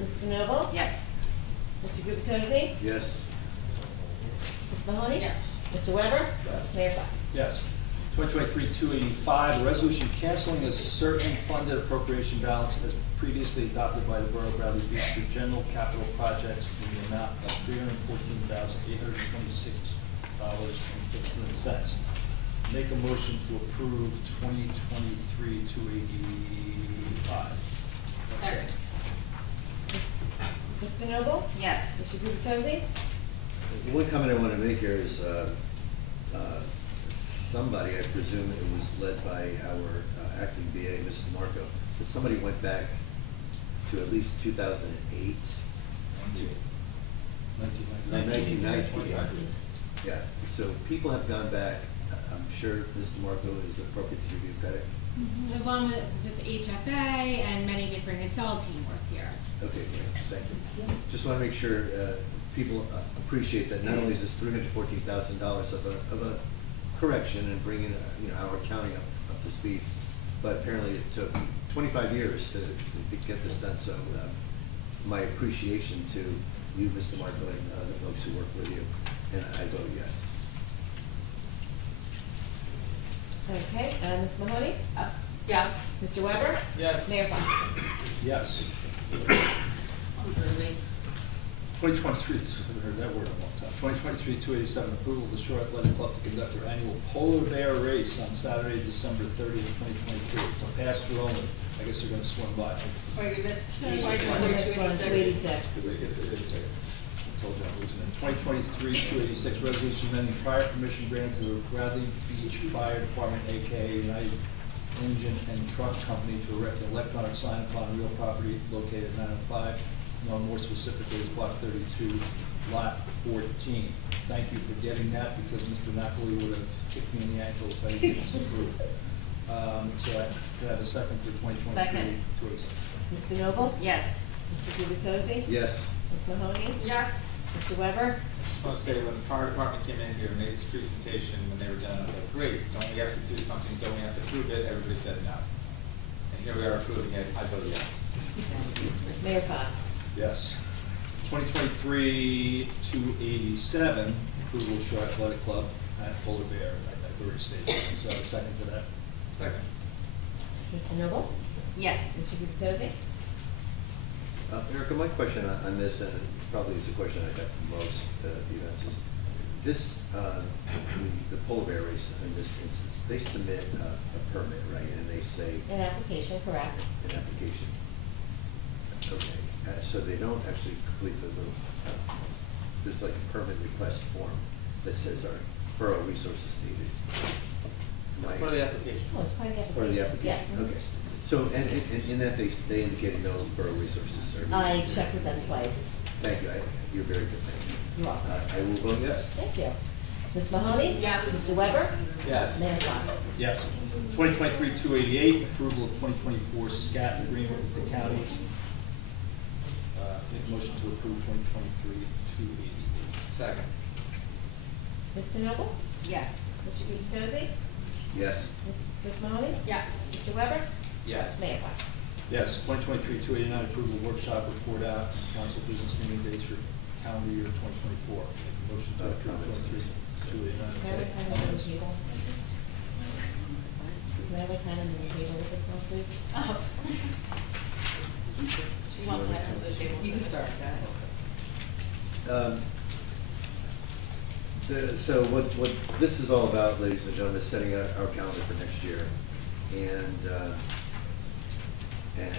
Mr. Noble? Yes. Mr. Gubatose? Yes. Ms. Mahoney? Yes. Mr. Weber? Yes. Mayor Fox? Yes. 2023-285, a resolution canceling a certain funded appropriation balance as previously adopted by the Borough of Bradley Beach for general capital projects in the amount of $314,826.15. Make a motion to approve 2023-285. Second. Mr. Noble? Yes. Mr. Gubatose? One comment I want to make here is, somebody, I presume it was led by our acting VA, Mr. Marco, but somebody went back to at least 2008. 1990. Yeah, so people have gone back. I'm sure Mr. Marco is appropriate to give you credit. As long with the HFA and many different Excel team work here. Okay, great, thank you. Just want to make sure people appreciate that not only is this $314,000 of a correction and bringing our accounting up to speed, but apparently it took 25 years to get this done. So my appreciation to you, Mr. Marco, and the folks who work with you, and I vote yes. Okay, Ms. Mahoney? Yes. Mr. Weber? Yes. Mayor Fox? Yes. Early. 2023, haven't heard that word in a long time. 2023-287, approval of the Shore Athletic Club to conduct their annual polar bear race on Saturday, December 30th, 2023. It's a pass-through only. I guess they're going to swim by. Wait, you missed Next one, 286. I told you I'm losing it. 2023-286, resolution amending prior permission granted to the Bradley Beach Fire Department, aka United Engine and Truck Company, to erect an electronic sign upon real property located at 905, known more specifically as Block 32, Lot 14. Thank you for getting that, because Mr. Napoli would have kicked me in the ankle if I didn't approve. So I could have a second for 2023-286. Mr. Noble? Yes. Mr. Gubatose? Yes. Ms. Mahoney? Yes. Mr. Weber? I just want to say, when the fire department came in here and made its presentation, when they were done, I was like, great, don't we have to do something, don't we have to prove it? Everybody said no. And here we are approving it, I vote yes. Mayor Fox? Yes. 2023-287, approval of Shore Athletic Club at Polar Bear at Brewery Station. So a second to that. Second. Mr. Noble? Yes. Mr. Gubertozzi? Erica, my question on this, and probably is the question I got from most events, is this, the Polar Bear race in this instance, they submit a permit, right, and they say. An application, correct. An application. Okay, so they don't actually complete the little, there's like a permit request form that says our borough resources needed. That's part of the application. Oh, it's part of the application. Part of the application, Yeah. okay. So, and in that they indicated no borough resources are needed. I checked with them twice. Thank you, you're very good, thank you. You're welcome. I will vote yes. Thank you. Ms. Mahoney? Yes. Mr. Weber? Yes. Mayor Fox? Yes. 2023-288, approval of 2024 SCAT agreement with the county. Make a motion to approve 2023-288. Second. Mr. Noble? Yes. Mr. Gubertozzi? Yes. Ms. Mahoney? Yes. Mr. Weber? Yes. Mayor Fox? Yes, 2023-289, approval of workshop report out, council business meeting dates for calendar year 2024. Make a motion to approve 2023-289. Can I have a pen on the table? Can I have a pen on the table with this one, please? Oh. She wants to have the table. You can start, go ahead. So what this is all about, ladies and gentlemen, is setting out our calendar for next year. And I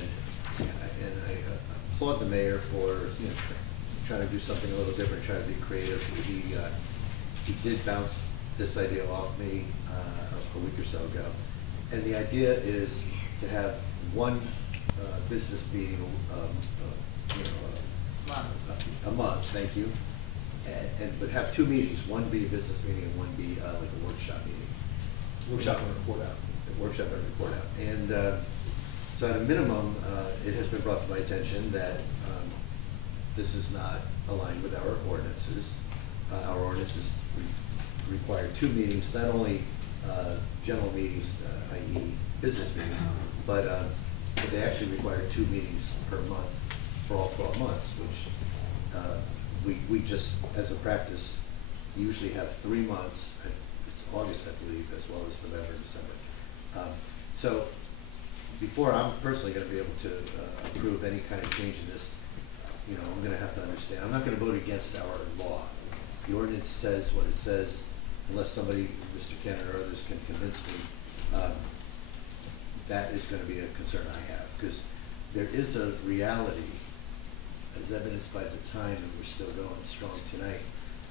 applaud the mayor for, trying to do something a little different, trying to be creative. He did bounce this idea off me a week or so ago. And the idea is to have one business meeting, a month, thank you. But have two meetings, one be a business meeting and one be like a workshop meeting. Workshop and report out. Workshop and report out. And so at a minimum, it has been brought to my attention that this is not aligned with our ordinances. Our ordinances require two meetings, not only general meetings, i.e. business meetings, but they actually require two meetings per month for all 12 months, which we just, as a practice, usually have 3 months. It's August, I believe, as well as November, December. So before I'm personally going to be able to approve any kind of change in this, I'm going to have to understand. I'm not going to vote against our law. The ordinance says what it says, unless somebody, Mr. Cannon or others, can convince me. That is going to be a concern I have, because there is a reality, as evidenced by the time that we're still going strong tonight.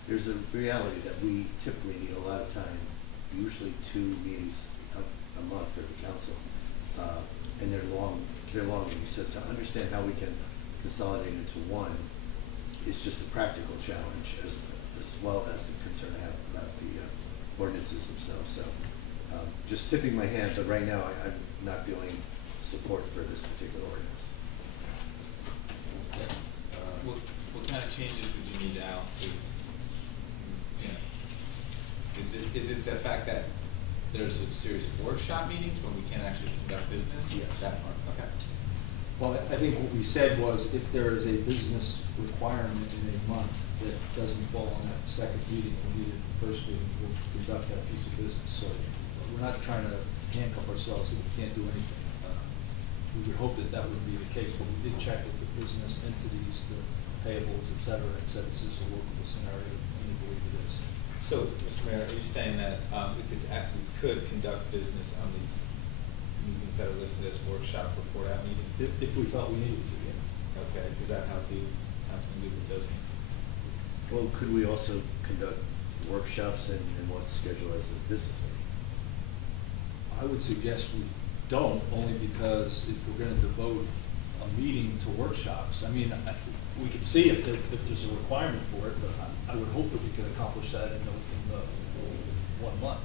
There's a reality that we typically need a lot of time, usually 2 meetings a month for the council, and they're long meetings. So to understand how we can consolidate into one is just a practical challenge, as well as the concern I have about the ordinances themselves. So just tipping my hand, but right now I'm not feeling support for this particular ordinance. What kind of changes would you need, Al, to, is it the fact that there's a series of workshop meetings when we can't actually conduct business? Yes. That part, okay. Well, I think what we said was if there is a business requirement in a month that doesn't fall on that second meeting, we need it in the first meeting, we'll conduct that piece of business. So we're not trying to handcuff ourselves that we can't do anything. We would hope that that would be the case, but we did check with the business entities, the payables, et cetera, and said this is a workable scenario, and we believe it is. So, Mr. Mayor, are you saying that we could conduct business on these meetings that are listed as workshop report out meetings? If we felt we needed to, yeah. Okay, does that help you, Councilman Gubertozzi? Well, could we also conduct workshops and what's scheduled as a business meeting? I would suggest we don't, only because if we're gonna devote a meeting to workshops, I mean, we can see if there's a requirement for it, but I would hope that we could accomplish that in the 1 month,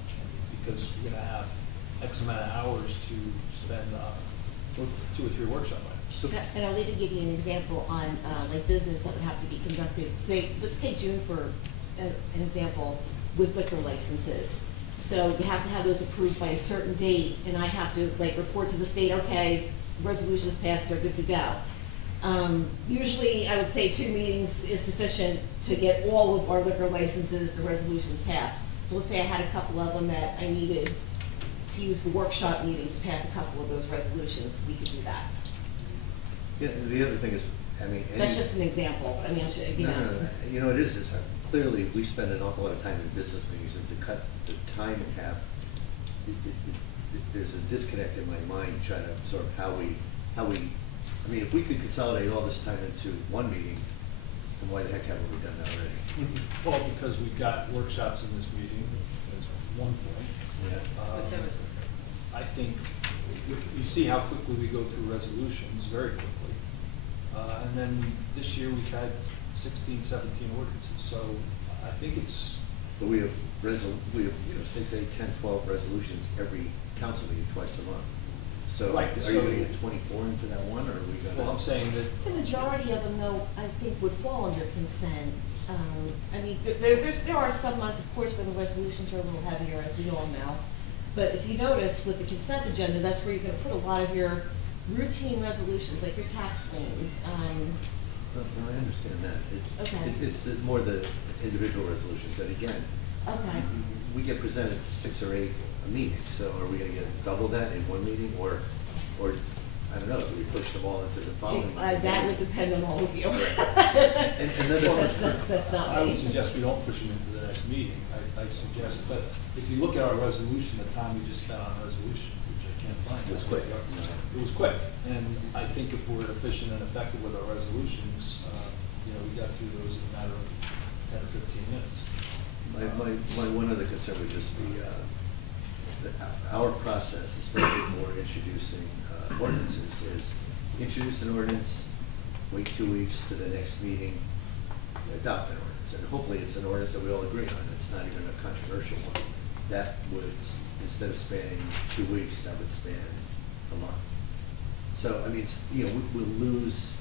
because we're gonna have X amount of hours to spend on 2 or 3 workshop items. And I'll even give you an example on, like, business that would have to be conducted. Say, let's take June for an example with liquor licenses. So you have to have those approved by a certain date, and I have to, like, report to the state, okay, resolution's passed, they're good to go. Usually, I would say 2 meetings is sufficient to get all of our liquor licenses, the resolutions passed. So let's say I had a couple of them that I needed to use the workshop meeting to pass a couple of those resolutions, we could do that. Yeah, the other thing is, I mean. That's just an example, I mean, I'm sure, you know. No, you know, it is clearly, we spend an awful lot of time in business meetings, and to cut the time in half, there's a disconnect in my mind trying to sort of how we, I mean, if we could consolidate all this time into one meeting, then why the heck haven't we done that already? Well, because we've got workshops in this meeting, is one point. Yeah. But there was, I think you see how quickly we go through resolutions, very quickly. And then this year we've had 16, 17 ordinances, so I think it's. But we have 6, 8, 10, 12 resolutions every council meeting twice a month. So Right, are so- you gonna get 24 into that one, or are we gonna? Well, I'm saying that. The majority of them, though, I think would fall under consent. I mean, there are some months, of course, where the resolutions are a little heavier, as we all know. But if you notice, with the consent agenda, that's where you're gonna put a lot of your routine resolutions, like your tax liens. No, I understand that. Okay. It's more the individual resolutions that, again, Okay. we get presented 6 or 8 a meeting, so are we gonna get double that in one meeting, or, I don't know, do we push them all into the following? That would depend on all of you. And another. That's not I me. would suggest we don't push them into the next meeting. I suggest, but if you look at our resolution, the time we just spent on resolution, which I can't find. It was quick. It was quick, and I think if we're efficient and effective with our resolutions, we got through those in a matter of 10 or 15 minutes. My one other concern would just be, our process, especially for introducing ordinances, is introduce an ordinance, wait 2 weeks to the next meeting, adopt an ordinance, and hopefully it's an ordinance that we all agree on, it's not even a controversial one. That would, instead of spanning 2 weeks, that would span a month. So, I mean, we'll lose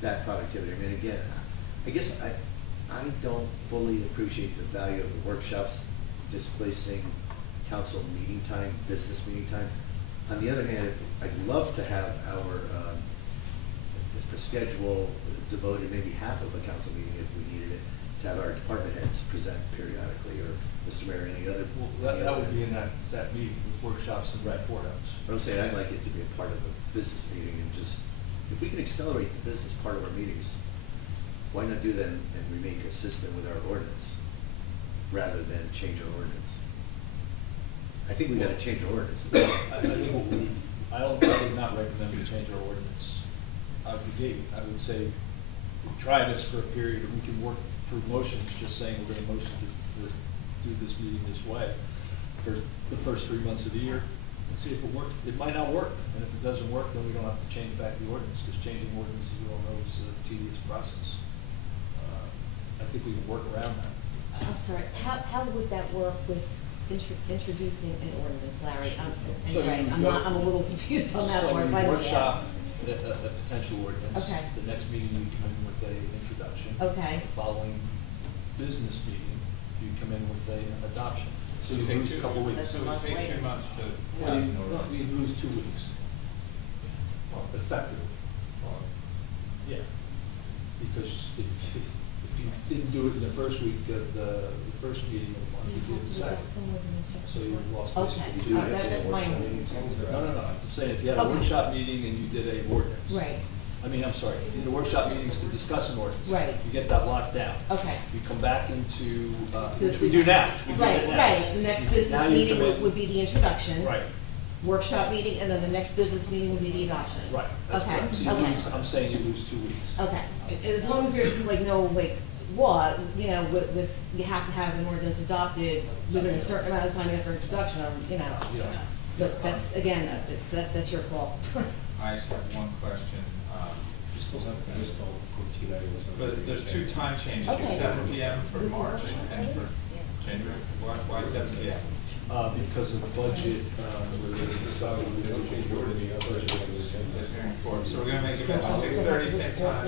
that productivity. I mean, again, I guess I don't fully appreciate the value of the workshops displacing council meeting time, business meeting time. On the other hand, I'd love to have our schedule devoted, maybe half of a council meeting if we needed it, to have our department heads present periodically, or Mr. Mayor, any other. Well, that would be in that meeting with workshops and report outs. But I'm saying I'd like it to be a part of a business meeting, and just, if we can accelerate the business part of our meetings, why not do that and remain consistent with our ordinance, rather than change our ordinance? I think we gotta change our ordinance. I would not recommend we change our ordinance out of the gate. I would say, try this for a period, we can work through motions, just saying we're gonna motion to do this meeting this way for the first 3 months of the year, and see if it works. It might not work, and if it doesn't work, then we don't have to change back the ordinance, because changing ordinances, you all know, is a tedious process. I think we can work around that. I'm sorry, how would that work with introducing an ordinance, Larry? So Anyway, you I'm go- not, I'm a little confused on that So one, you but yes. workshop a potential ordinance. Okay. The next meeting, you come in with an introduction. Okay. The following business meeting, you come in with an adoption. So you lose a couple weeks. So it would take 2 months to Well, pass you an ordinance. you lose 2 weeks. Effectively. Yeah. Because if you didn't do it in the first week, the first meeting of the month, you did it the second. So you lost basically 2 Okay, weeks. that's my only concern. No, I'm saying if you had a Okay. workshop meeting and you did a ordinance. Right. I mean, I'm sorry, in the workshop meetings to discuss an ordinance. Right. You get that locked down. Okay. You come back into, which we do now. We do it now. Right, the next Now business you meeting come in- would be the introduction. Right, Workshop meeting, and then the next business meeting would be the adoption. right. That's Okay, correct. So you okay. lose, I'm saying you lose 2 weeks. Okay, as long as there's like no law, with, you have to have an ordinance adopted within a certain amount of time after introduction, Yeah. but that's, again, that's your call. I just have one question. But there's 2 time changes, Okay. 7 PM for March and for January. Why 7 PM? because of budget, So we don't change the order of the other agenda. So we're gonna make it at 6:30, same time.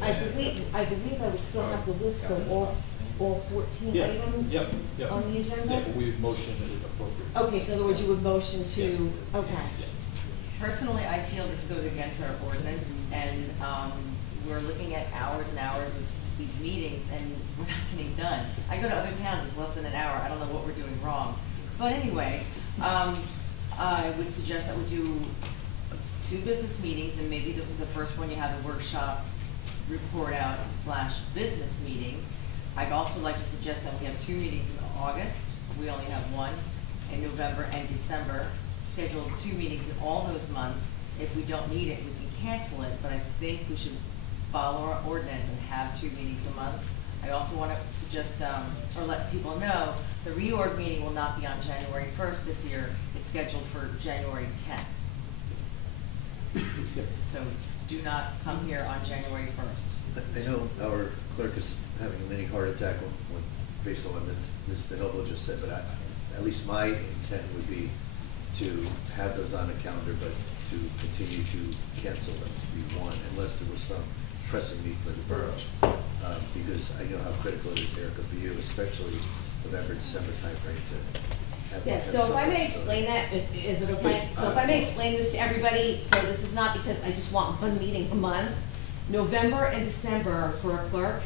I believe I would still have to list them all 14 Yeah, items yep, yep. on the agenda? Yeah, but we would motion it appropriate. Okay, so in other words, you would motion to, okay. Personally, I feel this goes against our ordinance, and, we're looking at hours and hours of these meetings, and we're not getting done. I go to other towns, it's less than an hour, I don't know what we're doing wrong. But anyway, I would suggest that we do 2 business meetings, and maybe the first one you have a workshop report out / business meeting. I'd also like to suggest that we have 2 meetings in August, we only have 1 in November and December. Schedule 2 meetings in all those months. If we don't need it, we can cancel it, but I think we should follow our ordinance and have 2 meetings a month. I also want to suggest, or let people know, the reorg meeting will not be on January 1st this year. It's scheduled for January 10th. So do not come here on January 1st. I know our clerk is having a mini heart attack based on what Ms. DeNoble just said, but at least my intent would be to have those on the calendar, but to continue to cancel them if we want, unless there was some pressing need for the borough. Because I know how critical it is, Erica, for you, especially November, December timeframe to have. Yes, so if I may explain that, is it okay? So if I may explain this to everybody, so this is not because I just want 1 meeting a month. November and December for a clerk,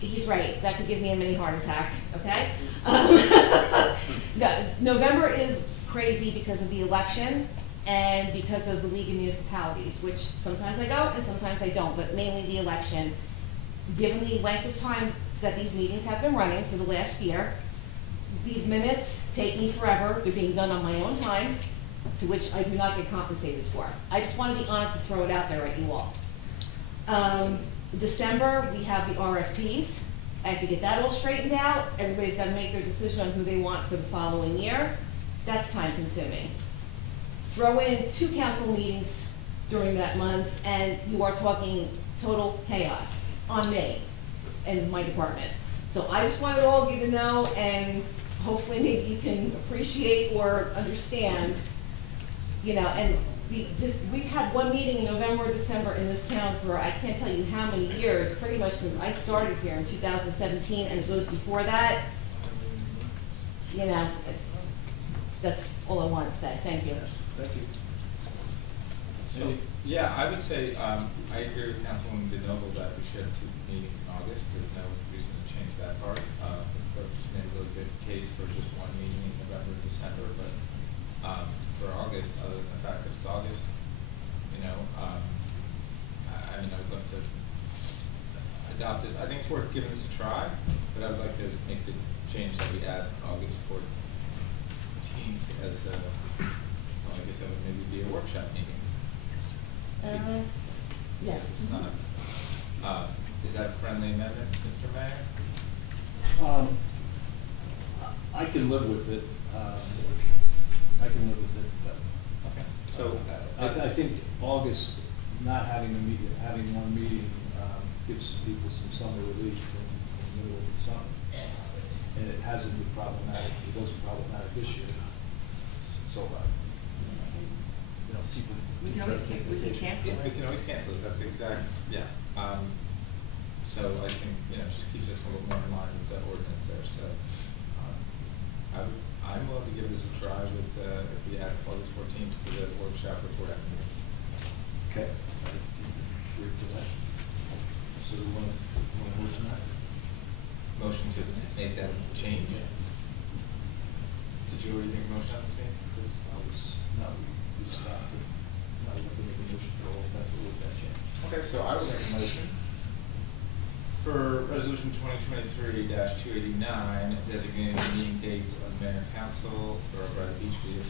he's right, that could give me a mini heart attack, okay? November is crazy because of the election and because of the League of Municipalities, which sometimes I go and sometimes I don't, but mainly the election. Given the length of time that these meetings have been running for the last year, these minutes take me forever. They're being done on my own time, to which I do not get compensated for. I just want to be honest and throw it out there at you all. December, we have the RFPs. I have to get that all straightened out. Everybody's got to make their decision on who they want for the following year. That's time consuming. Throw in 2 council meetings during that month, and you are talking total chaos on me and my department. So I just wanted all of you to know, and hopefully maybe you can appreciate or understand, you know, and we've had 1 meeting in November or December in this town for I can't tell you how many years, pretty much since I started here in 2017, and it goes before that. You know, that's all I want to say. Thank you. Thank you. So, yeah, I would say, I agree with Councilwoman DeNoble that we should have 2 meetings in August. There's no reason to change that part. But just made a really good case for just 1 meeting in November and December, but, for August, other than the fact that it's August, you know, I mean, I would love to adopt this. I think it's worth giving this a try, but I would like to make the change that we add August 14th as a, well, I guess that would maybe be a workshop meeting. Yes. It's not, is that a friendly amendment, Mr. Mayor? I can live with it. I can live with it, but. Okay. So, I think August, not having a meeting, having 1 meeting, gives people some summer relief in the middle of the summer. And it hasn't been problematic, it wasn't problematic this year. So, you know, people. We can always cancel We it. can always cancel it, that's exact, yeah. So I think, you know, just keeps us a little more in line with the ordinance there, so. I'm willing to give this a try with, if we add August 14th to the workshop report after meeting. Okay. I agree to that. So we want to motion that? Motion to make that change? Did you already make a motion on this meeting? Because we stopped it. I was looking at the motion for all that, with that change. Okay, so I will make a motion for resolution 2023-289, designating the meeting dates of mayor and council for Bradley Beach for the year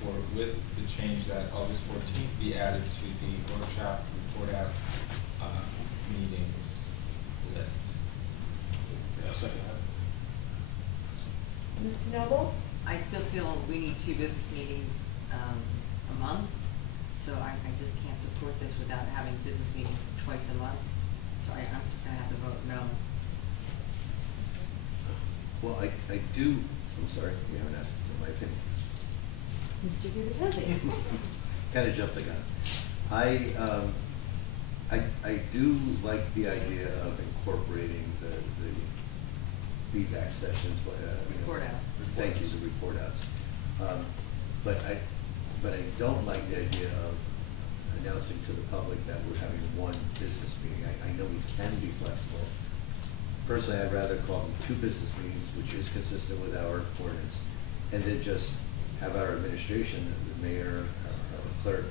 2024, with the change that August 14th be added to the workshop report out meetings list. Yeah, second that. Mr. Noble? I still feel we need 2 business meetings a month, so I just can't support this without having business meetings twice a month. So I'm just gonna have to vote no. Well, I do, I'm sorry, you haven't asked for my opinion. Mr. Gubatese. Kind of jumped the gun. I do like the idea of incorporating the feedback sessions, but, Report out. Thank you, the report outs. But I don't like the idea of announcing to the public that we're having one business meeting. I know we can be flexible. Personally, I'd rather call them 2 business meetings, which is consistent with our ordinance, and then just have our administration, the mayor, our clerk,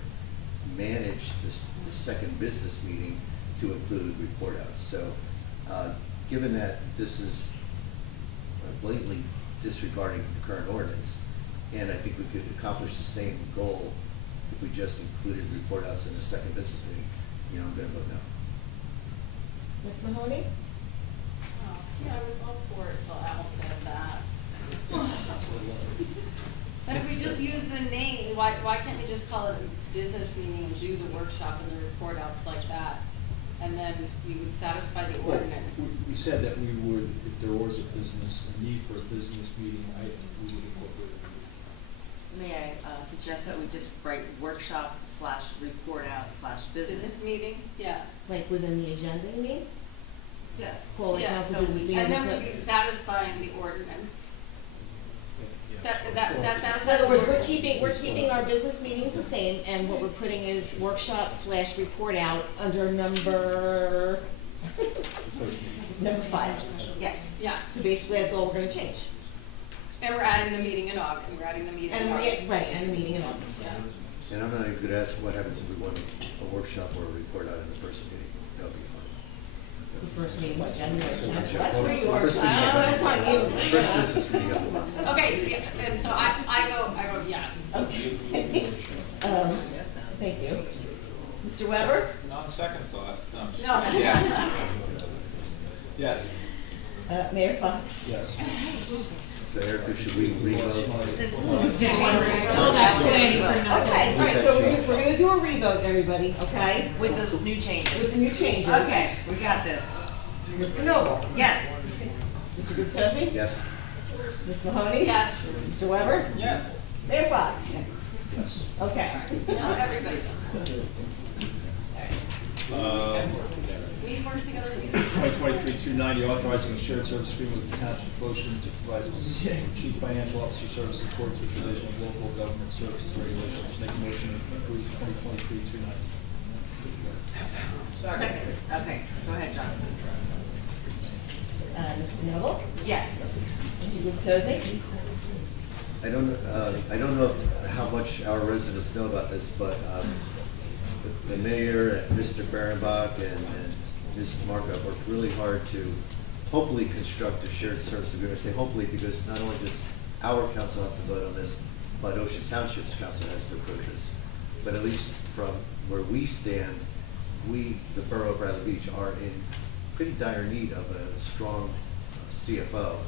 manage the second business meeting to include report outs. So, given that this is blatantly disregarding the current ordinance, and I think we could accomplish the same goal if we just included report outs in the second business meeting, I'm gonna vote no. Ms. Mahoney? Yeah, I was all for it till Al said that. But if we just use the name, why can't we just call it a business meeting and do the workshop and the report outs like that? And then we would satisfy the Well, ordinance. we said that we would, if there was a need for a business meeting, we would incorporate it. May I suggest that we just write workshop/report out/business? Business meeting, yeah. Like within the agenda, you mean? Yes. Call it Yeah, council so, business meeting. and then we'd be satisfying the ordinance. That In satisfies. other words, the we're ordinance. keeping our business meetings the same, and what we're putting is workshop/report out under number, number 5. Yes. Yeah, So basically, that's all we're gonna change. and we're adding the meeting in August, we're adding the meeting in August. Right, and the meeting in August. Yeah. And I'm not even gonna ask what happens if we want a workshop or a report out in the first meeting. That'll be fine. The first meeting, what, January 10th? Sure. That's where you are, First so meeting of the that's on you. month. First business meeting of the month. Okay, yeah, and so I vote yes. Okay. Thank you. Mr. Weber? On second thought, No. Yes. Yes. Mayor Fox? Yes. So Erica, should we revote? Oh, that's good. Okay, all right, so we're gonna do a revote, everybody, okay? With those new changes. With some new changes. Okay, we got this. Mr. Noble? Yes. Mr. Gubatese? Yes. Ms. Mahoney? Yes. Mr. Weber? Yes. Mayor Fox? Yes. Okay. No, everybody. We work together. 2023-290, authorizing a shared service agreement with the Township of Goshen to provide chief financial officer services in accordance with provision of local government services regulations. Make a motion to approve 2023-290. Second. Okay, go ahead, John. Mr. Noble? Yes. Mr. Gubatese? I don't know how much our residents know about this, but the mayor and Mr. Fehrenbach and Ms. Markup worked really hard to hopefully construct a shared service agreement. I say hopefully because not only does our council have to vote on this, but Ocean Township's council has to approve this. But at least from where we stand, we, the borough of Bradley Beach, are in pretty dire need of a strong CFO.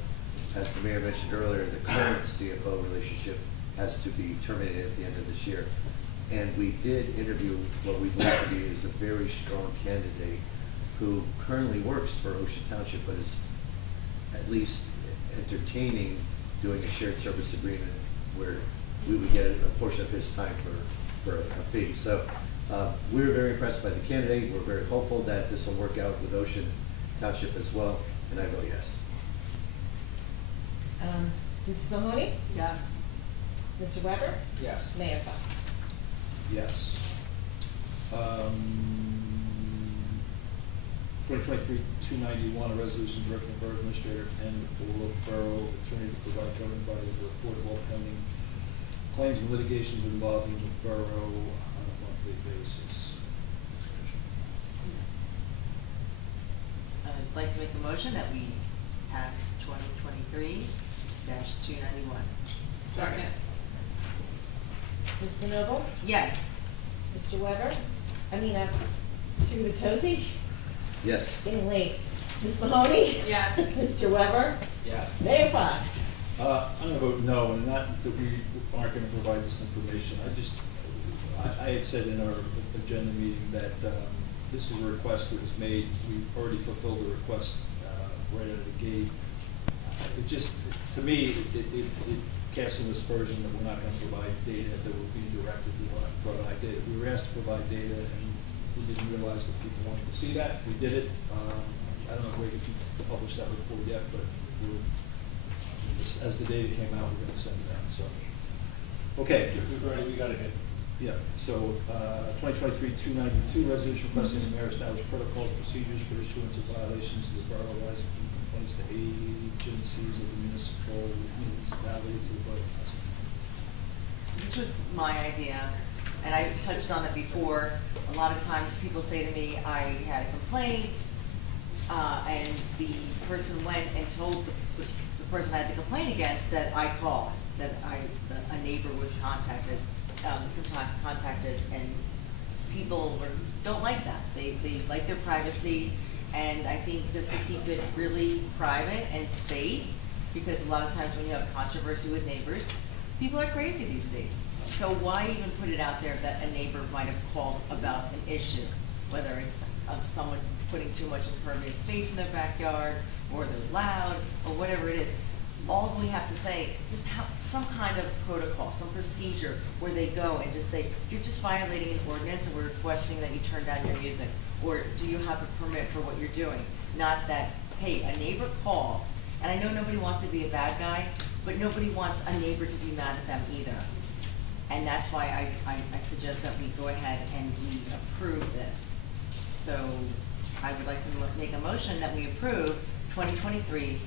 As the mayor mentioned earlier, the current CFO relationship has to be terminated at the end of this year. And we did interview what we believe to be is a very strong candidate who currently works for Ocean Township, but is at least entertaining doing a shared service agreement where we would get a portion of his time for a fee. So we're very impressed by the candidate. We're very hopeful that this will work out with Ocean Township as well, and I vote yes. Ms. Mahoney? Yes. Mr. Weber? Yes. Mayor Fox? Yes. 2023-291, a resolution directing the borough administrator and the local borough attorney to provide governing body with a report of all pending claims and litigations involving the borough on a monthly basis. I'd like to make a motion that we pass 2023-291. Second. Mr. Noble? Yes. Mr. Weber? Mr. Gubatese? Yes. It's getting late. Ms. Mahoney? Yeah. Mr. Weber? Yes. Mayor Fox? I'm gonna vote no, and not that we aren't gonna provide this information. I had said in our agenda meeting that this is a request that was made. We already fulfilled the request right out of the gate. it just, to me, it casts an aspersion that we're not gonna provide data, that we're being directed to provide data. We were asked to provide data, and we didn't realize that people wanted to see that. We did it. I don't know, Greg, if you published that report yet, but as the data came out, we're gonna send it out, so. Okay. We got it. Yeah, so, 2023-292, resolution requesting the mayor establish protocols, procedures for issuance of violations to the borough arising from complaints to agencies of the municipality to the borough council. This was my idea, and I touched on it before. A lot of times people say to me, I had a complaint, and the person went and told the person I had the complaint against that I called, that a neighbor was contacted, and people don't like that. They like their privacy, and I think just to keep it really private and safe, because a lot of times when you have controversy with neighbors, people are crazy these days. So why even put it out there that a neighbor might have called about an issue, whether it's of someone putting too much impervious space in their backyard, or they're loud, or whatever it is. All we have to say, just have some kind of protocol, some procedure where they go and just say, you're just violating an ordinance and we're requesting that you turn down your music. Or do you have a permit for what you're doing? Not that, hey, a neighbor called, and I know nobody wants to be a bad guy, but nobody wants a neighbor to be mad at them either. And that's why I suggest that we go ahead and we approve this. So I would like to make a motion that we approve 2023-292.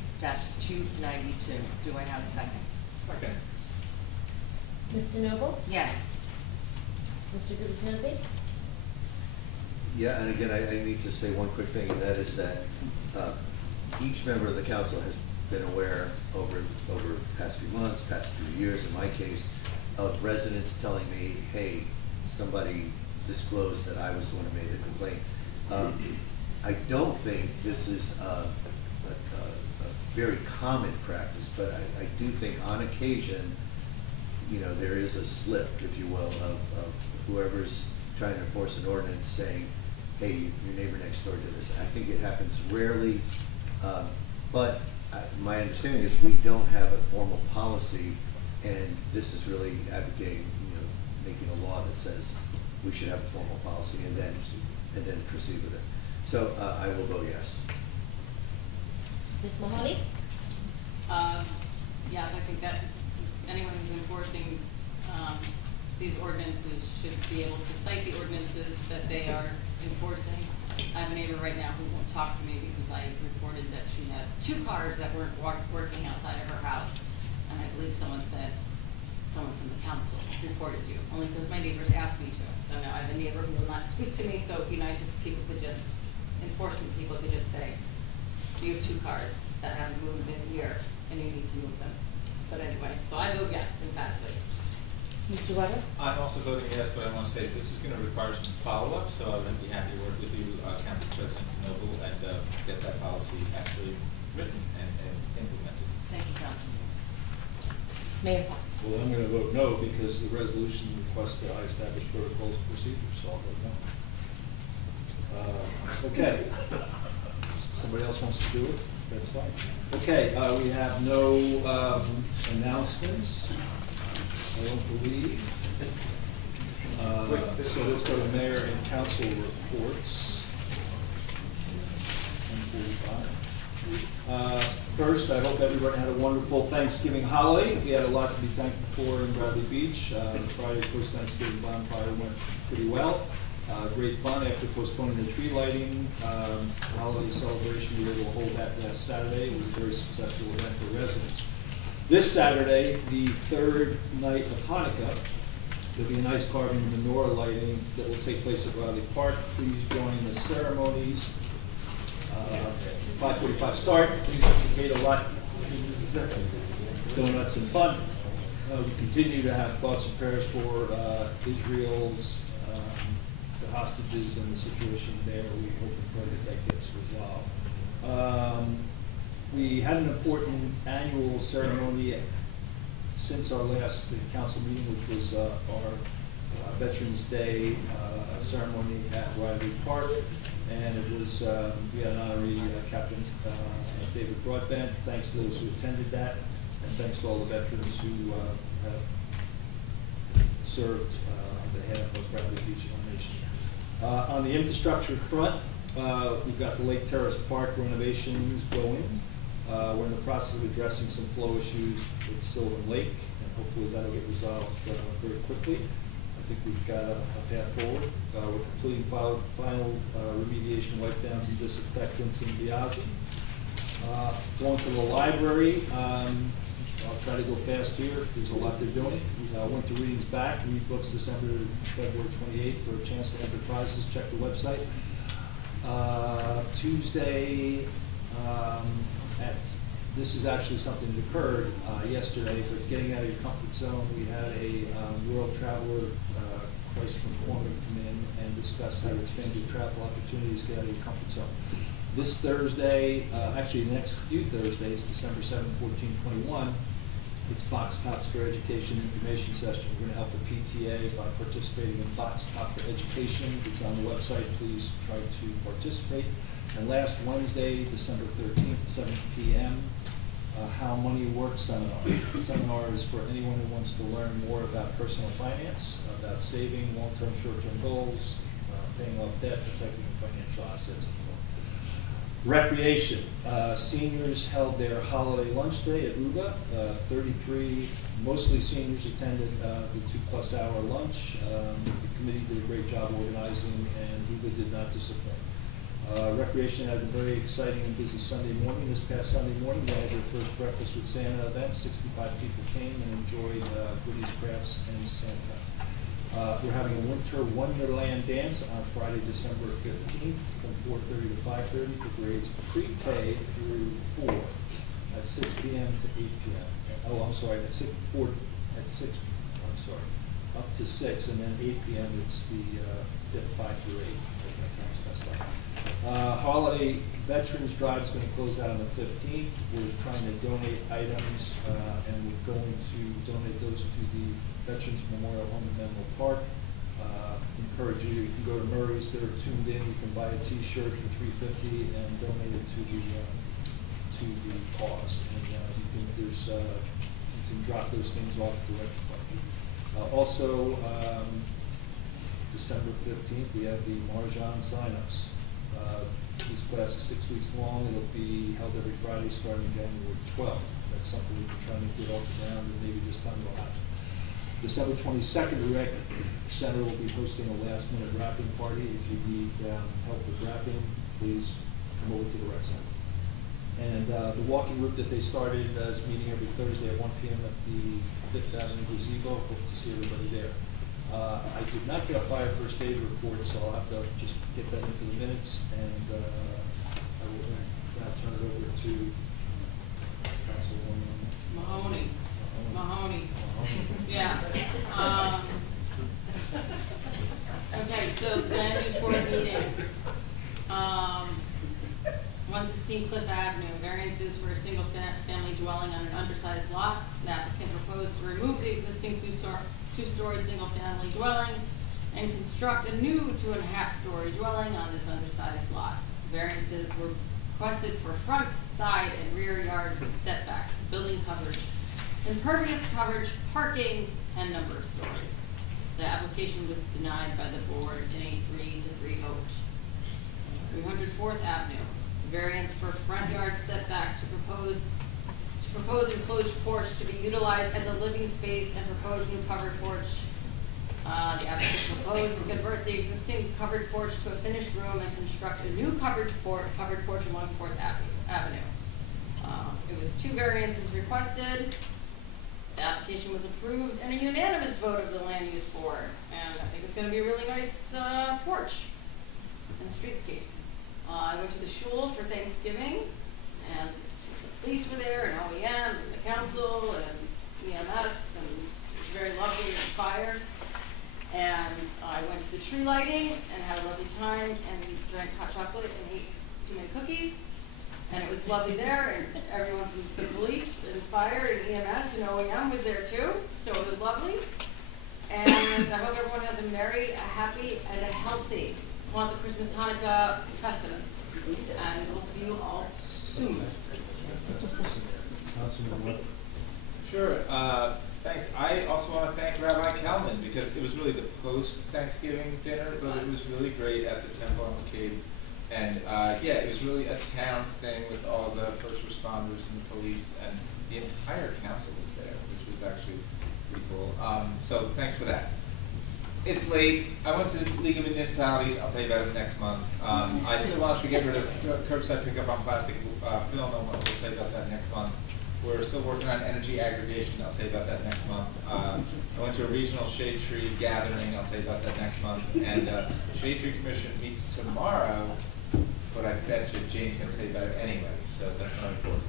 Do I have a second? Okay. Mr. Noble? Yes. Mr. Gubertazzi? Yeah, and again, I need to say one quick thing, and that is that each member of the council has been aware over the past few months, past few years, in my case, of residents telling me, hey, somebody disclosed that I was the one who made the complaint. I don't think this is a very common practice, but I do think on occasion, you know, there is a slip, if you will, of whoever's trying to enforce an ordinance saying, hey, your neighbor next door did this. I think it happens rarely, but my understanding is we don't have a formal policy, and this is really advocating, you know, making a law that says we should have a formal policy and then proceed with it. So I will vote yes. Ms. Mahoney? Yes, I think that anyone who's enforcing these ordinances should be able to cite the ordinances that they are enforcing. I have a neighbor right now who won't talk to me because I reported that she had 2 cars that weren't working outside of her house. And I believe someone said, someone from the council reported you, only because my neighbors asked me to. So now I have a neighbor who will not speak to me, so it'd be nice if people could just, enforcement people could just say, you have 2 cars that haven't moved in a year, and you need to move them. But anyway, so I vote yes, emphatically. Mr. Weber? I'm also voting yes, but I want to say this is going to require some follow-up, so I'm going to be happy to work with you, Council President Noble, and get that policy actually written and implemented. Thank you, Councilman. Mayor? Well, I'm gonna vote no, because the resolution requests that I establish protocols and procedures, so I'll vote no. Okay. Somebody else wants to do it? That's fine. Okay, we have no announcements, I don't believe. So let's go to mayor and council reports. 10:45. First, I hope everyone had a wonderful Thanksgiving holiday. We had a lot to be thankful for in Bradley Beach. The Friday post-Thanksgiving bonfire went pretty well. Great fun after postponing the tree lighting. Holiday celebration, we were able to hold that last Saturday. It was a very successful event for residents. This Saturday, the 3rd night of Hanukkah, there'll be a nice carving menorah lighting that will take place at Riley Park. Please join the ceremonies. 5:45 start. Please participate a lot. Donuts and fun. We continue to have thoughts and prayers for Israel's the hostages and the situation there. We hope and pray that gets resolved. We had an important annual ceremony since our last council meeting, which was our Veterans Day ceremony at Riley Park, and it was, we had an honoree, Captain David Broadbent. Thanks to those who attended that, and thanks to all the veterans who have served on behalf of Bradley Beach and our nation. On the infrastructure front, we've got the Lake Terrace Park renovations going. We're in the process of addressing some flow issues with Sylvan Lake, and hopefully that'll get resolved very quickly. I think we've got a path forward. We're completing final remediation wipe downs and disinfectants in Biazi. Going to the library, I'll try to go fast here. There's a lot they're doing. Winter readings back, read books February 28th, or a chance to enter prizes. Check the website. Tuesday, this is actually something that occurred yesterday, but getting out of your comfort zone, we had a World Traveler Christ McCormick come in and discuss how to expand your travel opportunities, get out of your comfort zone. This Thursday, actually the next few Thursdays, December 7, 14, 21, it's Box Tops for Education information session. We're going to help the PTA by participating in Box Top for Education. It's on the website. Please try to participate. And last Wednesday, December 13th, 7 p.m., How Money Works seminar. The seminar is for anyone who wants to learn more about personal finance, about saving, long-term, short-term goals, paying off debt, protecting your financial assets, and more. Recreation. Seniors held their holiday lunch today at UBA. 33, mostly seniors attended the 2+ hour lunch. The committee did a great job organizing, and UBA did not disappoint. Recreation had a very exciting and busy Sunday morning. This past Sunday morning, they had their first Breakfast with Santa event. 65 people came and enjoyed goodies, crafts, and Santa. We're having a winter Wonderland dance on Friday, December 15th from 4:30 to 5:30 for grades pre-K through 4 at 6 p.m. to 8 p.m. Oh, I'm sorry, at 6, up to 6, and then 8 p.m. it's the 5 through 8. My time's messed up. Holiday Veterans Drive is going to close out on the 15th. We're trying to donate items, and we're going to donate those to the Veterans Memorial Home in Menlo Park. Encourage you can go to Murray's. They're tuned in. You can buy a T-shirt for $3.50 and donate it to the cause. And you can drop those things off directly. Also, December 15th, we have the Marjan sign-ups. This class is 6 weeks long. It'll be held every Friday starting January 12th. That's something we've been trying to get off the ground, and maybe this time will happen. December 22nd, the Rec Center will be hosting a last-minute wrapping party. If you need help with wrapping, please come over to the Rec Center. And the walking group that they started is meeting every Thursday at 1 p.m. at the 5th Avenue gazebo. Hope to see everybody there. I did not get a fire first aid report, so I'll have to just get that into the minutes, and I will now turn it over to Councilwoman Mahoney. Yeah. Okay, so land use board meeting. 116 Cliff Avenue, variances for a single family dwelling on an undersized lot. The applicant proposed to remove the existing two-story single-family dwelling and construct a new 2.5-story dwelling on this undersized lot. Variances were requested for front, side, and rear yard setbacks, building coverage, impervious coverage, parking, and number of stories. The application was denied by the board in a 3-3 vote. 304th Avenue, variance for front yard setback to propose enclosed porch to be utilized as a living space and proposed new covered porch. The applicant proposed to convert the existing covered porch to a finished room and construct a new covered porch along 4th Avenue. It was 2 variances requested. The application was approved and a unanimous vote of the land use board. And I think it's going to be a really nice porch and streetscape. I went to the shul for Thanksgiving, and the police were there, and OEM, and the council, and EMS, and it was very lovely and inspired. And I went to the tree lighting and had a lovely time and drank hot chocolate and ate too many cookies. And it was lovely there, and everyone from the police and fire and EMS and OEM was there too, so it was lovely. And I hope everyone has a merry, a happy, and a healthy Kwanzaa, Christmas, Hanukkah festivus. And we'll see you all soon. Sure, thanks. I also want to thank Rabbi Kalman because it was really the post-Thanksgiving dinner, but it was really great at the Temple on the Cape. And yeah, it was really a town thing with all the first responders and the police, and the entire council was there, which was actually pretty cool. So thanks for that. It's late. I went to the League of Municipalities. I'll tell you about it next month. I still want us to get rid of curbside pickup on plastic film. We'll tell you about that next month. We're still working on energy aggregation. I'll tell you about that next month. I went to a regional shade tree gathering. I'll tell you about that next month. And Shade Tree Commission meets tomorrow, but I bet you Jane's going to tell you about it anyway, so that's not important.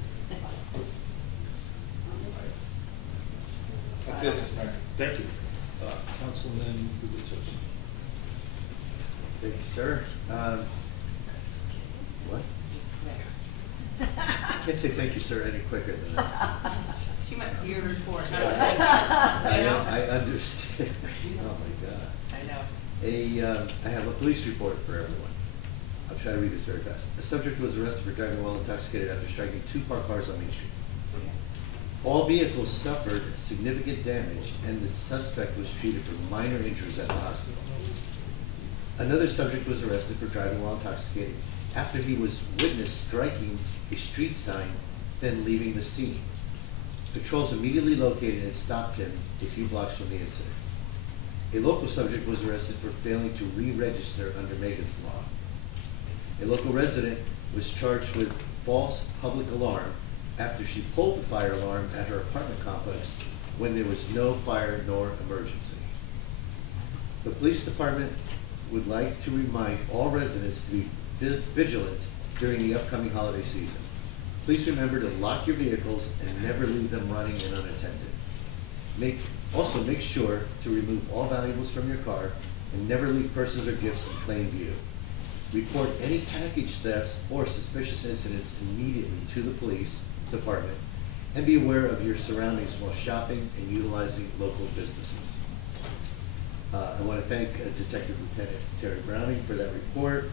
That's it, Mr. Mayor. Thank you. Councilman Gubitosi. Thank you, sir. What? I can't say thank you, sir, any quicker than that. She might hear the report. I understand. Oh, my God. I know. I have a police report for everyone. I'll try to read this very fast. A subject was arrested for driving while intoxicated after striking 2 parked cars on Main Street. All vehicles suffered significant damage, and the suspect was treated for minor injuries at the hospital. Another subject was arrested for driving while intoxicated after he was witnessed striking a street sign, then leaving the scene. Patrols immediately located and stopped him a few blocks from the incident. A local subject was arrested for failing to re-register under Megan's law. A local resident was charged with false public alarm after she pulled the fire alarm at her apartment complex when there was no fire nor emergency. The police department would like to remind all residents to be vigilant during the upcoming holiday season. Please remember to lock your vehicles and never leave them running and unattended. Also make sure to remove all valuables from your car and never leave purses or gifts in plain view. Report any package thefts or suspicious incidents immediately to the police department, and be aware of your surroundings while shopping and utilizing local businesses. I want to thank Detective Lieutenant Terry Browning for that report,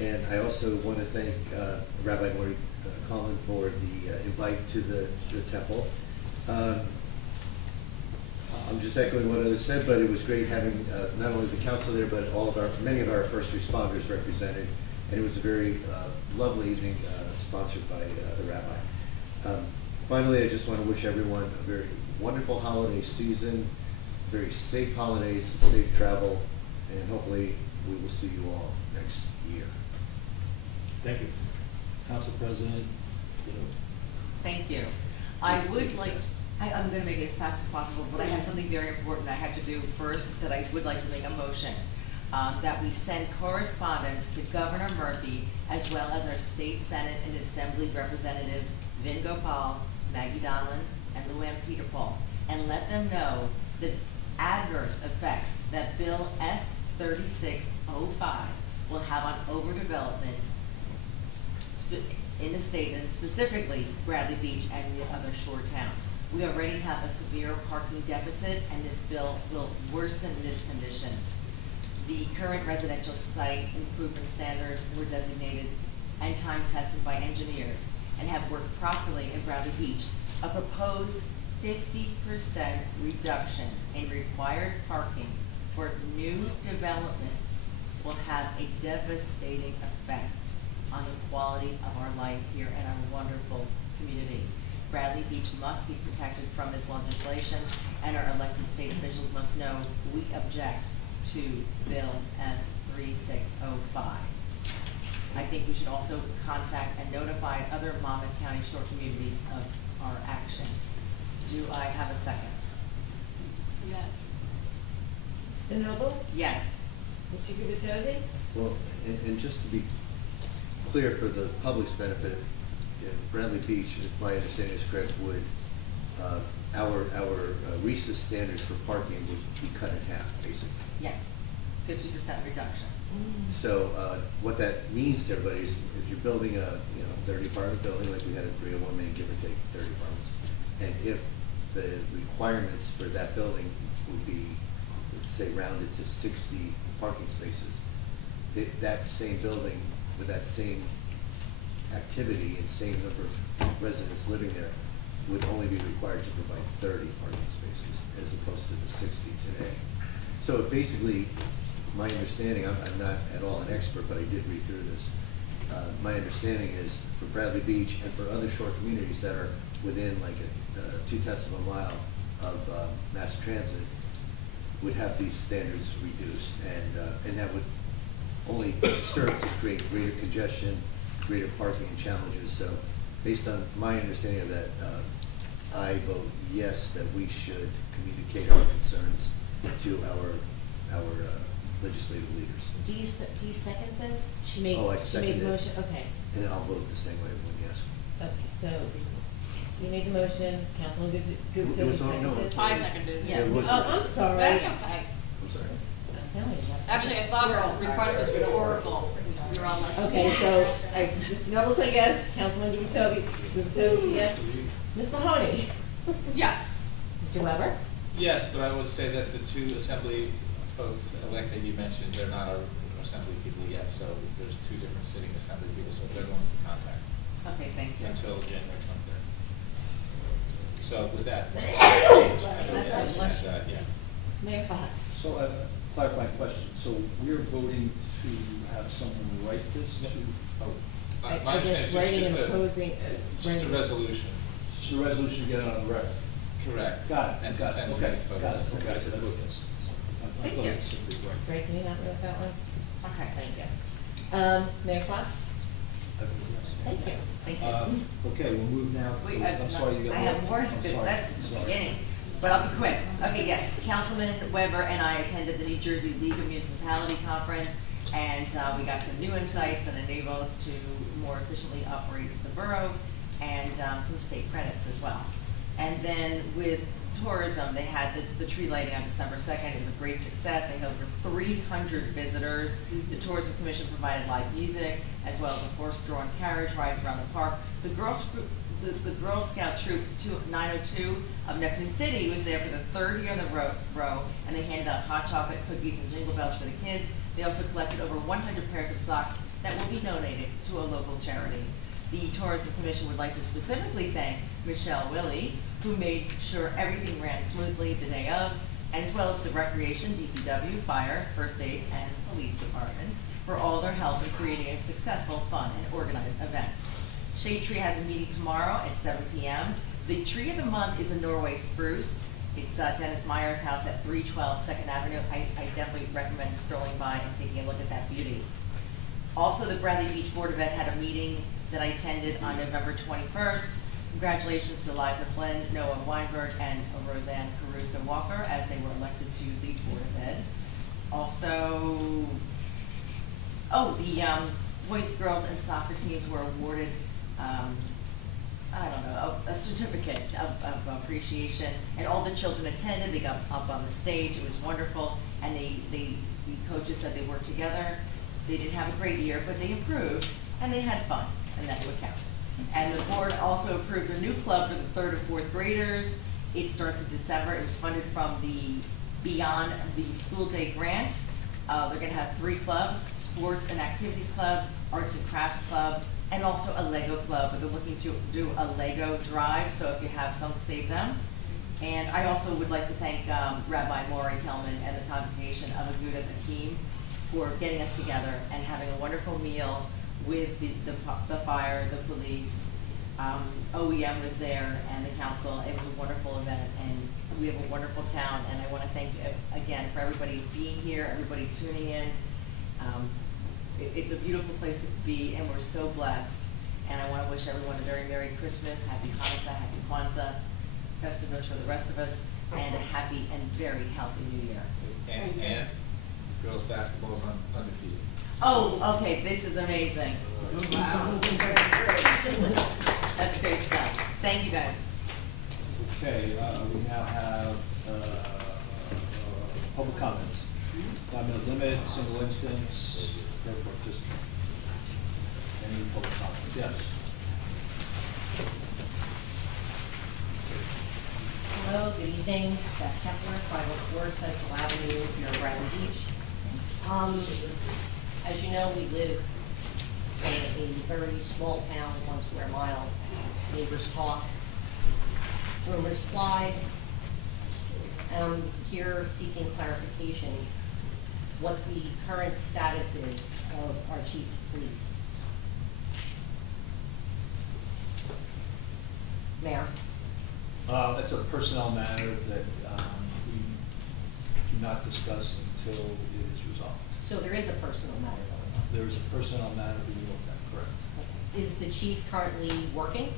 and I also want to thank Rabbi Mori Collin for the invite to the temple. I'm just echoing what others said, but it was great having not only the council there, but many of our first responders represented, and it was a very lovely evening sponsored by the rabbi. Finally, I just want to wish everyone a very wonderful holiday season, very safe holidays, safe travel, and hopefully we will see you all next year. Thank you. Council President. Thank you. I would like, I'm going to make it as fast as possible, but I have something very important I have to do first that I would like to make a motion. That we send correspondence to Governor Murphy as well as our state Senate and Assembly representatives Vin Gopal, Maggie Donlin, and Luann Peterpaul, and let them know the adverse effects that Bill S-3605 will have on overdevelopment in the state, and specifically Bradley Beach and the other shore towns. We already have a severe parking deficit, and this bill will worsen this condition. The current residential site improvement standards were designated and time tested by engineers and have worked properly in Bradley Beach. A proposed 50% reduction in required parking for new developments will have a devastating effect on the quality of our life here in our wonderful community. Bradley Beach must be protected from this legislation, and our elected state officials must know we object to Bill S-3605. I think we should also contact and notify other Monmouth County shore communities of our action. Do I have a second? Yes. Mr. Noble? Yes. Mr. Gubitosi? Well, and just to be clear for the public's benefit, Bradley Beach, if my understanding is correct, would our RESA standards for parking would be cut in half, basically. Yes, 50% reduction. So what that means to everybody is if you're building a 30 apartment building like we had at 301 Main, give or take 30 apartments, and if the requirements for that building would be say rounded to 60 parking spaces, that same building with that same activity and same number of residents living there would only be required to provide 30 parking spaces as opposed to the 60 today. So it basically, my understanding, I'm not at all an expert, but I did read through this. My understanding is for Bradley Beach and for other shore communities that are within like 0.2 of a mile of mass transit would have these standards reduced, and that would only serve to create greater congestion, greater parking challenges. So based on my understanding of that, I vote yes that we should communicate our concerns to our legislative leaders. Do you second this? She made, Oh, I she made second the it. motion, okay. And then I'll vote the same way when you ask me. Okay, so you made the motion, Councilman Gupta It was on- seconded no, it. I seconded it. Yeah, it was- Oh, I'm sorry. That's okay. I'm sorry. I'm telling you that. Actually, I thought her request was rhetorical. We were all like. Okay, so, Ms. Noble said yes, Councilman Gupta says yes. Ms. Mahoney? Yes. Mr. Weber? Yes, but I will say that the two assembly folks elect that you mentioned, they're not our assembly people yet, so there's two different sitting assembly people, so they're the ones to contact Okay, thank you. until January 23rd. So with that, yeah. Mayor Fox? So a clarifying question, so we're voting to have someone write this to, oh, My I guess understanding writing is and just opposing, just a writing. resolution. it's a resolution to get it on the record? Correct. Got it, And to got it, send to okay, these folks. got it, okay, I thought Thank it you. was simply right. Greg, can you help me with that one? Okay. Thank you. Mayor Fox? Thank you. Thank you. Okay, we'll move now. Wait, I'm sorry, you got I have more, I'm but sorry, that's I'm the sorry. beginning, but I'll be quick. Okay, yes, Councilman Weber and I attended the New Jersey League of Municipality Conference, and we got some new insights that enable us to more efficiently operate the borough, and some state credits as well. And then with tourism, they had the tree lighting on December 2nd. It was a great success. They had over 300 visitors. The Tourism Commission provided live music, as well as a horse-drawn carriage rides around the park. The Girl Scout Troop 902 of Neptune City was there for the third year in a row, and they handed out hot chocolate, cookies, and jingle bells for the kids. They also collected over 100 pairs of socks that will be donated to a local charity. The Tourism Commission would like to specifically thank Michelle Willie, who made sure everything ran smoothly the day of, and as well as the Recreation, DPW, Fire, First Aid, and Police Department for all their help in creating a successful, fun, and organized event. Shade Tree has a meeting tomorrow at 7 p.m. The tree of the month is a Norway spruce. It's Dennis Meyer's house at 312 2nd Avenue. I definitely recommend strolling by and taking a look at that beauty. Also, the Bradley Beach Board of Ed had a meeting that I attended on November 21st. Congratulations to Liza Flynn, Noah Weinberg, and Roseanne Caruso Walker as they were elected to the Board of Ed. Also, the boys, girls, and soccer teams were awarded, a certificate of appreciation, and all the children attended. They got up on the stage. It was wonderful, and the coaches said they worked together. They didn't have a great year, but they improved, and they had fun, and that's what counts. And the board also approved a new club for the 3rd and 4th graders. It starts in December. It was funded from the Beyond the School Day grant. They're gonna have 3 clubs: Sports and Activities Club, Arts and Crafts Club, and also a Lego club. But they're looking to do a Lego drive, so if you have some, save them. And I also would like to thank Rabbi Maury Kelman and the congregation of Agudath Achim for getting us together and having a wonderful meal with the fire, the police. OEM was there, and the council. It was a wonderful event, and we have a wonderful town, and I want to thank you again for everybody being here, everybody tuning in. It's a beautiful place to be, and we're so blessed. And I want to wish everyone a very Merry Christmas, Happy Hanukkah, Happy Kwanzaa, Festivus for the rest of us, and a happy and very healthy New Year. And girls' basketball is undefeated. Oh, okay, this is amazing. Wow. That's great stuff. Thank you, guys. Okay, we now have public comments. 5-minute limit, single instance, per participant. Any public comments? Yes. Hello, good evening. Beth Kepler, 504 Central Avenue here in Brighton Beach. As you know, we live in a very small town, 1 square mile. Neighbors talk, rumors fly. And I'm here seeking clarification what the current status is of our chief of police. Mayor? That's a personnel matter that we do not discuss until it is resolved. So there is a personal matter going on? There is a personnel matter being looked at, correct? Is the chief currently working?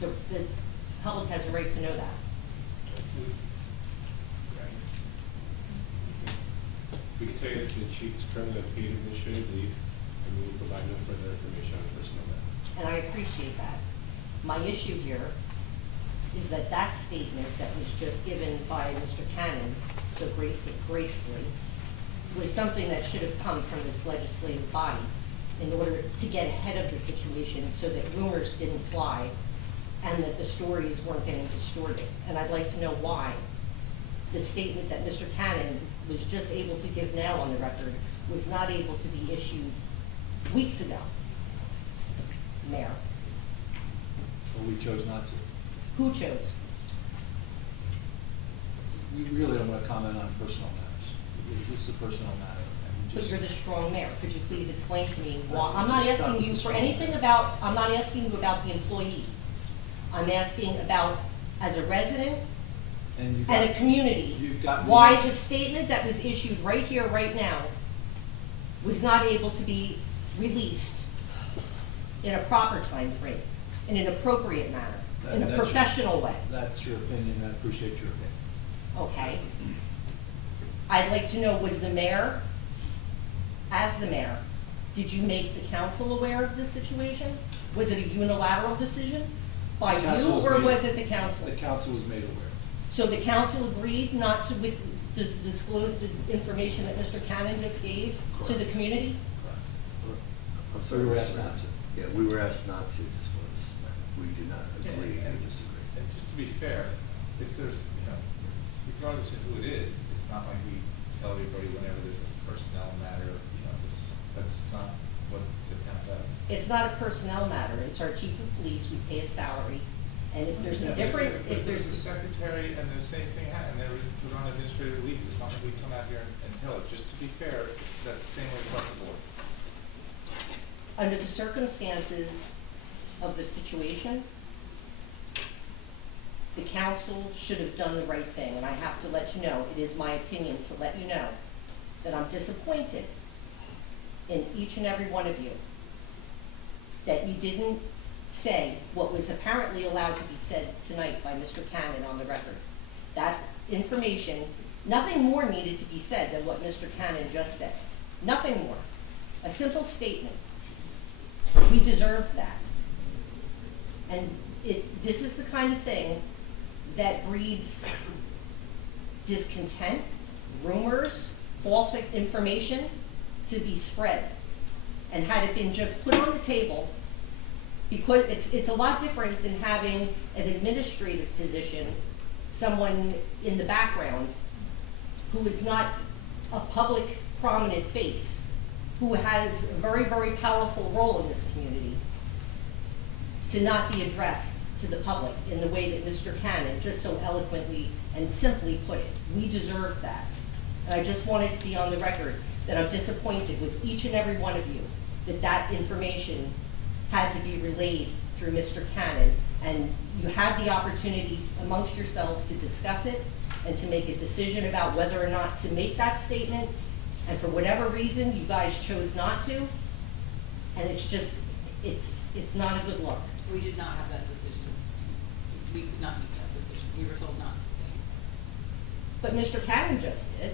The public has a right to know that. We can tell you that the chief is currently on paid administrative leave, and we will provide no further information on personnel matter. And I appreciate that. My issue here is that that statement that was just given by Mr. Cannon so gracefully was something that should have come from this legislative body in order to get ahead of the situation so that rumors didn't fly and that the stories weren't getting distorted. And I'd like to know why the statement that Mr. Cannon was just able to give now on the record was not able to be issued weeks ago, Mayor. Well, we chose not to. Who chose? We really don't want to comment on personal matters. This is a personal matter. And we But just, you're the strong mayor. Could you please explain to me why? I'm I'm not just asking not you the for strong anything mayor. about, I'm not asking you about the employee. I'm asking about, as a resident and you and a got, community, you've got me. why the statement that was issued right here, right now, was not able to be released in a proper time frame, in an appropriate manner, in a That's your- professional way. That's your opinion, and I appreciate your opinion. Okay. I'd like to know, was the mayor, as the mayor, did you make the council aware of this situation? Was it a unilateral decision by The you, council or made- was it the council? The council was made aware. So the council agreed not to to disclose the information that Mr. Cannon just gave to the community? I'm sorry, We were Mr. asked Mayor. not to. Yeah, we were asked not to disclose. We did not agree or disagree. And just to be fair, if there's, regardless of who it is, it's not like we tell everybody whenever there's a personnel matter, that's not what the town does. It's not a personnel matter, it's our chief of police, we pay a salary, and if there's a Yeah, different, but if there's. a secretary and the same thing happened, and they're on administrative leave, it's not like we come out here and tell it. Just to be fair, it's that same way across the board. Under the circumstances of the situation, the council should have done the right thing, and I have to let you know, it is my opinion to let you know that I'm disappointed in each and every one of you that you didn't say what was apparently allowed to be said tonight by Mr. Cannon on the record. That information, nothing more needed to be said than what Mr. Cannon just said. Nothing more. A simple statement. We deserve that. And this is the kind of thing that breeds discontent, rumors, false information to be spread. And had it been just put on the table, because it's a lot different than having an administrative position, someone in the background who is not a public prominent face, who has a very, very powerful role in this community, to not be addressed to the public in the way that Mr. Cannon just so eloquently and simply put it. We deserve that. And I just wanted to be on the record that I'm disappointed with each and every one of you that that information had to be relayed through Mr. Cannon. And you had the opportunity amongst yourselves to discuss it and to make a decision about whether or not to make that statement. And for whatever reason, you guys chose not to. And it's just, it's not a good look. We did not have that decision. We could not make that decision. We were told not to say. But Mr. Cannon just did.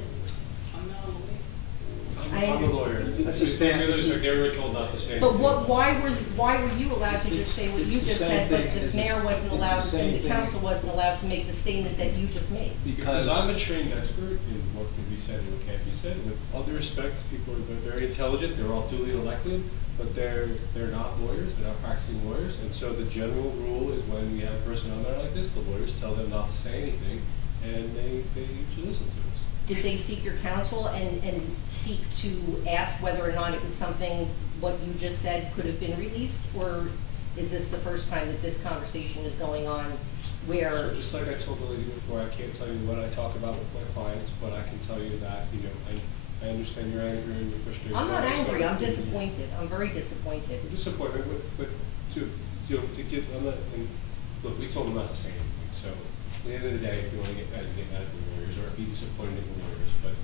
I'm not aware. I'm a lawyer. That's a standard. They were told not to say But anything. why were you allowed to just say what you It's the just same said, but thing. the It's mayor the- wasn't it's the allowed, same and the thing. council wasn't allowed to make the statement that you just made? Because I'm a trained expert in what can be said and what can't be said. With all due respect, people are very intelligent, they're all duly elected, but they're not lawyers, they're not practicing lawyers. And so the general rule is when we have a person on there like this, the lawyers tell them not to say anything, and they usually listen to us. Did they seek your counsel and seek to ask whether or not it was something, what you just said, could have been released? Or is this the first time that this conversation is going on where? So just like I told the lady before, I can't tell you what I talk about with my clients, but I can tell you that, I understand your anger and your frustration. I'm not angry, I'm disappointed. disappointed, I'm very disappointed. Disappointed, but to get, look, we told them not to say anything, so at the end of the day, if you want to get mad, you get mad at the lawyers, or be disappointed in the lawyers, but,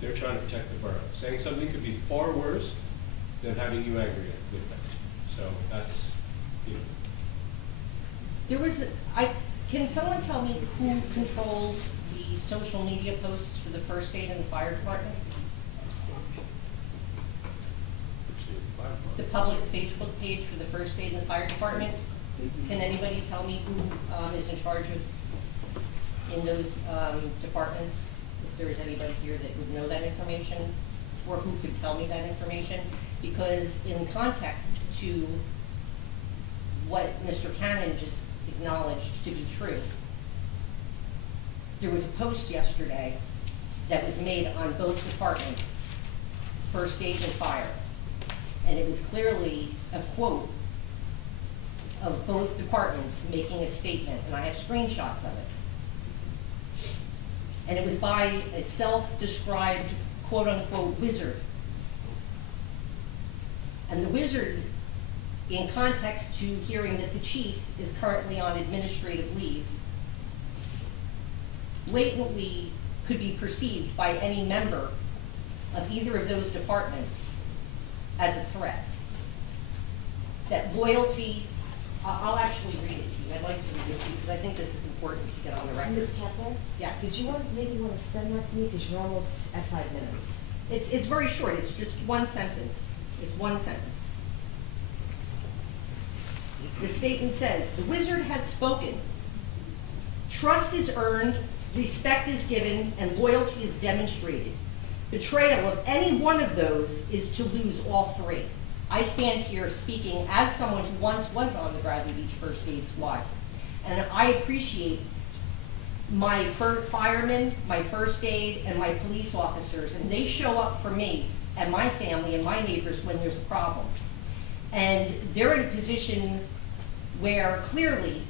they're trying to protect the borough. Saying something could be far worse than having you angry with them. So that's, There was, can someone tell me who controls the social media posts for the first aid and the fire department? The public Facebook page for the first aid and the fire department? Can anybody tell me who is in charge of, in those departments? If there's anybody here that would know that information, or who could tell me that information? Because in context to what Mr. Cannon just acknowledged to be true, there was a post yesterday that was made on both departments, first aid and fire. And it was clearly a quote of both departments making a statement, and I have screenshots of it. And it was by a self-described quote-unquote wizard. And the wizard, in context to hearing that the chief is currently on administrative leave, blatantly could be perceived by any member of either of those departments as a threat. That loyalty, I'll actually read it to you. I'd like to read it to you because I think this is important to get on the record. Ms. Kepler? Yeah. Did you maybe want to send that to me, because you're almost at 5 minutes? It's very short. It's just one sentence. It's one sentence. The statement says, "The wizard has spoken. Trust is earned, respect is given, and loyalty is demonstrated. Betrayal of any one of those is to lose all three." I stand here speaking as someone who once was on the Bradley Beach First Aid Squad. And I appreciate my firemen, my first aid, and my police officers, and they show up for me and my family and my neighbors when there's a problem. And they're in a position where clearly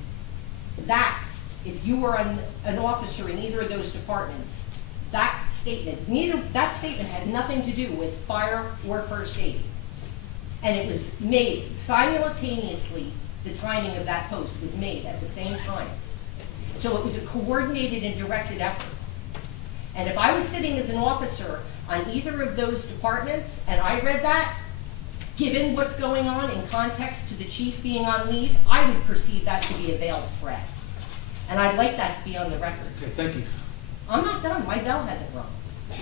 that, if you were an officer in either of those departments, that statement had nothing to do with fire or first aid. And it was made simultaneously, the timing of that post was made at the same time. So it was a coordinated and directed effort. And if I was sitting as an officer on either of those departments and I read that, given what's going on in context to the chief being on leave, I would perceive that to be a veiled threat. And I'd like that to be on the record. Okay, thank you. I'm not done, my bell hasn't rung.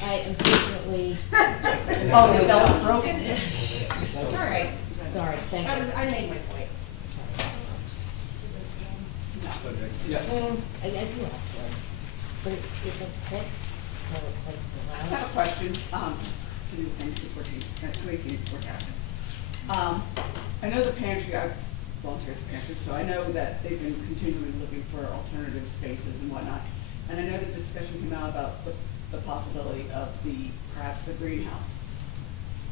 I unfortunately. Oh, the bell's broken? All right. Sorry, thank you. I made my point. Yes. I do actually, but if it sticks, so like. I just have a question, to 218 Fort Avenue. I know the pantry, I've volunteered at the pantry, so I know that they've been continually looking for alternative spaces and whatnot. And I know the discussion came out about the possibility of perhaps the greenhouse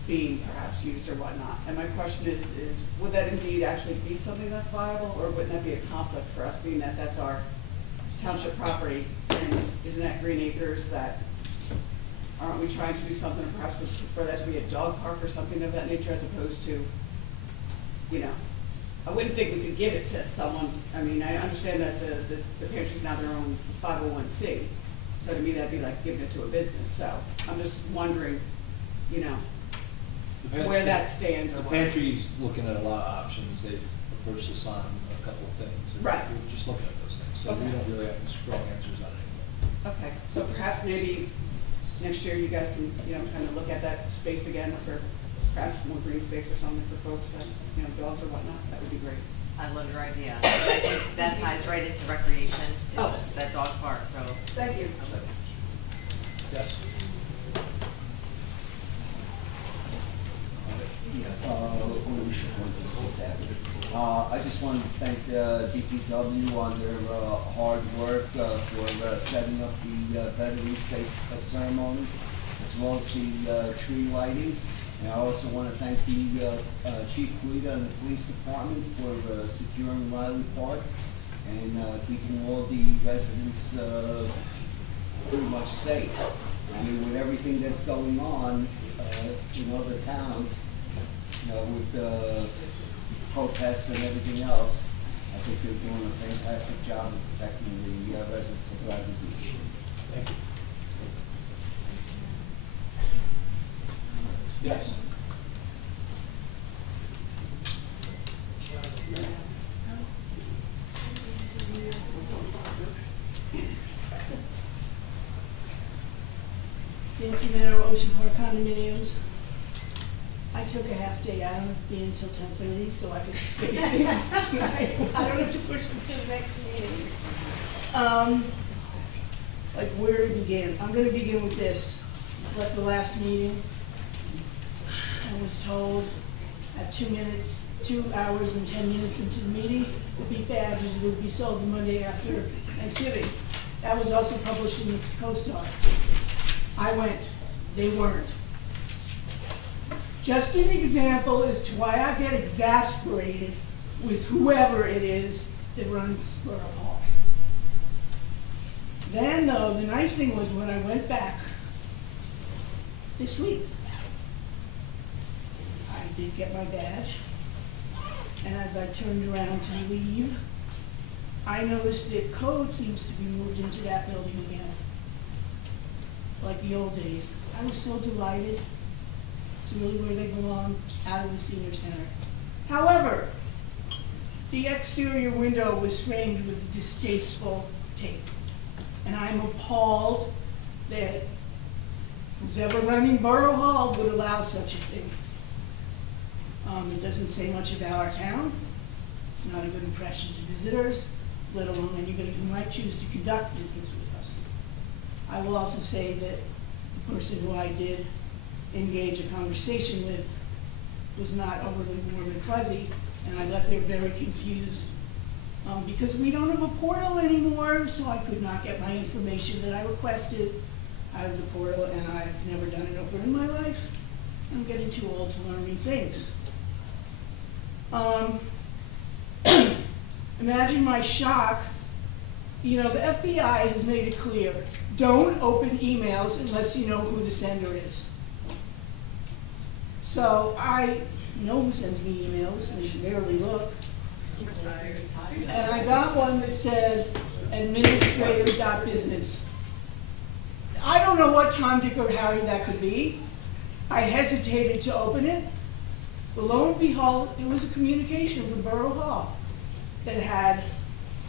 being perhaps used or whatnot. And my question is would that indeed actually be something that's viable, or wouldn't that be a conflict for us, being that that's our township property, and isn't that Green Acres, that aren't we trying to do something perhaps for that to be a dog park or something of that nature, as opposed to, I wouldn't think we could give it to someone. I mean, I understand that the pantry's now their own 501c, so to me that'd be like giving it to a business. So I'm just wondering, where that stands or The what. pantry's looking at a lot of options. They've approached us on a couple of things. and Right. We're just looking at those things, so we Okay. don't really have any strong answers on anything. Okay, so perhaps maybe next year you guys can, you know, kind of look at that space again for perhaps more green space or something for folks that, you know, dogs or whatnot, that would be great. I love your idea. I think that ties right into recreation, is Oh. that dog park, so. Thank you. Yes. I just want to thank DPW on their hard work for setting up the Veterans Day ceremonies, as well as the tree lighting. And I also want to thank the Chief Guida and the Police Department for securing Riley Park and keeping all the residents pretty much safe. I mean, with everything that's going on in other towns, you know, with protests and everything else, I think they're doing a fantastic job of protecting the residents of Bradley Beach. Thank you. Yes. Nancy Meadow, Ocean Park condominiums. I took a half day out of being until 10:30, so I could say things tonight. I don't have to push them to the next meeting. Like where to begin? I'm gonna begin with this. Left the last meeting. I was told at 2 hours and 10 minutes into the meeting, the beef badges would be sold the Monday after Thanksgiving. That was also published in the CoStar. I went, they weren't. Just an example as to why I get exasperated with whoever it is that runs Borough Hall. Then though, the nice thing was when I went back this week, I did get my badge, and as I turned around to leave, I noticed that code seems to be moved into that building again, like the old days. I was so delighted. It's really where they belong, out of the senior center. However, the exterior window was framed with distasteful tape, and I'm appalled that who's ever running Borough Hall would allow such a thing. It doesn't say much about our town. It's not a good impression to visitors, let alone anybody who might choose to conduct business with us. I will also say that the person who I did engage a conversation with was not overly warm and fuzzy, and I left there very confused. Because we don't have a portal anymore, so I could not get my information that I requested out of the portal, and I've never done it over in my life. I'm getting too old to learn new things. Imagine my shock. You know, the FBI has made it clear, don't open emails unless you know who the sender is. So I know who sends me emails, and barely look. And I got one that said administrator.business. I don't know what Tom, Dick, or Harry that could be. I hesitated to open it. But lo and behold, it was a communication from Borough Hall that had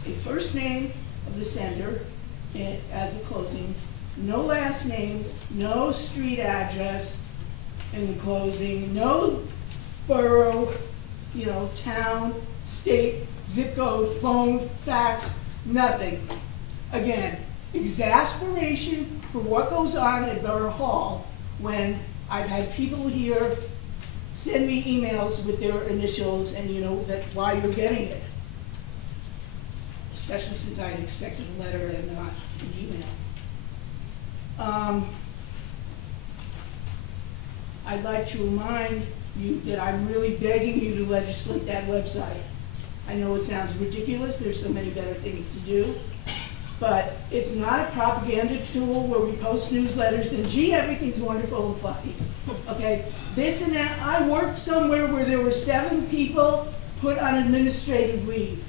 a first name of the sender as a closing, no last name, no street address in the closing, no borough, you know, town, state, zip code, phone, fax, nothing. Again, exasperation for what goes on at Borough Hall when I've had people here send me emails with their initials and you know that's why you're getting it. Especially since I had expected a letter and not an email. I'd like to remind you that I'm really begging you to legislate that website. I know it sounds ridiculous, there's so many better things to do, but it's not a propaganda tool where we post newsletters and gee, everything's wonderful and fluffy. Okay, this and that. I worked somewhere where there were 7 people put on administrative leave.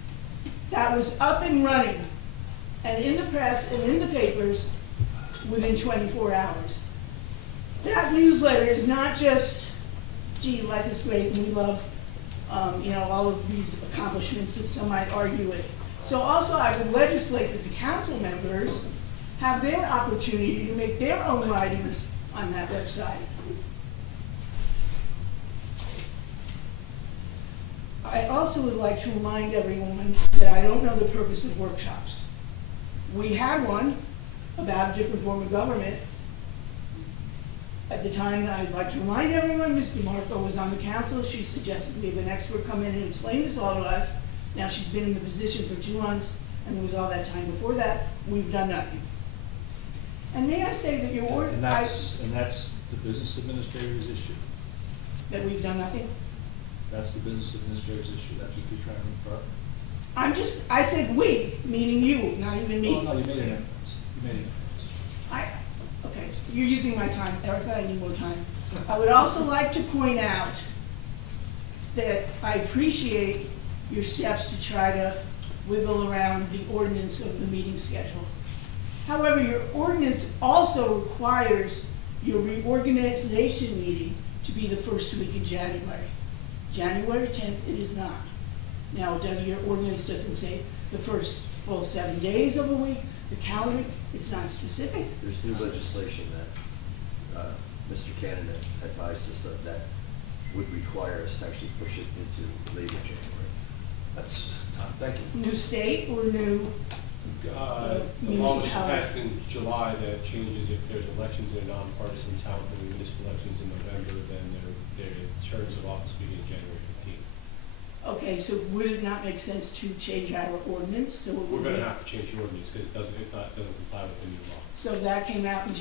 That was up and running, and in the press and in the papers within 24 hours. That newsletter is not just, gee, life is great and we love, you know, all of these accomplishments that some might argue it. So also I would legislate that the council members have their opportunity to make their own writings on that website. I also would like to remind everyone that I don't know the purpose of workshops. We had one about a different form of government. At the time, I'd like to remind everyone, Ms. DeMarco was on the council. She suggested we have an expert come in and explain this all to us. Now she's been in the position for 2 months, and there was all that time before that. We've done nothing. And may I say that your order... And that's the business administrator's issue. That we've done nothing? That's the business administrator's issue. That's what you're trying to infer. I said we, meaning you, not even me. Oh, no, you made an inference. You made an inference. Okay, you're using my time, Erica, I need more time. I would also like to point out that I appreciate your steps to try to wiggle around the ordinance of the meeting schedule. However, your ordinance also requires your reorganization meeting to be the first week in January. January 10th, it is not. Now, your ordinance doesn't say the first full 7 days of a week, the calendar, it's not specific. There's new legislation that Mr. Cannon advised us of that would require us to actually push it into later January. That's, thank you. New state or new The law was municipality? passed in July that changes if there's elections in a nonpartisan town, for the municipal elections in November, then their terms of office begin January 15th. Okay, so would it not make sense to change our ordinance? So it We're would gonna be- have to change the ordinance because it doesn't comply with the new law. So if that came out in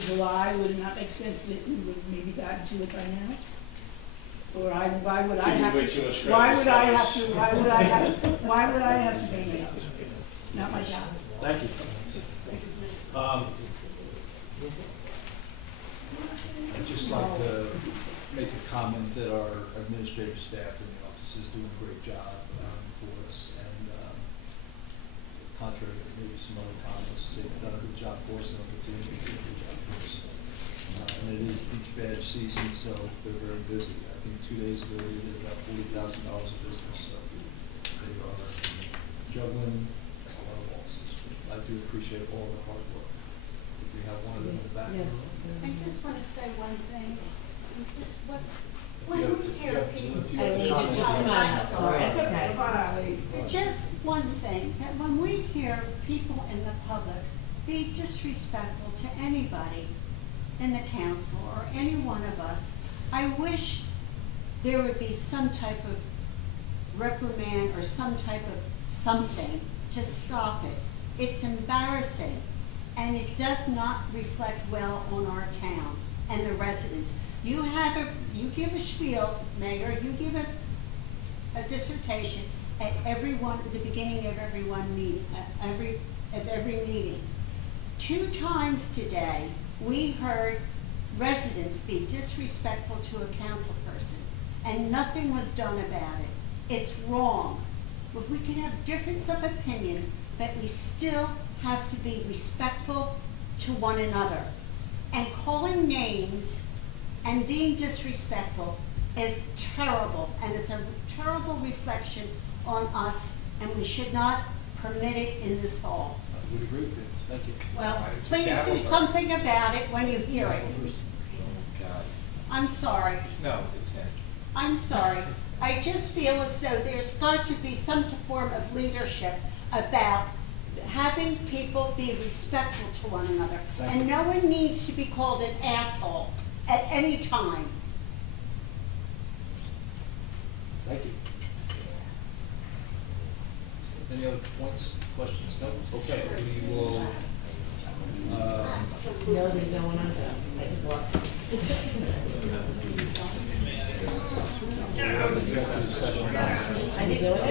July, would it not make sense that we would maybe got into it by now? Or why would I Giving have way to, too much why credit would to I have others. to, why would I have to bring it up? Not my job. Thank you. I'd just like to make a comment that our administrative staff in the office is doing a great job for us, and contrary to maybe some other comments, they've done a good job for us and they'll continue to do a good job for us. And it is beach badge season, so they're very busy. I think 2 days ago they did about $40,000 of business, so they are juggling a lot of losses. I do appreciate all their hard work. We have one of them in the back. I just want to say one thing. Just what, when Yeah, we hear yeah, people. if you have a comment. Just come on, I'm sorry. it's okay. Just one thing, that when we hear people in the public be disrespectful to anybody in the council or any one of us, I wish there would be some type of reprimand or some type of something to stop it. It's embarrassing, and it does not reflect well on our town and the residents. You give a spiel, Mayor, you give a dissertation at the beginning of every meeting. 2 times today, we heard residents be disrespectful to a council person, and nothing was done about it. It's wrong. If we can have difference of opinion, but we still have to be respectful to one another. And calling names and being disrespectful is terrible, and it's a terrible reflection on us, and we should not permit it in this hall. I would agree with you. Thank you. Well, please do something about it when you hear it. I'm sorry. No, it's him. I'm sorry. I just feel as though there's got to be some form of leadership about having people be respectful to one another. Thank And you. no one needs to be called an asshole at any time. Thank you. Any other points, questions? No? Okay, we will, No, there's no one on Zoom. I just lost. executive session. I can do it. I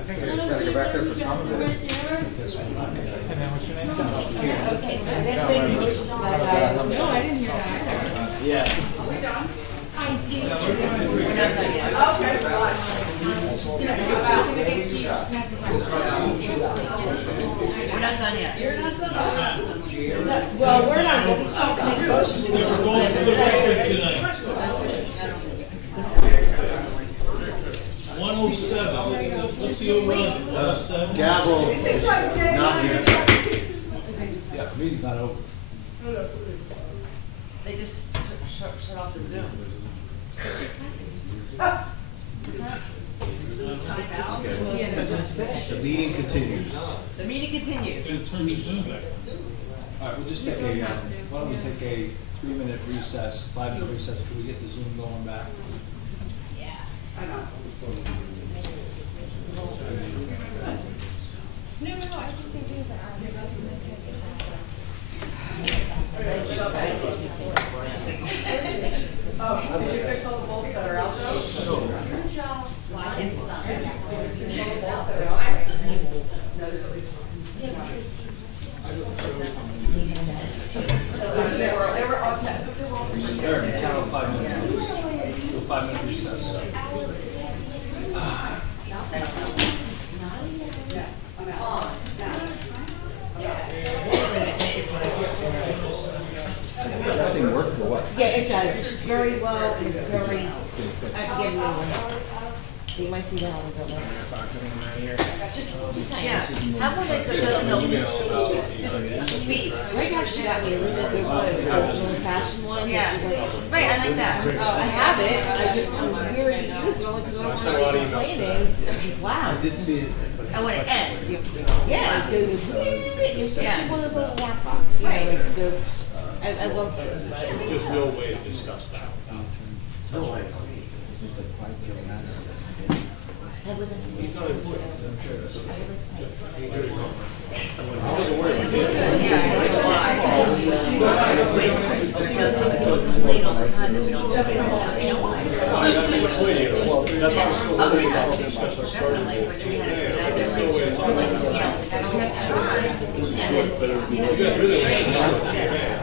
think I just gotta go back there for some of it. And then what's your name? Okay, so that thing was, no, I didn't hear that. Yeah. I did. We're not done yet. We're not done yet. You're not done. Well, we're not, but we still can make motions. We're going for the record tonight. 107. Gavel is not here. Yeah, the meeting's not over. They just shut off the Zoom. The meeting continues. The meeting continues. Turn the Zoom back on. All right, we'll just take a, why don't we take a 3-minute recess, 5-minute recess, till we get the Zoom going back? No, I think they do that. Oh, did you fix all the bolts that are out though? Good job. They were all set. Eric, count on 5 minutes. Do a 5-minute recess. Does that thing work or what? Yeah, it does. It's just very low and it's very, I have to get a new one. You might see that on the list. Just saying. Yeah, how come they doesn't go just beeps? Right actually got me a really good one, an old fashioned one. Yeah, It's- right, I like that. I have it, I just, I'm hearing it use it only because I'm complaining, it's loud. I did see it. but- And when it ends, you. Yeah, it goes, it's Yeah. like one of those little laptops, you know, Right. like the, I love those. There's no way to discuss that without. No, I. It's a quite killing answer. He's not employed. I wasn't worried about this. You know, some people complain all the time that we don't have it. You know why? I gotta make a point here. That's why I was so worried about the discussion started. There's no way to talk about it. You guys really like it.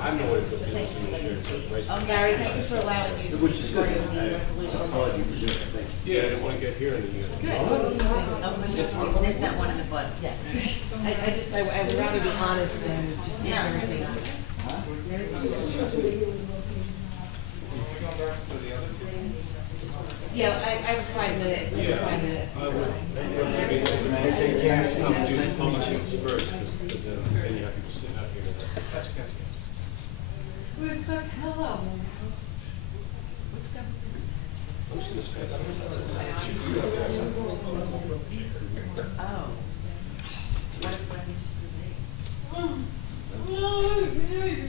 I know what it feels like to share. Gary, thank you for allowing me to Which is speak good. regarding the resolution. Apology for doing it, thank you. Yeah, I didn't want to get here in the Good. Nip that one in the bud. Yeah. I would rather be honest than just say Yeah. everything. Yeah, I have 5 minutes, I have 5 minutes. I would. I'm doing public things first, because then you have people sitting out here. Who's got hello? I'm just gonna stand Oh.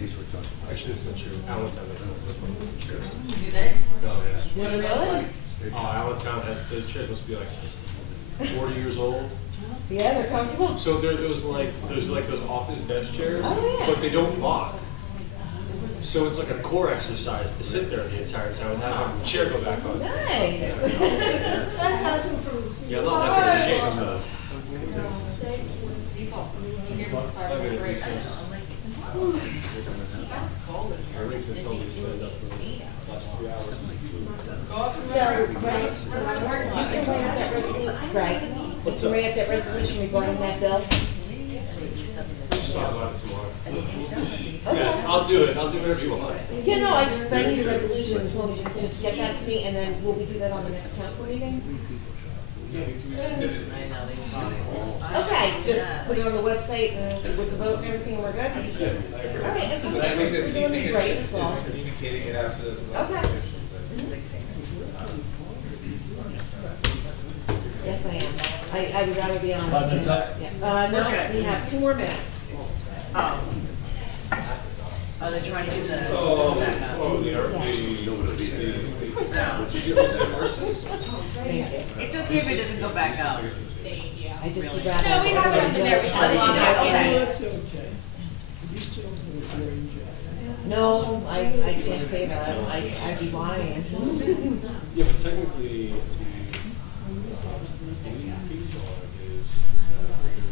These were talking. Actually, it's not true. Allentown has chairs. Do they? Oh, yeah. Really? Oh, Allentown has, those chairs must be like 40 years old. Yeah, they're comfortable. So there's like those office desk chairs, Oh, yeah. but they don't lock. So it's like a core exercise to sit there the entire time without having the chair go back on. Nice. Yeah, I'm not that good of shape, so. People. That's cold. I think there's somebody stand up for the last 3 hours. So, Greg, you can write up that resolution, Greg, you can write up that resolution regarding that bill? Just talk about it tomorrow. Yes, I'll do it. I'll do whatever you want. Yeah, no, I need the resolution, as long as you just get that to me, and then will we do that on the next council meeting? Okay, just put it on the website and with the vote and everything, and we're good? All right, that's what we're doing is great, that's all. Communicating it out to those. Okay. Yes, I am. I would rather be honest. 5 minutes up? Yeah. No, we have 2 more minutes. Oh. Oh, they're trying to do the. It's okay if it doesn't go back up. I just would rather. No, we have it up in there, we should log out, Okay. That's okay. You still do a great job. No, I can't say that. I'd be lying. Yeah, but technically, the piece law is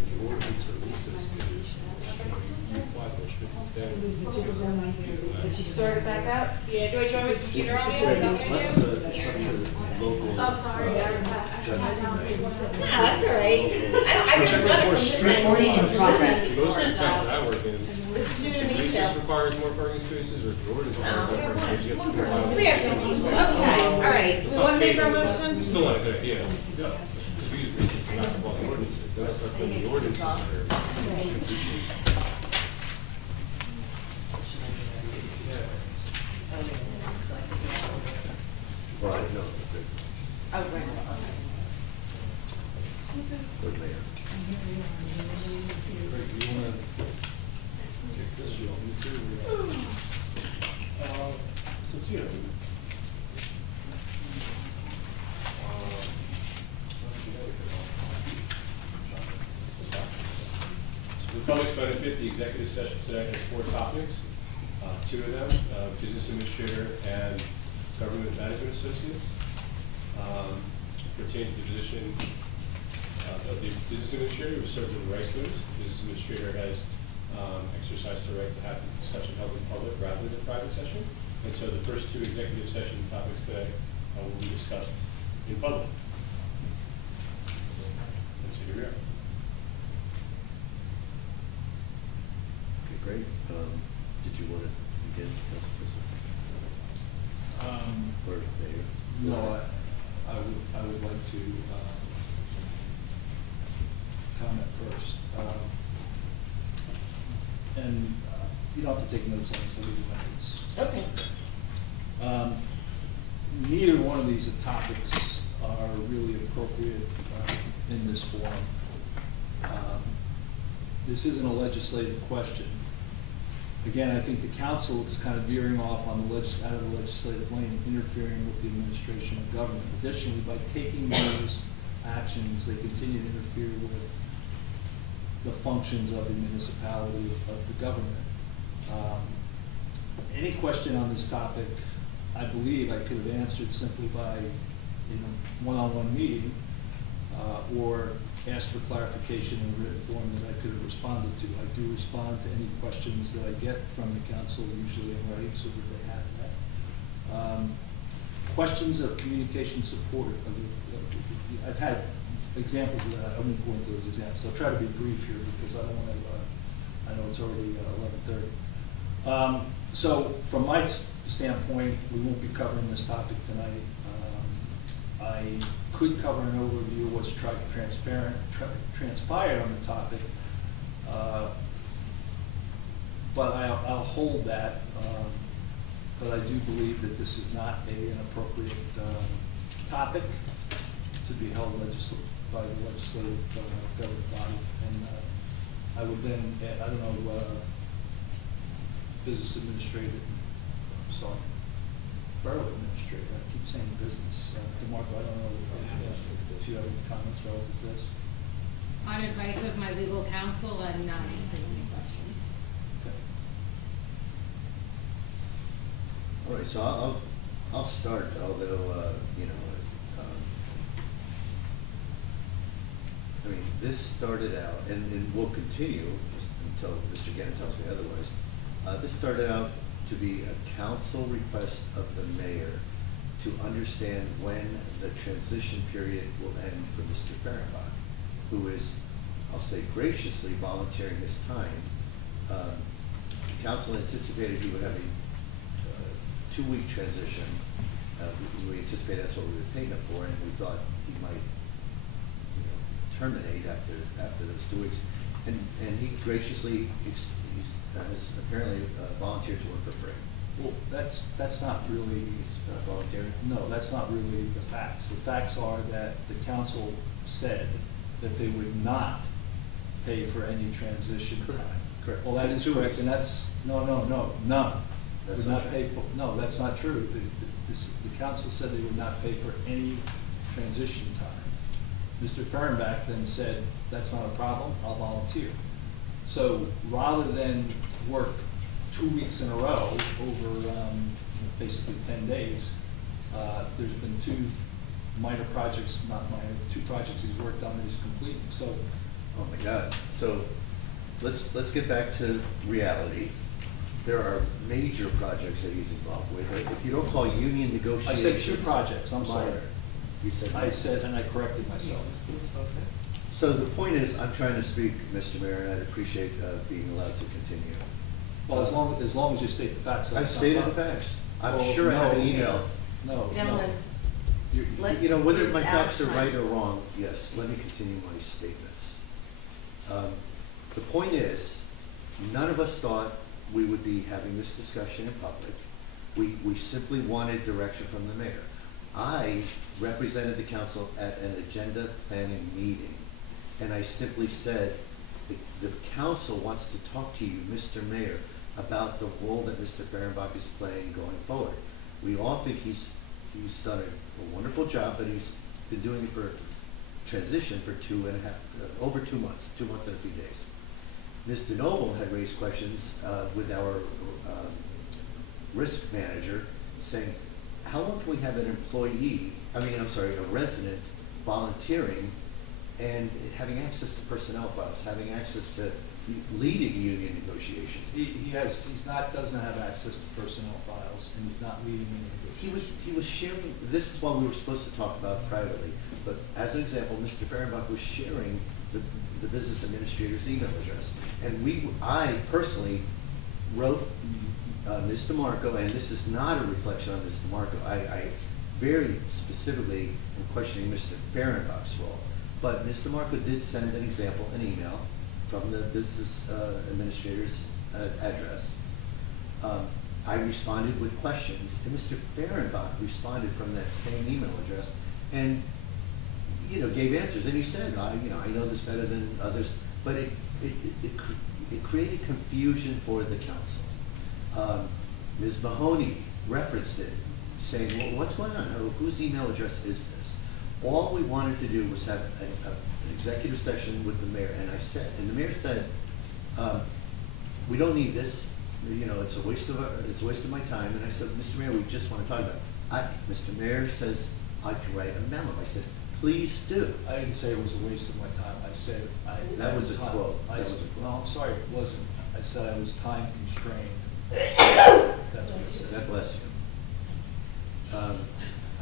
the ordinance or leases is you apply for restricted standards. Did she start it back up? Yeah, do I join with computer on you? Is that what you do? Oh, sorry. No, that's all right. I've never done it from this angle. Most of the towns that I work in, This is new to me, leases so. requires more parking spaces, or the ordinance requires more parking spaces. You have to provide- We have some, okay, all right. It's We not want to make our favorable. motion? It's still not a good idea, because we use leases to knock up all the ordinances. That's what the ordinances are. Well, I know. Oh, right. Good mayor. Greg, you wanna take this, you want me to? So, you know, For the public's benefit, the executive session today has 4 topics. 2 of them, business administrator and government management associates. Pertains to the position of the business administrator who serves in the rice booths. The business administrator has exercised the right to have this discussion held in public rather than private session. And so the first 2 executive session topics today will be discussed in public. And so here we are. Okay, great. Did you want to begin, Council President? Or Mayor? No, I would like to comment first. And you don't have to take notes on this, I'll leave the notes. Okay. Neither one of these topics are really appropriate in this forum. This isn't a legislative question. Again, I think the council is kind of veering off on the out of the legislative lane, interfering with the administration of government. Additionally, by taking these actions, they continue to interfere with the functions of the municipality, of the government. Any question on this topic, I believe I could have answered simply by, one-on-one meeting, or asked for clarification in written form that I could have responded to. I do respond to any questions that I get from the council, usually in writing, so that they have that. Questions of communication support. I've had examples of that. I won't go into those examples. I'll try to be brief here because I don't want to, I know it's already 11:30. So from my standpoint, we won't be covering this topic tonight. I could cover an overview of what's transpired on the topic, but I'll hold that. But I do believe that this is not an appropriate topic to be held by the legislative government body. And I would then, I don't know, business administrator, sorry, borough administrator, I keep saying business. DeMarco, I don't know if you have any comments relative to this. On advice of my legal counsel, I'm not answering any questions. Okay. All right, so I'll start, although, I mean, this started out, and will continue just until Mr. Gannon tells me otherwise. This started out to be a council request of the mayor to understand when the transition period will end for Mr. Fehrenbach, who is, I'll say, graciously volunteering his time. The council anticipated he would have a 2-week transition. We anticipated that's what we were paying him for, and we thought he might, terminate after those 2 weeks. And he graciously has apparently volunteered to work for free. Well, that's not really volunteering. No, that's not really the facts. The facts are that the council said that they would not pay for any transition time. Correct. Well, that is correct, and that's none. That's Would not not pay for. No, that's not true. The council said they would not pay for any transition time. Mr. Fehrenbach then said, that's not a problem, I'll volunteer. So rather than work 2 weeks in a row over basically 10 days, there's been 2 minor projects, not minor, 2 projects he's worked on that he's completing. So, oh my God. So let's get back to reality. There are major projects that he's involved with. If you don't call union negotiations. I said 2 projects, I'm sorry. Minor. You said I said, and I corrected myself. Please focus. So the point is, I'm trying to speak, Mr. Mayor, and I'd appreciate being allowed to continue. Well, as long as you state the facts. I've stated the facts. I'm sure I have an email. No. Gentlemen, Whether my facts are right or wrong, yes, let me continue my statements. point is, none of us thought we would be having this discussion in public. We simply wanted direction from the mayor. I represented the council at an agenda planning meeting, and I simply said, the council wants to talk to you, Mr. Mayor, about the role that Mr. Fehrenbach is playing going forward. We all think he's done a wonderful job, but he's been doing it for transition for over 2 months, 2 months and a few days. Mr. Noble had raised questions with our risk manager, saying, how long can we have an employee, a resident volunteering and having access to personnel files, having access to leading union negotiations? Doesn't have access to personnel files, and he's not leading any negotiations. He was sharing, this is what we were supposed to talk about privately, but as an example, Mr. Fehrenbach was sharing the business administrator's email address. And I personally wrote Ms. DeMarco, and this is not a reflection on Ms. DeMarco. I very specifically am questioning Mr. Fehrenbach's role. But Ms. DeMarco did send an example, an email, from the business administrator's address. I responded with questions, and Mr. Fehrenbach responded from that same email address, and gave answers. And he said, I know this better than others, but it created confusion for the council. Ms. Mahoney referenced it, saying, well, what's going on? Whose email address is this? All we wanted to do was have an executive session with the mayor, and the mayor said, we don't need this. It's a waste of my time. And I said, Mr. Mayor, we just want to talk about it. Mr. Mayor says I can write a memo. I said, please do. I didn't say it was a waste of my time. I said that was a quote. No, I'm sorry, it wasn't. I said I was time constrained. That's what I said. God bless you.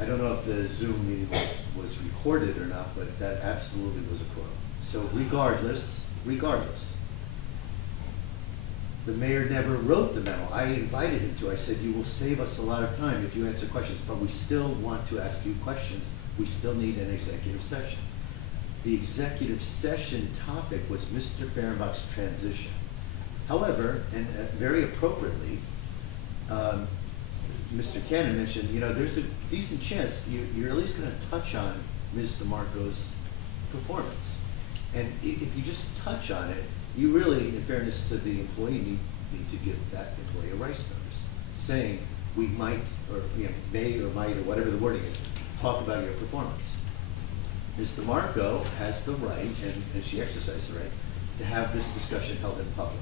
I don't know if the Zoom meeting was recorded or not, but that absolutely was a quote. So regardless, the mayor never wrote the memo. I invited him to. I said, you will save us a lot of time if you answer questions, but we still want to ask you questions. We still need an executive session. The executive session topic was Mr. Fehrenbach's transition. However, and very appropriately, Mr. Cannon mentioned, there's a decent chance you're at least going to touch on Ms. DeMarco's performance. And if you just touch on it, you really, in fairness to the employee, need to give that employee a rights notice, saying we might, or may or might, or whatever the wording is, talk about your performance. Ms. DeMarco has the right, and she exercised the right, to have this discussion held in public.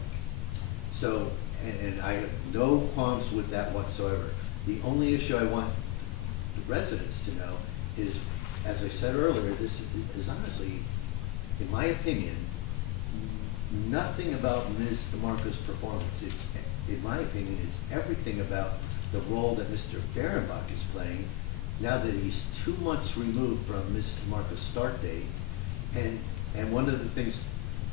So, and I have no qualms with that whatsoever. The only issue I want the residents to know is, as I said earlier, this is honestly, in my opinion, nothing about Ms. DeMarco's performance. It's, in my opinion, it's everything about the role that Mr. Fehrenbach is playing now that he's 2 months removed from Ms. DeMarco's start date. And one of the things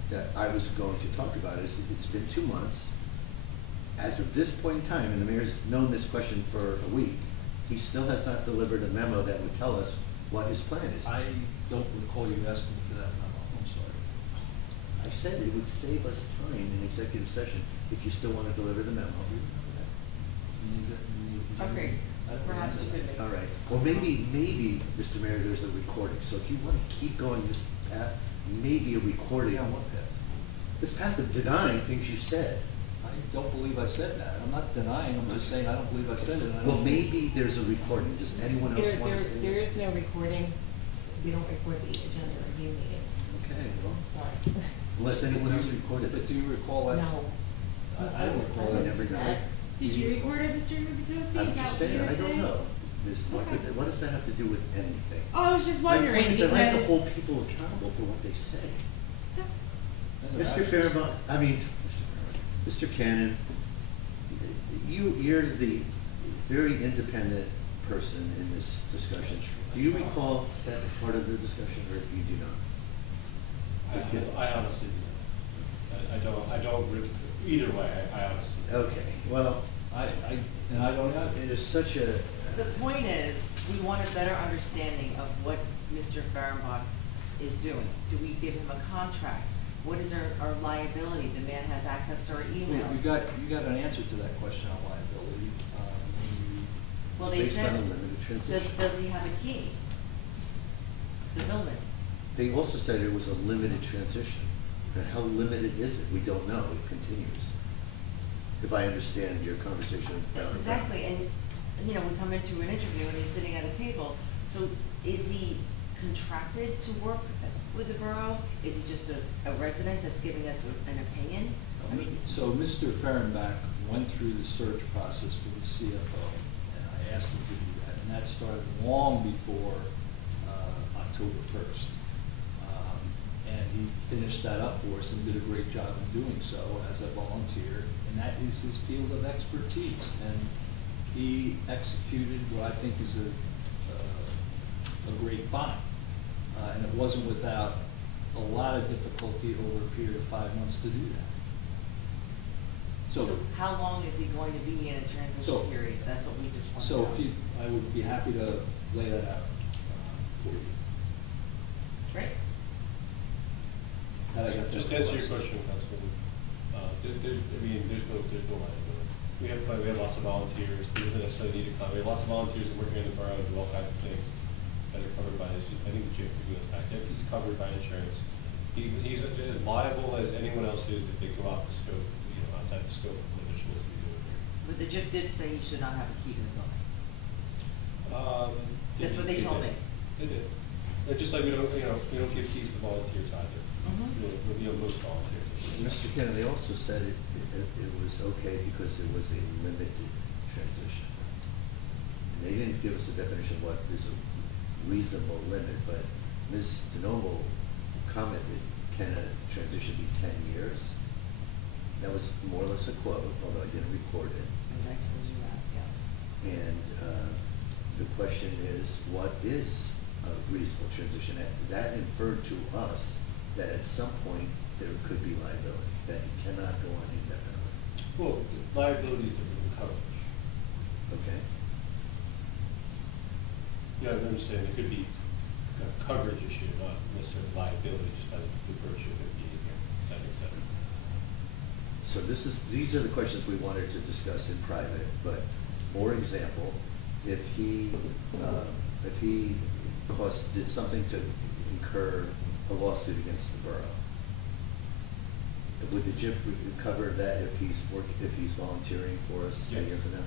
that I was going to talk about is it's been 2 months. As of this point in time, and the mayor's known this question for a week, he still has not delivered a memo that would tell us what his plan is. I don't recall you asking for that memo. I'm sorry. I said it would save us time in executive session if you still want to deliver the memo. Okay, perhaps you could make. All right. Well, maybe, Mr. Mayor, there's a recording. So if you want to keep going this path, maybe a recording. Yeah, what path? This path of denying things you said. I don't believe I said that. I'm not denying. I'm just saying I don't believe I said it. Well, maybe there's a recording. Does anyone else want to say There this? is no recording. We don't record the agenda review meetings. Okay, well, Sorry. unless anyone else recorded But it. do you recall that? No. I don't recall I that. never know. Did you record it, Mr. Rubentosi? I'm Is that just what saying, you were I don't saying? know. What does that have to do with anything? Oh, I was just wondering My point is I'd like to because- hold people accountable for what they say. And the Mr. actions- Fehrenbach, Mr. Cannon, you're the very independent person in this discussion. Do you recall that part of the discussion, or you do not? I honestly do. I don't, either way, I honestly do. Okay, well, I don't have it is such a, The point is, we want a better understanding of what Mr. Fehrenbach is doing. Do we give him a contract? What is our liability? The man has access to our emails. You got an answer to that question on liability. Well, they Based said, on a limited transition. does he have a key? The building. They also said it was a limited transition. And how limited is it? We don't know. It continues. If I understand your conversation about Exactly, and, you know, we come into an interview and he's sitting at a table, so is he contracted to work with the borough? Is he just a resident that's giving us an opinion? I mean, So Mr. Fehrenbach went through the search process for the CFO, and I asked him to do that, and that started long before October 1st. And he finished that up for us and did a great job in doing so as a volunteer, and that is his field of expertise. And he executed what I think is a great find. And it wasn't without a lot of difficulty over a period of 5 months to do that. so how long is he going to be in a transition period? That's what we just want to know. So I would be happy to lay that out for you. Great. Just to answer your question, Councilman, there's no liability. We have lots of volunteers. There doesn't necessarily need a we have lots of volunteers that work here in the borough and do all kinds of things that are covered by this. I think the Jim could do this back there. He's covered by insurance. He's as liable as anyone else is if they go out the scope, outside the scope of what they're supposed to be doing here. But the JIF did say he should not have a key to the building. That's what they told me. They did. Just like we don't give keys to volunteers either. Most volunteers. Mr. Kennedy, they also said it was okay because it was a limited transition. And they didn't give us a definition of what is a reasonable limit, but Ms. DeNovo commented, can a transition be 10 years? That was more or less a quote, although I didn't record it. And I told you that, yes. And the question is, what is a reasonable transition? That inferred to us that at some point there could be liability, that it cannot go on indefinitely. Well, liability is different than coverage. Okay. Yeah, I understand. It could be a coverage issue, not necessarily liability, just by the virtue of it being here. That makes sense. So these are the questions we wanted to discuss in private, but for example, if he did something to incur a lawsuit against the borough, would the JIF cover that if he's volunteering for us a year from now?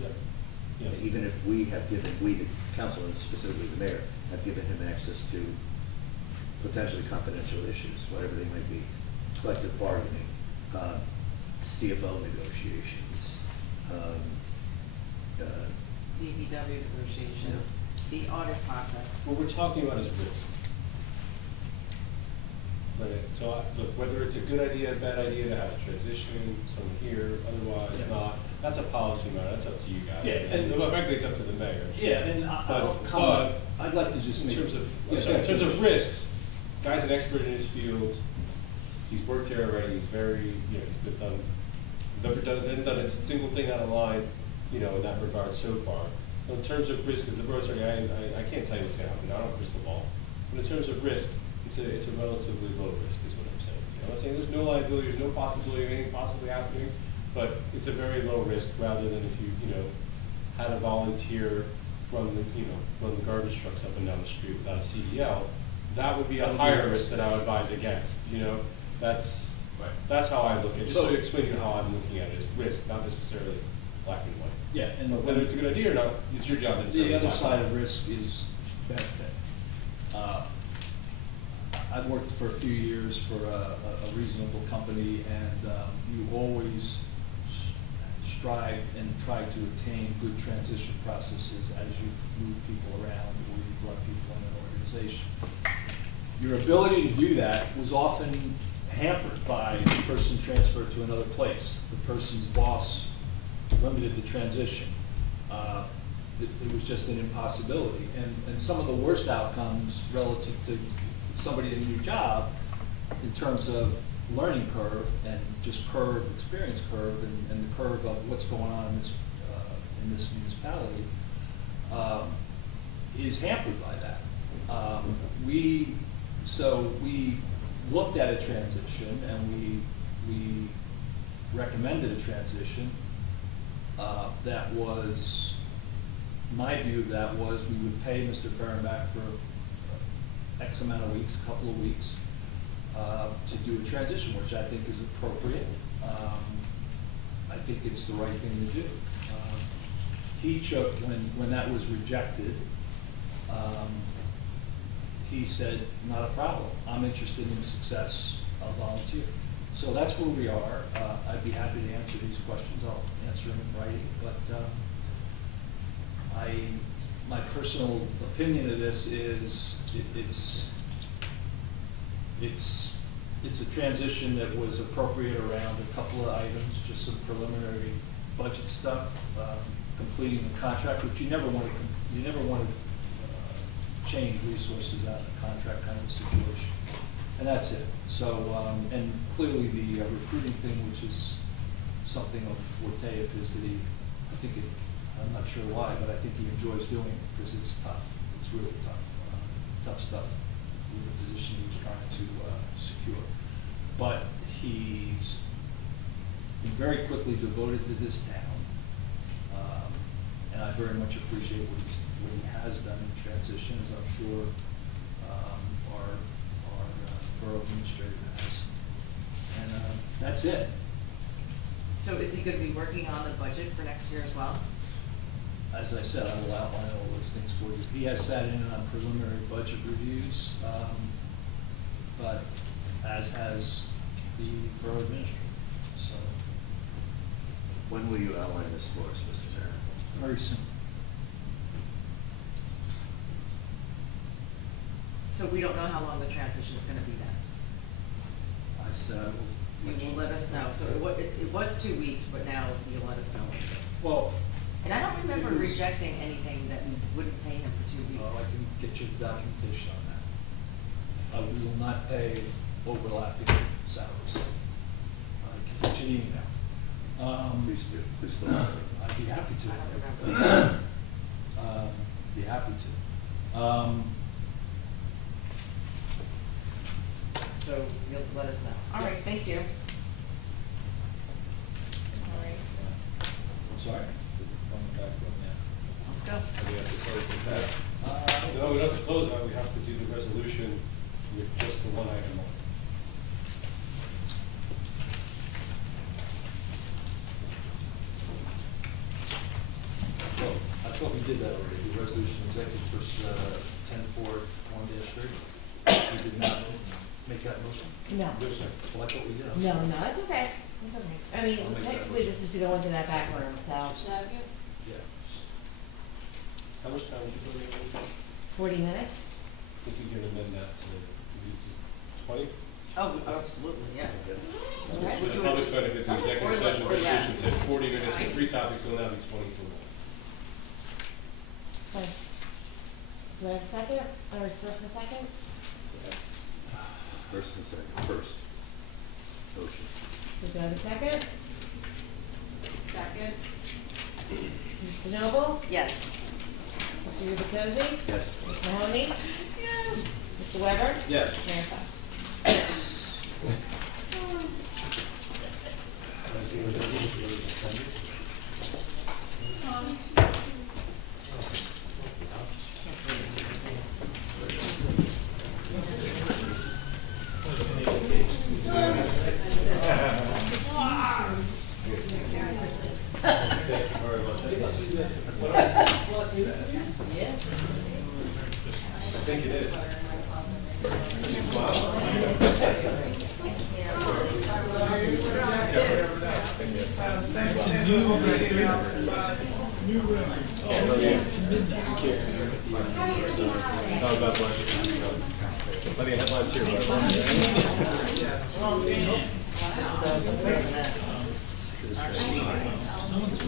Yeah. Yes. Even if we, the council, and specifically the mayor, have given him access to potentially confidential issues, whatever they might be, collective bargaining, CFO negotiations, DPW negotiations, the audit process. What we're talking about is risk. Right. So look, whether it's a good idea, a bad idea to have a transition, someone here, otherwise not, that's a policy matter. That's up to you guys. Yeah, and frankly, it's up to the mayor. Yeah, and I'd like to just in make terms of risks, guy's an expert in his field. He's worked here already. He's very, he's hasn't done a single thing out of line, in that regard so far. So in terms of risk, as the borough attorney, I can't tell you what's going to happen. I don't have a crystal ball. But in terms of risk, it's a relatively low risk, is what I'm saying. I'm not saying there's no liability, there's no possibility of anything possibly happening, but it's a very low risk rather than if you, had a volunteer run the garbage trucks up and down the street without a CDL. That would be a higher risk that I would advise against. That's how I look at it. Just to explain to you how I'm looking at it, is risk, not necessarily black and white. Yeah, and whether it's a good idea or not, it's your job to determine. The other side of risk is benefit. I've worked for a few years for a reasonable company, and you always strived and tried to attain good transition processes as you move people around or you brought people in an organization. Your ability to do that was often hampered by the person transferred to another place. The person's boss limited the transition. It was just an impossibility. And some of the worst outcomes relative to somebody in a new job in terms of learning curve and just experience curve and the curve of what's going on in this municipality is hampered by that. We So we looked at a transition and we recommended a transition that was, my view of that was we would pay Mr. Fehrenbach for X amount of weeks, a couple of weeks, to do a transition, which I think is appropriate. I think it's the right thing to do. He chose, when that was rejected, he said, not a problem. I'm interested in the success. I'll volunteer. So that's where we are. I'd be happy to answer these questions. I'll answer them in writing. But my personal opinion of this is it's a transition that was appropriate around a couple of items, just some preliminary budget stuff, completing the contract, which you never want to change resources out of a contract kind of situation. And that's it. So, and clearly the recruiting thing, which is something of forte of his that I'm not sure why, but I think he enjoys doing it because it's tough. It's really tough. Tough stuff with the position he was trying to secure. But he's been very quickly devoted to this town. And I very much appreciate what he has done in transition, as I'm sure our borough administrator has. And that's it. So is he going to be working on the budget for next year as well? As I said, I will outline all those things for you. He has sat in on preliminary budget reviews, but as has the borough administrator. So, When will you outline this for us, Mr. Mayor? very soon. So we don't know how long the transition is gonna be then? I said I will. You will let us know. So it was 2 weeks, but now you'll let us know. Well, And I don't remember it was- rejecting anything that we wouldn't pay him for 2 weeks. well, I can get you the documentation on that. We will not pay overlapping salaries. I can get you the email. Please do. Please do. I'd be happy to. I don't remember. Be happy to. So you'll let us know. All right, thank you. I'm sorry. Let's go. We have to close this out. No, we don't have to close out, we have to do the resolution with just the one item on it. Well, I thought we did that already, the resolution executive for 10-4-1-3. We did not make that motion? No. Yes, sir. Well, I thought we did. I'm No, sorry. no, it's okay. It's okay. I mean, I'll make that technically, motion. this is to go into that back room, so Should I have you? Yeah. How much time would you put in? 40 minutes? I think you can amend that to 20? Oh, absolutely, yeah. For the public's benefit, the executive session resolution said 40 minutes for 3 topics, so now it'll be 24 minutes. Okay. Do I have a second, or first and second? First and second. First. Motion. Do I have a second? Second. Mr. Noble? Yes. Mr. Ubatozzi? Yes. Ms. Mahoney? Yes. Mr. Weber? Yes. Mayor Fox? Thank you very much. Yeah. I think it is. Oh, God bless you. Plenty of headlines here. Someone's